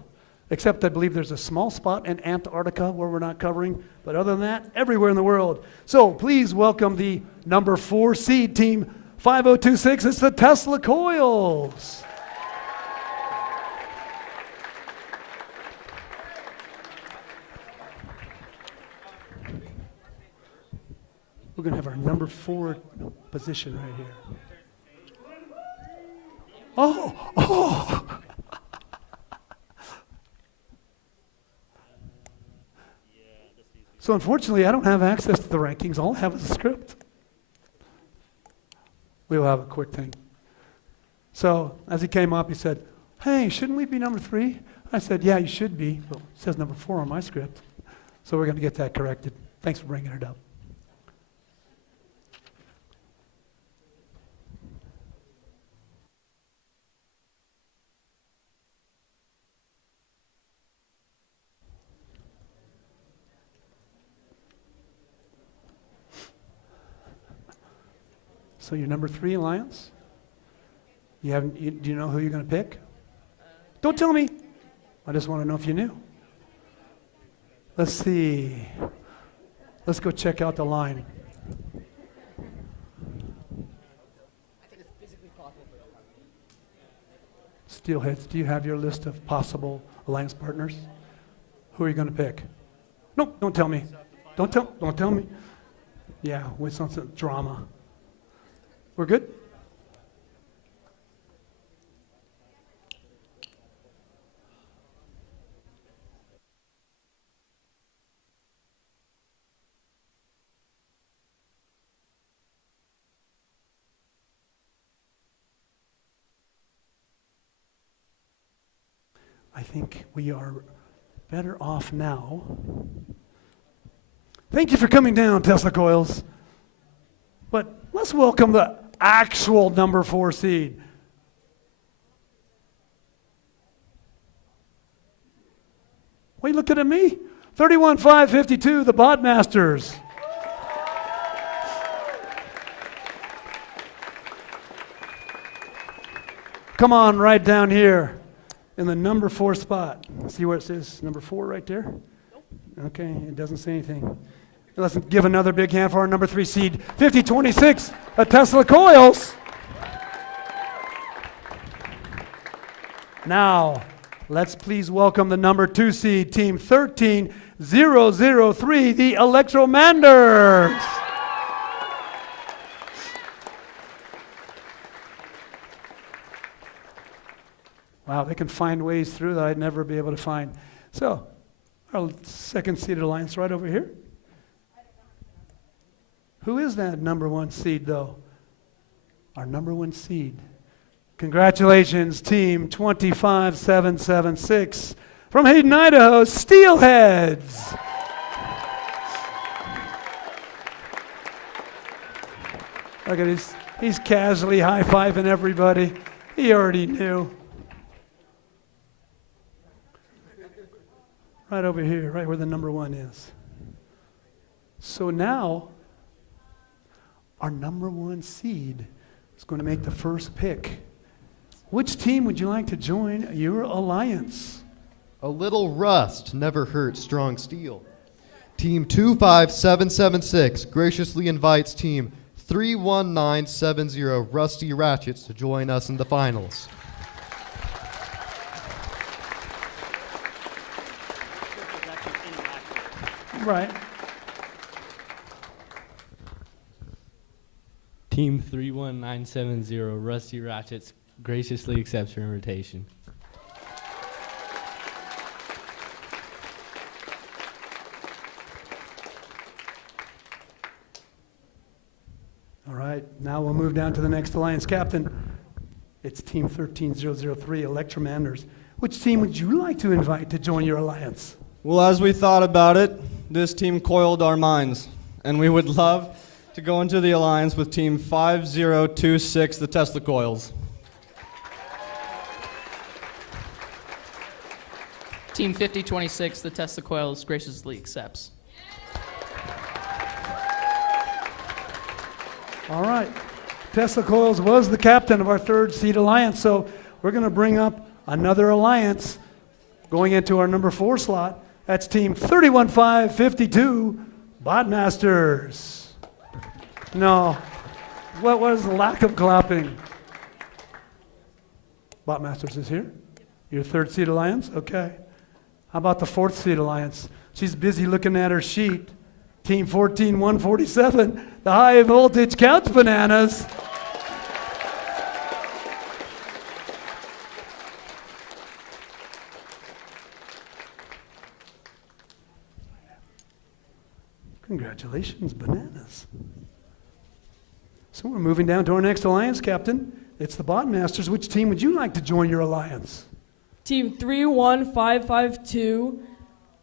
except I believe there's a small spot in Antarctica where we're not covering, but other than that, everywhere in the world. So please welcome the number 4 seed team 5026. It's the Tesla Coils. We're going to have our number 4 position right here. Oh. So unfortunately, I don't have access to the rankings. All I have is a script. We'll have a quick thing. So as he came up, he said, "Hey, shouldn't we be number 3?" I said, "Yeah, you should be." Well, it says number 4 on my script. So we're going to get that corrected. Thanks for bringing it up. So you're number 3 Alliance? Do you know who you're going to pick? Don't tell me. I just want to know if you knew. Let's see. Let's go check out the line. Steelheads, do you have your list of possible alliance partners? Who are you going to pick? No, don't tell me. Don't tell me. Yeah, with some drama. We're good? I think we are better off now. Thank you for coming down, Tesla Coils. But let's welcome the actual number 4 seed. Why are you looking at me? 31,552, the Bot Masters. Come on, right down here in the number 4 spot. See where it says number 4 right there? Okay, it doesn't say anything. Let's give another big hand for our number 3 seed, 5026, the Tesla Coils. Now, let's please welcome the number 2 seed, team 13003, the Electromanders. Wow, they can find ways through that I'd never be able to find. So, our second seeded alliance right over here. Who is that number 1 seed, though? Our number 1 seed. Congratulations, team 25776 from Hayden, Idaho, Steelheads. Look at this. He's casually high-fiving everybody. He already knew. Right over here, right where the number 1 is. So now, our number 1 seed is going to make the first pick. Which team would you like to join your alliance? A little rust never hurt strong steel. Team 25776 graciously invites team 31970 Rusty Ratchets to join us in the finals. Right. Team 31970, Rusty Ratchets, graciously accepts your invitation. All right, now we'll move down to the next alliance captain. It's Team 13003, Electromanders. Which team would you like to invite to join your alliance? Well, as we thought about it, this team coiled our minds, and we would love to go into the alliance with Team 5026, the Tesla Coils. Team 5026, the Tesla Coils, graciously accepts. All right. Tesla Coils was the captain of our third seed alliance, so we're going to bring up another alliance going into our number 4 slot. That's Team 31552, Botmasters. No. What was the lack of clapping? Botmasters is here. Your third seed alliance? Okay. How about the 4th seed alliance? She's busy looking at her sheet. Team 14147, the high voltage couch bananas. Congratulations, bananas. So we're moving down to our next alliance captain. It's the Botmasters. Which team would you like to join your alliance? Team 31552,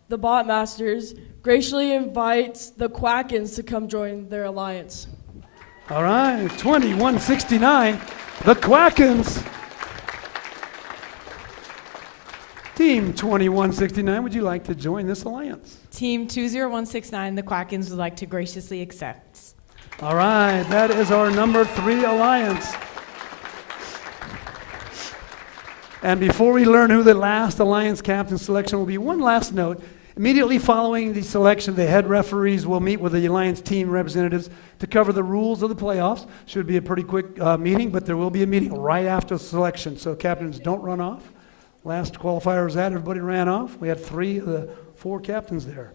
the Botmasters, graciously invites the Quackens to come join their alliance. All right, 2169, the Quackens. Team 2169, would you like to join this alliance? Team 20169, the Quackens, would like to graciously accept. All right, that is our number 3 alliance. And before we learn who the last alliance captain selection will be, one last note. Immediately following the selection, the head referees will meet with the alliance team representatives to cover the rules of the playoffs. Should be a pretty quick meeting, but there will be a meeting right after selection, so captains don't run off. Last qualifier was that, everybody ran off. We had 3 of the 4 captains there.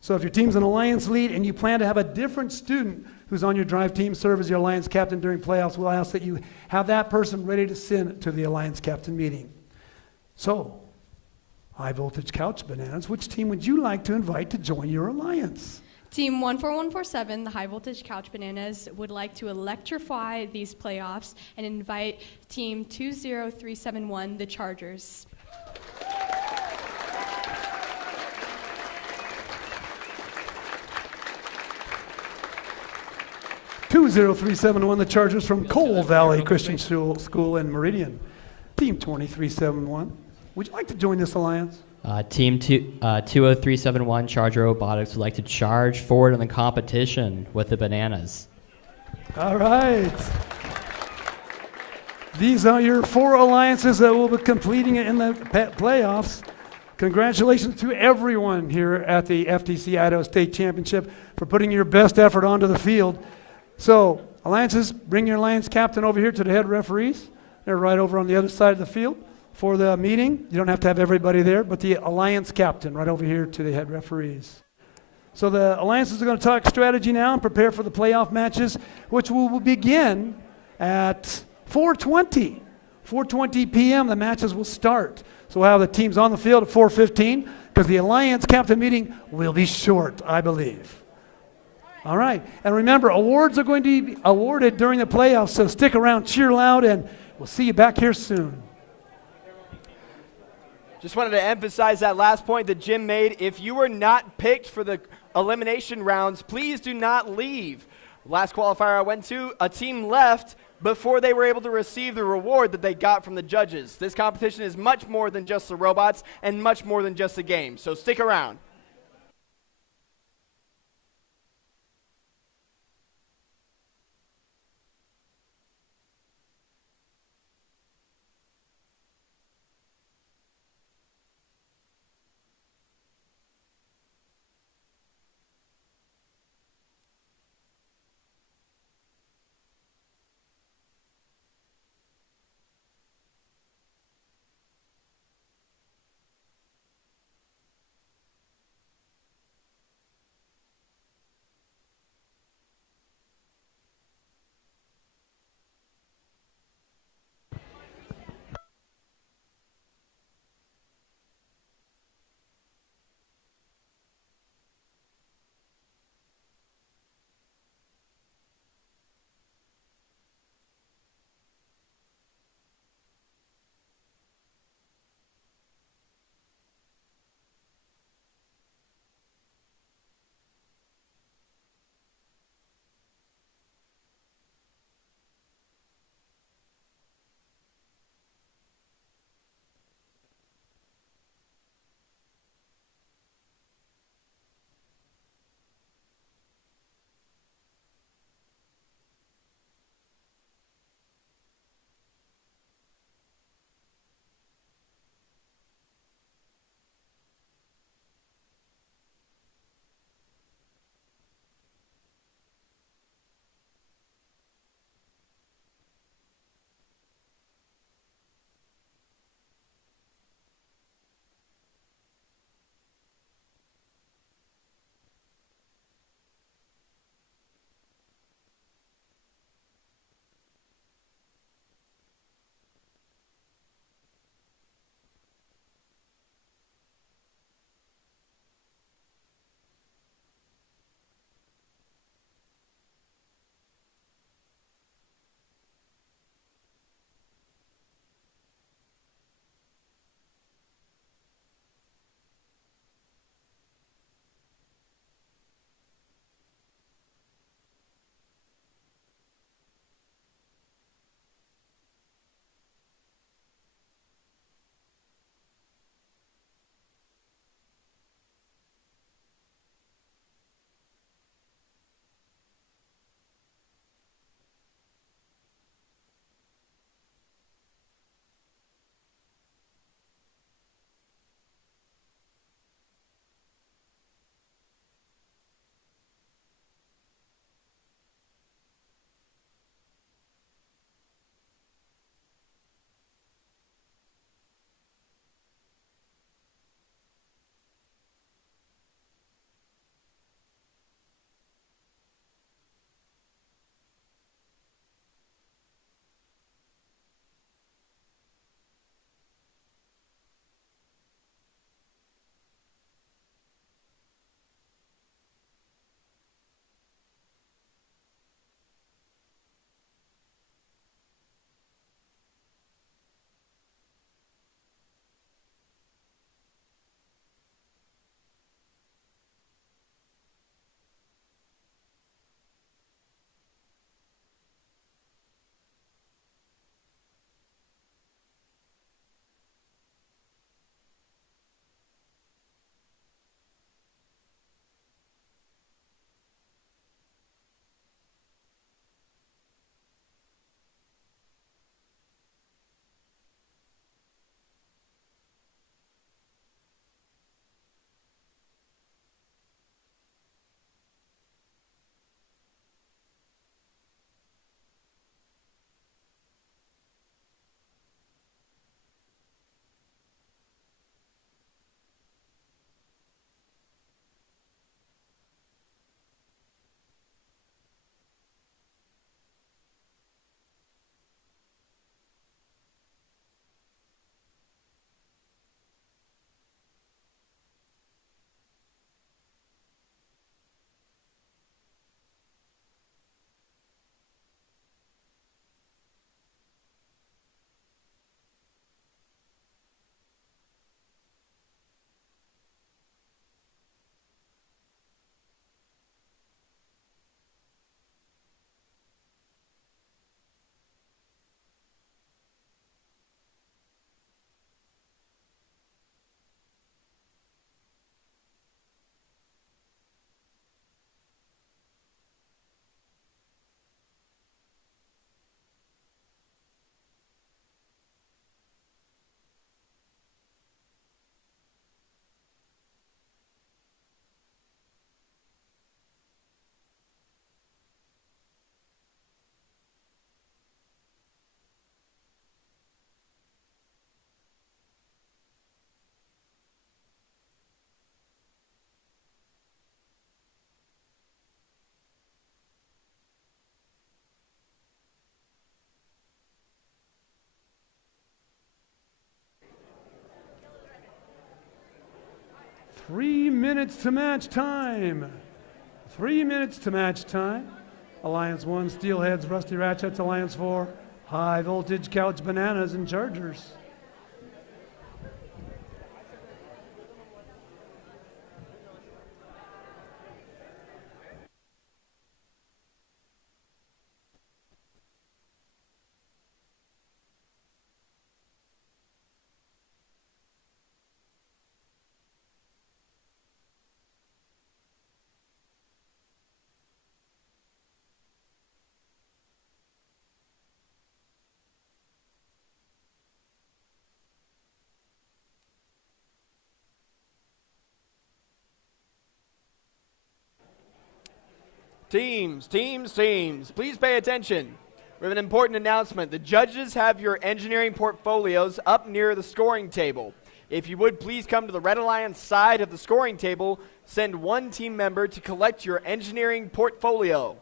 So if your team's an alliance lead and you plan to have a different student who's on your drive team serve as your alliance captain during playoffs, we'll ask that you have that person ready to send to the alliance captain meeting. So, high voltage couch bananas, which team would you like to invite to join your alliance? Team 14147, the High Voltage Couch Bananas, would like to electrify these playoffs and invite Team 20371, the Chargers. (20371), the Chargers from Coal Valley Christian School in Meridian. Team 2371, would you like to join this alliance? Team 20371 Charger Robotics would like to charge forward in the competition with the bananas. All right. These are your 4 alliances that will be completing it in the playoffs. Congratulations to everyone here at the FTC Idaho State Championship for putting your best effort onto the field. So, alliances, bring your alliance captain over here to the head referees. They're right over on the other side of the field. For the meeting, you don't have to have everybody there, but the alliance captain right over here to the head referees. So the alliances are going to talk strategy now and prepare for the playoff matches, which will begin at 4:20. 4:20 p.m. the matches will start. So we'll have the teams on the field at 4:15 because the alliance captain meeting will be short, I believe. All right, and remember, awards are going to be awarded during the playoffs, so stick around, cheer loud, and we'll see you back here soon. Just wanted to emphasize that last point that Jim made. If you were not picked for the elimination rounds, please do not leave. Last qualifier I went to, a team left before they were able to receive the reward that they got from the judges. This competition is much more than just the robots and much more than just a game, so stick around. 3 minutes to match time. 3 minutes to match time. Alliance 1, Steelheads, Rusty Ratchets. Alliance 4, High Voltage, Couch Bananas, and Chargers. Teams, please pay attention. We have an important announcement. The judges have your engineering portfolios up near the scoring table. If you would please come to the Red Alliance side of the scoring table, send one team member to collect your engineering portfolio.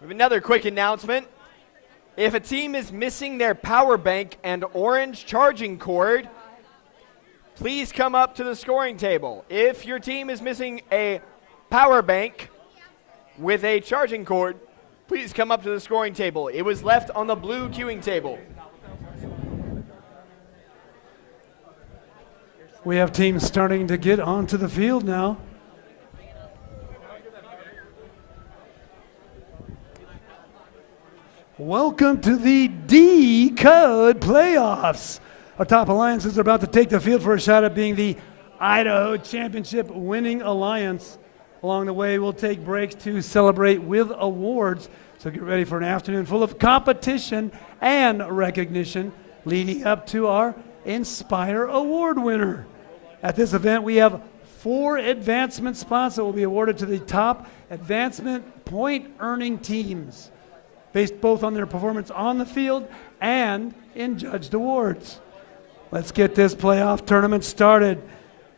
We have another quick announcement. If a team is missing their power bank and orange charging cord, please come up to the scoring table. If your team is missing a power bank with a charging cord, please come up to the scoring table. It was left on the blue queuing table. We have teams starting to get onto the field now. Welcome to the Decode playoffs. Our top alliances are about to take the field for a shot at being the Idaho Championship winning alliance. Along the way, we'll take breaks to celebrate with awards. So get ready for an afternoon full of competition and recognition leading up to our Inspire Award winner. At this event, we have 4 advancement spots that will be awarded to the top advancement point earning teams, based both on their performance on the field and in judged awards. Let's get this playoff tournament started.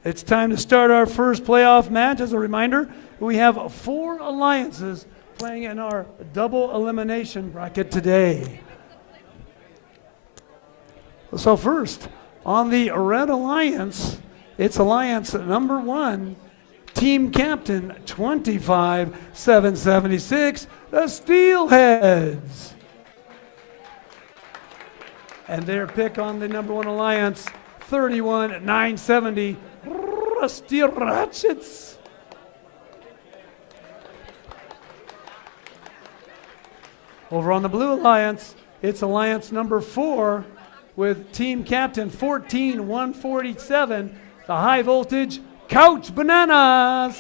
It's time to start our first playoff match. As a reminder, we have 4 alliances playing in our double elimination bracket today. So first, on the Red Alliance, it's Alliance number 1, Team Captain 25-776, the Steelheads. And their pick on the number 1 alliance, 31-970, Rusty Ratchets. Over on the Blue Alliance, it's Alliance number 4 with Team Captain 14-147, the High Voltage Couch Bananas.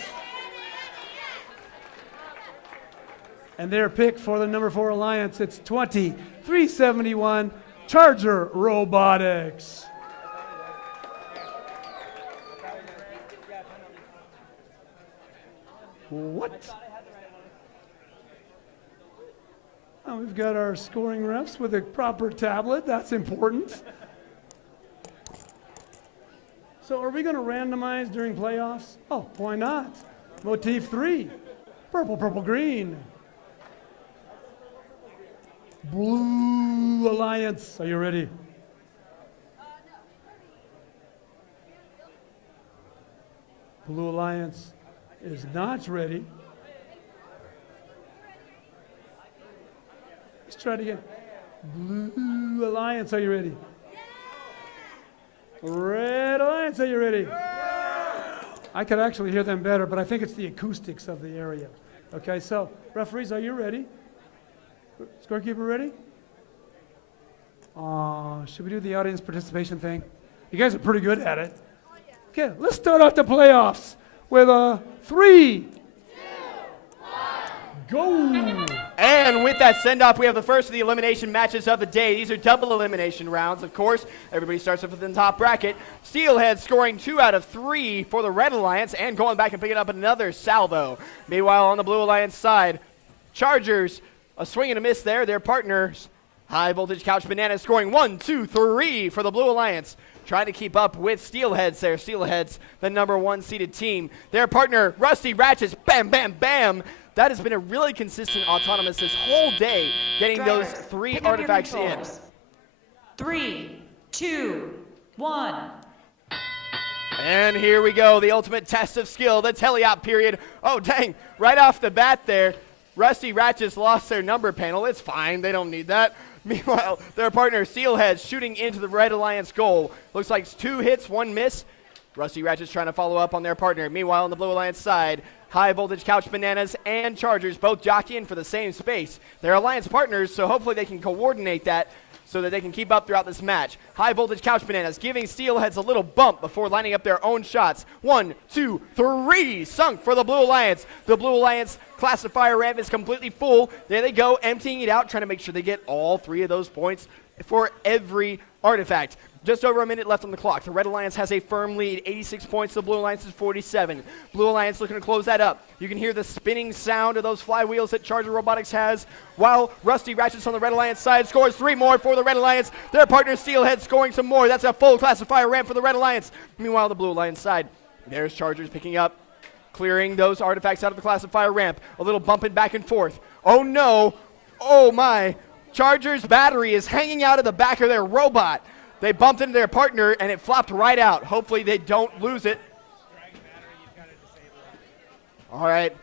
And their pick for the number 4 alliance, it's 20-371, Charger Robotics. What? Oh, we've got our scoring refs with a proper tablet. That's important. So are we going to randomize during playoffs? Oh, why not? Motif 3, purple, purple, green. Blue Alliance, are you ready? Blue Alliance is not ready. Let's try it again. Blue Alliance, are you ready? Red Alliance, are you ready? I could actually hear them better, but I think it's the acoustics of the area. Okay, so referees, are you ready? Scorekeeper ready? Should we do the audience participation thing? You guys are pretty good at it. Okay, let's start off the playoffs with a 3, 2, 1, go! And with that send-off, we have the first of the elimination matches of the day. These are double elimination rounds, of course. Everybody starts off within the top bracket. Steelhead scoring 2 out of 3 for the Red Alliance and going back and picking up another salvo. Meanwhile, on the Blue Alliance side, Chargers, a swing and a miss there. Their partners, High Voltage Couch Bananas, scoring 1, 2, 3 for the Blue Alliance. Trying to keep up with Steelheads there. Steelheads, the number 1 seeded team. Their partner, Rusty Ratchets, bam, bam, bam. That has been a really consistent autonomous this whole day, getting Drivers, those 3 pick up your artifacts in. controllers. 3, 2, 1. And here we go, the ultimate test of skill, the teleop period. Oh, dang, right off the bat there, Rusty Ratchets lost their number panel. It's fine, they don't need that. Meanwhile, their partner, Steelheads, shooting into the Red Alliance goal. Looks like 2 hits, 1 miss. Rusty Ratchets trying to follow up on their partner. Meanwhile, on the Blue Alliance side, High Voltage Couch Bananas and Chargers both jockeying for the same space. They're Alliance partners, so hopefully they can coordinate that so that they can keep up throughout this match. High Voltage Couch Bananas giving Steelheads a little bump before lining up their own shots. 1, 2, 3, sunk for the Blue Alliance. The Blue Alliance classifier ramp is completely full. There they go, emptying it out, trying to make sure they get all 3 of those points for every artifact. Just over a minute left on the clock. The Red Alliance has a firm lead, 86 points. The Blue Alliance is 47. Blue Alliance looking to close that up. You can hear the spinning sound of those flywheels that Charger Robotics has, while Rusty Ratchets on the Red Alliance side scores 3 more for the Red Alliance. Their partner Steelhead scoring some more. That's a full classifier ramp for the Red Alliance. Meanwhile, the Blue Alliance side, there's Chargers picking up, clearing those artifacts out of the classifier ramp. A little bumping back and forth. Oh no, oh my. Chargers battery is hanging out of the back of their robot. They bumped into their partner, and it flopped right out. Hopefully they don't lose it. All right.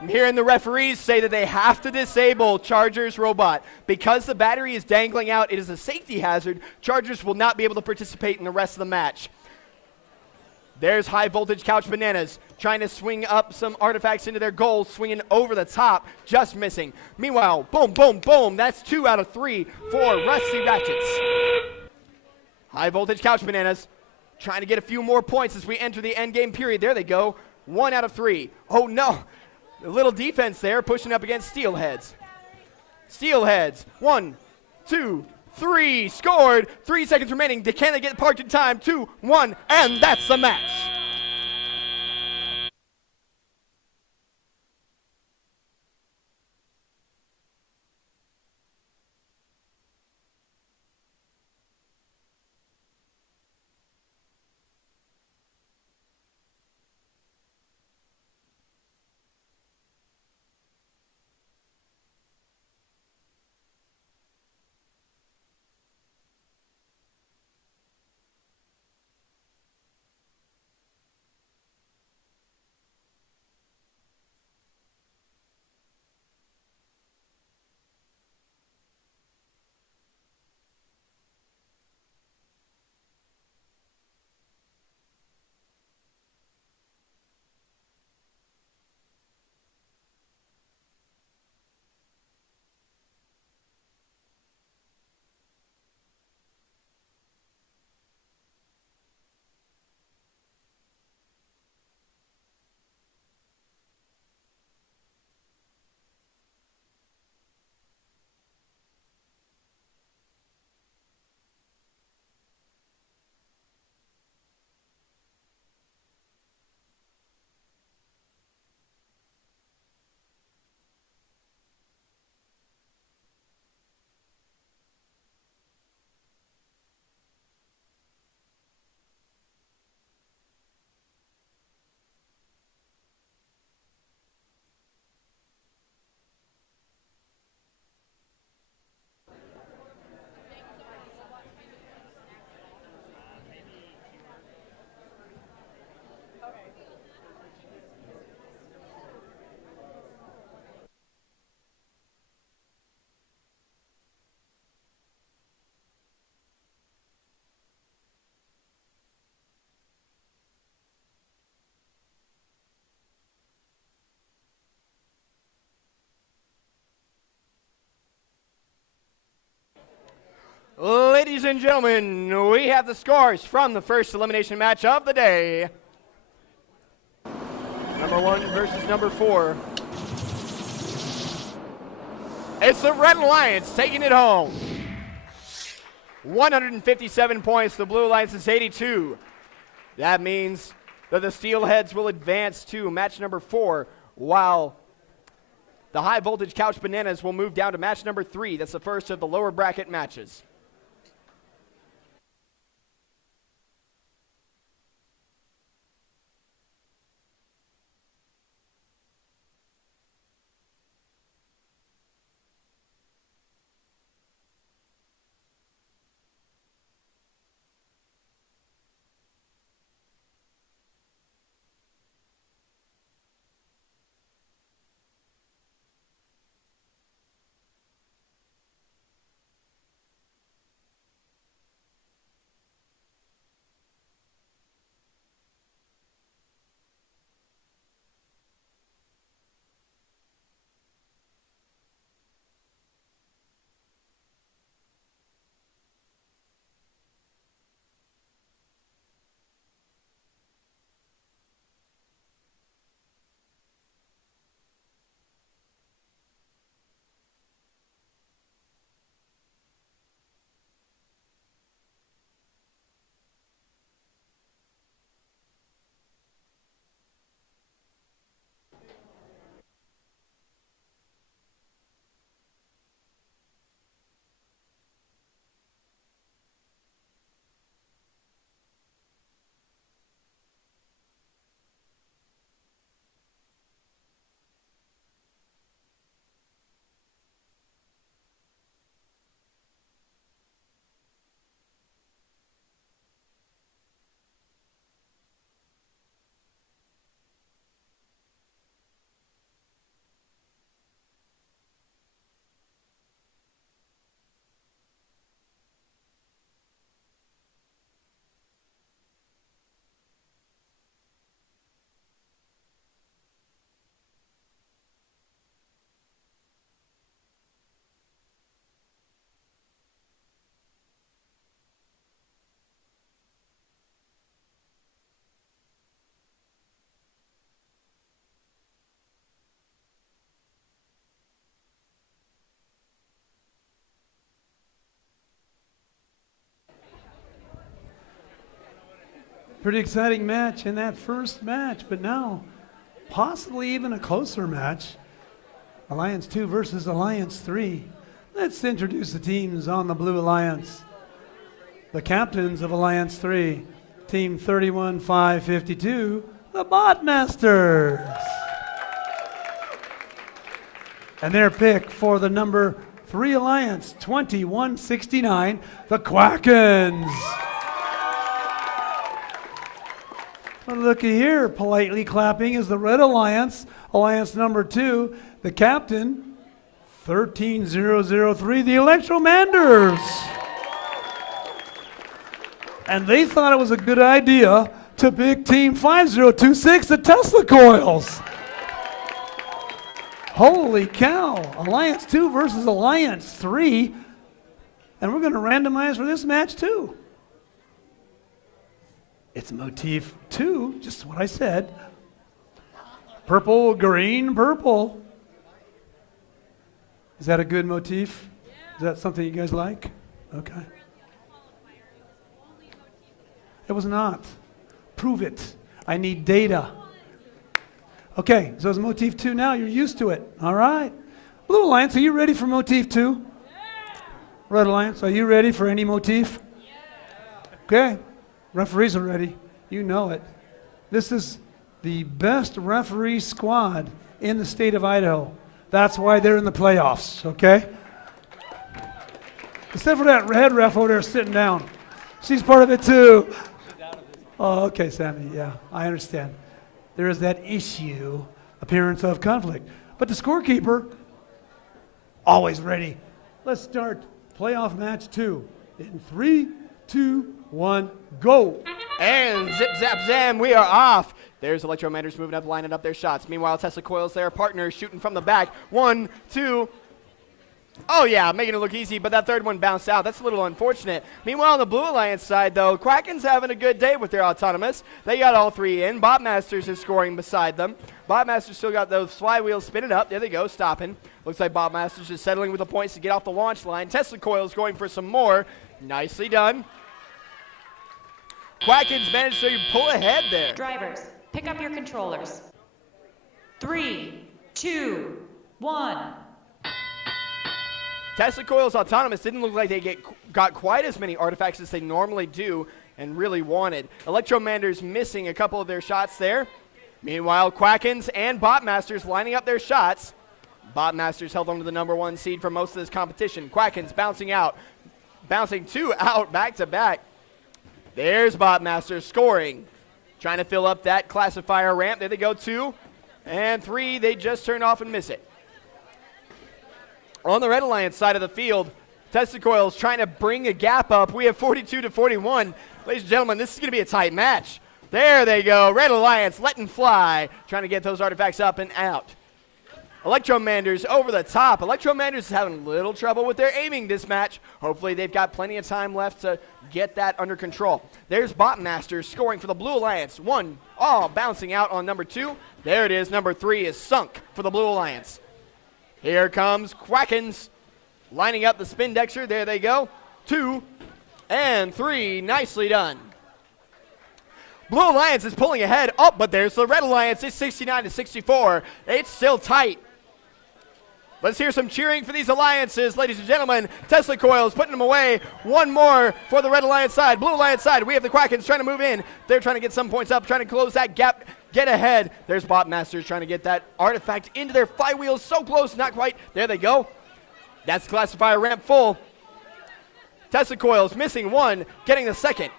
I'm hearing the referees say that they have to disable Chargers robot. Because the battery is dangling out, it is a safety hazard. Chargers will not be able to participate in the rest of the match. There's High Voltage Couch Bananas trying to swing up some artifacts into their goal, swinging over the top, just missing. Meanwhile, boom, boom, boom. That's 2 out of 3 for Rusty Ratchets. High Voltage Couch Bananas trying to get a few more points as we enter the end game period. There they go. 1 out of 3. Oh no. A little defense there pushing up against Steelheads. Steelheads. 1, 2, 3. Scored. 3 seconds remaining. Can they get parked in time? 2, 1. And that's the match. Ladies and gentlemen, we have the scores from the first elimination match of the day. Number 1 versus number 4. It's the Red Alliance taking it home. 157 points. The Blue Alliance is 82. That means that the Steelheads will advance to match number 4, while the High Voltage Couch Bananas will move down to match number 3. That's the first of the lower bracket matches. Pretty exciting match in that first match, but now possibly even a closer match. Alliance 2 versus Alliance 3. Let's introduce the teams on the Blue Alliance. The captains of Alliance 3, Team 31552, the Botmasters. And their pick for the number 3 Alliance, 2169, the Quackens. Well, looky here, politely clapping is the Red Alliance, Alliance number 2, the captain, 13003, the Electromanders. And they thought it was a good idea to pick Team 5026, the Tesla Coils. Holy cow, Alliance 2 versus Alliance 3. And we're going to randomize for this match too. It's motif 2, just what I said. Purple, green, purple. Is that a good motif? Is that something you guys like? Okay. It was not. Prove it. I need data. Okay, so it's motif 2 now. You're used to it. All right. Blue Alliance, are you ready for motif 2? Red Alliance, are you ready for any motif? Okay. Referees are ready. You know it. This is the best referee squad in the state of Idaho. That's why they're in the playoffs, okay? Except for that head ref over there sitting down. She's part of it too. Oh, okay, Sammy, yeah, I understand. There is that issue, appearance of conflict. But the scorekeeper, always ready. Let's start playoff match 2 in 3, 2, 1, go. And zip, zap, zam, we are off. There's Electromanders moving up, lining up their shots. Meanwhile, Tesla Coils, their partners, shooting from the back. 1, 2. Oh, yeah, making it look easy, but that third one bounced out. That's a little unfortunate. Meanwhile, on the Blue Alliance side, though, Kraken's having a good day with their autonomous. They got all three in. Bobmasters is scoring beside them. Bobmasters still got those flywheels spinning up. There they go, stopping. Looks like Bobmasters is settling with the points to get off the launch line. Tesla Coils going for some more. Nicely done. Kraken's managed to pull ahead there. Drivers, pick up your controllers. 3, 2, 1. Tesla Coils Autonomous didn't look like they got quite as many artifacts as they normally do and really wanted. Electromander's missing a couple of their shots there. Meanwhile, Quackens and Botmasters lining up their shots. Botmasters held on to the #1 seed for most of this competition. Quackens bouncing two out back to back. There's Botmasters scoring. Trying to fill up that classifier ramp. There they go, 2 and 3. They just turn off and miss it. On the Red Alliance side of the field, Tesla Coils trying to bring a gap up. We have 42-41. Ladies and gentlemen, this is going to be a tight match. There they go. Red Alliance letting fly, trying to get those artifacts up and out. Electromander's over the top. Electromander's is having a little trouble with their aiming this match. Hopefully they've got plenty of time left to get that under control. There's Botmasters scoring for the Blue Alliance. 1, bouncing out on #2. There it is. #3 is sunk for the Blue Alliance. Here comes Quackens lining up the Spindexter. There they go. 2 and 3. Nicely done. Blue Alliance is pulling ahead. Oh, but there's the Red Alliance. It's 69-64. It's still tight. Let's hear some cheering for these alliances, ladies and gentlemen. Tesla Coils putting them away. One more for the Red Alliance side. Blue Alliance side, we have the Quackens trying to move in. They're trying to get some points up, trying to close that gap, get ahead. There's Botmasters trying to get that artifact into their flywheels. So close, not quite. There they go. That's classifier ramp full. Tesla Coils missing one, getting the second.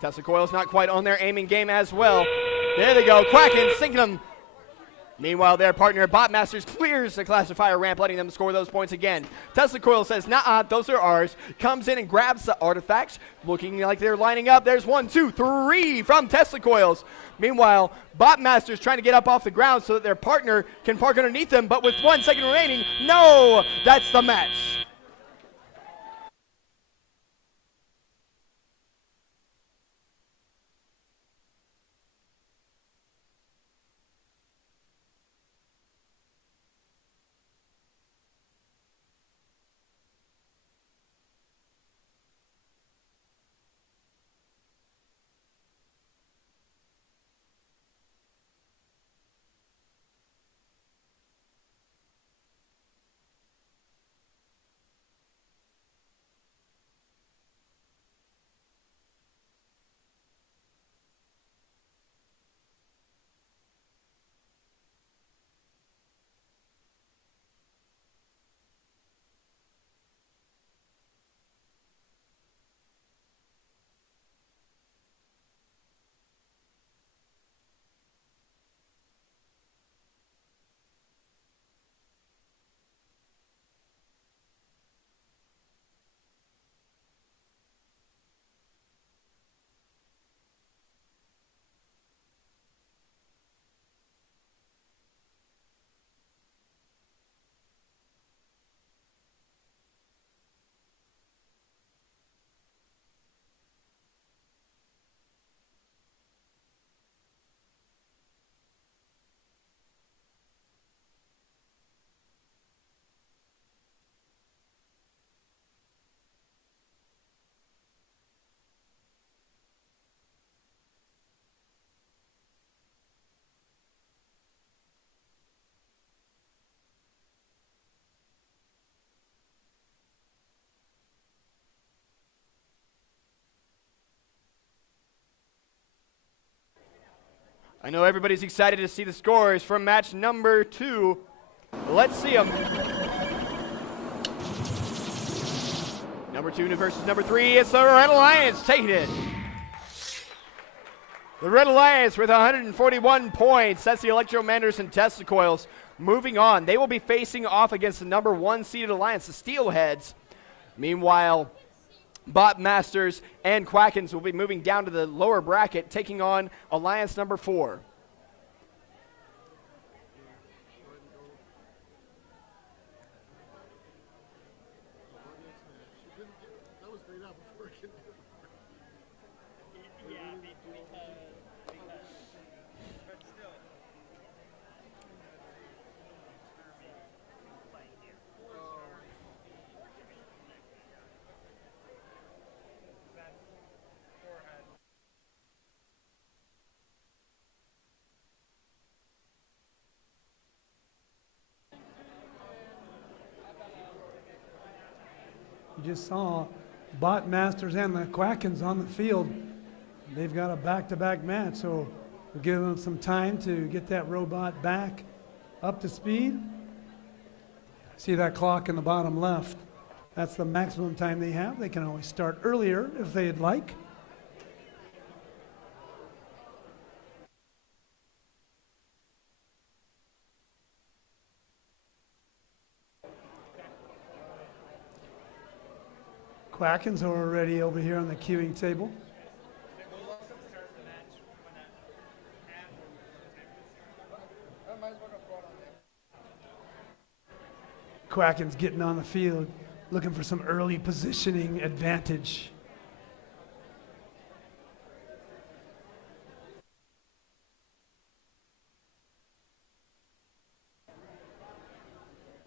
Tesla Coils not quite on their aiming game as well. There they go. Quackens sinking them. Meanwhile, their partner, Botmasters, clears the classifier ramp, letting them score those points again. Tesla Coil says, nah, those are ours. Comes in and grabs the artifacts, looking like they're lining up. There's 1, 2, 3 from Tesla Coils. Meanwhile, Botmasters trying to get up off the ground so that their partner can park underneath them, but with 1 second remaining, no, that's the match. I know everybody's excited to see the scores from match #2. Let's see them. #2 versus #3. It's the Red Alliance taking it. The Red Alliance with 141 points. That's the Electromanders and Tesla Coils. Moving on, they will be facing off against the #1 seeded alliance, the Steelheads. Meanwhile, Botmasters and Quackens will be moving down to the lower bracket, taking on Alliance #4. You just saw Bot Masters and the Quackens on the field. They've got a back-to-back match, so we'll give them some time to get that robot back up to speed. See that clock in the bottom left? That's the maximum time they have. They can always start earlier if they'd like. Quackens are already over here on the queuing table. Quackens getting on the field, looking for some early positioning advantage.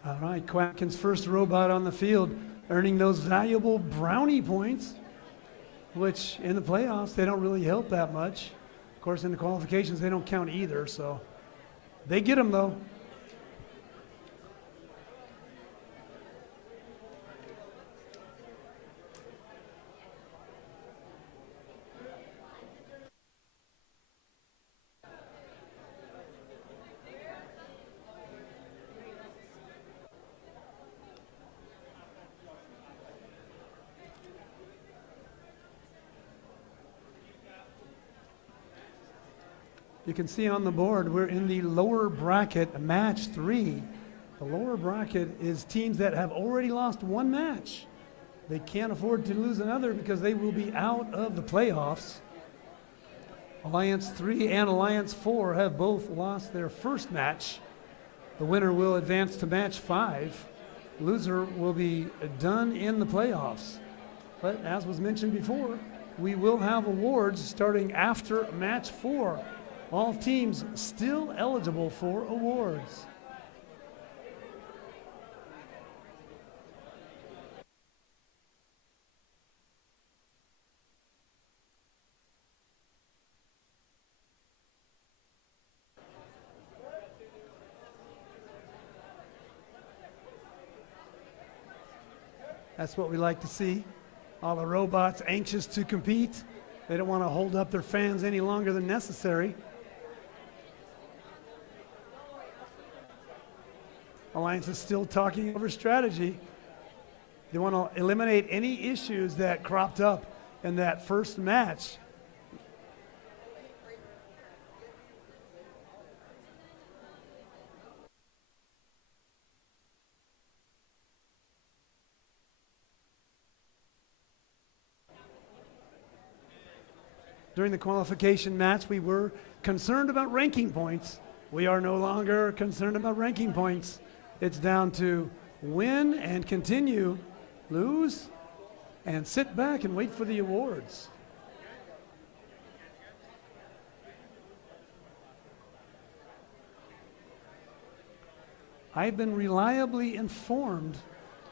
All right, Quackens' first robot on the field, earning those valuable brownie points, which in the playoffs, they don't really help that much. Of course, in the qualifications, they don't count either, so they get them, though. You can see on the board, we're in the lower bracket, match 3. The lower bracket is teams that have already lost one match. They can't afford to lose another because they will be out of the playoffs. Alliance 3 and Alliance 4 have both lost their first match. The winner will advance to match 5. Loser will be done in the playoffs. But as was mentioned before, we will have awards starting after match 4. All teams still eligible for awards. That's what we like to see. All the robots anxious to compete. They don't want to hold up their fans any longer than necessary. Alliance is still talking over strategy. They want to eliminate any issues that cropped up in that first match. During the qualification match, we were concerned about ranking points. We are no longer concerned about ranking points. It's down to win and continue, lose, and sit back and wait for the awards. I've been reliably informed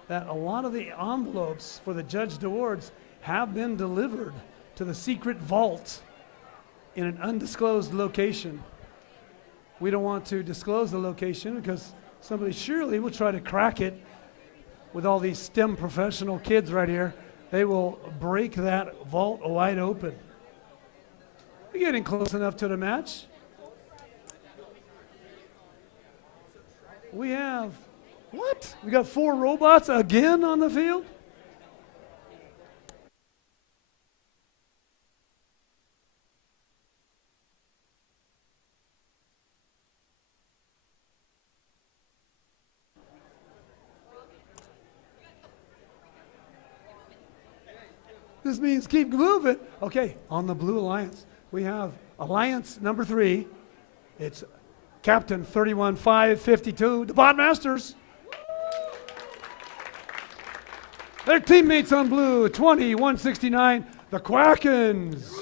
that a lot of the envelopes for the judged awards have been delivered to the secret vault in an undisclosed location. We don't want to disclose the location because somebody surely will try to crack it with all these STEM professional kids right here. They will break that vault wide open. We're getting close enough to the match. We have, what? We got 4 robots again on the field? This means keep moving. Okay, on the Blue Alliance, we have Alliance number 3. It's Captain 31552, the Bot Masters. Their teammates on blue, 20-169, the Quackens.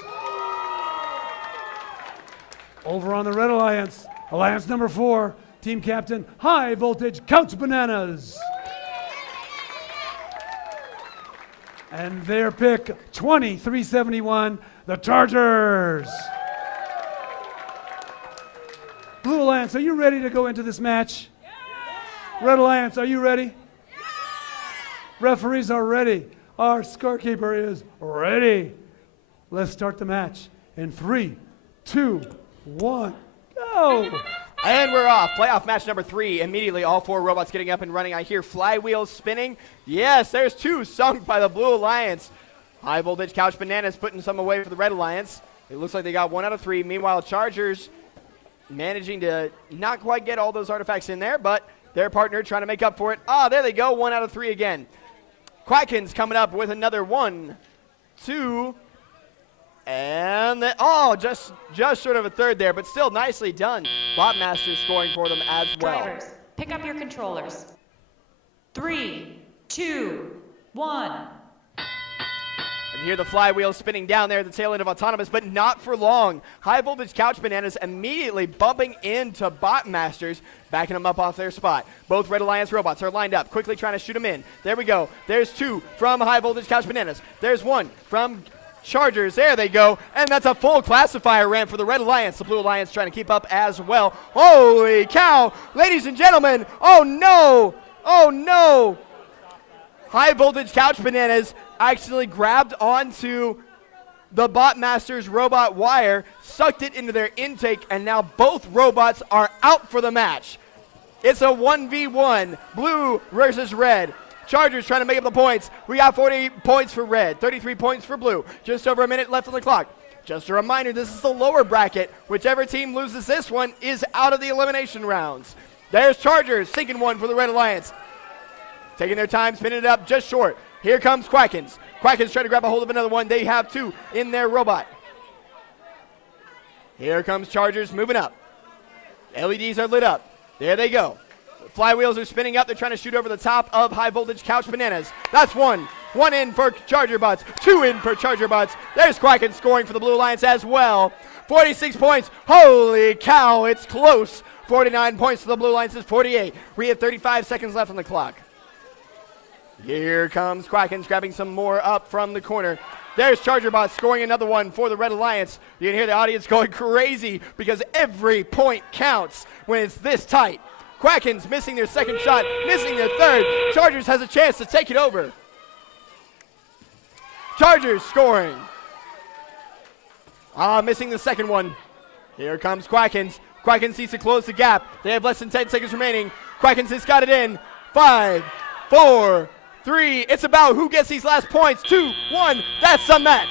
Over on the Red Alliance, Alliance number 4, team captain, High Voltage Couch Bananas. And their pick, 20-371, the Chargers. Blue Alliance, are you ready to go into this match? Red Alliance, are you ready? Referees are ready. Our scorekeeper is ready. Let's start the match in 3, 2, 1, go! And we're off. Playoff match number 3. Immediately, all 4 robots getting up and running. I hear flywheels spinning. Yes, there's 2 sunk by the Blue Alliance. High Voltage Couch Bananas putting some away for the Red Alliance. It looks like they got 1 out of 3. Meanwhile, Chargers managing to not quite get all those artifacts in there, but their partner trying to make up for it. Ah, there they go. 1 out of 3 again. Quackens coming up with another 1, 2, and just short of a third there, but still nicely done. Botmaster scoring for them as well. Drivers, pick up your controllers. 3, 2, 1. And here the flywheel spinning down there at the tail end of Autonomous, but not for long. High Voltage Couch Bananas immediately bumping into Botmasters, backing them up off their spot. Both Red Alliance robots are lined up, quickly trying to shoot them in. There we go. There's 2 from High Voltage Couch Bananas. There's 1 from Chargers. There they go. And that's a full classifier ramp for the Red Alliance. The Blue Alliance trying to keep up as well. Holy cow. Ladies and gentlemen. Oh, no. Oh, no. High Voltage Couch Bananas accidentally grabbed onto the Botmaster's robot wire, sucked it into their intake, and now both robots are out for the match. It's a 1v1, blue versus red. Chargers trying to make up the points. We got 40 points for red, 33 points for blue. Just over a minute left on the clock. Just a reminder, this is the lower bracket. Whichever team loses this one is out of the elimination rounds. There's Chargers, sinking 1 for the Red Alliance. Taking their time, spinning it up just short. Here comes Quackens. Quackens trying to grab a hold of another one. They have 2 in their robot. Here comes Chargers moving up. LEDs are lit up. There they go. Flywheels are spinning up. They're trying to shoot over the top of High Voltage Couch Bananas. That's 1. 1 in for Charger Bots. 2 in for Charger Bots. There's Quackens scoring for the Blue Alliance as well. 46 points. Holy cow, it's close. 49 points to the Blue Alliance's 48. We have 35 seconds left on the clock. Here comes Quackens grabbing some more up from the corner. There's Chargerbot scoring another one for the Red Alliance. You can hear the audience going crazy because every point counts when it's this tight. Quackens missing their second shot, missing their third. Chargers has a chance to take it over. Chargers scoring. Missing the second one. Here comes Quackens. Quackens needs to close the gap. They have less than 10 seconds remaining. Quackens has got it in. 5, 4, 3. It's about who gets these last points. 2, 1. That's the match.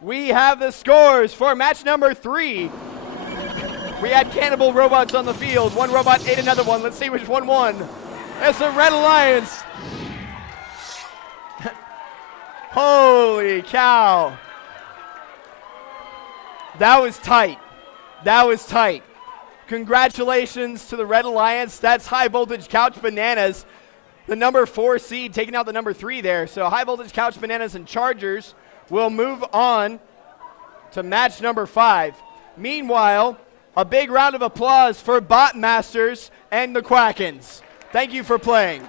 we have the scores for match number 3. We had cannibal robots on the field. One robot ate another one. Let's see which one won. It's the Red Alliance. Holy cow. That was tight. That was tight. Congratulations to the Red Alliance. That's High Voltage Couch Bananas, the number 4 seed, taking out the number 3 there. So High Voltage Couch Bananas and Chargers will move on to match number 5. Meanwhile, a big round of applause for Bot Masters and the Quackens. Thank you for playing.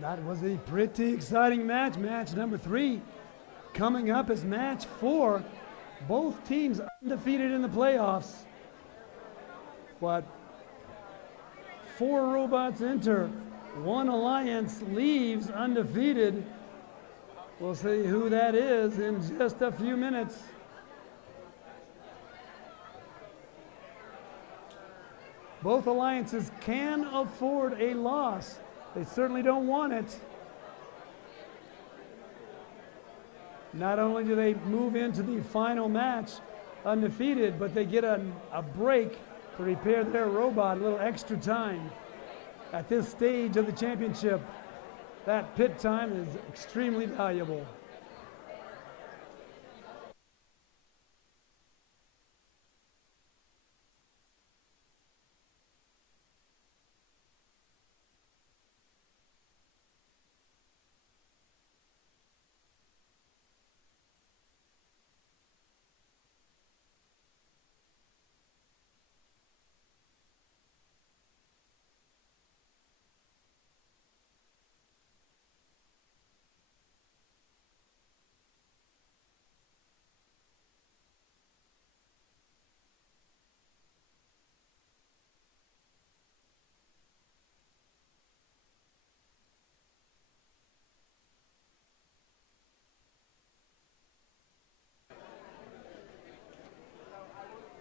That was a pretty exciting match. Match number 3. Coming up is match 4. Both teams undefeated in the playoffs. But 4 robots enter. 1 alliance leaves undefeated. We'll see who that is in just a few minutes. Both alliances can afford a loss. They certainly don't want it. Not only do they move into the final match undefeated, but they get a break to repair their robot, a little extra time. At this stage of the championship, that pit time is extremely valuable.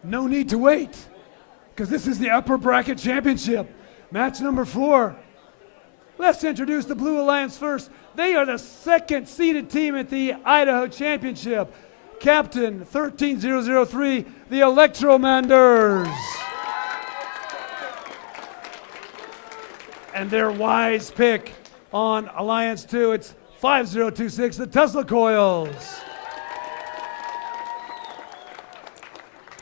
No need to wait, because this is the upper bracket championship. Match number 4. Let's introduce the Blue Alliance first. They are the 2nd seeded team at the Idaho Championship. Captain 13003, the Electromanders. And their wise pick on Alliance 2, it's 5026, the Tesla Coils.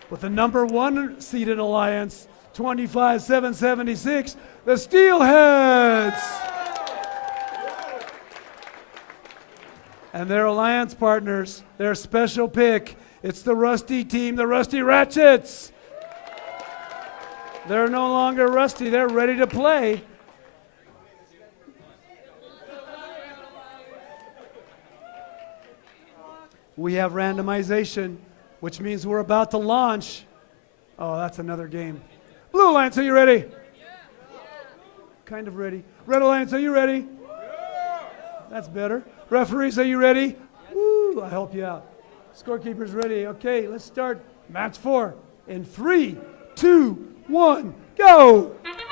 With the number 1 seeded alliance, 25776, the Steelheads. And their alliance partners, their special pick, it's the Rusty team, the Rusty Ratchets. They're no longer rusty, they're ready to play. We have randomization, which means we're about to launch. Oh, that's another game. Blue Alliance, are you ready? Kind of ready. Red Alliance, are you ready? That's better. Referees, are you ready? Woo, I'll help you out. Scorekeepers ready. Okay, let's start match 4 in 3, 2, 1, go!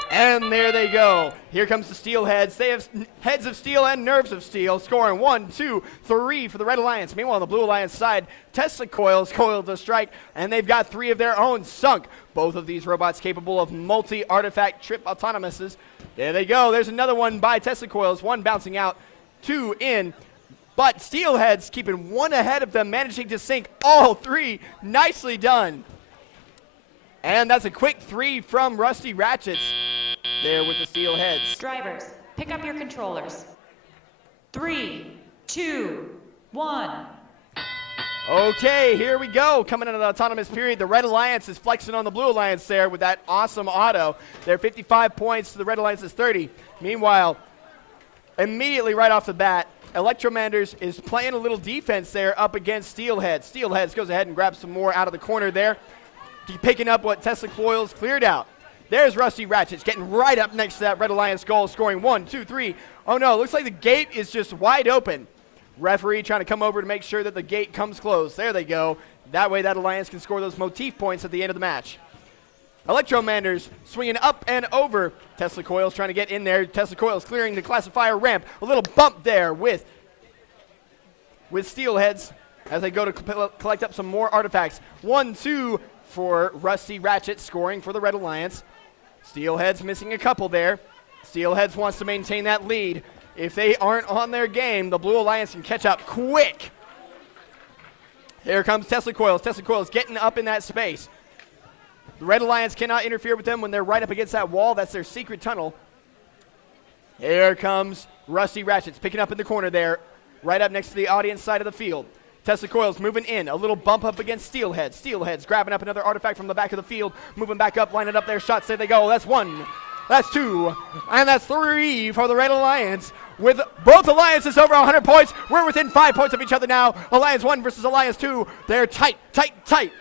And there they go. Here comes the Steelheads. They have heads of steel and nerves of steel, scoring 1, 2, 3 for the Red Alliance. Meanwhile, on the Blue Alliance side, Tesla Coils coiled to strike, and they've got 3 of their own sunk. Both of these robots capable of multi-artifact trip autonomouses. There they go. There's another one by Tesla Coils, one bouncing out. 2 in. But Steelheads keeping one ahead of them, managing to sink all 3. Nicely done. And that's a quick 3 from Rusty Ratchets there with the Steelheads. Drivers, pick up your controllers. 3, 2, 1. Okay, here we go. Coming into the autonomous period, the Red Alliance is flexing on the Blue Alliance there with that awesome auto. They're 55 points to the Red Alliance's 30. Meanwhile, immediately right off the bat, Electromanders is playing a little defense there up against Steelheads. Steelheads goes ahead and grabs some more out of the corner there, picking up what Tesla Coils cleared out. There's Rusty Ratchets getting right up next to that Red Alliance goal, scoring 1, 2, 3. Oh no, looks like the gate is just wide open. Referee trying to come over to make sure that the gate comes closed. There they go. That way that Alliance can score those motif points at the end of the match. Electromanders swinging up and over. Tesla Coils trying to get in there. Tesla Coils clearing the classifier ramp. A little bump there with Steelheads as they go to collect up some more artifacts. 1, 2 for Rusty Ratchet scoring for the Red Alliance. Steelheads missing a couple there. Steelheads wants to maintain that lead. If they aren't on their game, the Blue Alliance can catch up quick. Here comes Tesla Coils. Tesla Coils getting up in that space. The Red Alliance cannot interfere with them when they're right up against that wall. That's their secret tunnel. Here comes Rusty Ratchets picking up in the corner there, right up next to the audience side of the field. Tesla Coils moving in, a little bump up against Steelheads. Steelheads grabbing up another artifact from the back of the field, moving back up, lining up their shots. There they go. That's 1, that's 2, and that's 3 for the Red Alliance. With both alliances over 100 points, we're within 5 points of each other now. Alliance 1 versus Alliance 2. They're tight, tight, tight.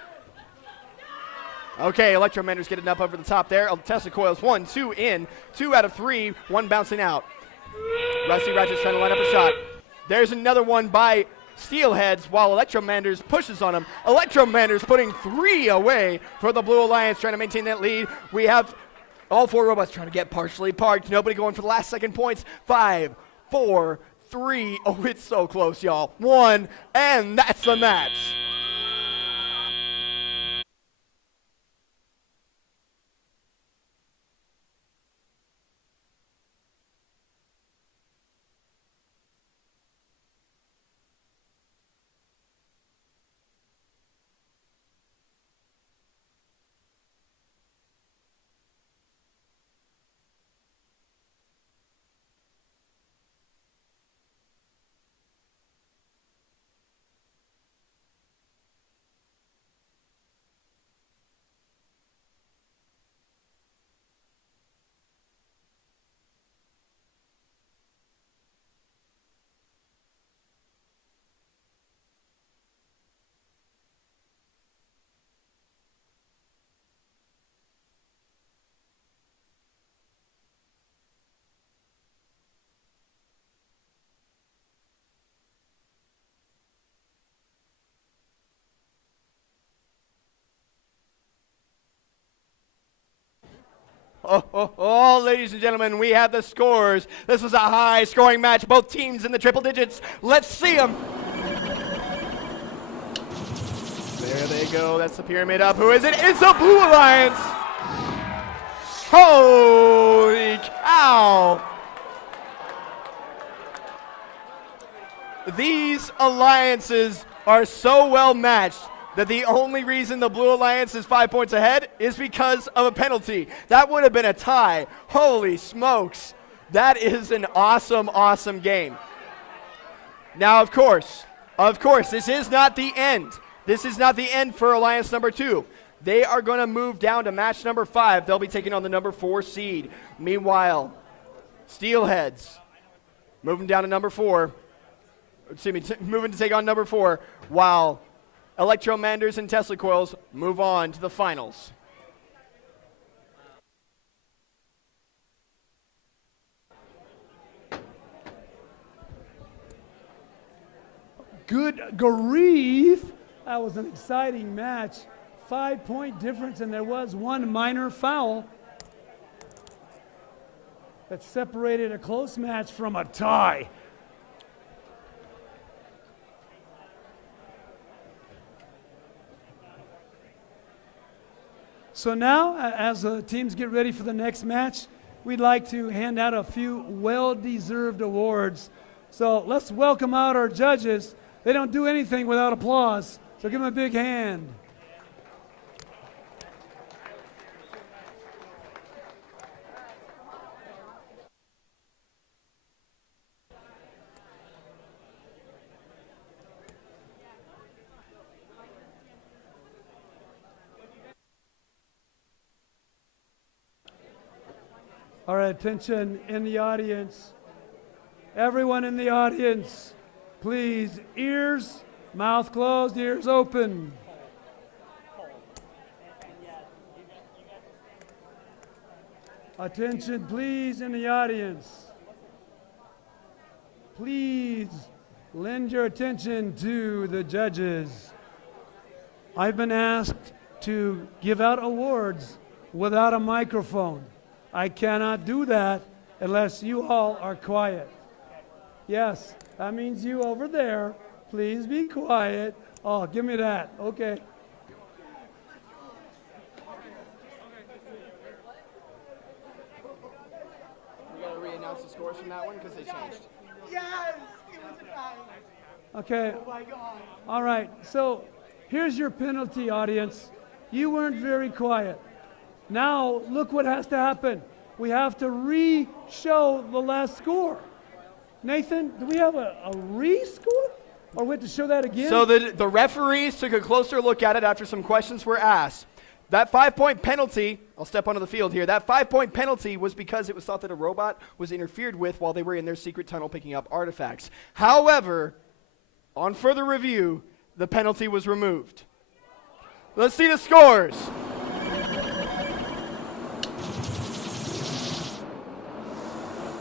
Okay, Electromanders getting up over the top there. Tesla Coils 1, 2 in, 2 out of 3, 1 bouncing out. Rusty Ratchet's trying to line up a shot. There's another one by Steelheads while Electromanders pushes on him. Electromanders putting 3 away for the Blue Alliance, trying to maintain that lead. We have all 4 robots trying to get partially parked. Nobody going for the last second points. 5, 4, 3. Oh, it's so close, y'all. 1, and that's the match. Oh, ladies and gentlemen, we have the scores. This was a high-scoring match. Both teams in the triple digits. Let's see them. There they go. That's the pyramid up. Who is it? It's the Blue Alliance. Holy cow. These alliances are so well matched that the only reason the Blue Alliance is 5 points ahead is because of a penalty. That would have been a tie. Holy smokes. That is an awesome, awesome game. Now, of course, this is not the end. This is not the end for Alliance number 2. They are going to move down to match number 5. They'll be taking on the number 4 seed. Meanwhile, Steelheads moving down to number 4. Moving to take on number 4, while Electromanders and Tesla Coils move on to the finals. Good grief. That was an exciting match. 5-point difference, and there was one minor foul that separated a close match from a tie. So now, as the teams get ready for the next match, we'd like to hand out a few well-deserved awards. So let's welcome out our judges. They don't do anything without applause, so give them a big hand. All right, attention in the audience. Everyone in the audience, please, ears, mouth closed, ears open. Attention, please, in the audience. Please lend your attention to the judges. I've been asked to give out awards without a microphone. I cannot do that unless you all are quiet. Yes, that means you over there. Please be quiet. Oh, give me that. Okay. We got to re-announce the scores from that one because they changed. Yes, it was a tie. Okay. Oh my God. All right. So here's your penalty, audience. You weren't very quiet. Now, look what has to happen. We have to re-show the last score. Nathan, do we have a re-score? Or we have to show that again? So the referees took a closer look at it after some questions were asked. That 5-point penalty, I'll step onto the field here, that 5-point penalty was because it was thought that a robot was interfered with while they were in their secret tunnel picking up artifacts. However, on further review, the penalty was removed. Let's see the scores.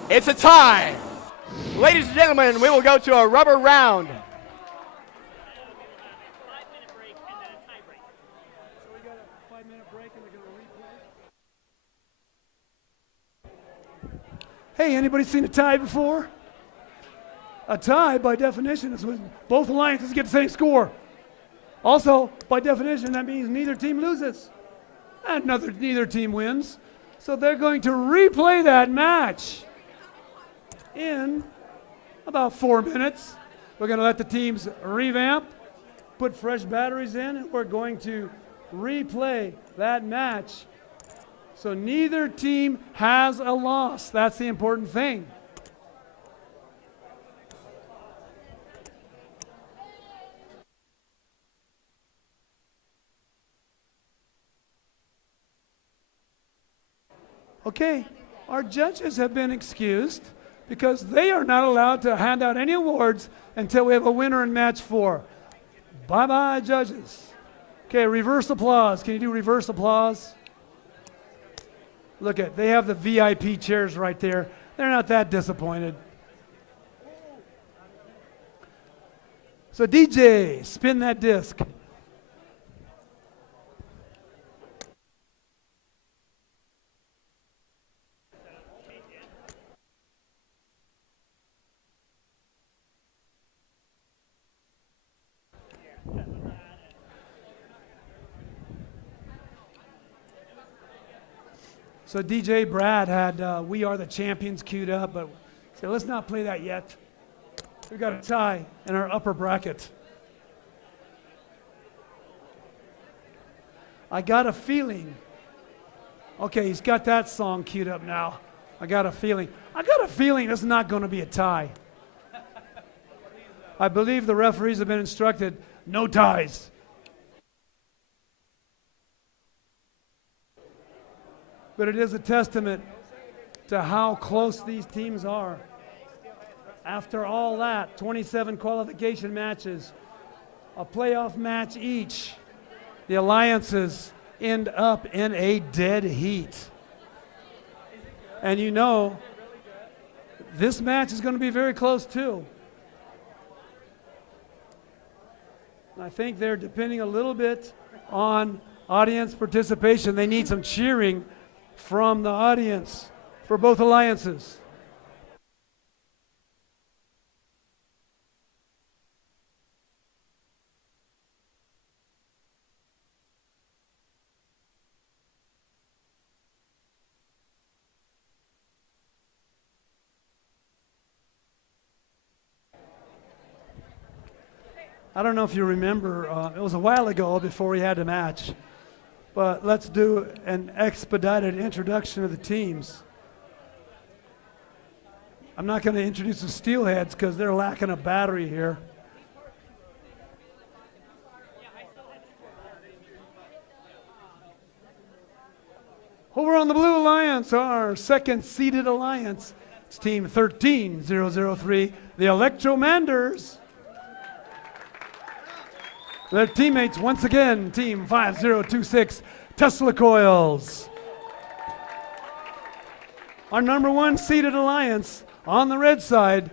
It's a tie. Ladies and gentlemen, we will go to a rubber round. Hey, anybody seen a tie before? A tie, by definition, is when both alliances get the same score. Also, by definition, that means neither team loses. And neither team wins. So they're going to replay that match in about 4 minutes. We're going to let the teams revamp, put fresh batteries in, and we're going to replay that match. So neither team has a loss. That's the important thing. Okay, our judges have been excused because they are not allowed to hand out any awards until we have a winner in match 4. Bye-bye, judges. Okay, reverse applause. Can you do reverse applause? Look at, they have the VIP chairs right there. They're not that disappointed. So DJ, spin that disc. So DJ Brad had We Are the Champions queued up, but so let's not play that yet. We've got a tie in our upper bracket. I got a feeling. Okay, he's got that song queued up now. I got a feeling this is not going to be a tie. I believe the referees have been instructed, no ties. But it is a testament to how close these teams are. After all that, 27 qualification matches, a playoff match each, the alliances end up in a dead heat. And you know, this match is going to be very close too. I think they're depending a little bit on audience participation. They need some cheering from the audience for both alliances. I don't know if you remember, it was a while ago before we had the match, but let's do an expedited introduction of the teams. I'm not going to introduce the Steelheads because they're lacking a battery here. Over on the Blue Alliance, our second seeded alliance, it's team 13003, the Electromanders. Their teammates, once again, team 5026, Tesla Coils. Our number one seeded alliance on the red side,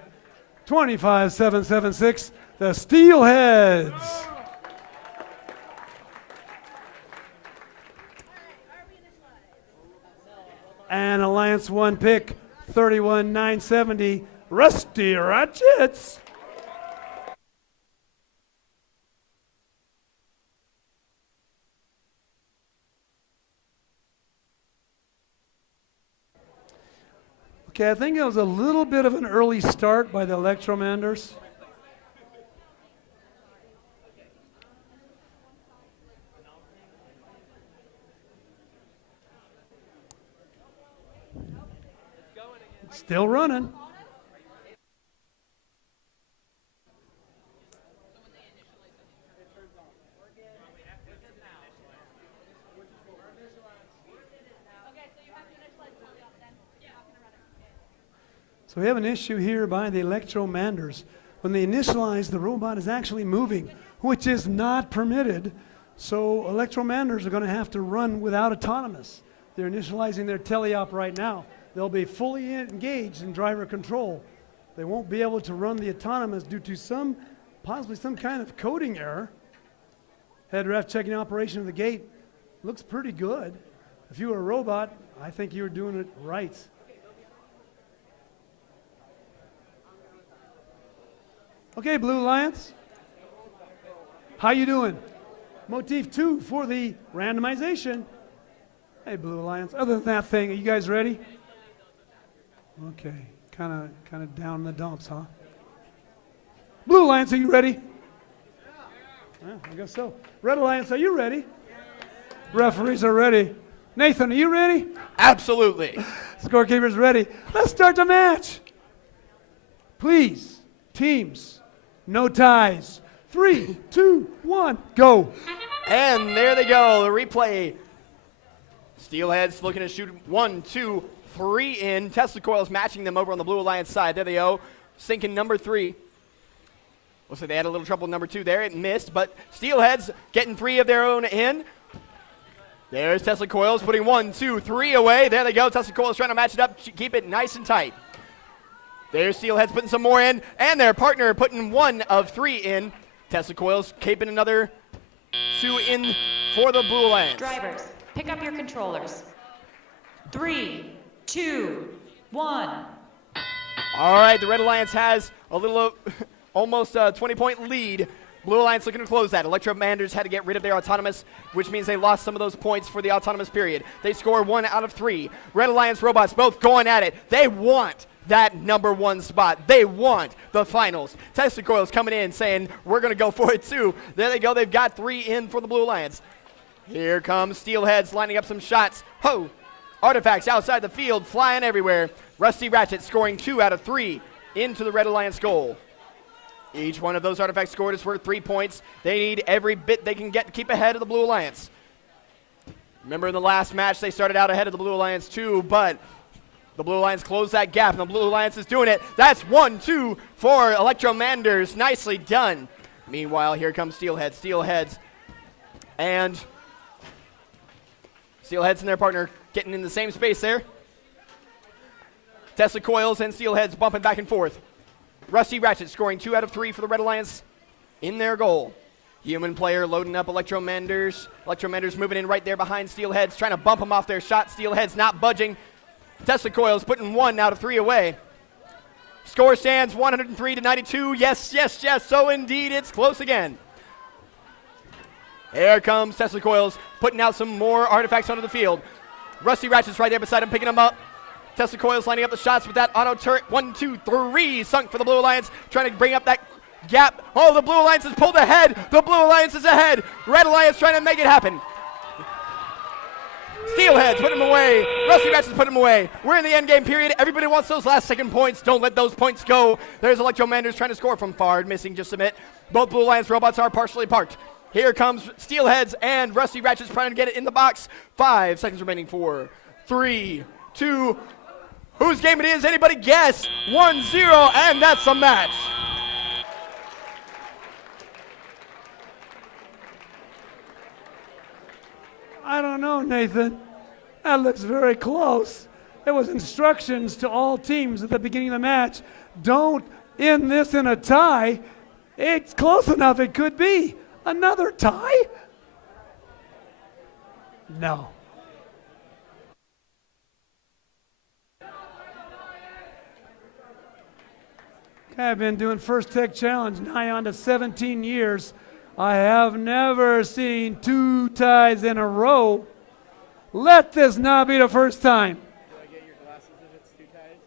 25776, the Steelheads. And Alliance 1 pick, 31970, Rusty Ratchets. Okay, I think it was a little bit of an early start by the Electromanders. Still running. So we have an issue here by the Electromanders. When they initialize, the robot is actually moving, which is not permitted. So Electromanders are going to have to run without autonomous. They're initializing their teleop right now. They'll be fully engaged in driver control. They won't be able to run the autonomous due to possibly some kind of coding error. Head ref checking operation of the gate. Looks pretty good. If you were a robot, I think you were doing it right. Okay, Blue Alliance. How you doing? Motif 2 for the randomization. Hey, Blue Alliance. Other than that thing, are you guys ready? Okay, kind of down in the dumps, huh? Blue Alliance, are you ready? Yeah, I guess so. Red Alliance, are you ready? Referees are ready. Nathan, are you ready? Absolutely. Scorekeeper's ready. Let's start the match. Please, teams, no ties. 3, 2, 1, go. And there they go, the replay. Steelheads looking to shoot 1, 2, 3 in. Tesla Coils matching them over on the Blue Alliance side. There they go, sinking number 3. Looks like they had a little trouble with number 2 there. It missed, but Steelheads getting 3 of their own in. There's Tesla Coils putting 1, 2, 3 away. There they go, Tesla Coils trying to match it up, keep it nice and tight. There's Steelheads putting some more in, and their partner putting 1 of 3 in. Tesla Coils keeping another 2 in for the Blue Alliance. Drivers, pick up your controllers. 3, 2, 1. All right, the Red Alliance has a little, almost a 20-point lead. Blue Alliance looking to close that. Electromanders had to get rid of their autonomous, which means they lost some of those points for the autonomous period. They score 1 out of 3. Red Alliance robots both going at it. They want that number 1 spot. They want the finals. Tesla Coils coming in saying, we're going to go for it too. There they go. They've got 3 in for the Blue Alliance. Here comes Steelheads lining up some shots. Ho! Artifacts outside the field, flying everywhere. Rusty Ratchet scoring 2 out of 3 into the Red Alliance goal. Each one of those artifacts scored is worth 3 points. They need every bit they can get to keep ahead of the Blue Alliance. Remember in the last match, they started out ahead of the Blue Alliance too, but the Blue Alliance closed that gap, and the Blue Alliance is doing it. That's 1-2 for Electromanders. Nicely done. Meanwhile, here comes Steelheads. Steelheads and their partner getting in the same space there. Tesla Coils and Steelheads bumping back and forth. Rusty Ratchet scoring 2 out of 3 for the Red Alliance in their goal. Human player loading up Electromanders. Electromanders moving in right there behind Steelheads, trying to bump them off their shot. Steelheads not budging. Tesla Coils putting 1 out of 3 away. Score stands 103-92. Yes, yes, yes. So indeed, it's close again. Here comes Tesla Coils putting out some more artifacts onto the field. Rusty Ratchet's right there beside him, picking them up. Tesla Coils lining up the shots with that auto turret. 1, 2, 3, sunk for the Blue Alliance, trying to bring up that Gap. Oh, the Blue Alliance is pulled ahead. The Blue Alliance is ahead. Red Alliance trying to make it happen. Steelheads put him away. Rusty Ratchets put him away. We're in the end game period. Everybody wants those last second points. Don't let those points go. There's Electromanders trying to score from far, missing just a bit. Both Blue Alliance robots are partially parked. Here comes Steelheads and Rusty Ratchets trying to get it in the box. 5 seconds remaining. 4, 3, 2. Whose game it is? Anybody guess? 1-0, and that's the match. I don't know, Nathan. That looks very close. There was instructions to all teams at the beginning of the match. Don't end this in a tie. It's close enough it could be. Another tie? No. Okay, I've been doing First Tech Challenge nigh on to 17 years. I have never seen 2 ties in a row. Let this not be the first time. Do I get your glasses if it's 2 ties?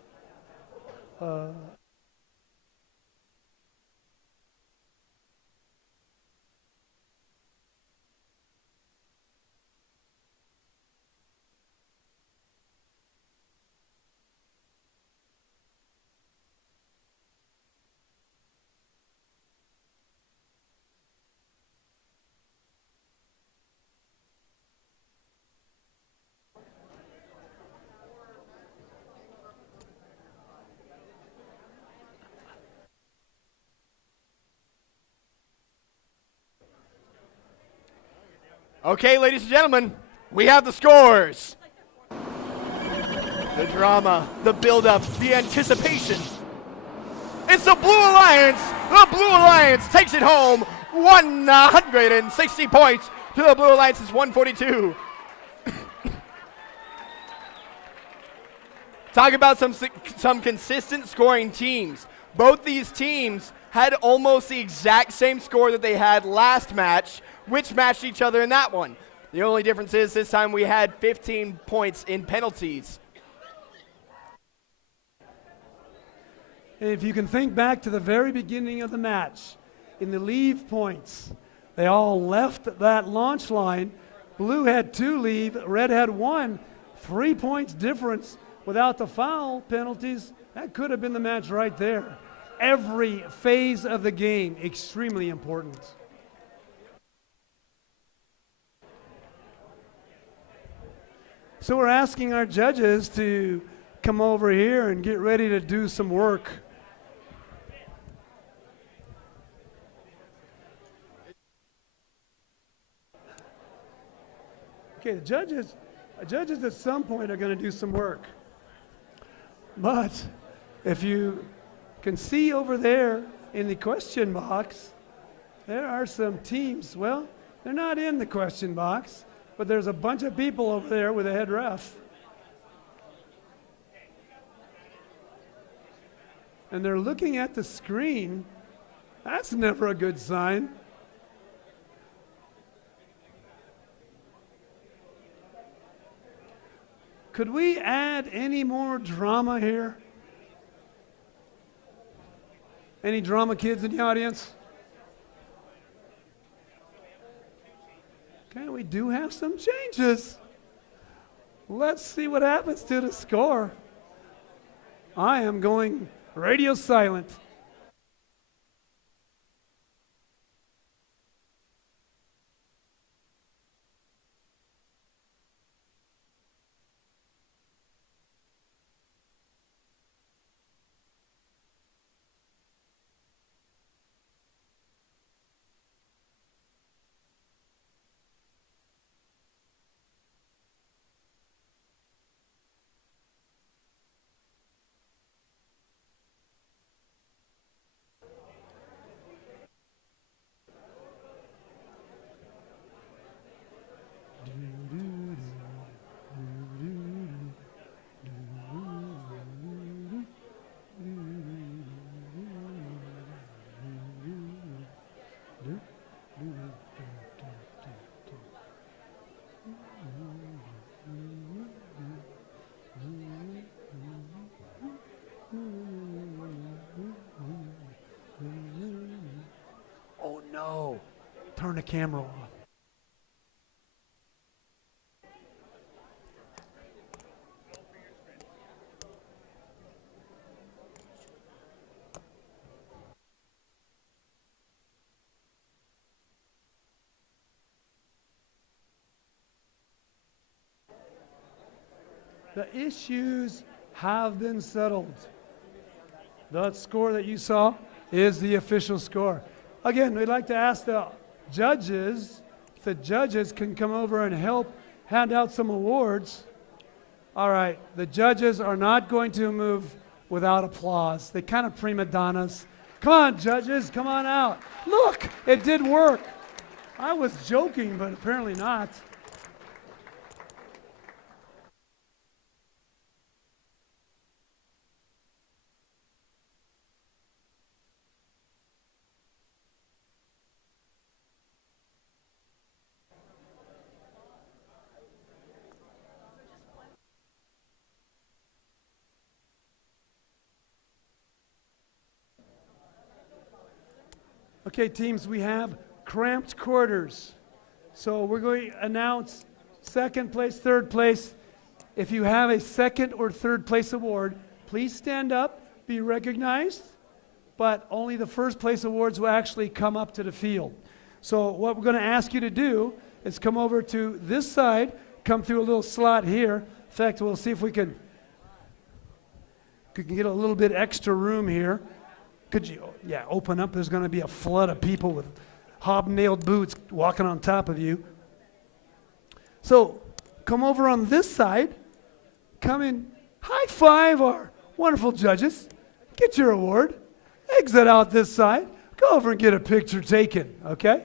Okay, ladies and gentlemen, we have the scores. The drama, the build-up, the anticipation. It's the Blue Alliance. The Blue Alliance takes it home. 160 points to the Blue Alliance's 142. Talk about some consistent scoring teams. Both these teams had almost the exact same score that they had last match, which matched each other in that one. The only difference is this time we had 15 points in penalties. If you can think back to the very beginning of the match, in the leave points, they all left that launch line. Blue had 2 leave, red had 1. 3 points difference without the foul penalties. That could have been the match right there. Every phase of the game, extremely important. So we're asking our judges to come over here and get ready to do some work. Okay, the judges at some point are going to do some work. But if you can see over there in the question box, there are some teams. Well, they're not in the question box, but there's a bunch of people over there with a head ref. And they're looking at the screen. That's never a good sign. Could we add any more drama here? Any drama kids in the audience? Okay, we do have some changes. Let's see what happens to the score. I am going radio silent. turn the camera off. The issues have been settled. The score that you saw is the official score. Again, we'd like to ask the judges, if the judges can come over and help hand out some awards. All right, the judges are not going to move without applause. They kind of prima donnas. Come on, judges, come on out. Look, it did work. I was joking, but apparently not. Okay, teams, we have cramped quarters. So we're going to announce second place, third place. If you have a second or third place award, please stand up, be recognized, but only the first place awards will actually come up to the field. So what we're going to ask you to do is come over to this side, come through a little slot here. In fact, we'll see if we can get a little bit extra room here. Could you, open up? There's going to be a flood of people with hobnailed boots walking on top of you. So come over on this side. Come in, high five our wonderful judges. Get your award. Exit out this side. Go over and get a picture taken, okay?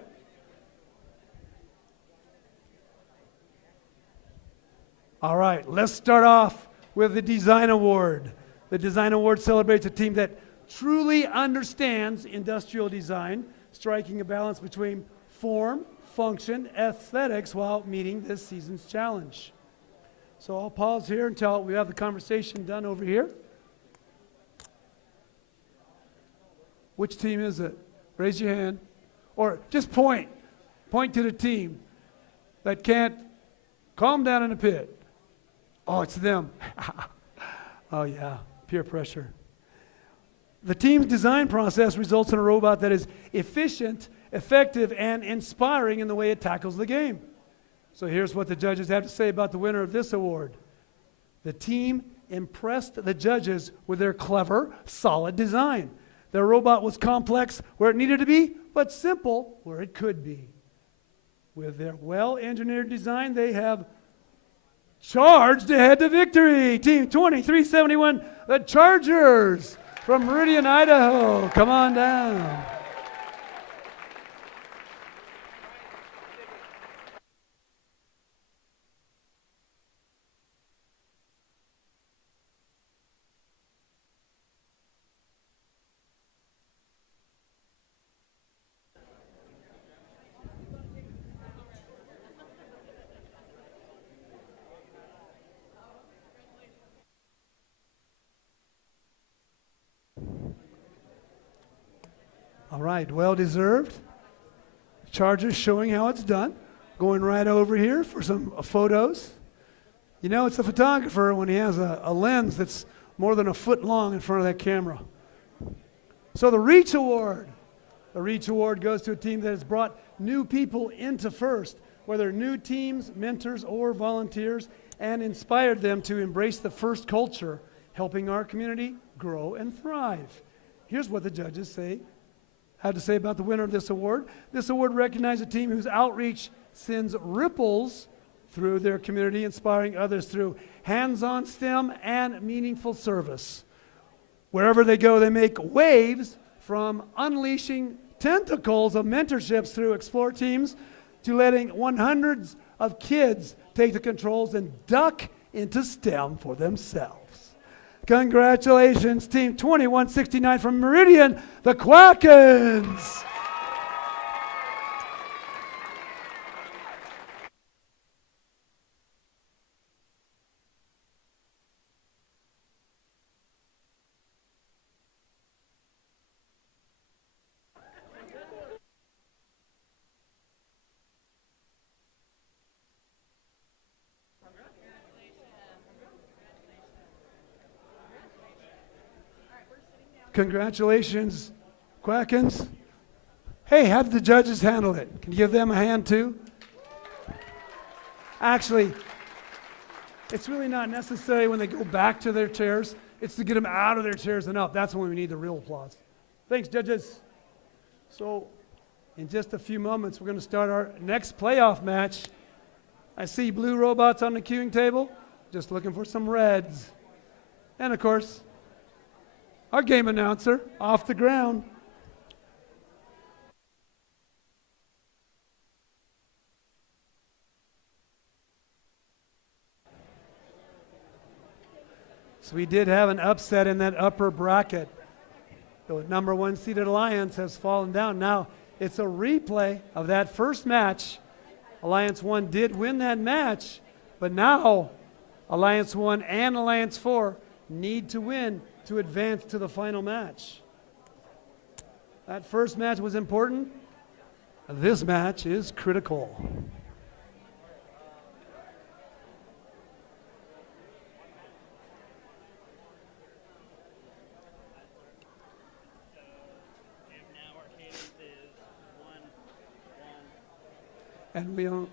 All right, let's start off with the Design Award. The Design Award celebrates a team that truly understands industrial design, striking a balance between form, function, aesthetics while meeting this season's challenge. So I'll pause here until we have the conversation done over here. Which team is it? Raise your hand. Or just point. Point to the team that can't calm down in the pit. Oh, it's them. Oh yeah, peer pressure. The team's design process results in a robot that is efficient, effective, and inspiring in the way it tackles the game. So here's what the judges have to say about the winner of this award. The team impressed the judges with their clever, solid design. Their robot was complex where it needed to be, but simple where it could be. With their well-engineered design, they have charged ahead to victory. Team 2371, the Chargers. From Meridian, Idaho, come on down. All right, well deserved. Chargers showing how it's done. Going right over here for some photos. You know, it's a photographer when he has a lens that's more than a foot long in front of that camera. So the Reach Award. The Reach Award goes to a team that has brought new people into FIRST, whether new teams, mentors, or volunteers, and inspired them to embrace the FIRST culture, helping our community grow and thrive. Here's what the judges had to say about the winner of this award. This award recognizes a team whose outreach sends ripples through their community, inspiring others through hands-on STEM and meaningful service. Wherever they go, they make waves from unleashing tentacles of mentorships through Explore teams to letting 100s of kids take the controls and duck into STEM for themselves. Congratulations, Team 2169 from Meridian, the Quackens. Congratulations, Quackins. Hey, how did the judges handle it? Can you give them a hand too? Actually, it's really not necessary when they go back to their chairs. It's to get them out of their chairs and up. That's when we need the real applause. Thanks, judges. So, in just a few moments, we're going to start our next playoff match. I see blue robots on the queuing table. Just looking for some reds. And of course, our game announcer off the ground. So we did have an upset in that upper bracket. The number 1 seeded Alliance has fallen down. Now it's a replay of that first match. Alliance 1 did win that match, but now Alliance 1 and Alliance 4 need to win to advance to the final match. That first match was important. This match is critical. And we don't.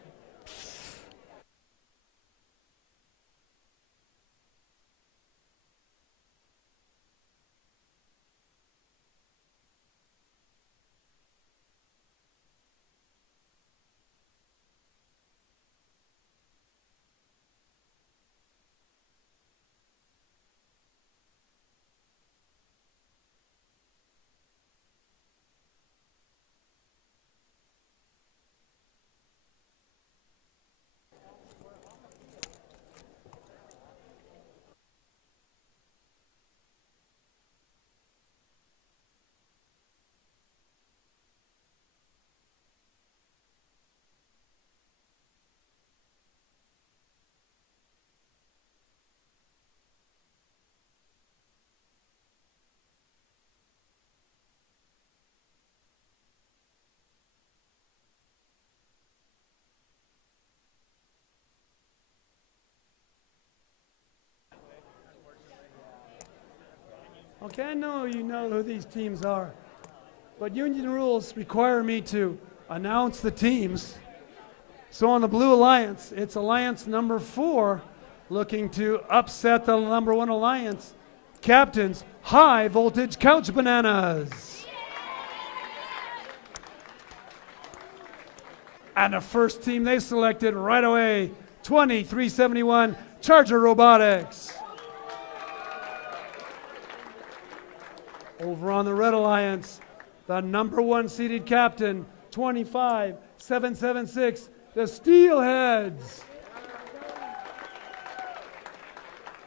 Okay, I know you know who these teams are, but union rules require me to announce the teams. So on the Blue Alliance, it's Alliance number 4 looking to upset the number 1 Alliance. Captains, High Voltage Couch Bananas. And the first team they selected right away, 2371 Charger Robotics. Over on the Red Alliance, the number 1 seeded captain, 25776, the Steelheads.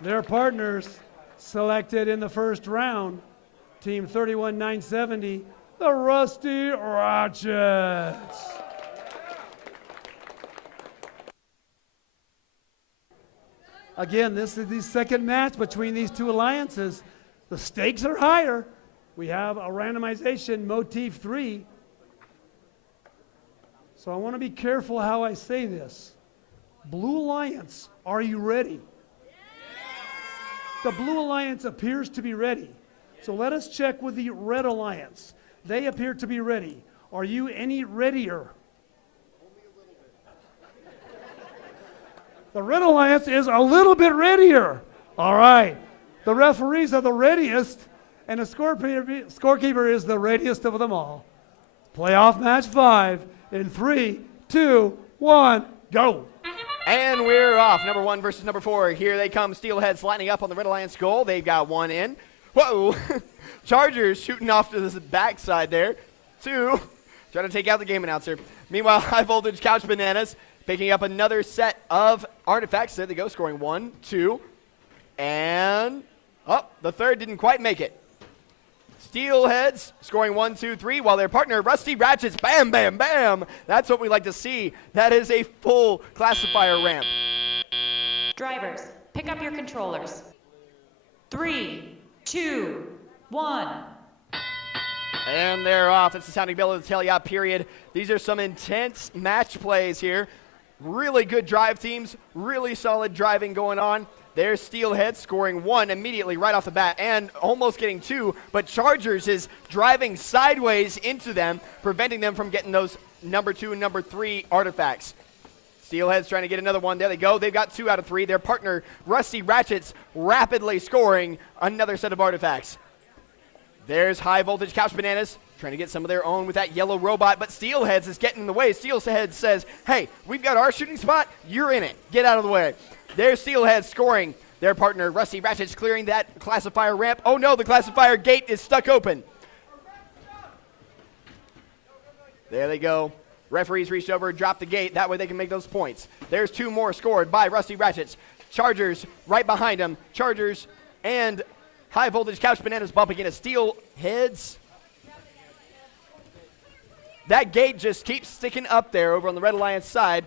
Their partners selected in the first round, team 31970, the Rusty Ratchets. Again, this is the second match between these two alliances. The stakes are higher. We have a randomization, motif 3. So I want to be careful how I say this. Blue Alliance, are you ready? The Blue Alliance appears to be ready. So let us check with the Red Alliance. They appear to be ready. Are you any readier? The Red Alliance is a little bit readier. All right. The referees are the readiest, and the scorekeeper is the readiest of them all. Playoff match 5 in 3, 2, 1, go. And we're off. Number 1 versus number 4. Here they come. Steelheads lining up on the Red Alliance goal. They've got 1 in. Whoa. Chargers shooting off to the backside there. 2. Trying to take out the game announcer. Meanwhile, High Voltage Couch Bananas picking up another set of artifacts. There they go, scoring 1, 2, and the third didn't quite make it. Steelheads scoring 1, 2, 3, while their partner Rusty Ratchets, bam, bam, bam. That's what we like to see. That is a full classifier ramp. Drivers, pick up your controllers. 3, 2, 1. And they're off. It's the sounding bell of the teleop period. These are some intense match plays here. Really good drive teams, really solid driving going on. There's Steelhead scoring 1 immediately right off the bat and almost getting 2, but Chargers is driving sideways into them, preventing them from getting those number 2 and number 3 artifacts. Steelhead's trying to get another one. There they go. They've got 2 out of 3. Their partner, Rusty Ratchets, rapidly scoring another set of artifacts. There's High Voltage Couch Bananas trying to get some of their own with that yellow robot, but Steelheads is getting in the way. Steelhead says, hey, we've got our shooting spot. You're in it. Get out of the way. There's Steelhead scoring. Their partner, Rusty Ratchets, clearing that classifier ramp. Oh, no, the classifier gate is stuck open. There they go. Referees reached over and dropped the gate. That way they can make those points. There's 2 more scored by Rusty Ratchets. Chargers right behind them. Chargers and High Voltage Couch Bananas bumping into Steelheads. That gate just keeps sticking up there over on the Red Alliance side.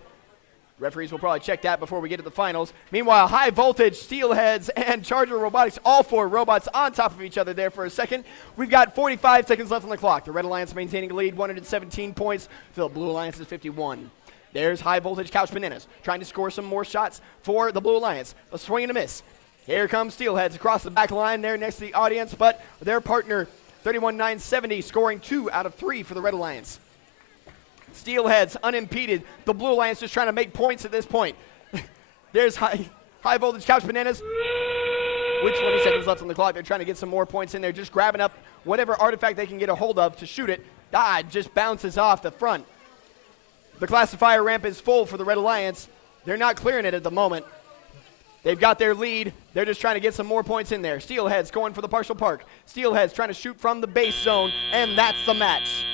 Referees will probably check that before we get to the finals. Meanwhile, High Voltage, Steelheads, and Charger Robotics, all 4 robots on top of each other there for a second. We've got 45 seconds left on the clock. The Red Alliance maintaining a lead, 117 points. The Blue Alliance is 51. There's High Voltage Couch Bananas trying to score some more shots for the Blue Alliance. A swing and a miss. Here comes Steelheads across the back line there next to the audience, but their partner, 31-970, scoring 2 out of 3 for the Red Alliance. Steelheads unimpeded. The Blue Alliance just trying to make points at this point. There's high Voltage Couch Bananas. With 20 seconds left on the clock, they're trying to get some more points in there, just grabbing up whatever artifact they can get a hold of to shoot it. It just bounces off the front. The classifier ramp is full for the Red Alliance. They're not clearing it at the moment. They've got their lead. They're just trying to get some more points in there. Steelheads going for the partial park. Steelheads trying to shoot from the base zone, and that's the match.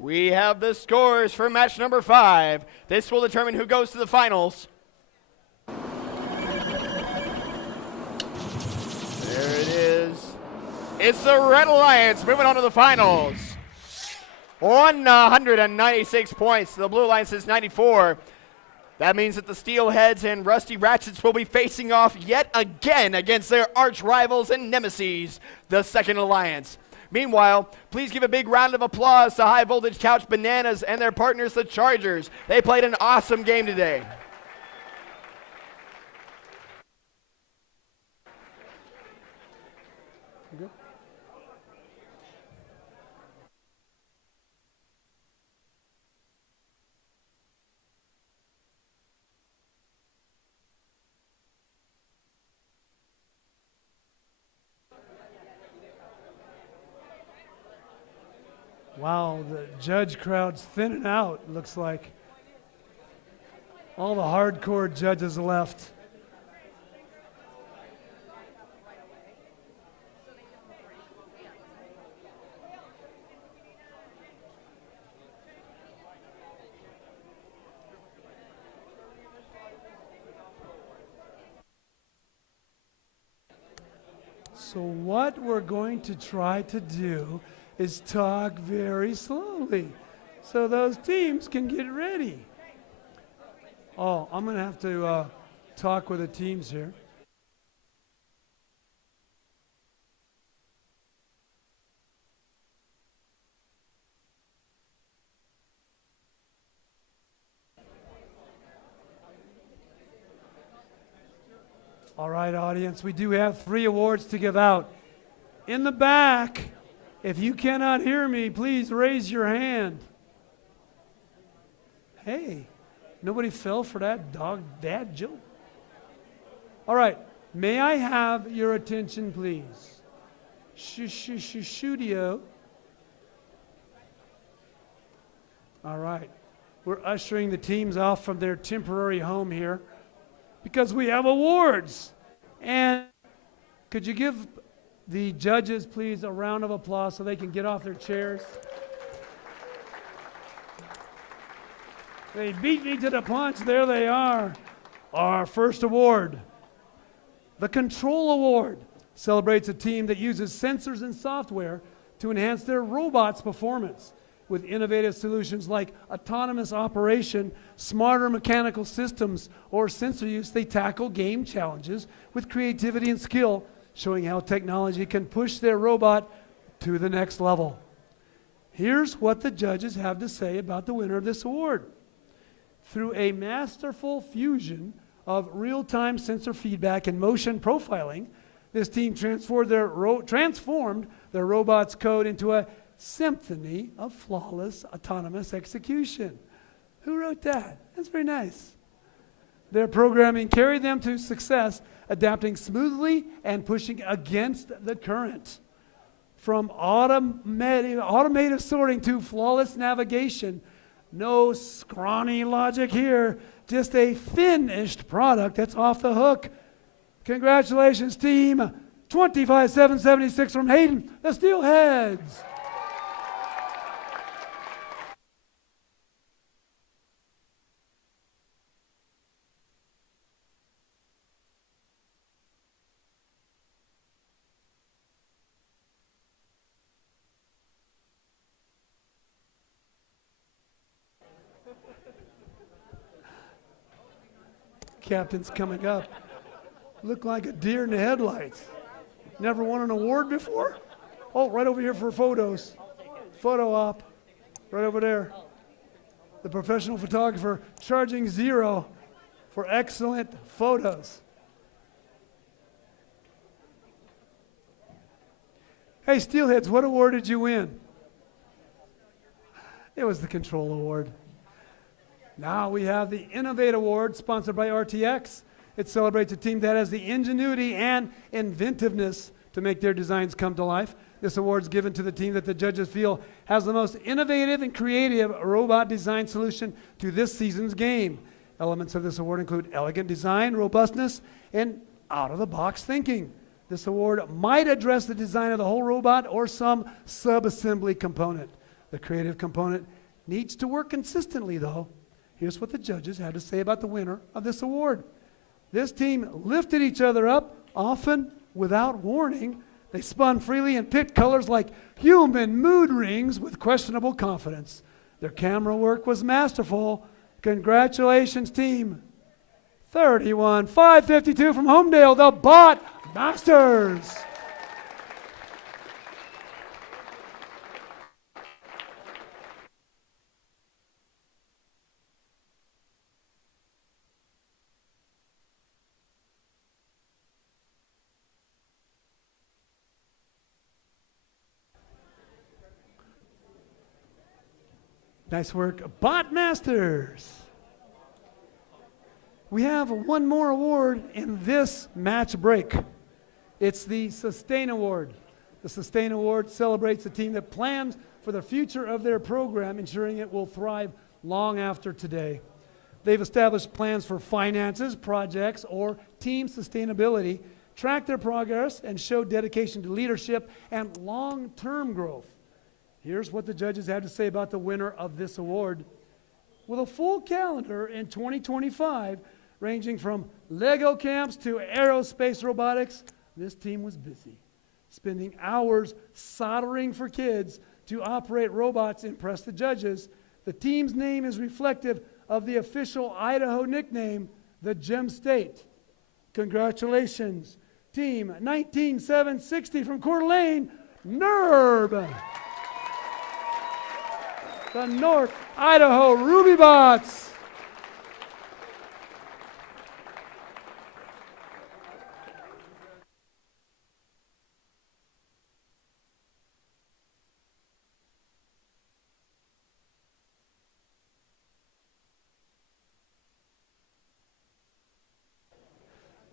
We have the scores for match number 5. This will determine who goes to the finals. There It's the Red Alliance moving on to the finals. 196 points. The Blue Alliance is 94. That means that the Steelheads and Rusty Ratchets will be facing off yet again against their arch rivals and nemesis, the Second Alliance. Meanwhile, please give a big round of applause to High Voltage Couch Bananas and their partners, the Chargers. They played an awesome game today. Wow, the judge crowd's thinning out, looks like. All the hardcore judges left. So what we're going to try to do is talk very slowly so those teams can get ready. Oh, I'm going to have to talk with the teams here. All right, audience, we do have 3 awards to give out. In the back, if you cannot hear me, please raise your hand. Hey, nobody fell for that dad joke. All right, may I have your attention, please? Studio. All right, we're ushering the teams off from their temporary home here because we have awards. And could you give the judges, please, a round of applause so they can get off their chairs? They beat me to the punch. There they are. Our first award, the Control Award, celebrates a team that uses sensors and software to enhance their robots' performance. With innovative solutions like autonomous operation, smarter mechanical systems, or sensor use, they tackle game challenges with creativity and skill, showing how technology can push their robot to the next level. Here's what the judges have to say about the winner of this award. Through a masterful fusion of real-time sensor feedback and motion profiling, this team transformed their robot's code into a symphony of flawless autonomous execution. Who wrote that? That's very nice. Their programming carried them to success, adapting smoothly and pushing against the current. From automated sorting to flawless navigation, no scrawny logic here, just a finished product that's off the hook. Congratulations, team 25776 from Hayden, the Steelheads. Captain's coming up. Look like a deer in the headlights. Never won an award before? Oh, right over here for photos. Photo op. Right over there. The professional photographer charging $0 for excellent photos. Hey, Steelheads, what award did you win? It was the Control Award. Now we have the Innovate Award, sponsored by RTX. It celebrates a team that has the ingenuity and inventiveness to make their designs come to life. This award is given to the team that the judges feel has the most innovative and creative robot design solution to this season's game. Elements of this award include elegant design, robustness, and out-of-the-box thinking. This award might address the design of the whole robot or some sub-assembly component. The creative component needs to work consistently, though. Here's what the judges had to say about the winner of this award. This team lifted each other up, often without warning. They spun freely and picked colors like human mood rings with questionable confidence. Their camera work was masterful. Congratulations, team. 31-552 from Homedale, the Bot Masters. Nice work, Bot Masters. We have one more award in this match break. It's the Sustain Award. The Sustain Award celebrates a team that plans for the future of their program, ensuring it will thrive long after today. They've established plans for finances, projects, or team sustainability, track their progress, and show dedication to leadership and long-term growth. Here's what the judges had to say about the winner of this award. With a full calendar in 2025, ranging from Lego camps to aerospace robotics, this team was busy, spending hours soldering for kids to operate robots impress the judges. The team's name is reflective of the official Idaho nickname, the Gem State. Congratulations, Team 19760 from Coeur d'Alene, NERB. The North Idaho Ruby Bots.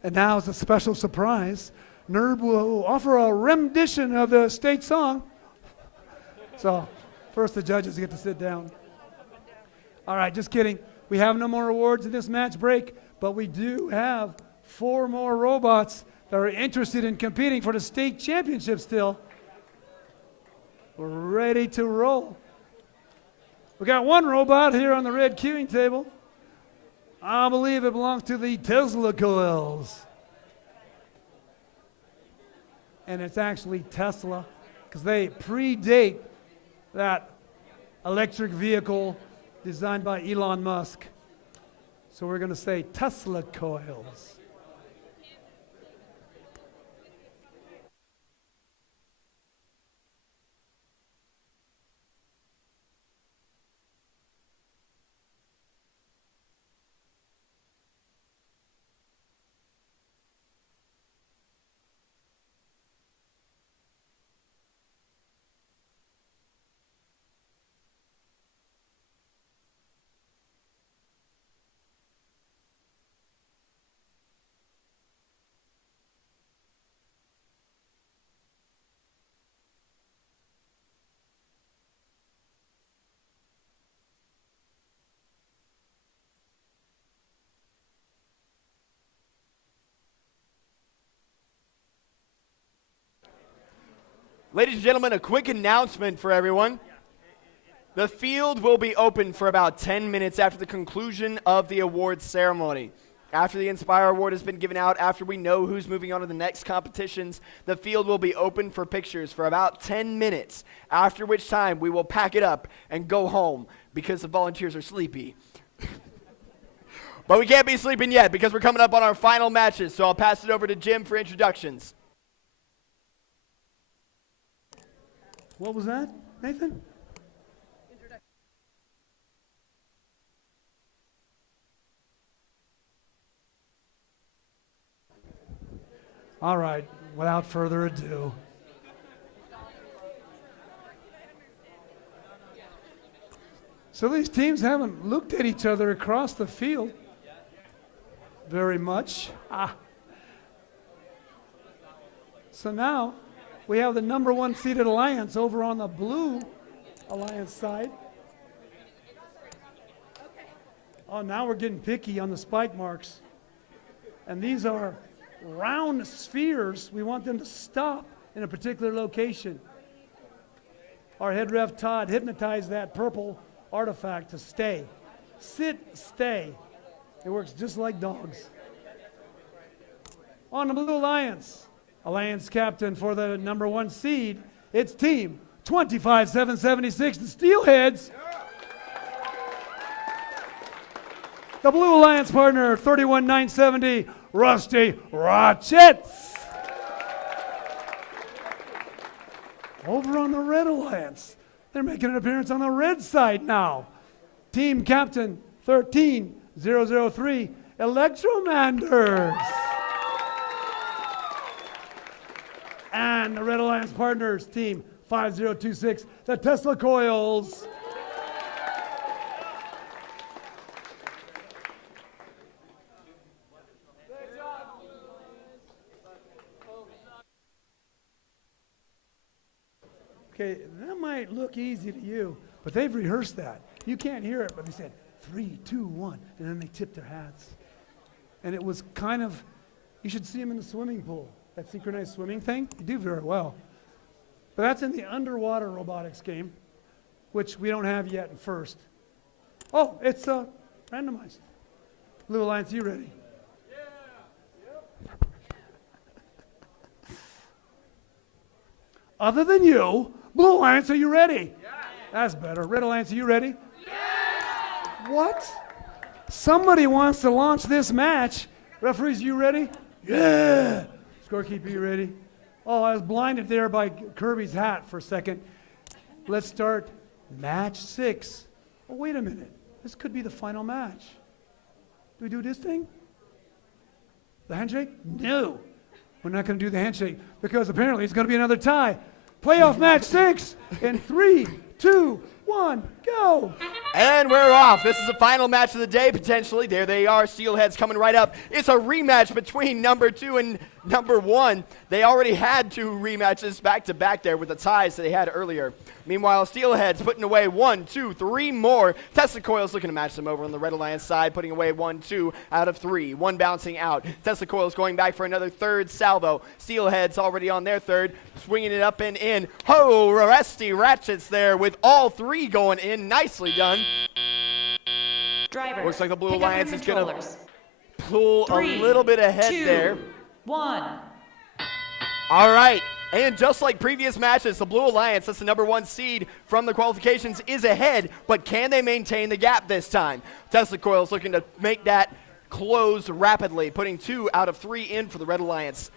And now, as a special surprise, NERB will offer a rendition of the state song. So, first the judges get to sit down. All right, just kidding. We have no more awards in this match break, but we do have 4 more robots that are interested in competing for the state championship still. We're ready to roll. We got one robot here on the red queuing table. I believe it belongs to the Tesla coils. And it's actually Tesla, because they predate that electric vehicle designed by Elon Musk. So we're going to say Tesla coils. Ladies and gentlemen, a quick announcement for everyone. The field will be open for about 10 minutes after the conclusion of the awards ceremony. After the Inspire Award has been given out, after we know who's moving on to the next competitions, the field will be open for pictures for about 10 minutes, after which time we will pack it up and go home because the volunteers are sleepy. But we can't be sleeping yet because we're coming up on our final matches, so I'll pass it over to Jim for introductions. What was that, Nathan? All right, without further ado. So these teams haven't looked at each other across the field very much. So now we have the number 1 seeded alliance over on the blue alliance side. Oh, now we're getting picky on the spike marks. And these are round spheres. We want them to stop in a particular location. Our head ref, Todd, hypnotized that purple artifact to stay. Sit, stay. It works just like dogs. On the blue alliance, Alliance captain for the number 1 seed, it's team 25776, the Steelheads. The Blue Alliance partner, 31970, Rusty Ratchets. Over on the Red Alliance, they're making an appearance on the red side now. Team captain, 13003, Electromanders. And the Red Alliance partners, team 5026, the Tesla Coils. Okay, that might look easy to you, but they've rehearsed that. You can't hear it, but they said 3, 2, 1, and then they tipped their hats. And it was kind of, you should see them in the swimming pool, that synchronized swimming thing. You do very well. But that's in the underwater robotics game, which we don't have yet in first. Oh, it's randomized. Blue Alliance, you ready? Other than you, Blue Alliance, are you ready? Yeah. That's better. Red Alliance, are you ready? Yeah. What? Somebody wants to launch this match. Referees, you ready? Yeah. Scorekeeper, you ready? Oh, I was blinded there by Kirby's hat for a second. Let's start match 6. Oh, wait a minute. This could be the final match. Do we do this thing? The handshake? No. We're not going to do the handshake because apparently it's going to be another tie. Playoff match 6 in 3, 2, 1, go. And we're off. This is the final match of the day, potentially. There they are, Steelheads coming right up. It's a rematch between number 2 and number 1. They already had 2 rematches back-to-back there with the ties that they had earlier. Meanwhile, Steelheads putting away 1, 2, 3 more. Tesla Coils looking to match them over on the Red Alliance side, putting away 1, 2 out of 3. 1 bouncing out. Tesla Coils going back for another third salvo. Steelheads already on their third, swinging it up and in. Ho, Rusty Ratchets there with all 3 going in. Nicely done. Drivers, looks like the Blue pick up Alliance your is going to controllers. pull 3, a little bit ahead 2, there. 1. All right. And just like previous matches, the Blue Alliance, that's the number 1 seed from the qualifications, is ahead. But can they maintain the gap this time? Tesla Coils looking to make that close rapidly, putting 2 out of 3 in for the Red Alliance.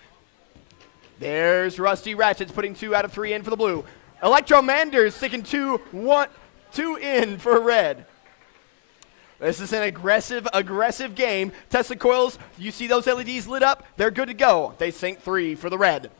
There's Rusty Ratchets putting 2 out of 3 in for the Blue. Electromanders sticking 2 in for Red. This is an aggressive game. Tesla Coils, you see those LEDs lit up? They're good to go. They sink 3 for the Red.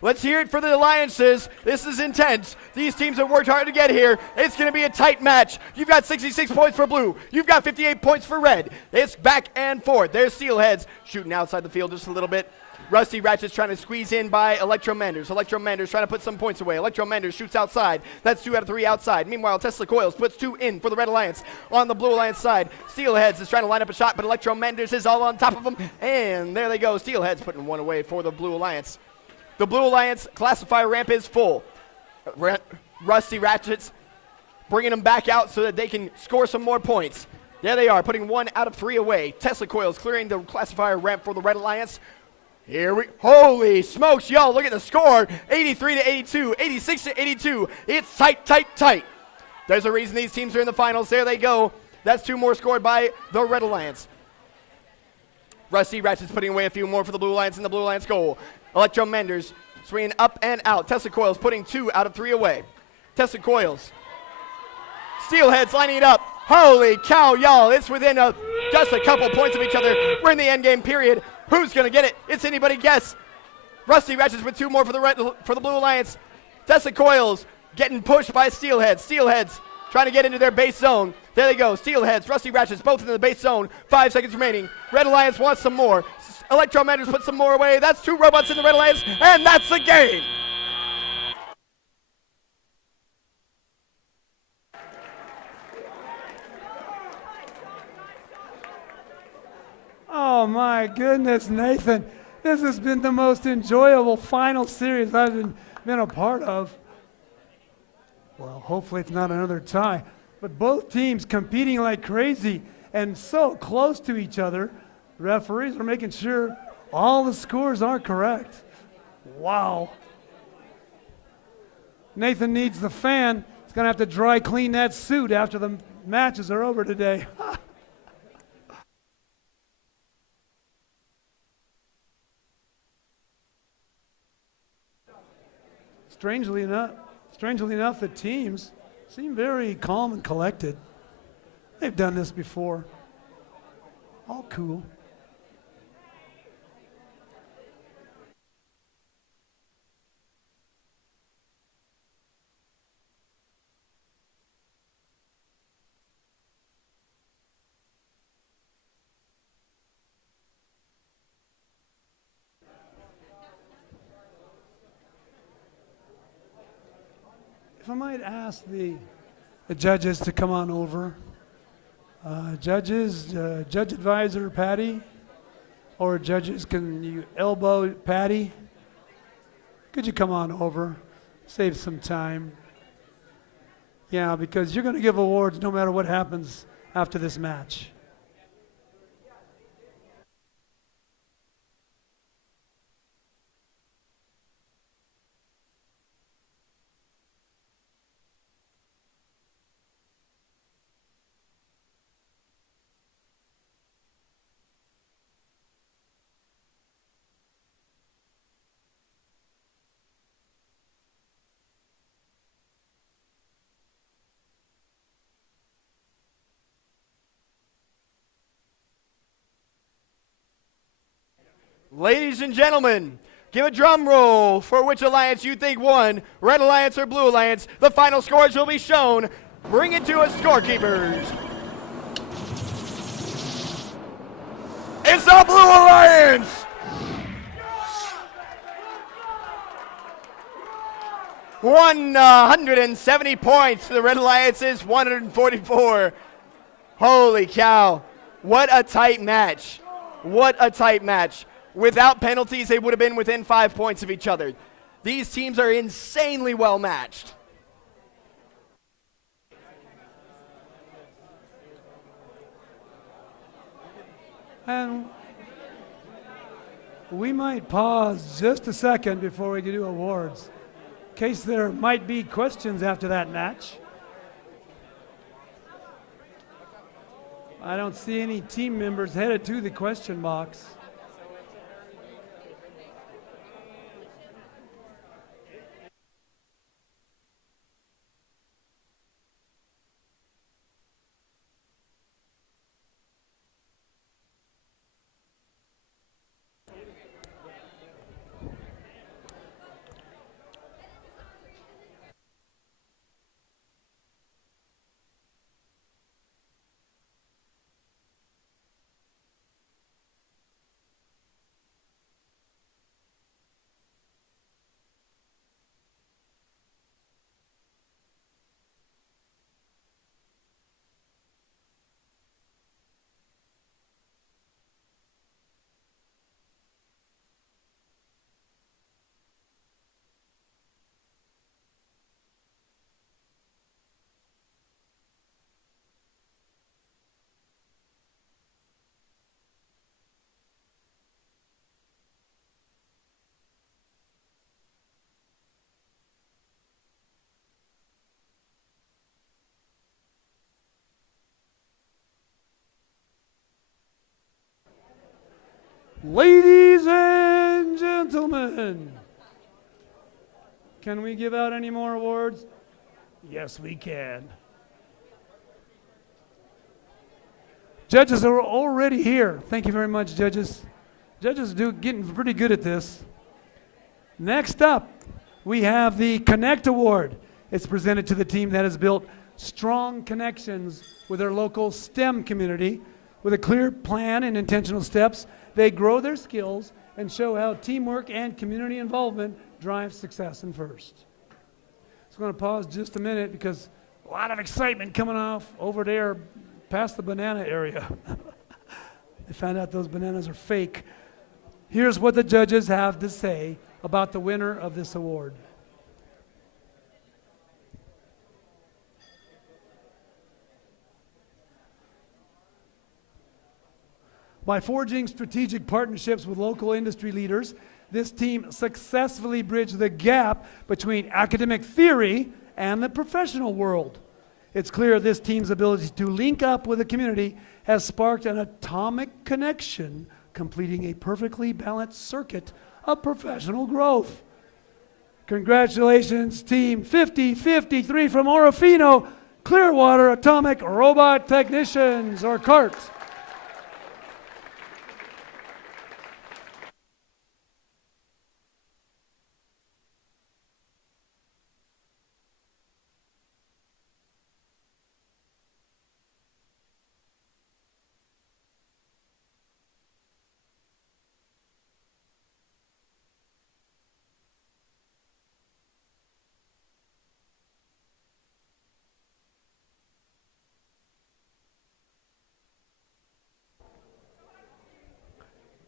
Let's hear it for the alliances. This is intense. These teams have worked hard to get here. It's going to be a tight match. You've got 66 points for Blue. You've got 58 points for Red. It's back and forth. There's Steelheads shooting outside the field just a little bit. Rusty Ratchet's trying to squeeze in by Electromanders. Electromanders trying to put some points away. Electromanders shoots outside. That's 2 out of 3 outside. Meanwhile, Tesla Coils puts 2 in for the Red Alliance. On the Blue Alliance side, Steelheads is trying to line up a shot, but Electromanders is all on top of them. And there they go. Steelheads putting 1 away for the Blue Alliance. The Blue Alliance classifier ramp is full. Rusty Ratchets bringing them back out so that they can score some more points. There they are, putting 1 out of 3 away. Tesla Coils clearing the classifier ramp for the Red Alliance. Holy smokes, y'all, look at the score. 83 to 82, 86 to 82. It's tight. There's a reason these teams are in the finals. There they go. That's 2 more scored by the Red Alliance. Rusty Ratchet's putting away a few more for the Blue Alliance and the Blue Alliance goal. Electromanders swinging up and out. Tesla Coils putting 2 out of 3 away. Tesla Coils. Steelheads lining it up. Holy cow, y'all. It's within just a couple points of each other. We're in the end game period. Who's going to get it? It's anybody's guess. Rusty Ratchets with 2 more for the Blue Alliance. Tesla Coils getting pushed by Steelheads. Steelheads trying to get into their base zone. There they go. Steelheads, Rusty Ratchets, both in the base zone. 5 seconds remaining. Red Alliance wants some more. Electromanders put some more away. That's 2 robots in the Red Alliance, and that's the game. Oh my goodness, Nathan. This has been the most enjoyable final series I've been a part of. Well, hopefully it's not another tie. But both teams competing like crazy and so close to each other. Referees are making sure all the scores are correct. Wow. Nathan needs the fan. He's going to have to dry clean that suit after the matches are over today. Strangely enough, the teams seem very calm and collected. They've done this before. All cool. If I might ask the judges to come on over. Judge advisor Patty, or judges, can you elbow Patty? Could you come on over? Save some time. Yeah, because you're going to give awards no matter what happens after this match. Ladies and gentlemen, give a drum roll for which alliance you think won, Red Alliance or Blue Alliance. The final scores will be shown. Bring it to us, scorekeepers. It's the Blue Alliance! $170 points to the Red Alliance's 144. Holy cow. What a tight match. What a tight match. Without penalties, they would have been within 5 points of each other. These teams are insanely well matched. And we might pause just a second before we do awards, in case there might be questions after that match. I don't see any team members headed to the question box. Ladies and gentlemen, can we give out any more awards? Yes, we can. Judges are already here. Thank you very much, judges. Judges getting pretty good at this. Next up, we have the Connect Award. It's presented to the team that has built strong connections with their local STEM community. With a clear plan and intentional steps, they grow their skills and show how teamwork and community involvement drive success in FIRST. So I'm going to pause just a minute because a lot of excitement coming off over there past the banana area. They found out those bananas are fake. Here's what the judges have to say about the winner of this award. By forging strategic partnerships with local industry leaders, This team successfully bridged the gap between academic theory and the professional world. It's clear this team's ability to link up with the community has sparked an atomic connection, completing a perfectly balanced circuit of professional growth. Congratulations, Team 5053 from Orofino, Clearwater Atomic Robot Technicians, or CART.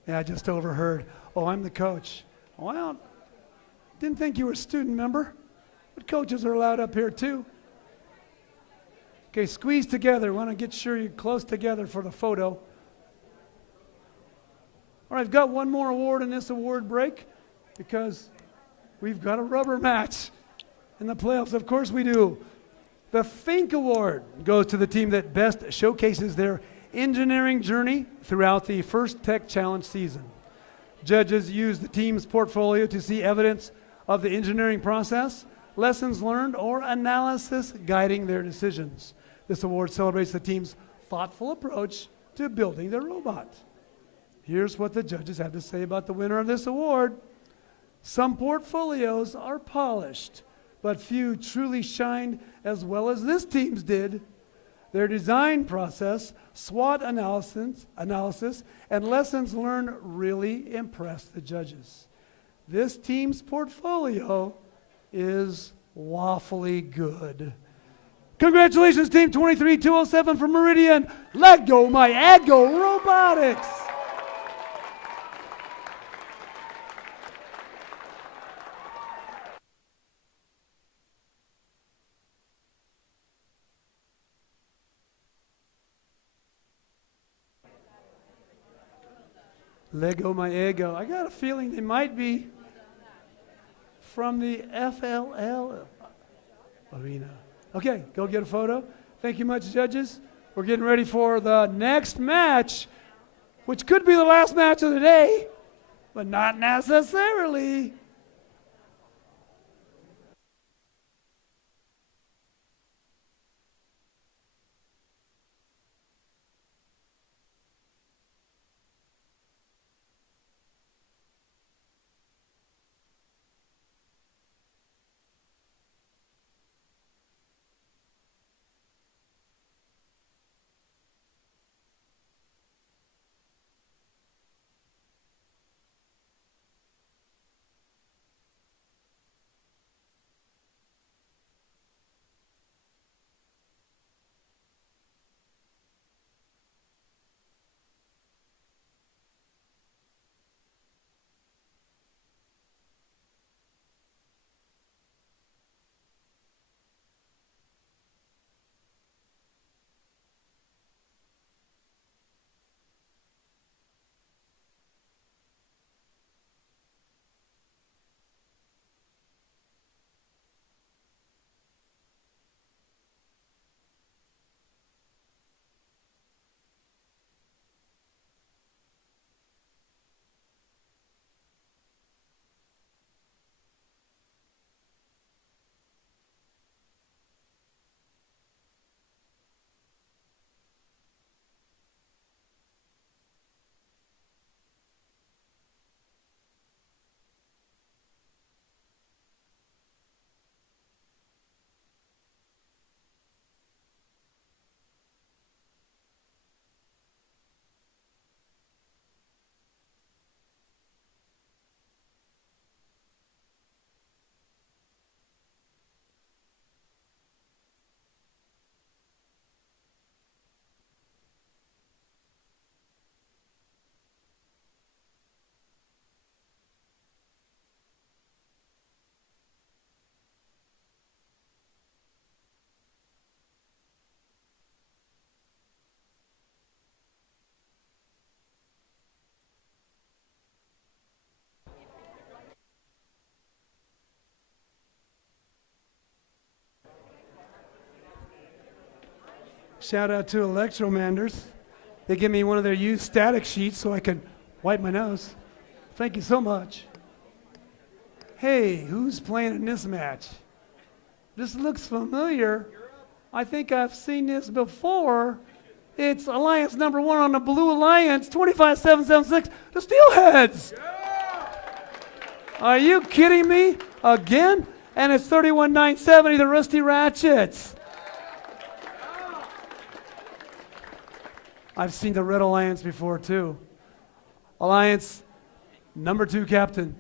Yeah, I just overheard. Oh, I'm the coach. Well, didn't think you were a student member, but coaches are allowed up here too. Okay, squeeze together. Want to get sure you're close together for the photo. All right, I've got one more award in this award break because we've got a rubber match in the playoffs. Of course we do. The Think Award goes to the team that best showcases their engineering journey throughout the first Tech Challenge season. Judges use the team's portfolio to see evidence of the engineering process, lessons learned, or analysis guiding their decisions. This award celebrates the team's thoughtful approach to building their robot. Here's what the judges have to say about the winner of this award. Some portfolios are polished, but few truly shined as well as this team's did. Their design process, SWOT analysis, and lessons learned really impressed the judges. This team's portfolio is lawfully good. Congratulations, Team 23207 from Meridian. Let go, my Aggo Robotics. Lego my ego. I got a feeling they might be from the FLL arena. Okay, go get a photo. Thank you much, judges. We're getting ready for the next match, which could be the last match of the day, but not necessarily. Shout out to Electromanders. They give me one of their used static sheets so I can wipe my nose. Thank you so much. Hey, who's playing in this match? This looks familiar. I think I've seen this before. It's Alliance number 1 on the Blue Alliance, 25776, the Steelheads. Are you kidding me? Again? And it's 31970, the Rusty Ratchets. I've seen the Red Alliance before too. Alliance number 2 captain,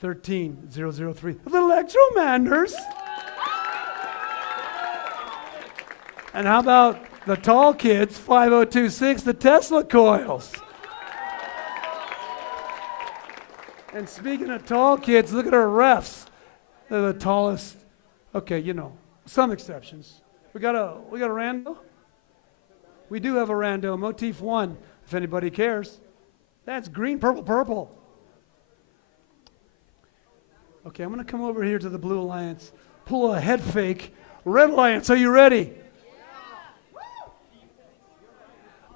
13003, the Electromanders. And how about the tall kids, 5026, the Tesla Coils. And speaking of tall kids, look at our refs. They're the tallest. Okay, you know, some exceptions. We got a rando? We do have a rando, motif 1, if anybody cares. That's green, purple, purple. Okay, I'm going to come over here to the Blue Alliance, pull a head fake. Red Alliance, are you ready?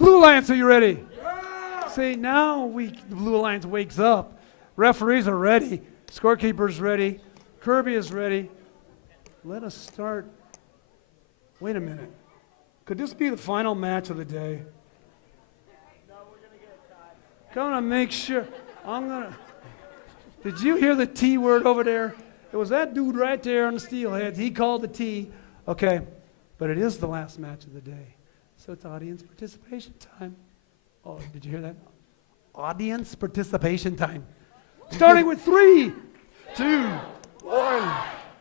Blue Alliance, are you ready? See, now the Blue Alliance wakes up. Referees are ready. Scorekeeper's ready. Kirby is ready. Let us start. Wait a minute. Could this be the final match of the day? Gonna make sure. Did you hear the T word over there? It was that dude right there on the Steelheads. He called the T. Okay, but it is the last match of the day. So it's audience participation time. Oh, did you hear that? Audience participation time. Starting with 3, 2, 1,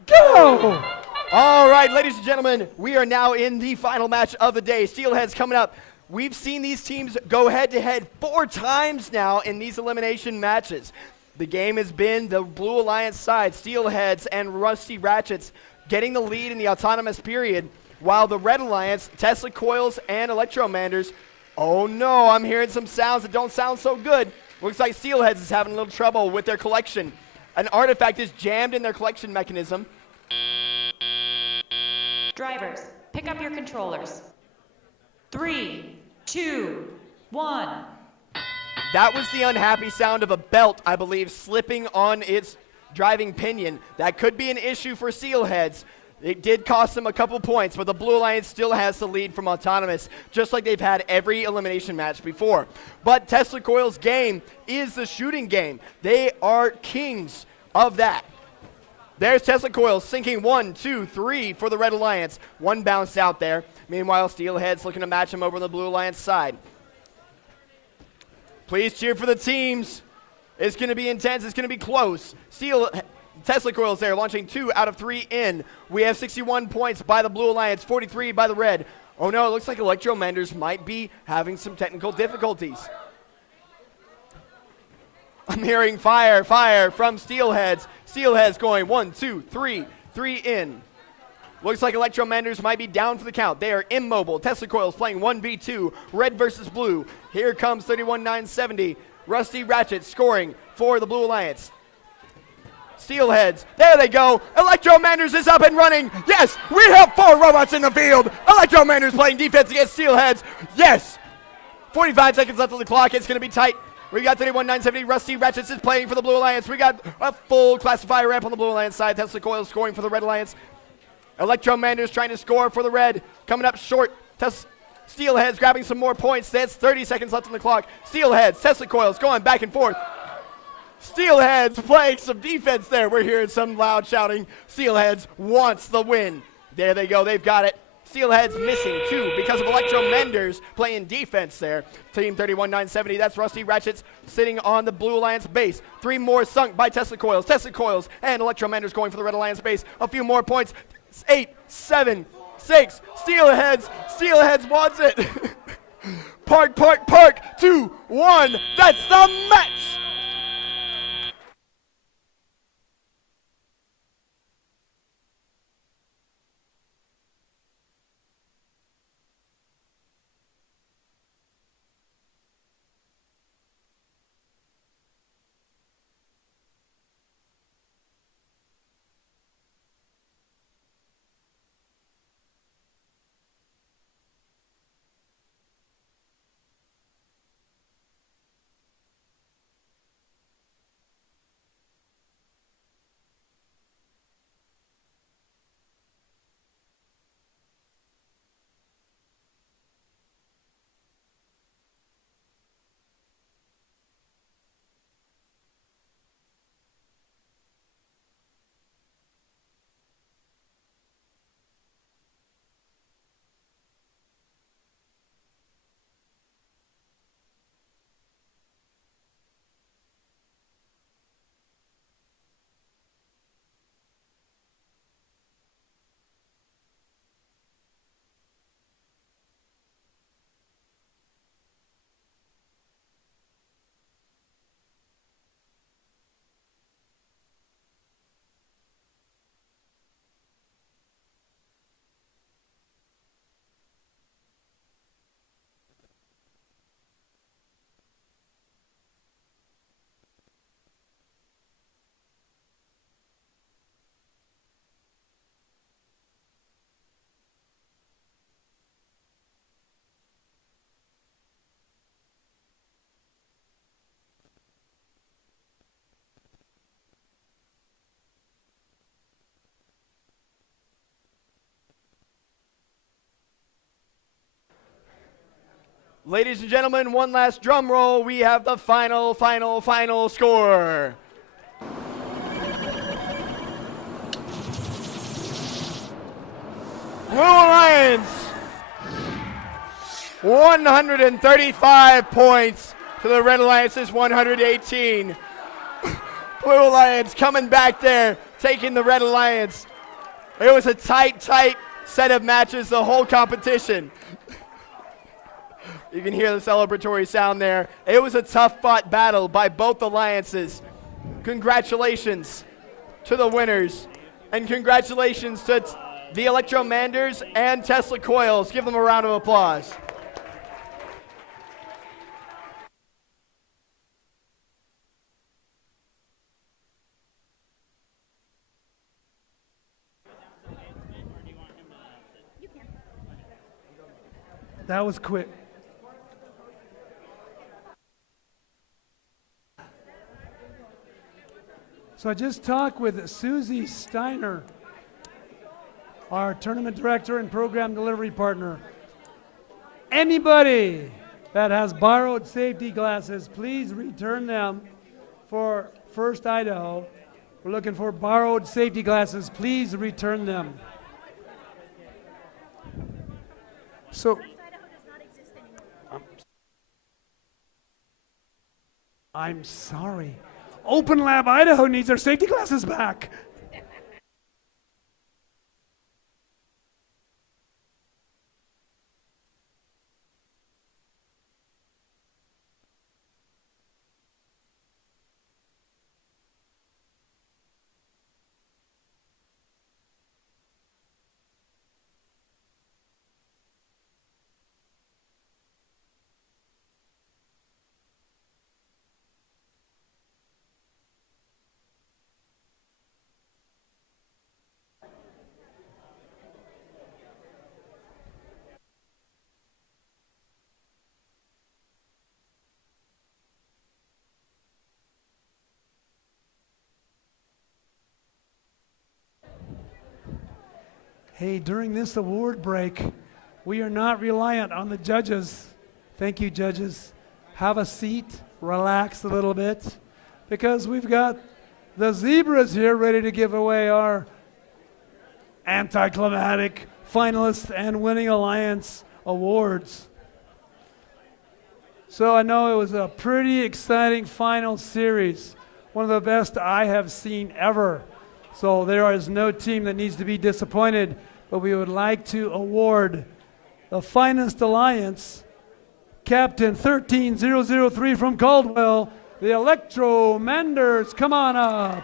go! All right, ladies and gentlemen, we are now in the final match of the day. Steelheads coming up. We've seen these teams go head-to-head 4 times now in these elimination matches. The game has been the Blue Alliance side, Steelheads and Rusty Ratchets, getting the lead in the autonomous period, while the Red Alliance, Tesla Coils, and Electromanders, oh no, I'm hearing some sounds that don't sound so good. Looks like Steelheads is having a little trouble with their collection. An artifact is jammed in their collection mechanism. Drivers, pick up your controllers. 3, 2, 1. That was the unhappy sound of a belt, I believe, slipping on its driving pinion. That could be an issue for Steelheads. It did cost them a couple points, but the Blue Alliance still has the lead from Autonomous, just like they've had every elimination match before. But Tesla Coil's game is the shooting game. They are kings of that. There's Tesla Coils sinking 1, 2, 3 for the Red Alliance. One bounced out there. Meanwhile, Steelhead's looking to match him over on the Blue Alliance side. Please cheer for the teams. It's going to be intense. It's going to be close. Tesla Coils there, launching 2 out of 3 in. We have 61 points by the Blue Alliance, 43 by the Red. Oh no, it looks like Electromanders might be having some technical difficulties. I'm hearing fire from Steelheads. Steelheads going 1, 2, 3, 3 in. Looks like Electromanders might be down for the count. They are immobile. Tesla Coils playing 1v2, Red versus Blue. Here comes 31-970. Rusty Ratchet scoring for the Blue Alliance. Steelheads, there they go. Electromanders is up and running. Yes, we have 4 robots in the field. Electromanders playing defense against Steelheads. Yes. 45 seconds left on the clock. It's going to be tight. We got 31-970. Rusty Ratchets is playing for the Blue Alliance. We got a full classifier ramp on the Blue Alliance side. Tesla Coil scoring for the Red Alliance. Electromanders trying to score for the Red. Coming up short. Steelheads grabbing some more points. That's 30 seconds left on the clock. Steelheads, Tesla Coils going back and forth. Steelheads playing some defense there. We're hearing some loud shouting. Steelheads wants the win. There they go. They've got it. Steelheads missing 2 because of Electromanders playing defense there. Team 31-970. That's Rusty Ratchets sitting on the Blue Alliance base. 3 more sunk by Tesla Coils. Tesla Coils and Electromanders going for the Red Alliance base. A few more points. 8, 7, 6. Steelheads wants it. Park. 2, 1. That's the match. Ladies and gentlemen, one last drum roll. We have the final score. Blue Alliance, 135 points to the Red Alliance's 118. Blue Alliance coming back there, taking the Red Alliance. It was a tight set of matches the whole competition. You can hear the celebratory sound there. It was a tough-fought battle by both alliances. Congratulations to the winners, and congratulations to the Electromanders and Tesla Coils. Give them a round of applause. That was quick. So I just talked with Susie Steiner, our tournament director and program delivery partner. Anybody that has borrowed safety glasses, please return them for First Idaho. We're looking for borrowed safety glasses. Please return them. So, I'm sorry. Open Lab Idaho needs their safety glasses back. Hey, during this award break, we are not reliant on the judges. Thank you, judges. Have a seat, relax a little bit, because we've got the Zebras here ready to give away our anticlimactic finalists and winning alliance awards. So I know it was a pretty exciting final series, one of the best I have seen ever. So there is no team that needs to be disappointed, but we would like to award the finest alliance, Captain 13003 from Caldwell, the Electromanders. Come on up.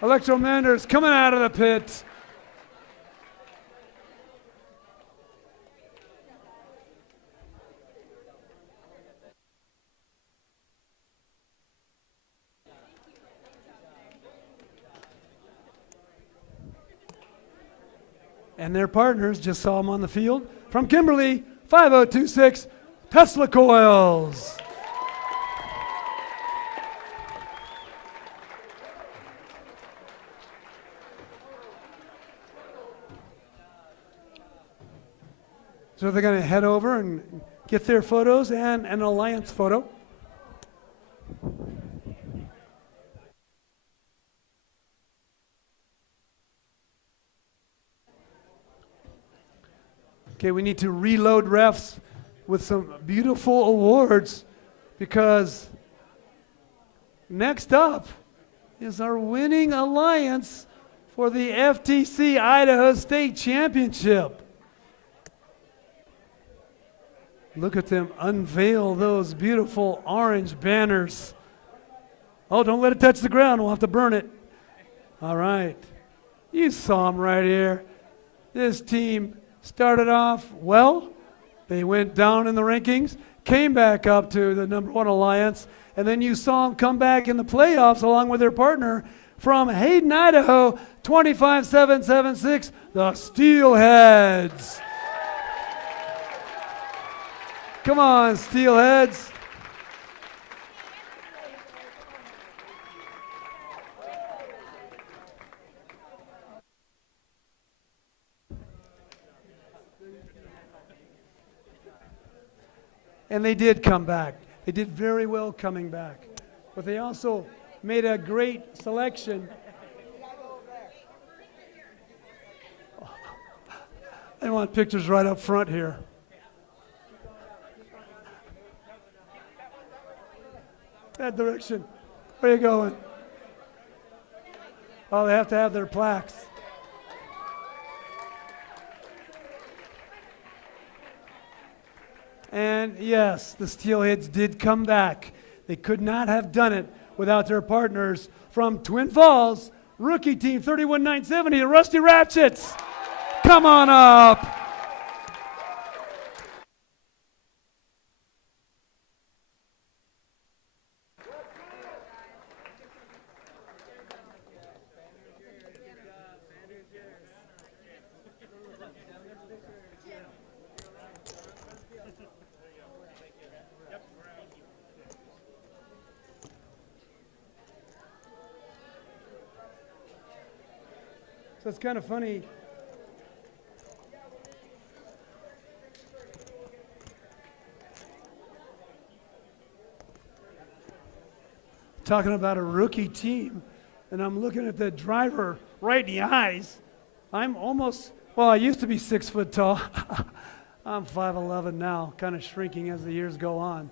Electromanders coming out of the pit. And their partners, just saw them on the field, from Kimberly, 5026, Tesla Coils. So they're going to head over and get their photos and an alliance photo. Okay, we need to reload refs with some beautiful awards, because next up is our winning alliance for the FTC Idaho State Championship. Look at them unveil those beautiful orange banners. Oh, don't let it touch the ground. We'll have to burn it. All right. You saw them right here. This team started off well. They went down in the rankings, came back up to the #1 alliance, and then you saw them come back in the playoffs along with their partner from Hayden, Idaho, 25776, the Steelheads. Come on, Steelheads. And they did come back. They did very well coming back. But they also made a great selection. I want pictures right up front here. That direction. Where are you going? Oh, they have to have their plaques. And yes, the Steelheads did come back. They could not have done it without their partners from Twin Falls, rookie team 31970, the Rusty Ratchets. Come on up. So it's kind of funny. Talking about a rookie team, and I'm looking at the driver right in the eyes. I'm almost, well, I used to be 6 foot tall. I'm 5'11" now, kind of shrinking as the years go on.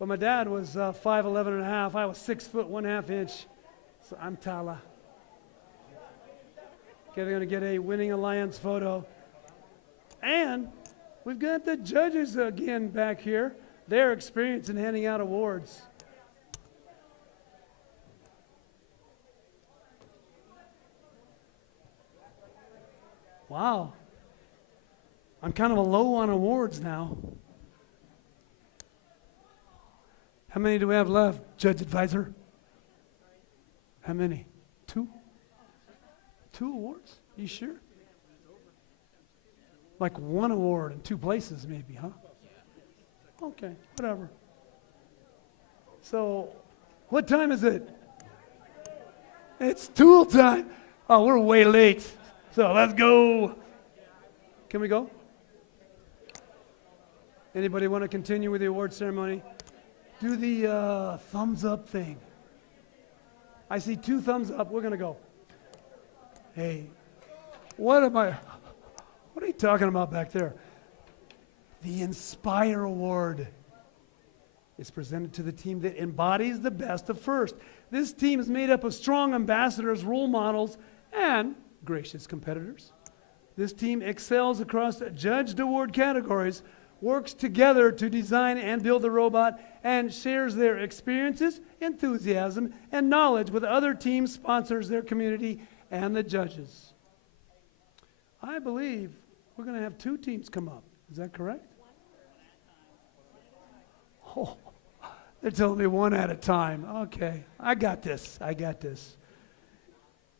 But my dad was 5'11" and a half. I was 6 foot 1/2 inch. So I'm Tala. Going to get a Winning Alliance photo. And we've got the judges again back here. Their experience in handing out awards. Wow. I'm kind of a low on awards now. How many do we have left, Judge Advisor? How many? 2? 2 awards? You sure? Like 1 award in 2 places maybe, huh? Okay, whatever. So, what time is it? It's tool time. Oh, we're way late. So let's go. Can we go? Anybody want to continue with the award ceremony? Do the thumbs up thing. I see 2 thumbs up. We're going to go. Hey, what are you talking about back there? The Inspire Award is presented to the team that embodies the best of first. This team is made up of strong ambassadors, role models, and gracious competitors. This team excels across judged award categories, works together to design and build the robot, and shares their experiences, enthusiasm, and knowledge with other teams, sponsors, their community, and the judges. I believe we're going to have 2 teams come up. Is that correct? Oh, they're telling me 1 at a time. Okay, I got this.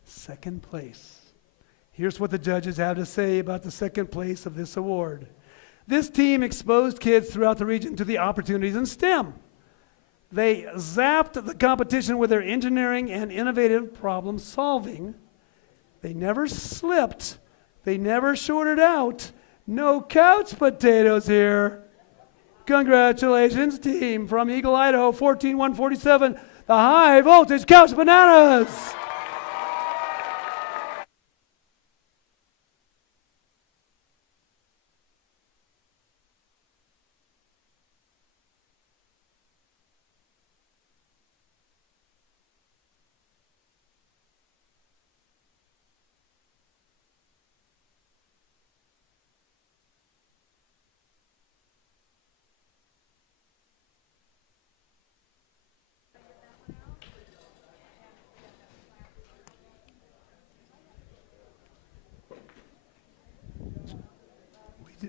Second place. Here's what the judges have to say about the second place of this award. This team exposed kids throughout the region to the opportunities in STEM. They zapped the competition with their engineering and innovative problem solving. They never slipped. They never shorted out. No couch potatoes here. Congratulations, team from Eagle, Idaho, 14147, the High Voltage Couch Bananas.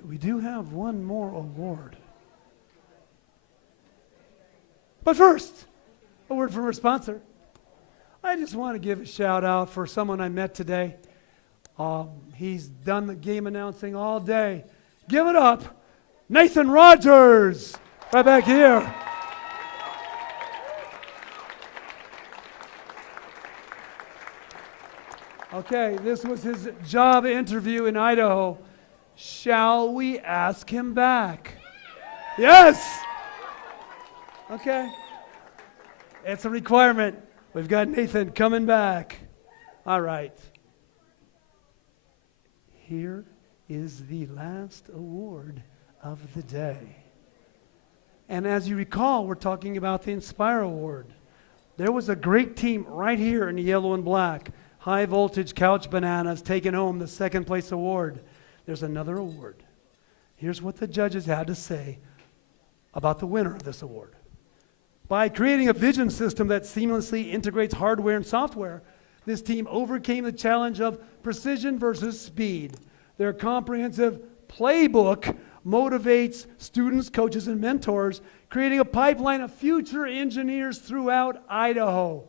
We do have 1 more award. But first, a word from our sponsor. I just want to give a shout out for someone I met today. He's done the game announcing all day. Give it up, Nathan Rogers, right back here. Okay, this was his job interview in Idaho. Shall we ask him back? Yes. Okay. It's a requirement. We've got Nathan coming back. All right. Here is the last award of the day. And as you recall, we're talking about the Inspire Award. There was a great team right here in the yellow and black. High Voltage Couch Bananas taking home the second place award. There's another award. Here's what the judges had to say about the winner of this award. By creating a vision system that seamlessly integrates hardware and software, this team overcame the challenge of precision versus speed. Their comprehensive playbook motivates students, coaches, and mentors, creating a pipeline of future engineers throughout Idaho.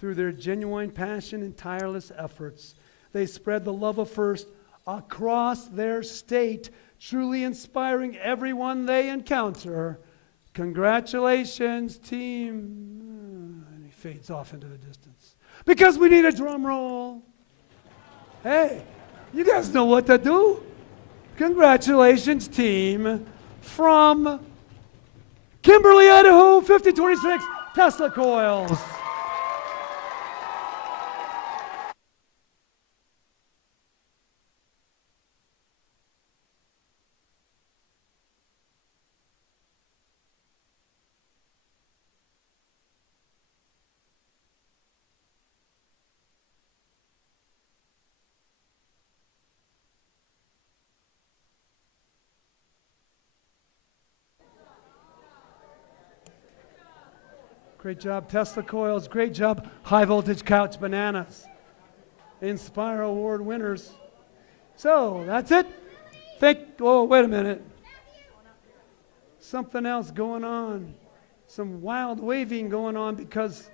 Through their genuine passion and tireless efforts, they spread the love of FIRST across their state, truly inspiring everyone they encounter. Congratulations, team. And he fades off into the distance. Because we need a drum roll. Hey, you guys know what to do. Congratulations, team, from Kimberly, Idaho, 5026 Tesla Coils. Great job, Tesla Coils. Great job, High Voltage Couch Bananas. Inspire Award winners. So, that's it. Oh, wait a minute. Something else going on. Some wild waving going on because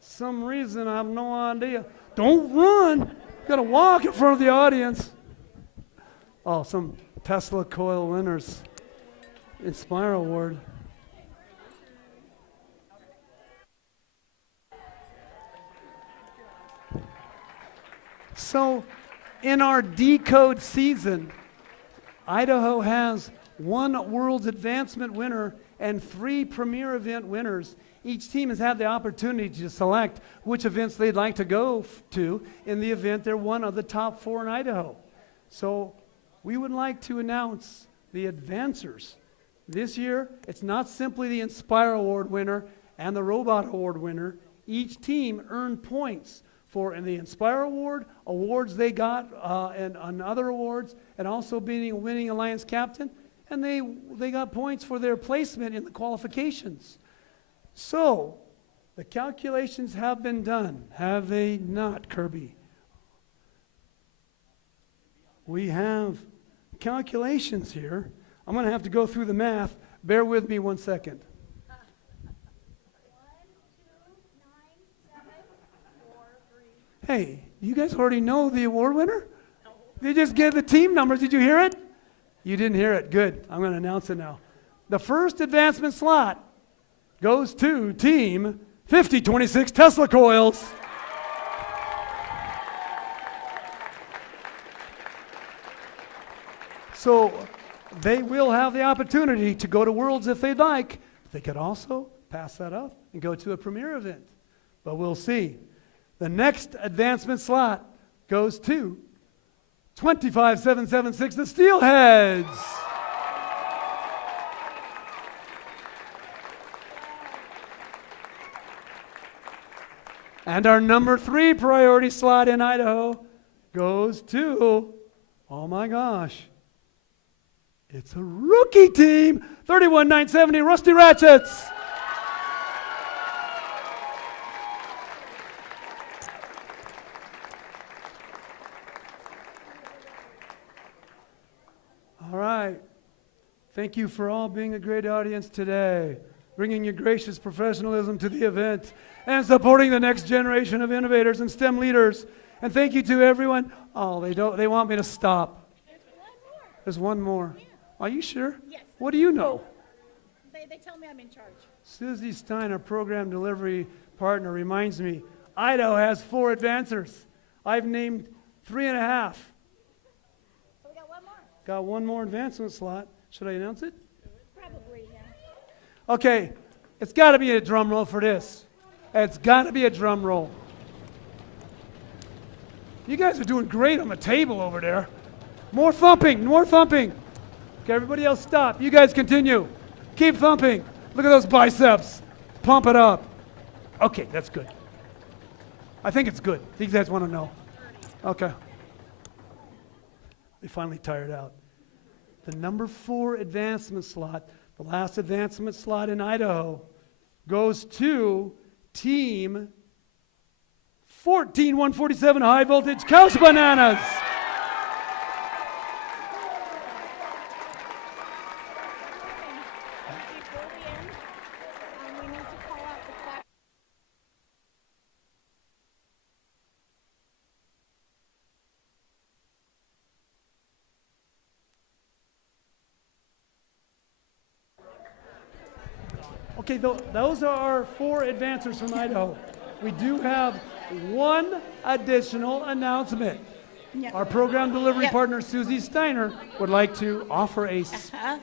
some reason I have no idea. Don't run. You gotta walk in front of the audience. Oh, some Tesla Coil winners. Inspire Award. So, in our Decode season, Idaho has one World's Advancement winner and 3 Premier Event winners. Each team has had the opportunity to select which events they'd like to go to in the event they're one of the top 4 in Idaho. So, we would like to announce the advancers. This year, it's not simply the Inspire Award winner and the Robot Award winner. Each team earned points for in the Inspire Award, awards they got, and on other awards, and also being a winning Alliance captain, and they got points for their placement in the qualifications. So, the calculations have been done, have they not, Kirby? We have calculations here. I'm going to have to go through the math. Bear with me one second. Hey, you guys already know the award winner? No. They just gave the team numbers. Did you hear it? You didn't hear it. Good. I'm going to announce it now. The first advancement slot goes to Team 5026 Tesla Coils. So they will have the opportunity to go to Worlds if they'd like. They could also pass that up and go to a premier event. But we'll see. The next advancement slot goes to 25776, the Steelheads. And our number 3 priority slot in Idaho goes to, oh my gosh, it's a rookie team, 31970 Rusty Ratchets. All right. Thank you for all being a great audience today, bringing your gracious professionalism to the event, and supporting the next generation of innovators and STEM leaders. And thank you to everyone. Oh, they want me to stop. There's one more. Yeah. Are you sure? Yes. What do you know? They tell me I'm in charge. Susie Stein, our program delivery partner, reminds me, Idaho has 4 advancers. I've named 3.5. So we got one more. Got one more advancement slot. Should I announce it? Okay, it's got to be a drum roll for this. It's got to be a drum roll. You guys are doing great on the table over there. More thumping, more thumping. Okay, everybody else stop. You guys continue. Keep thumping. Look at those biceps. Pump it up. Okay, that's good. I think it's good. These guys want to know. Okay. They finally tired out. The number 4 advancement slot, the last advancement slot in Idaho, goes to Team 14147 High Voltage Couch Bananas. Okay, those are our 4 advancers from Idaho. We do have one additional announcement. Yep. Our program delivery Yep. partner, Susie Steiner, would like to offer a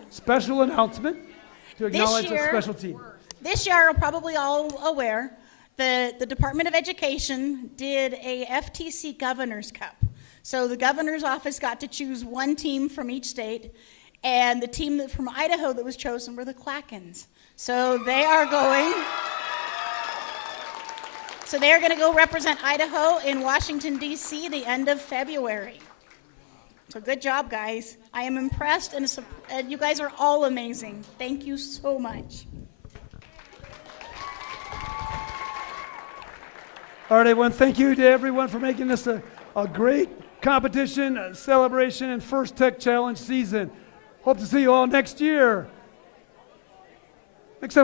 special announcement to acknowledge a special team. This year, you're probably all aware, the Department of Education did a FTC Governor's Cup. So the governor's office got to choose one team from each state, and the team from Idaho that was chosen were the Quackens. So they are going to go represent Idaho in Washington, D.C. the end of February. So good job, guys. I am impressed, and you guys are all amazing. Thank you so much. All right, everyone, thank you to everyone for making this a great competition, celebration, and first Tech Challenge season. Hope to see you all next year. Except for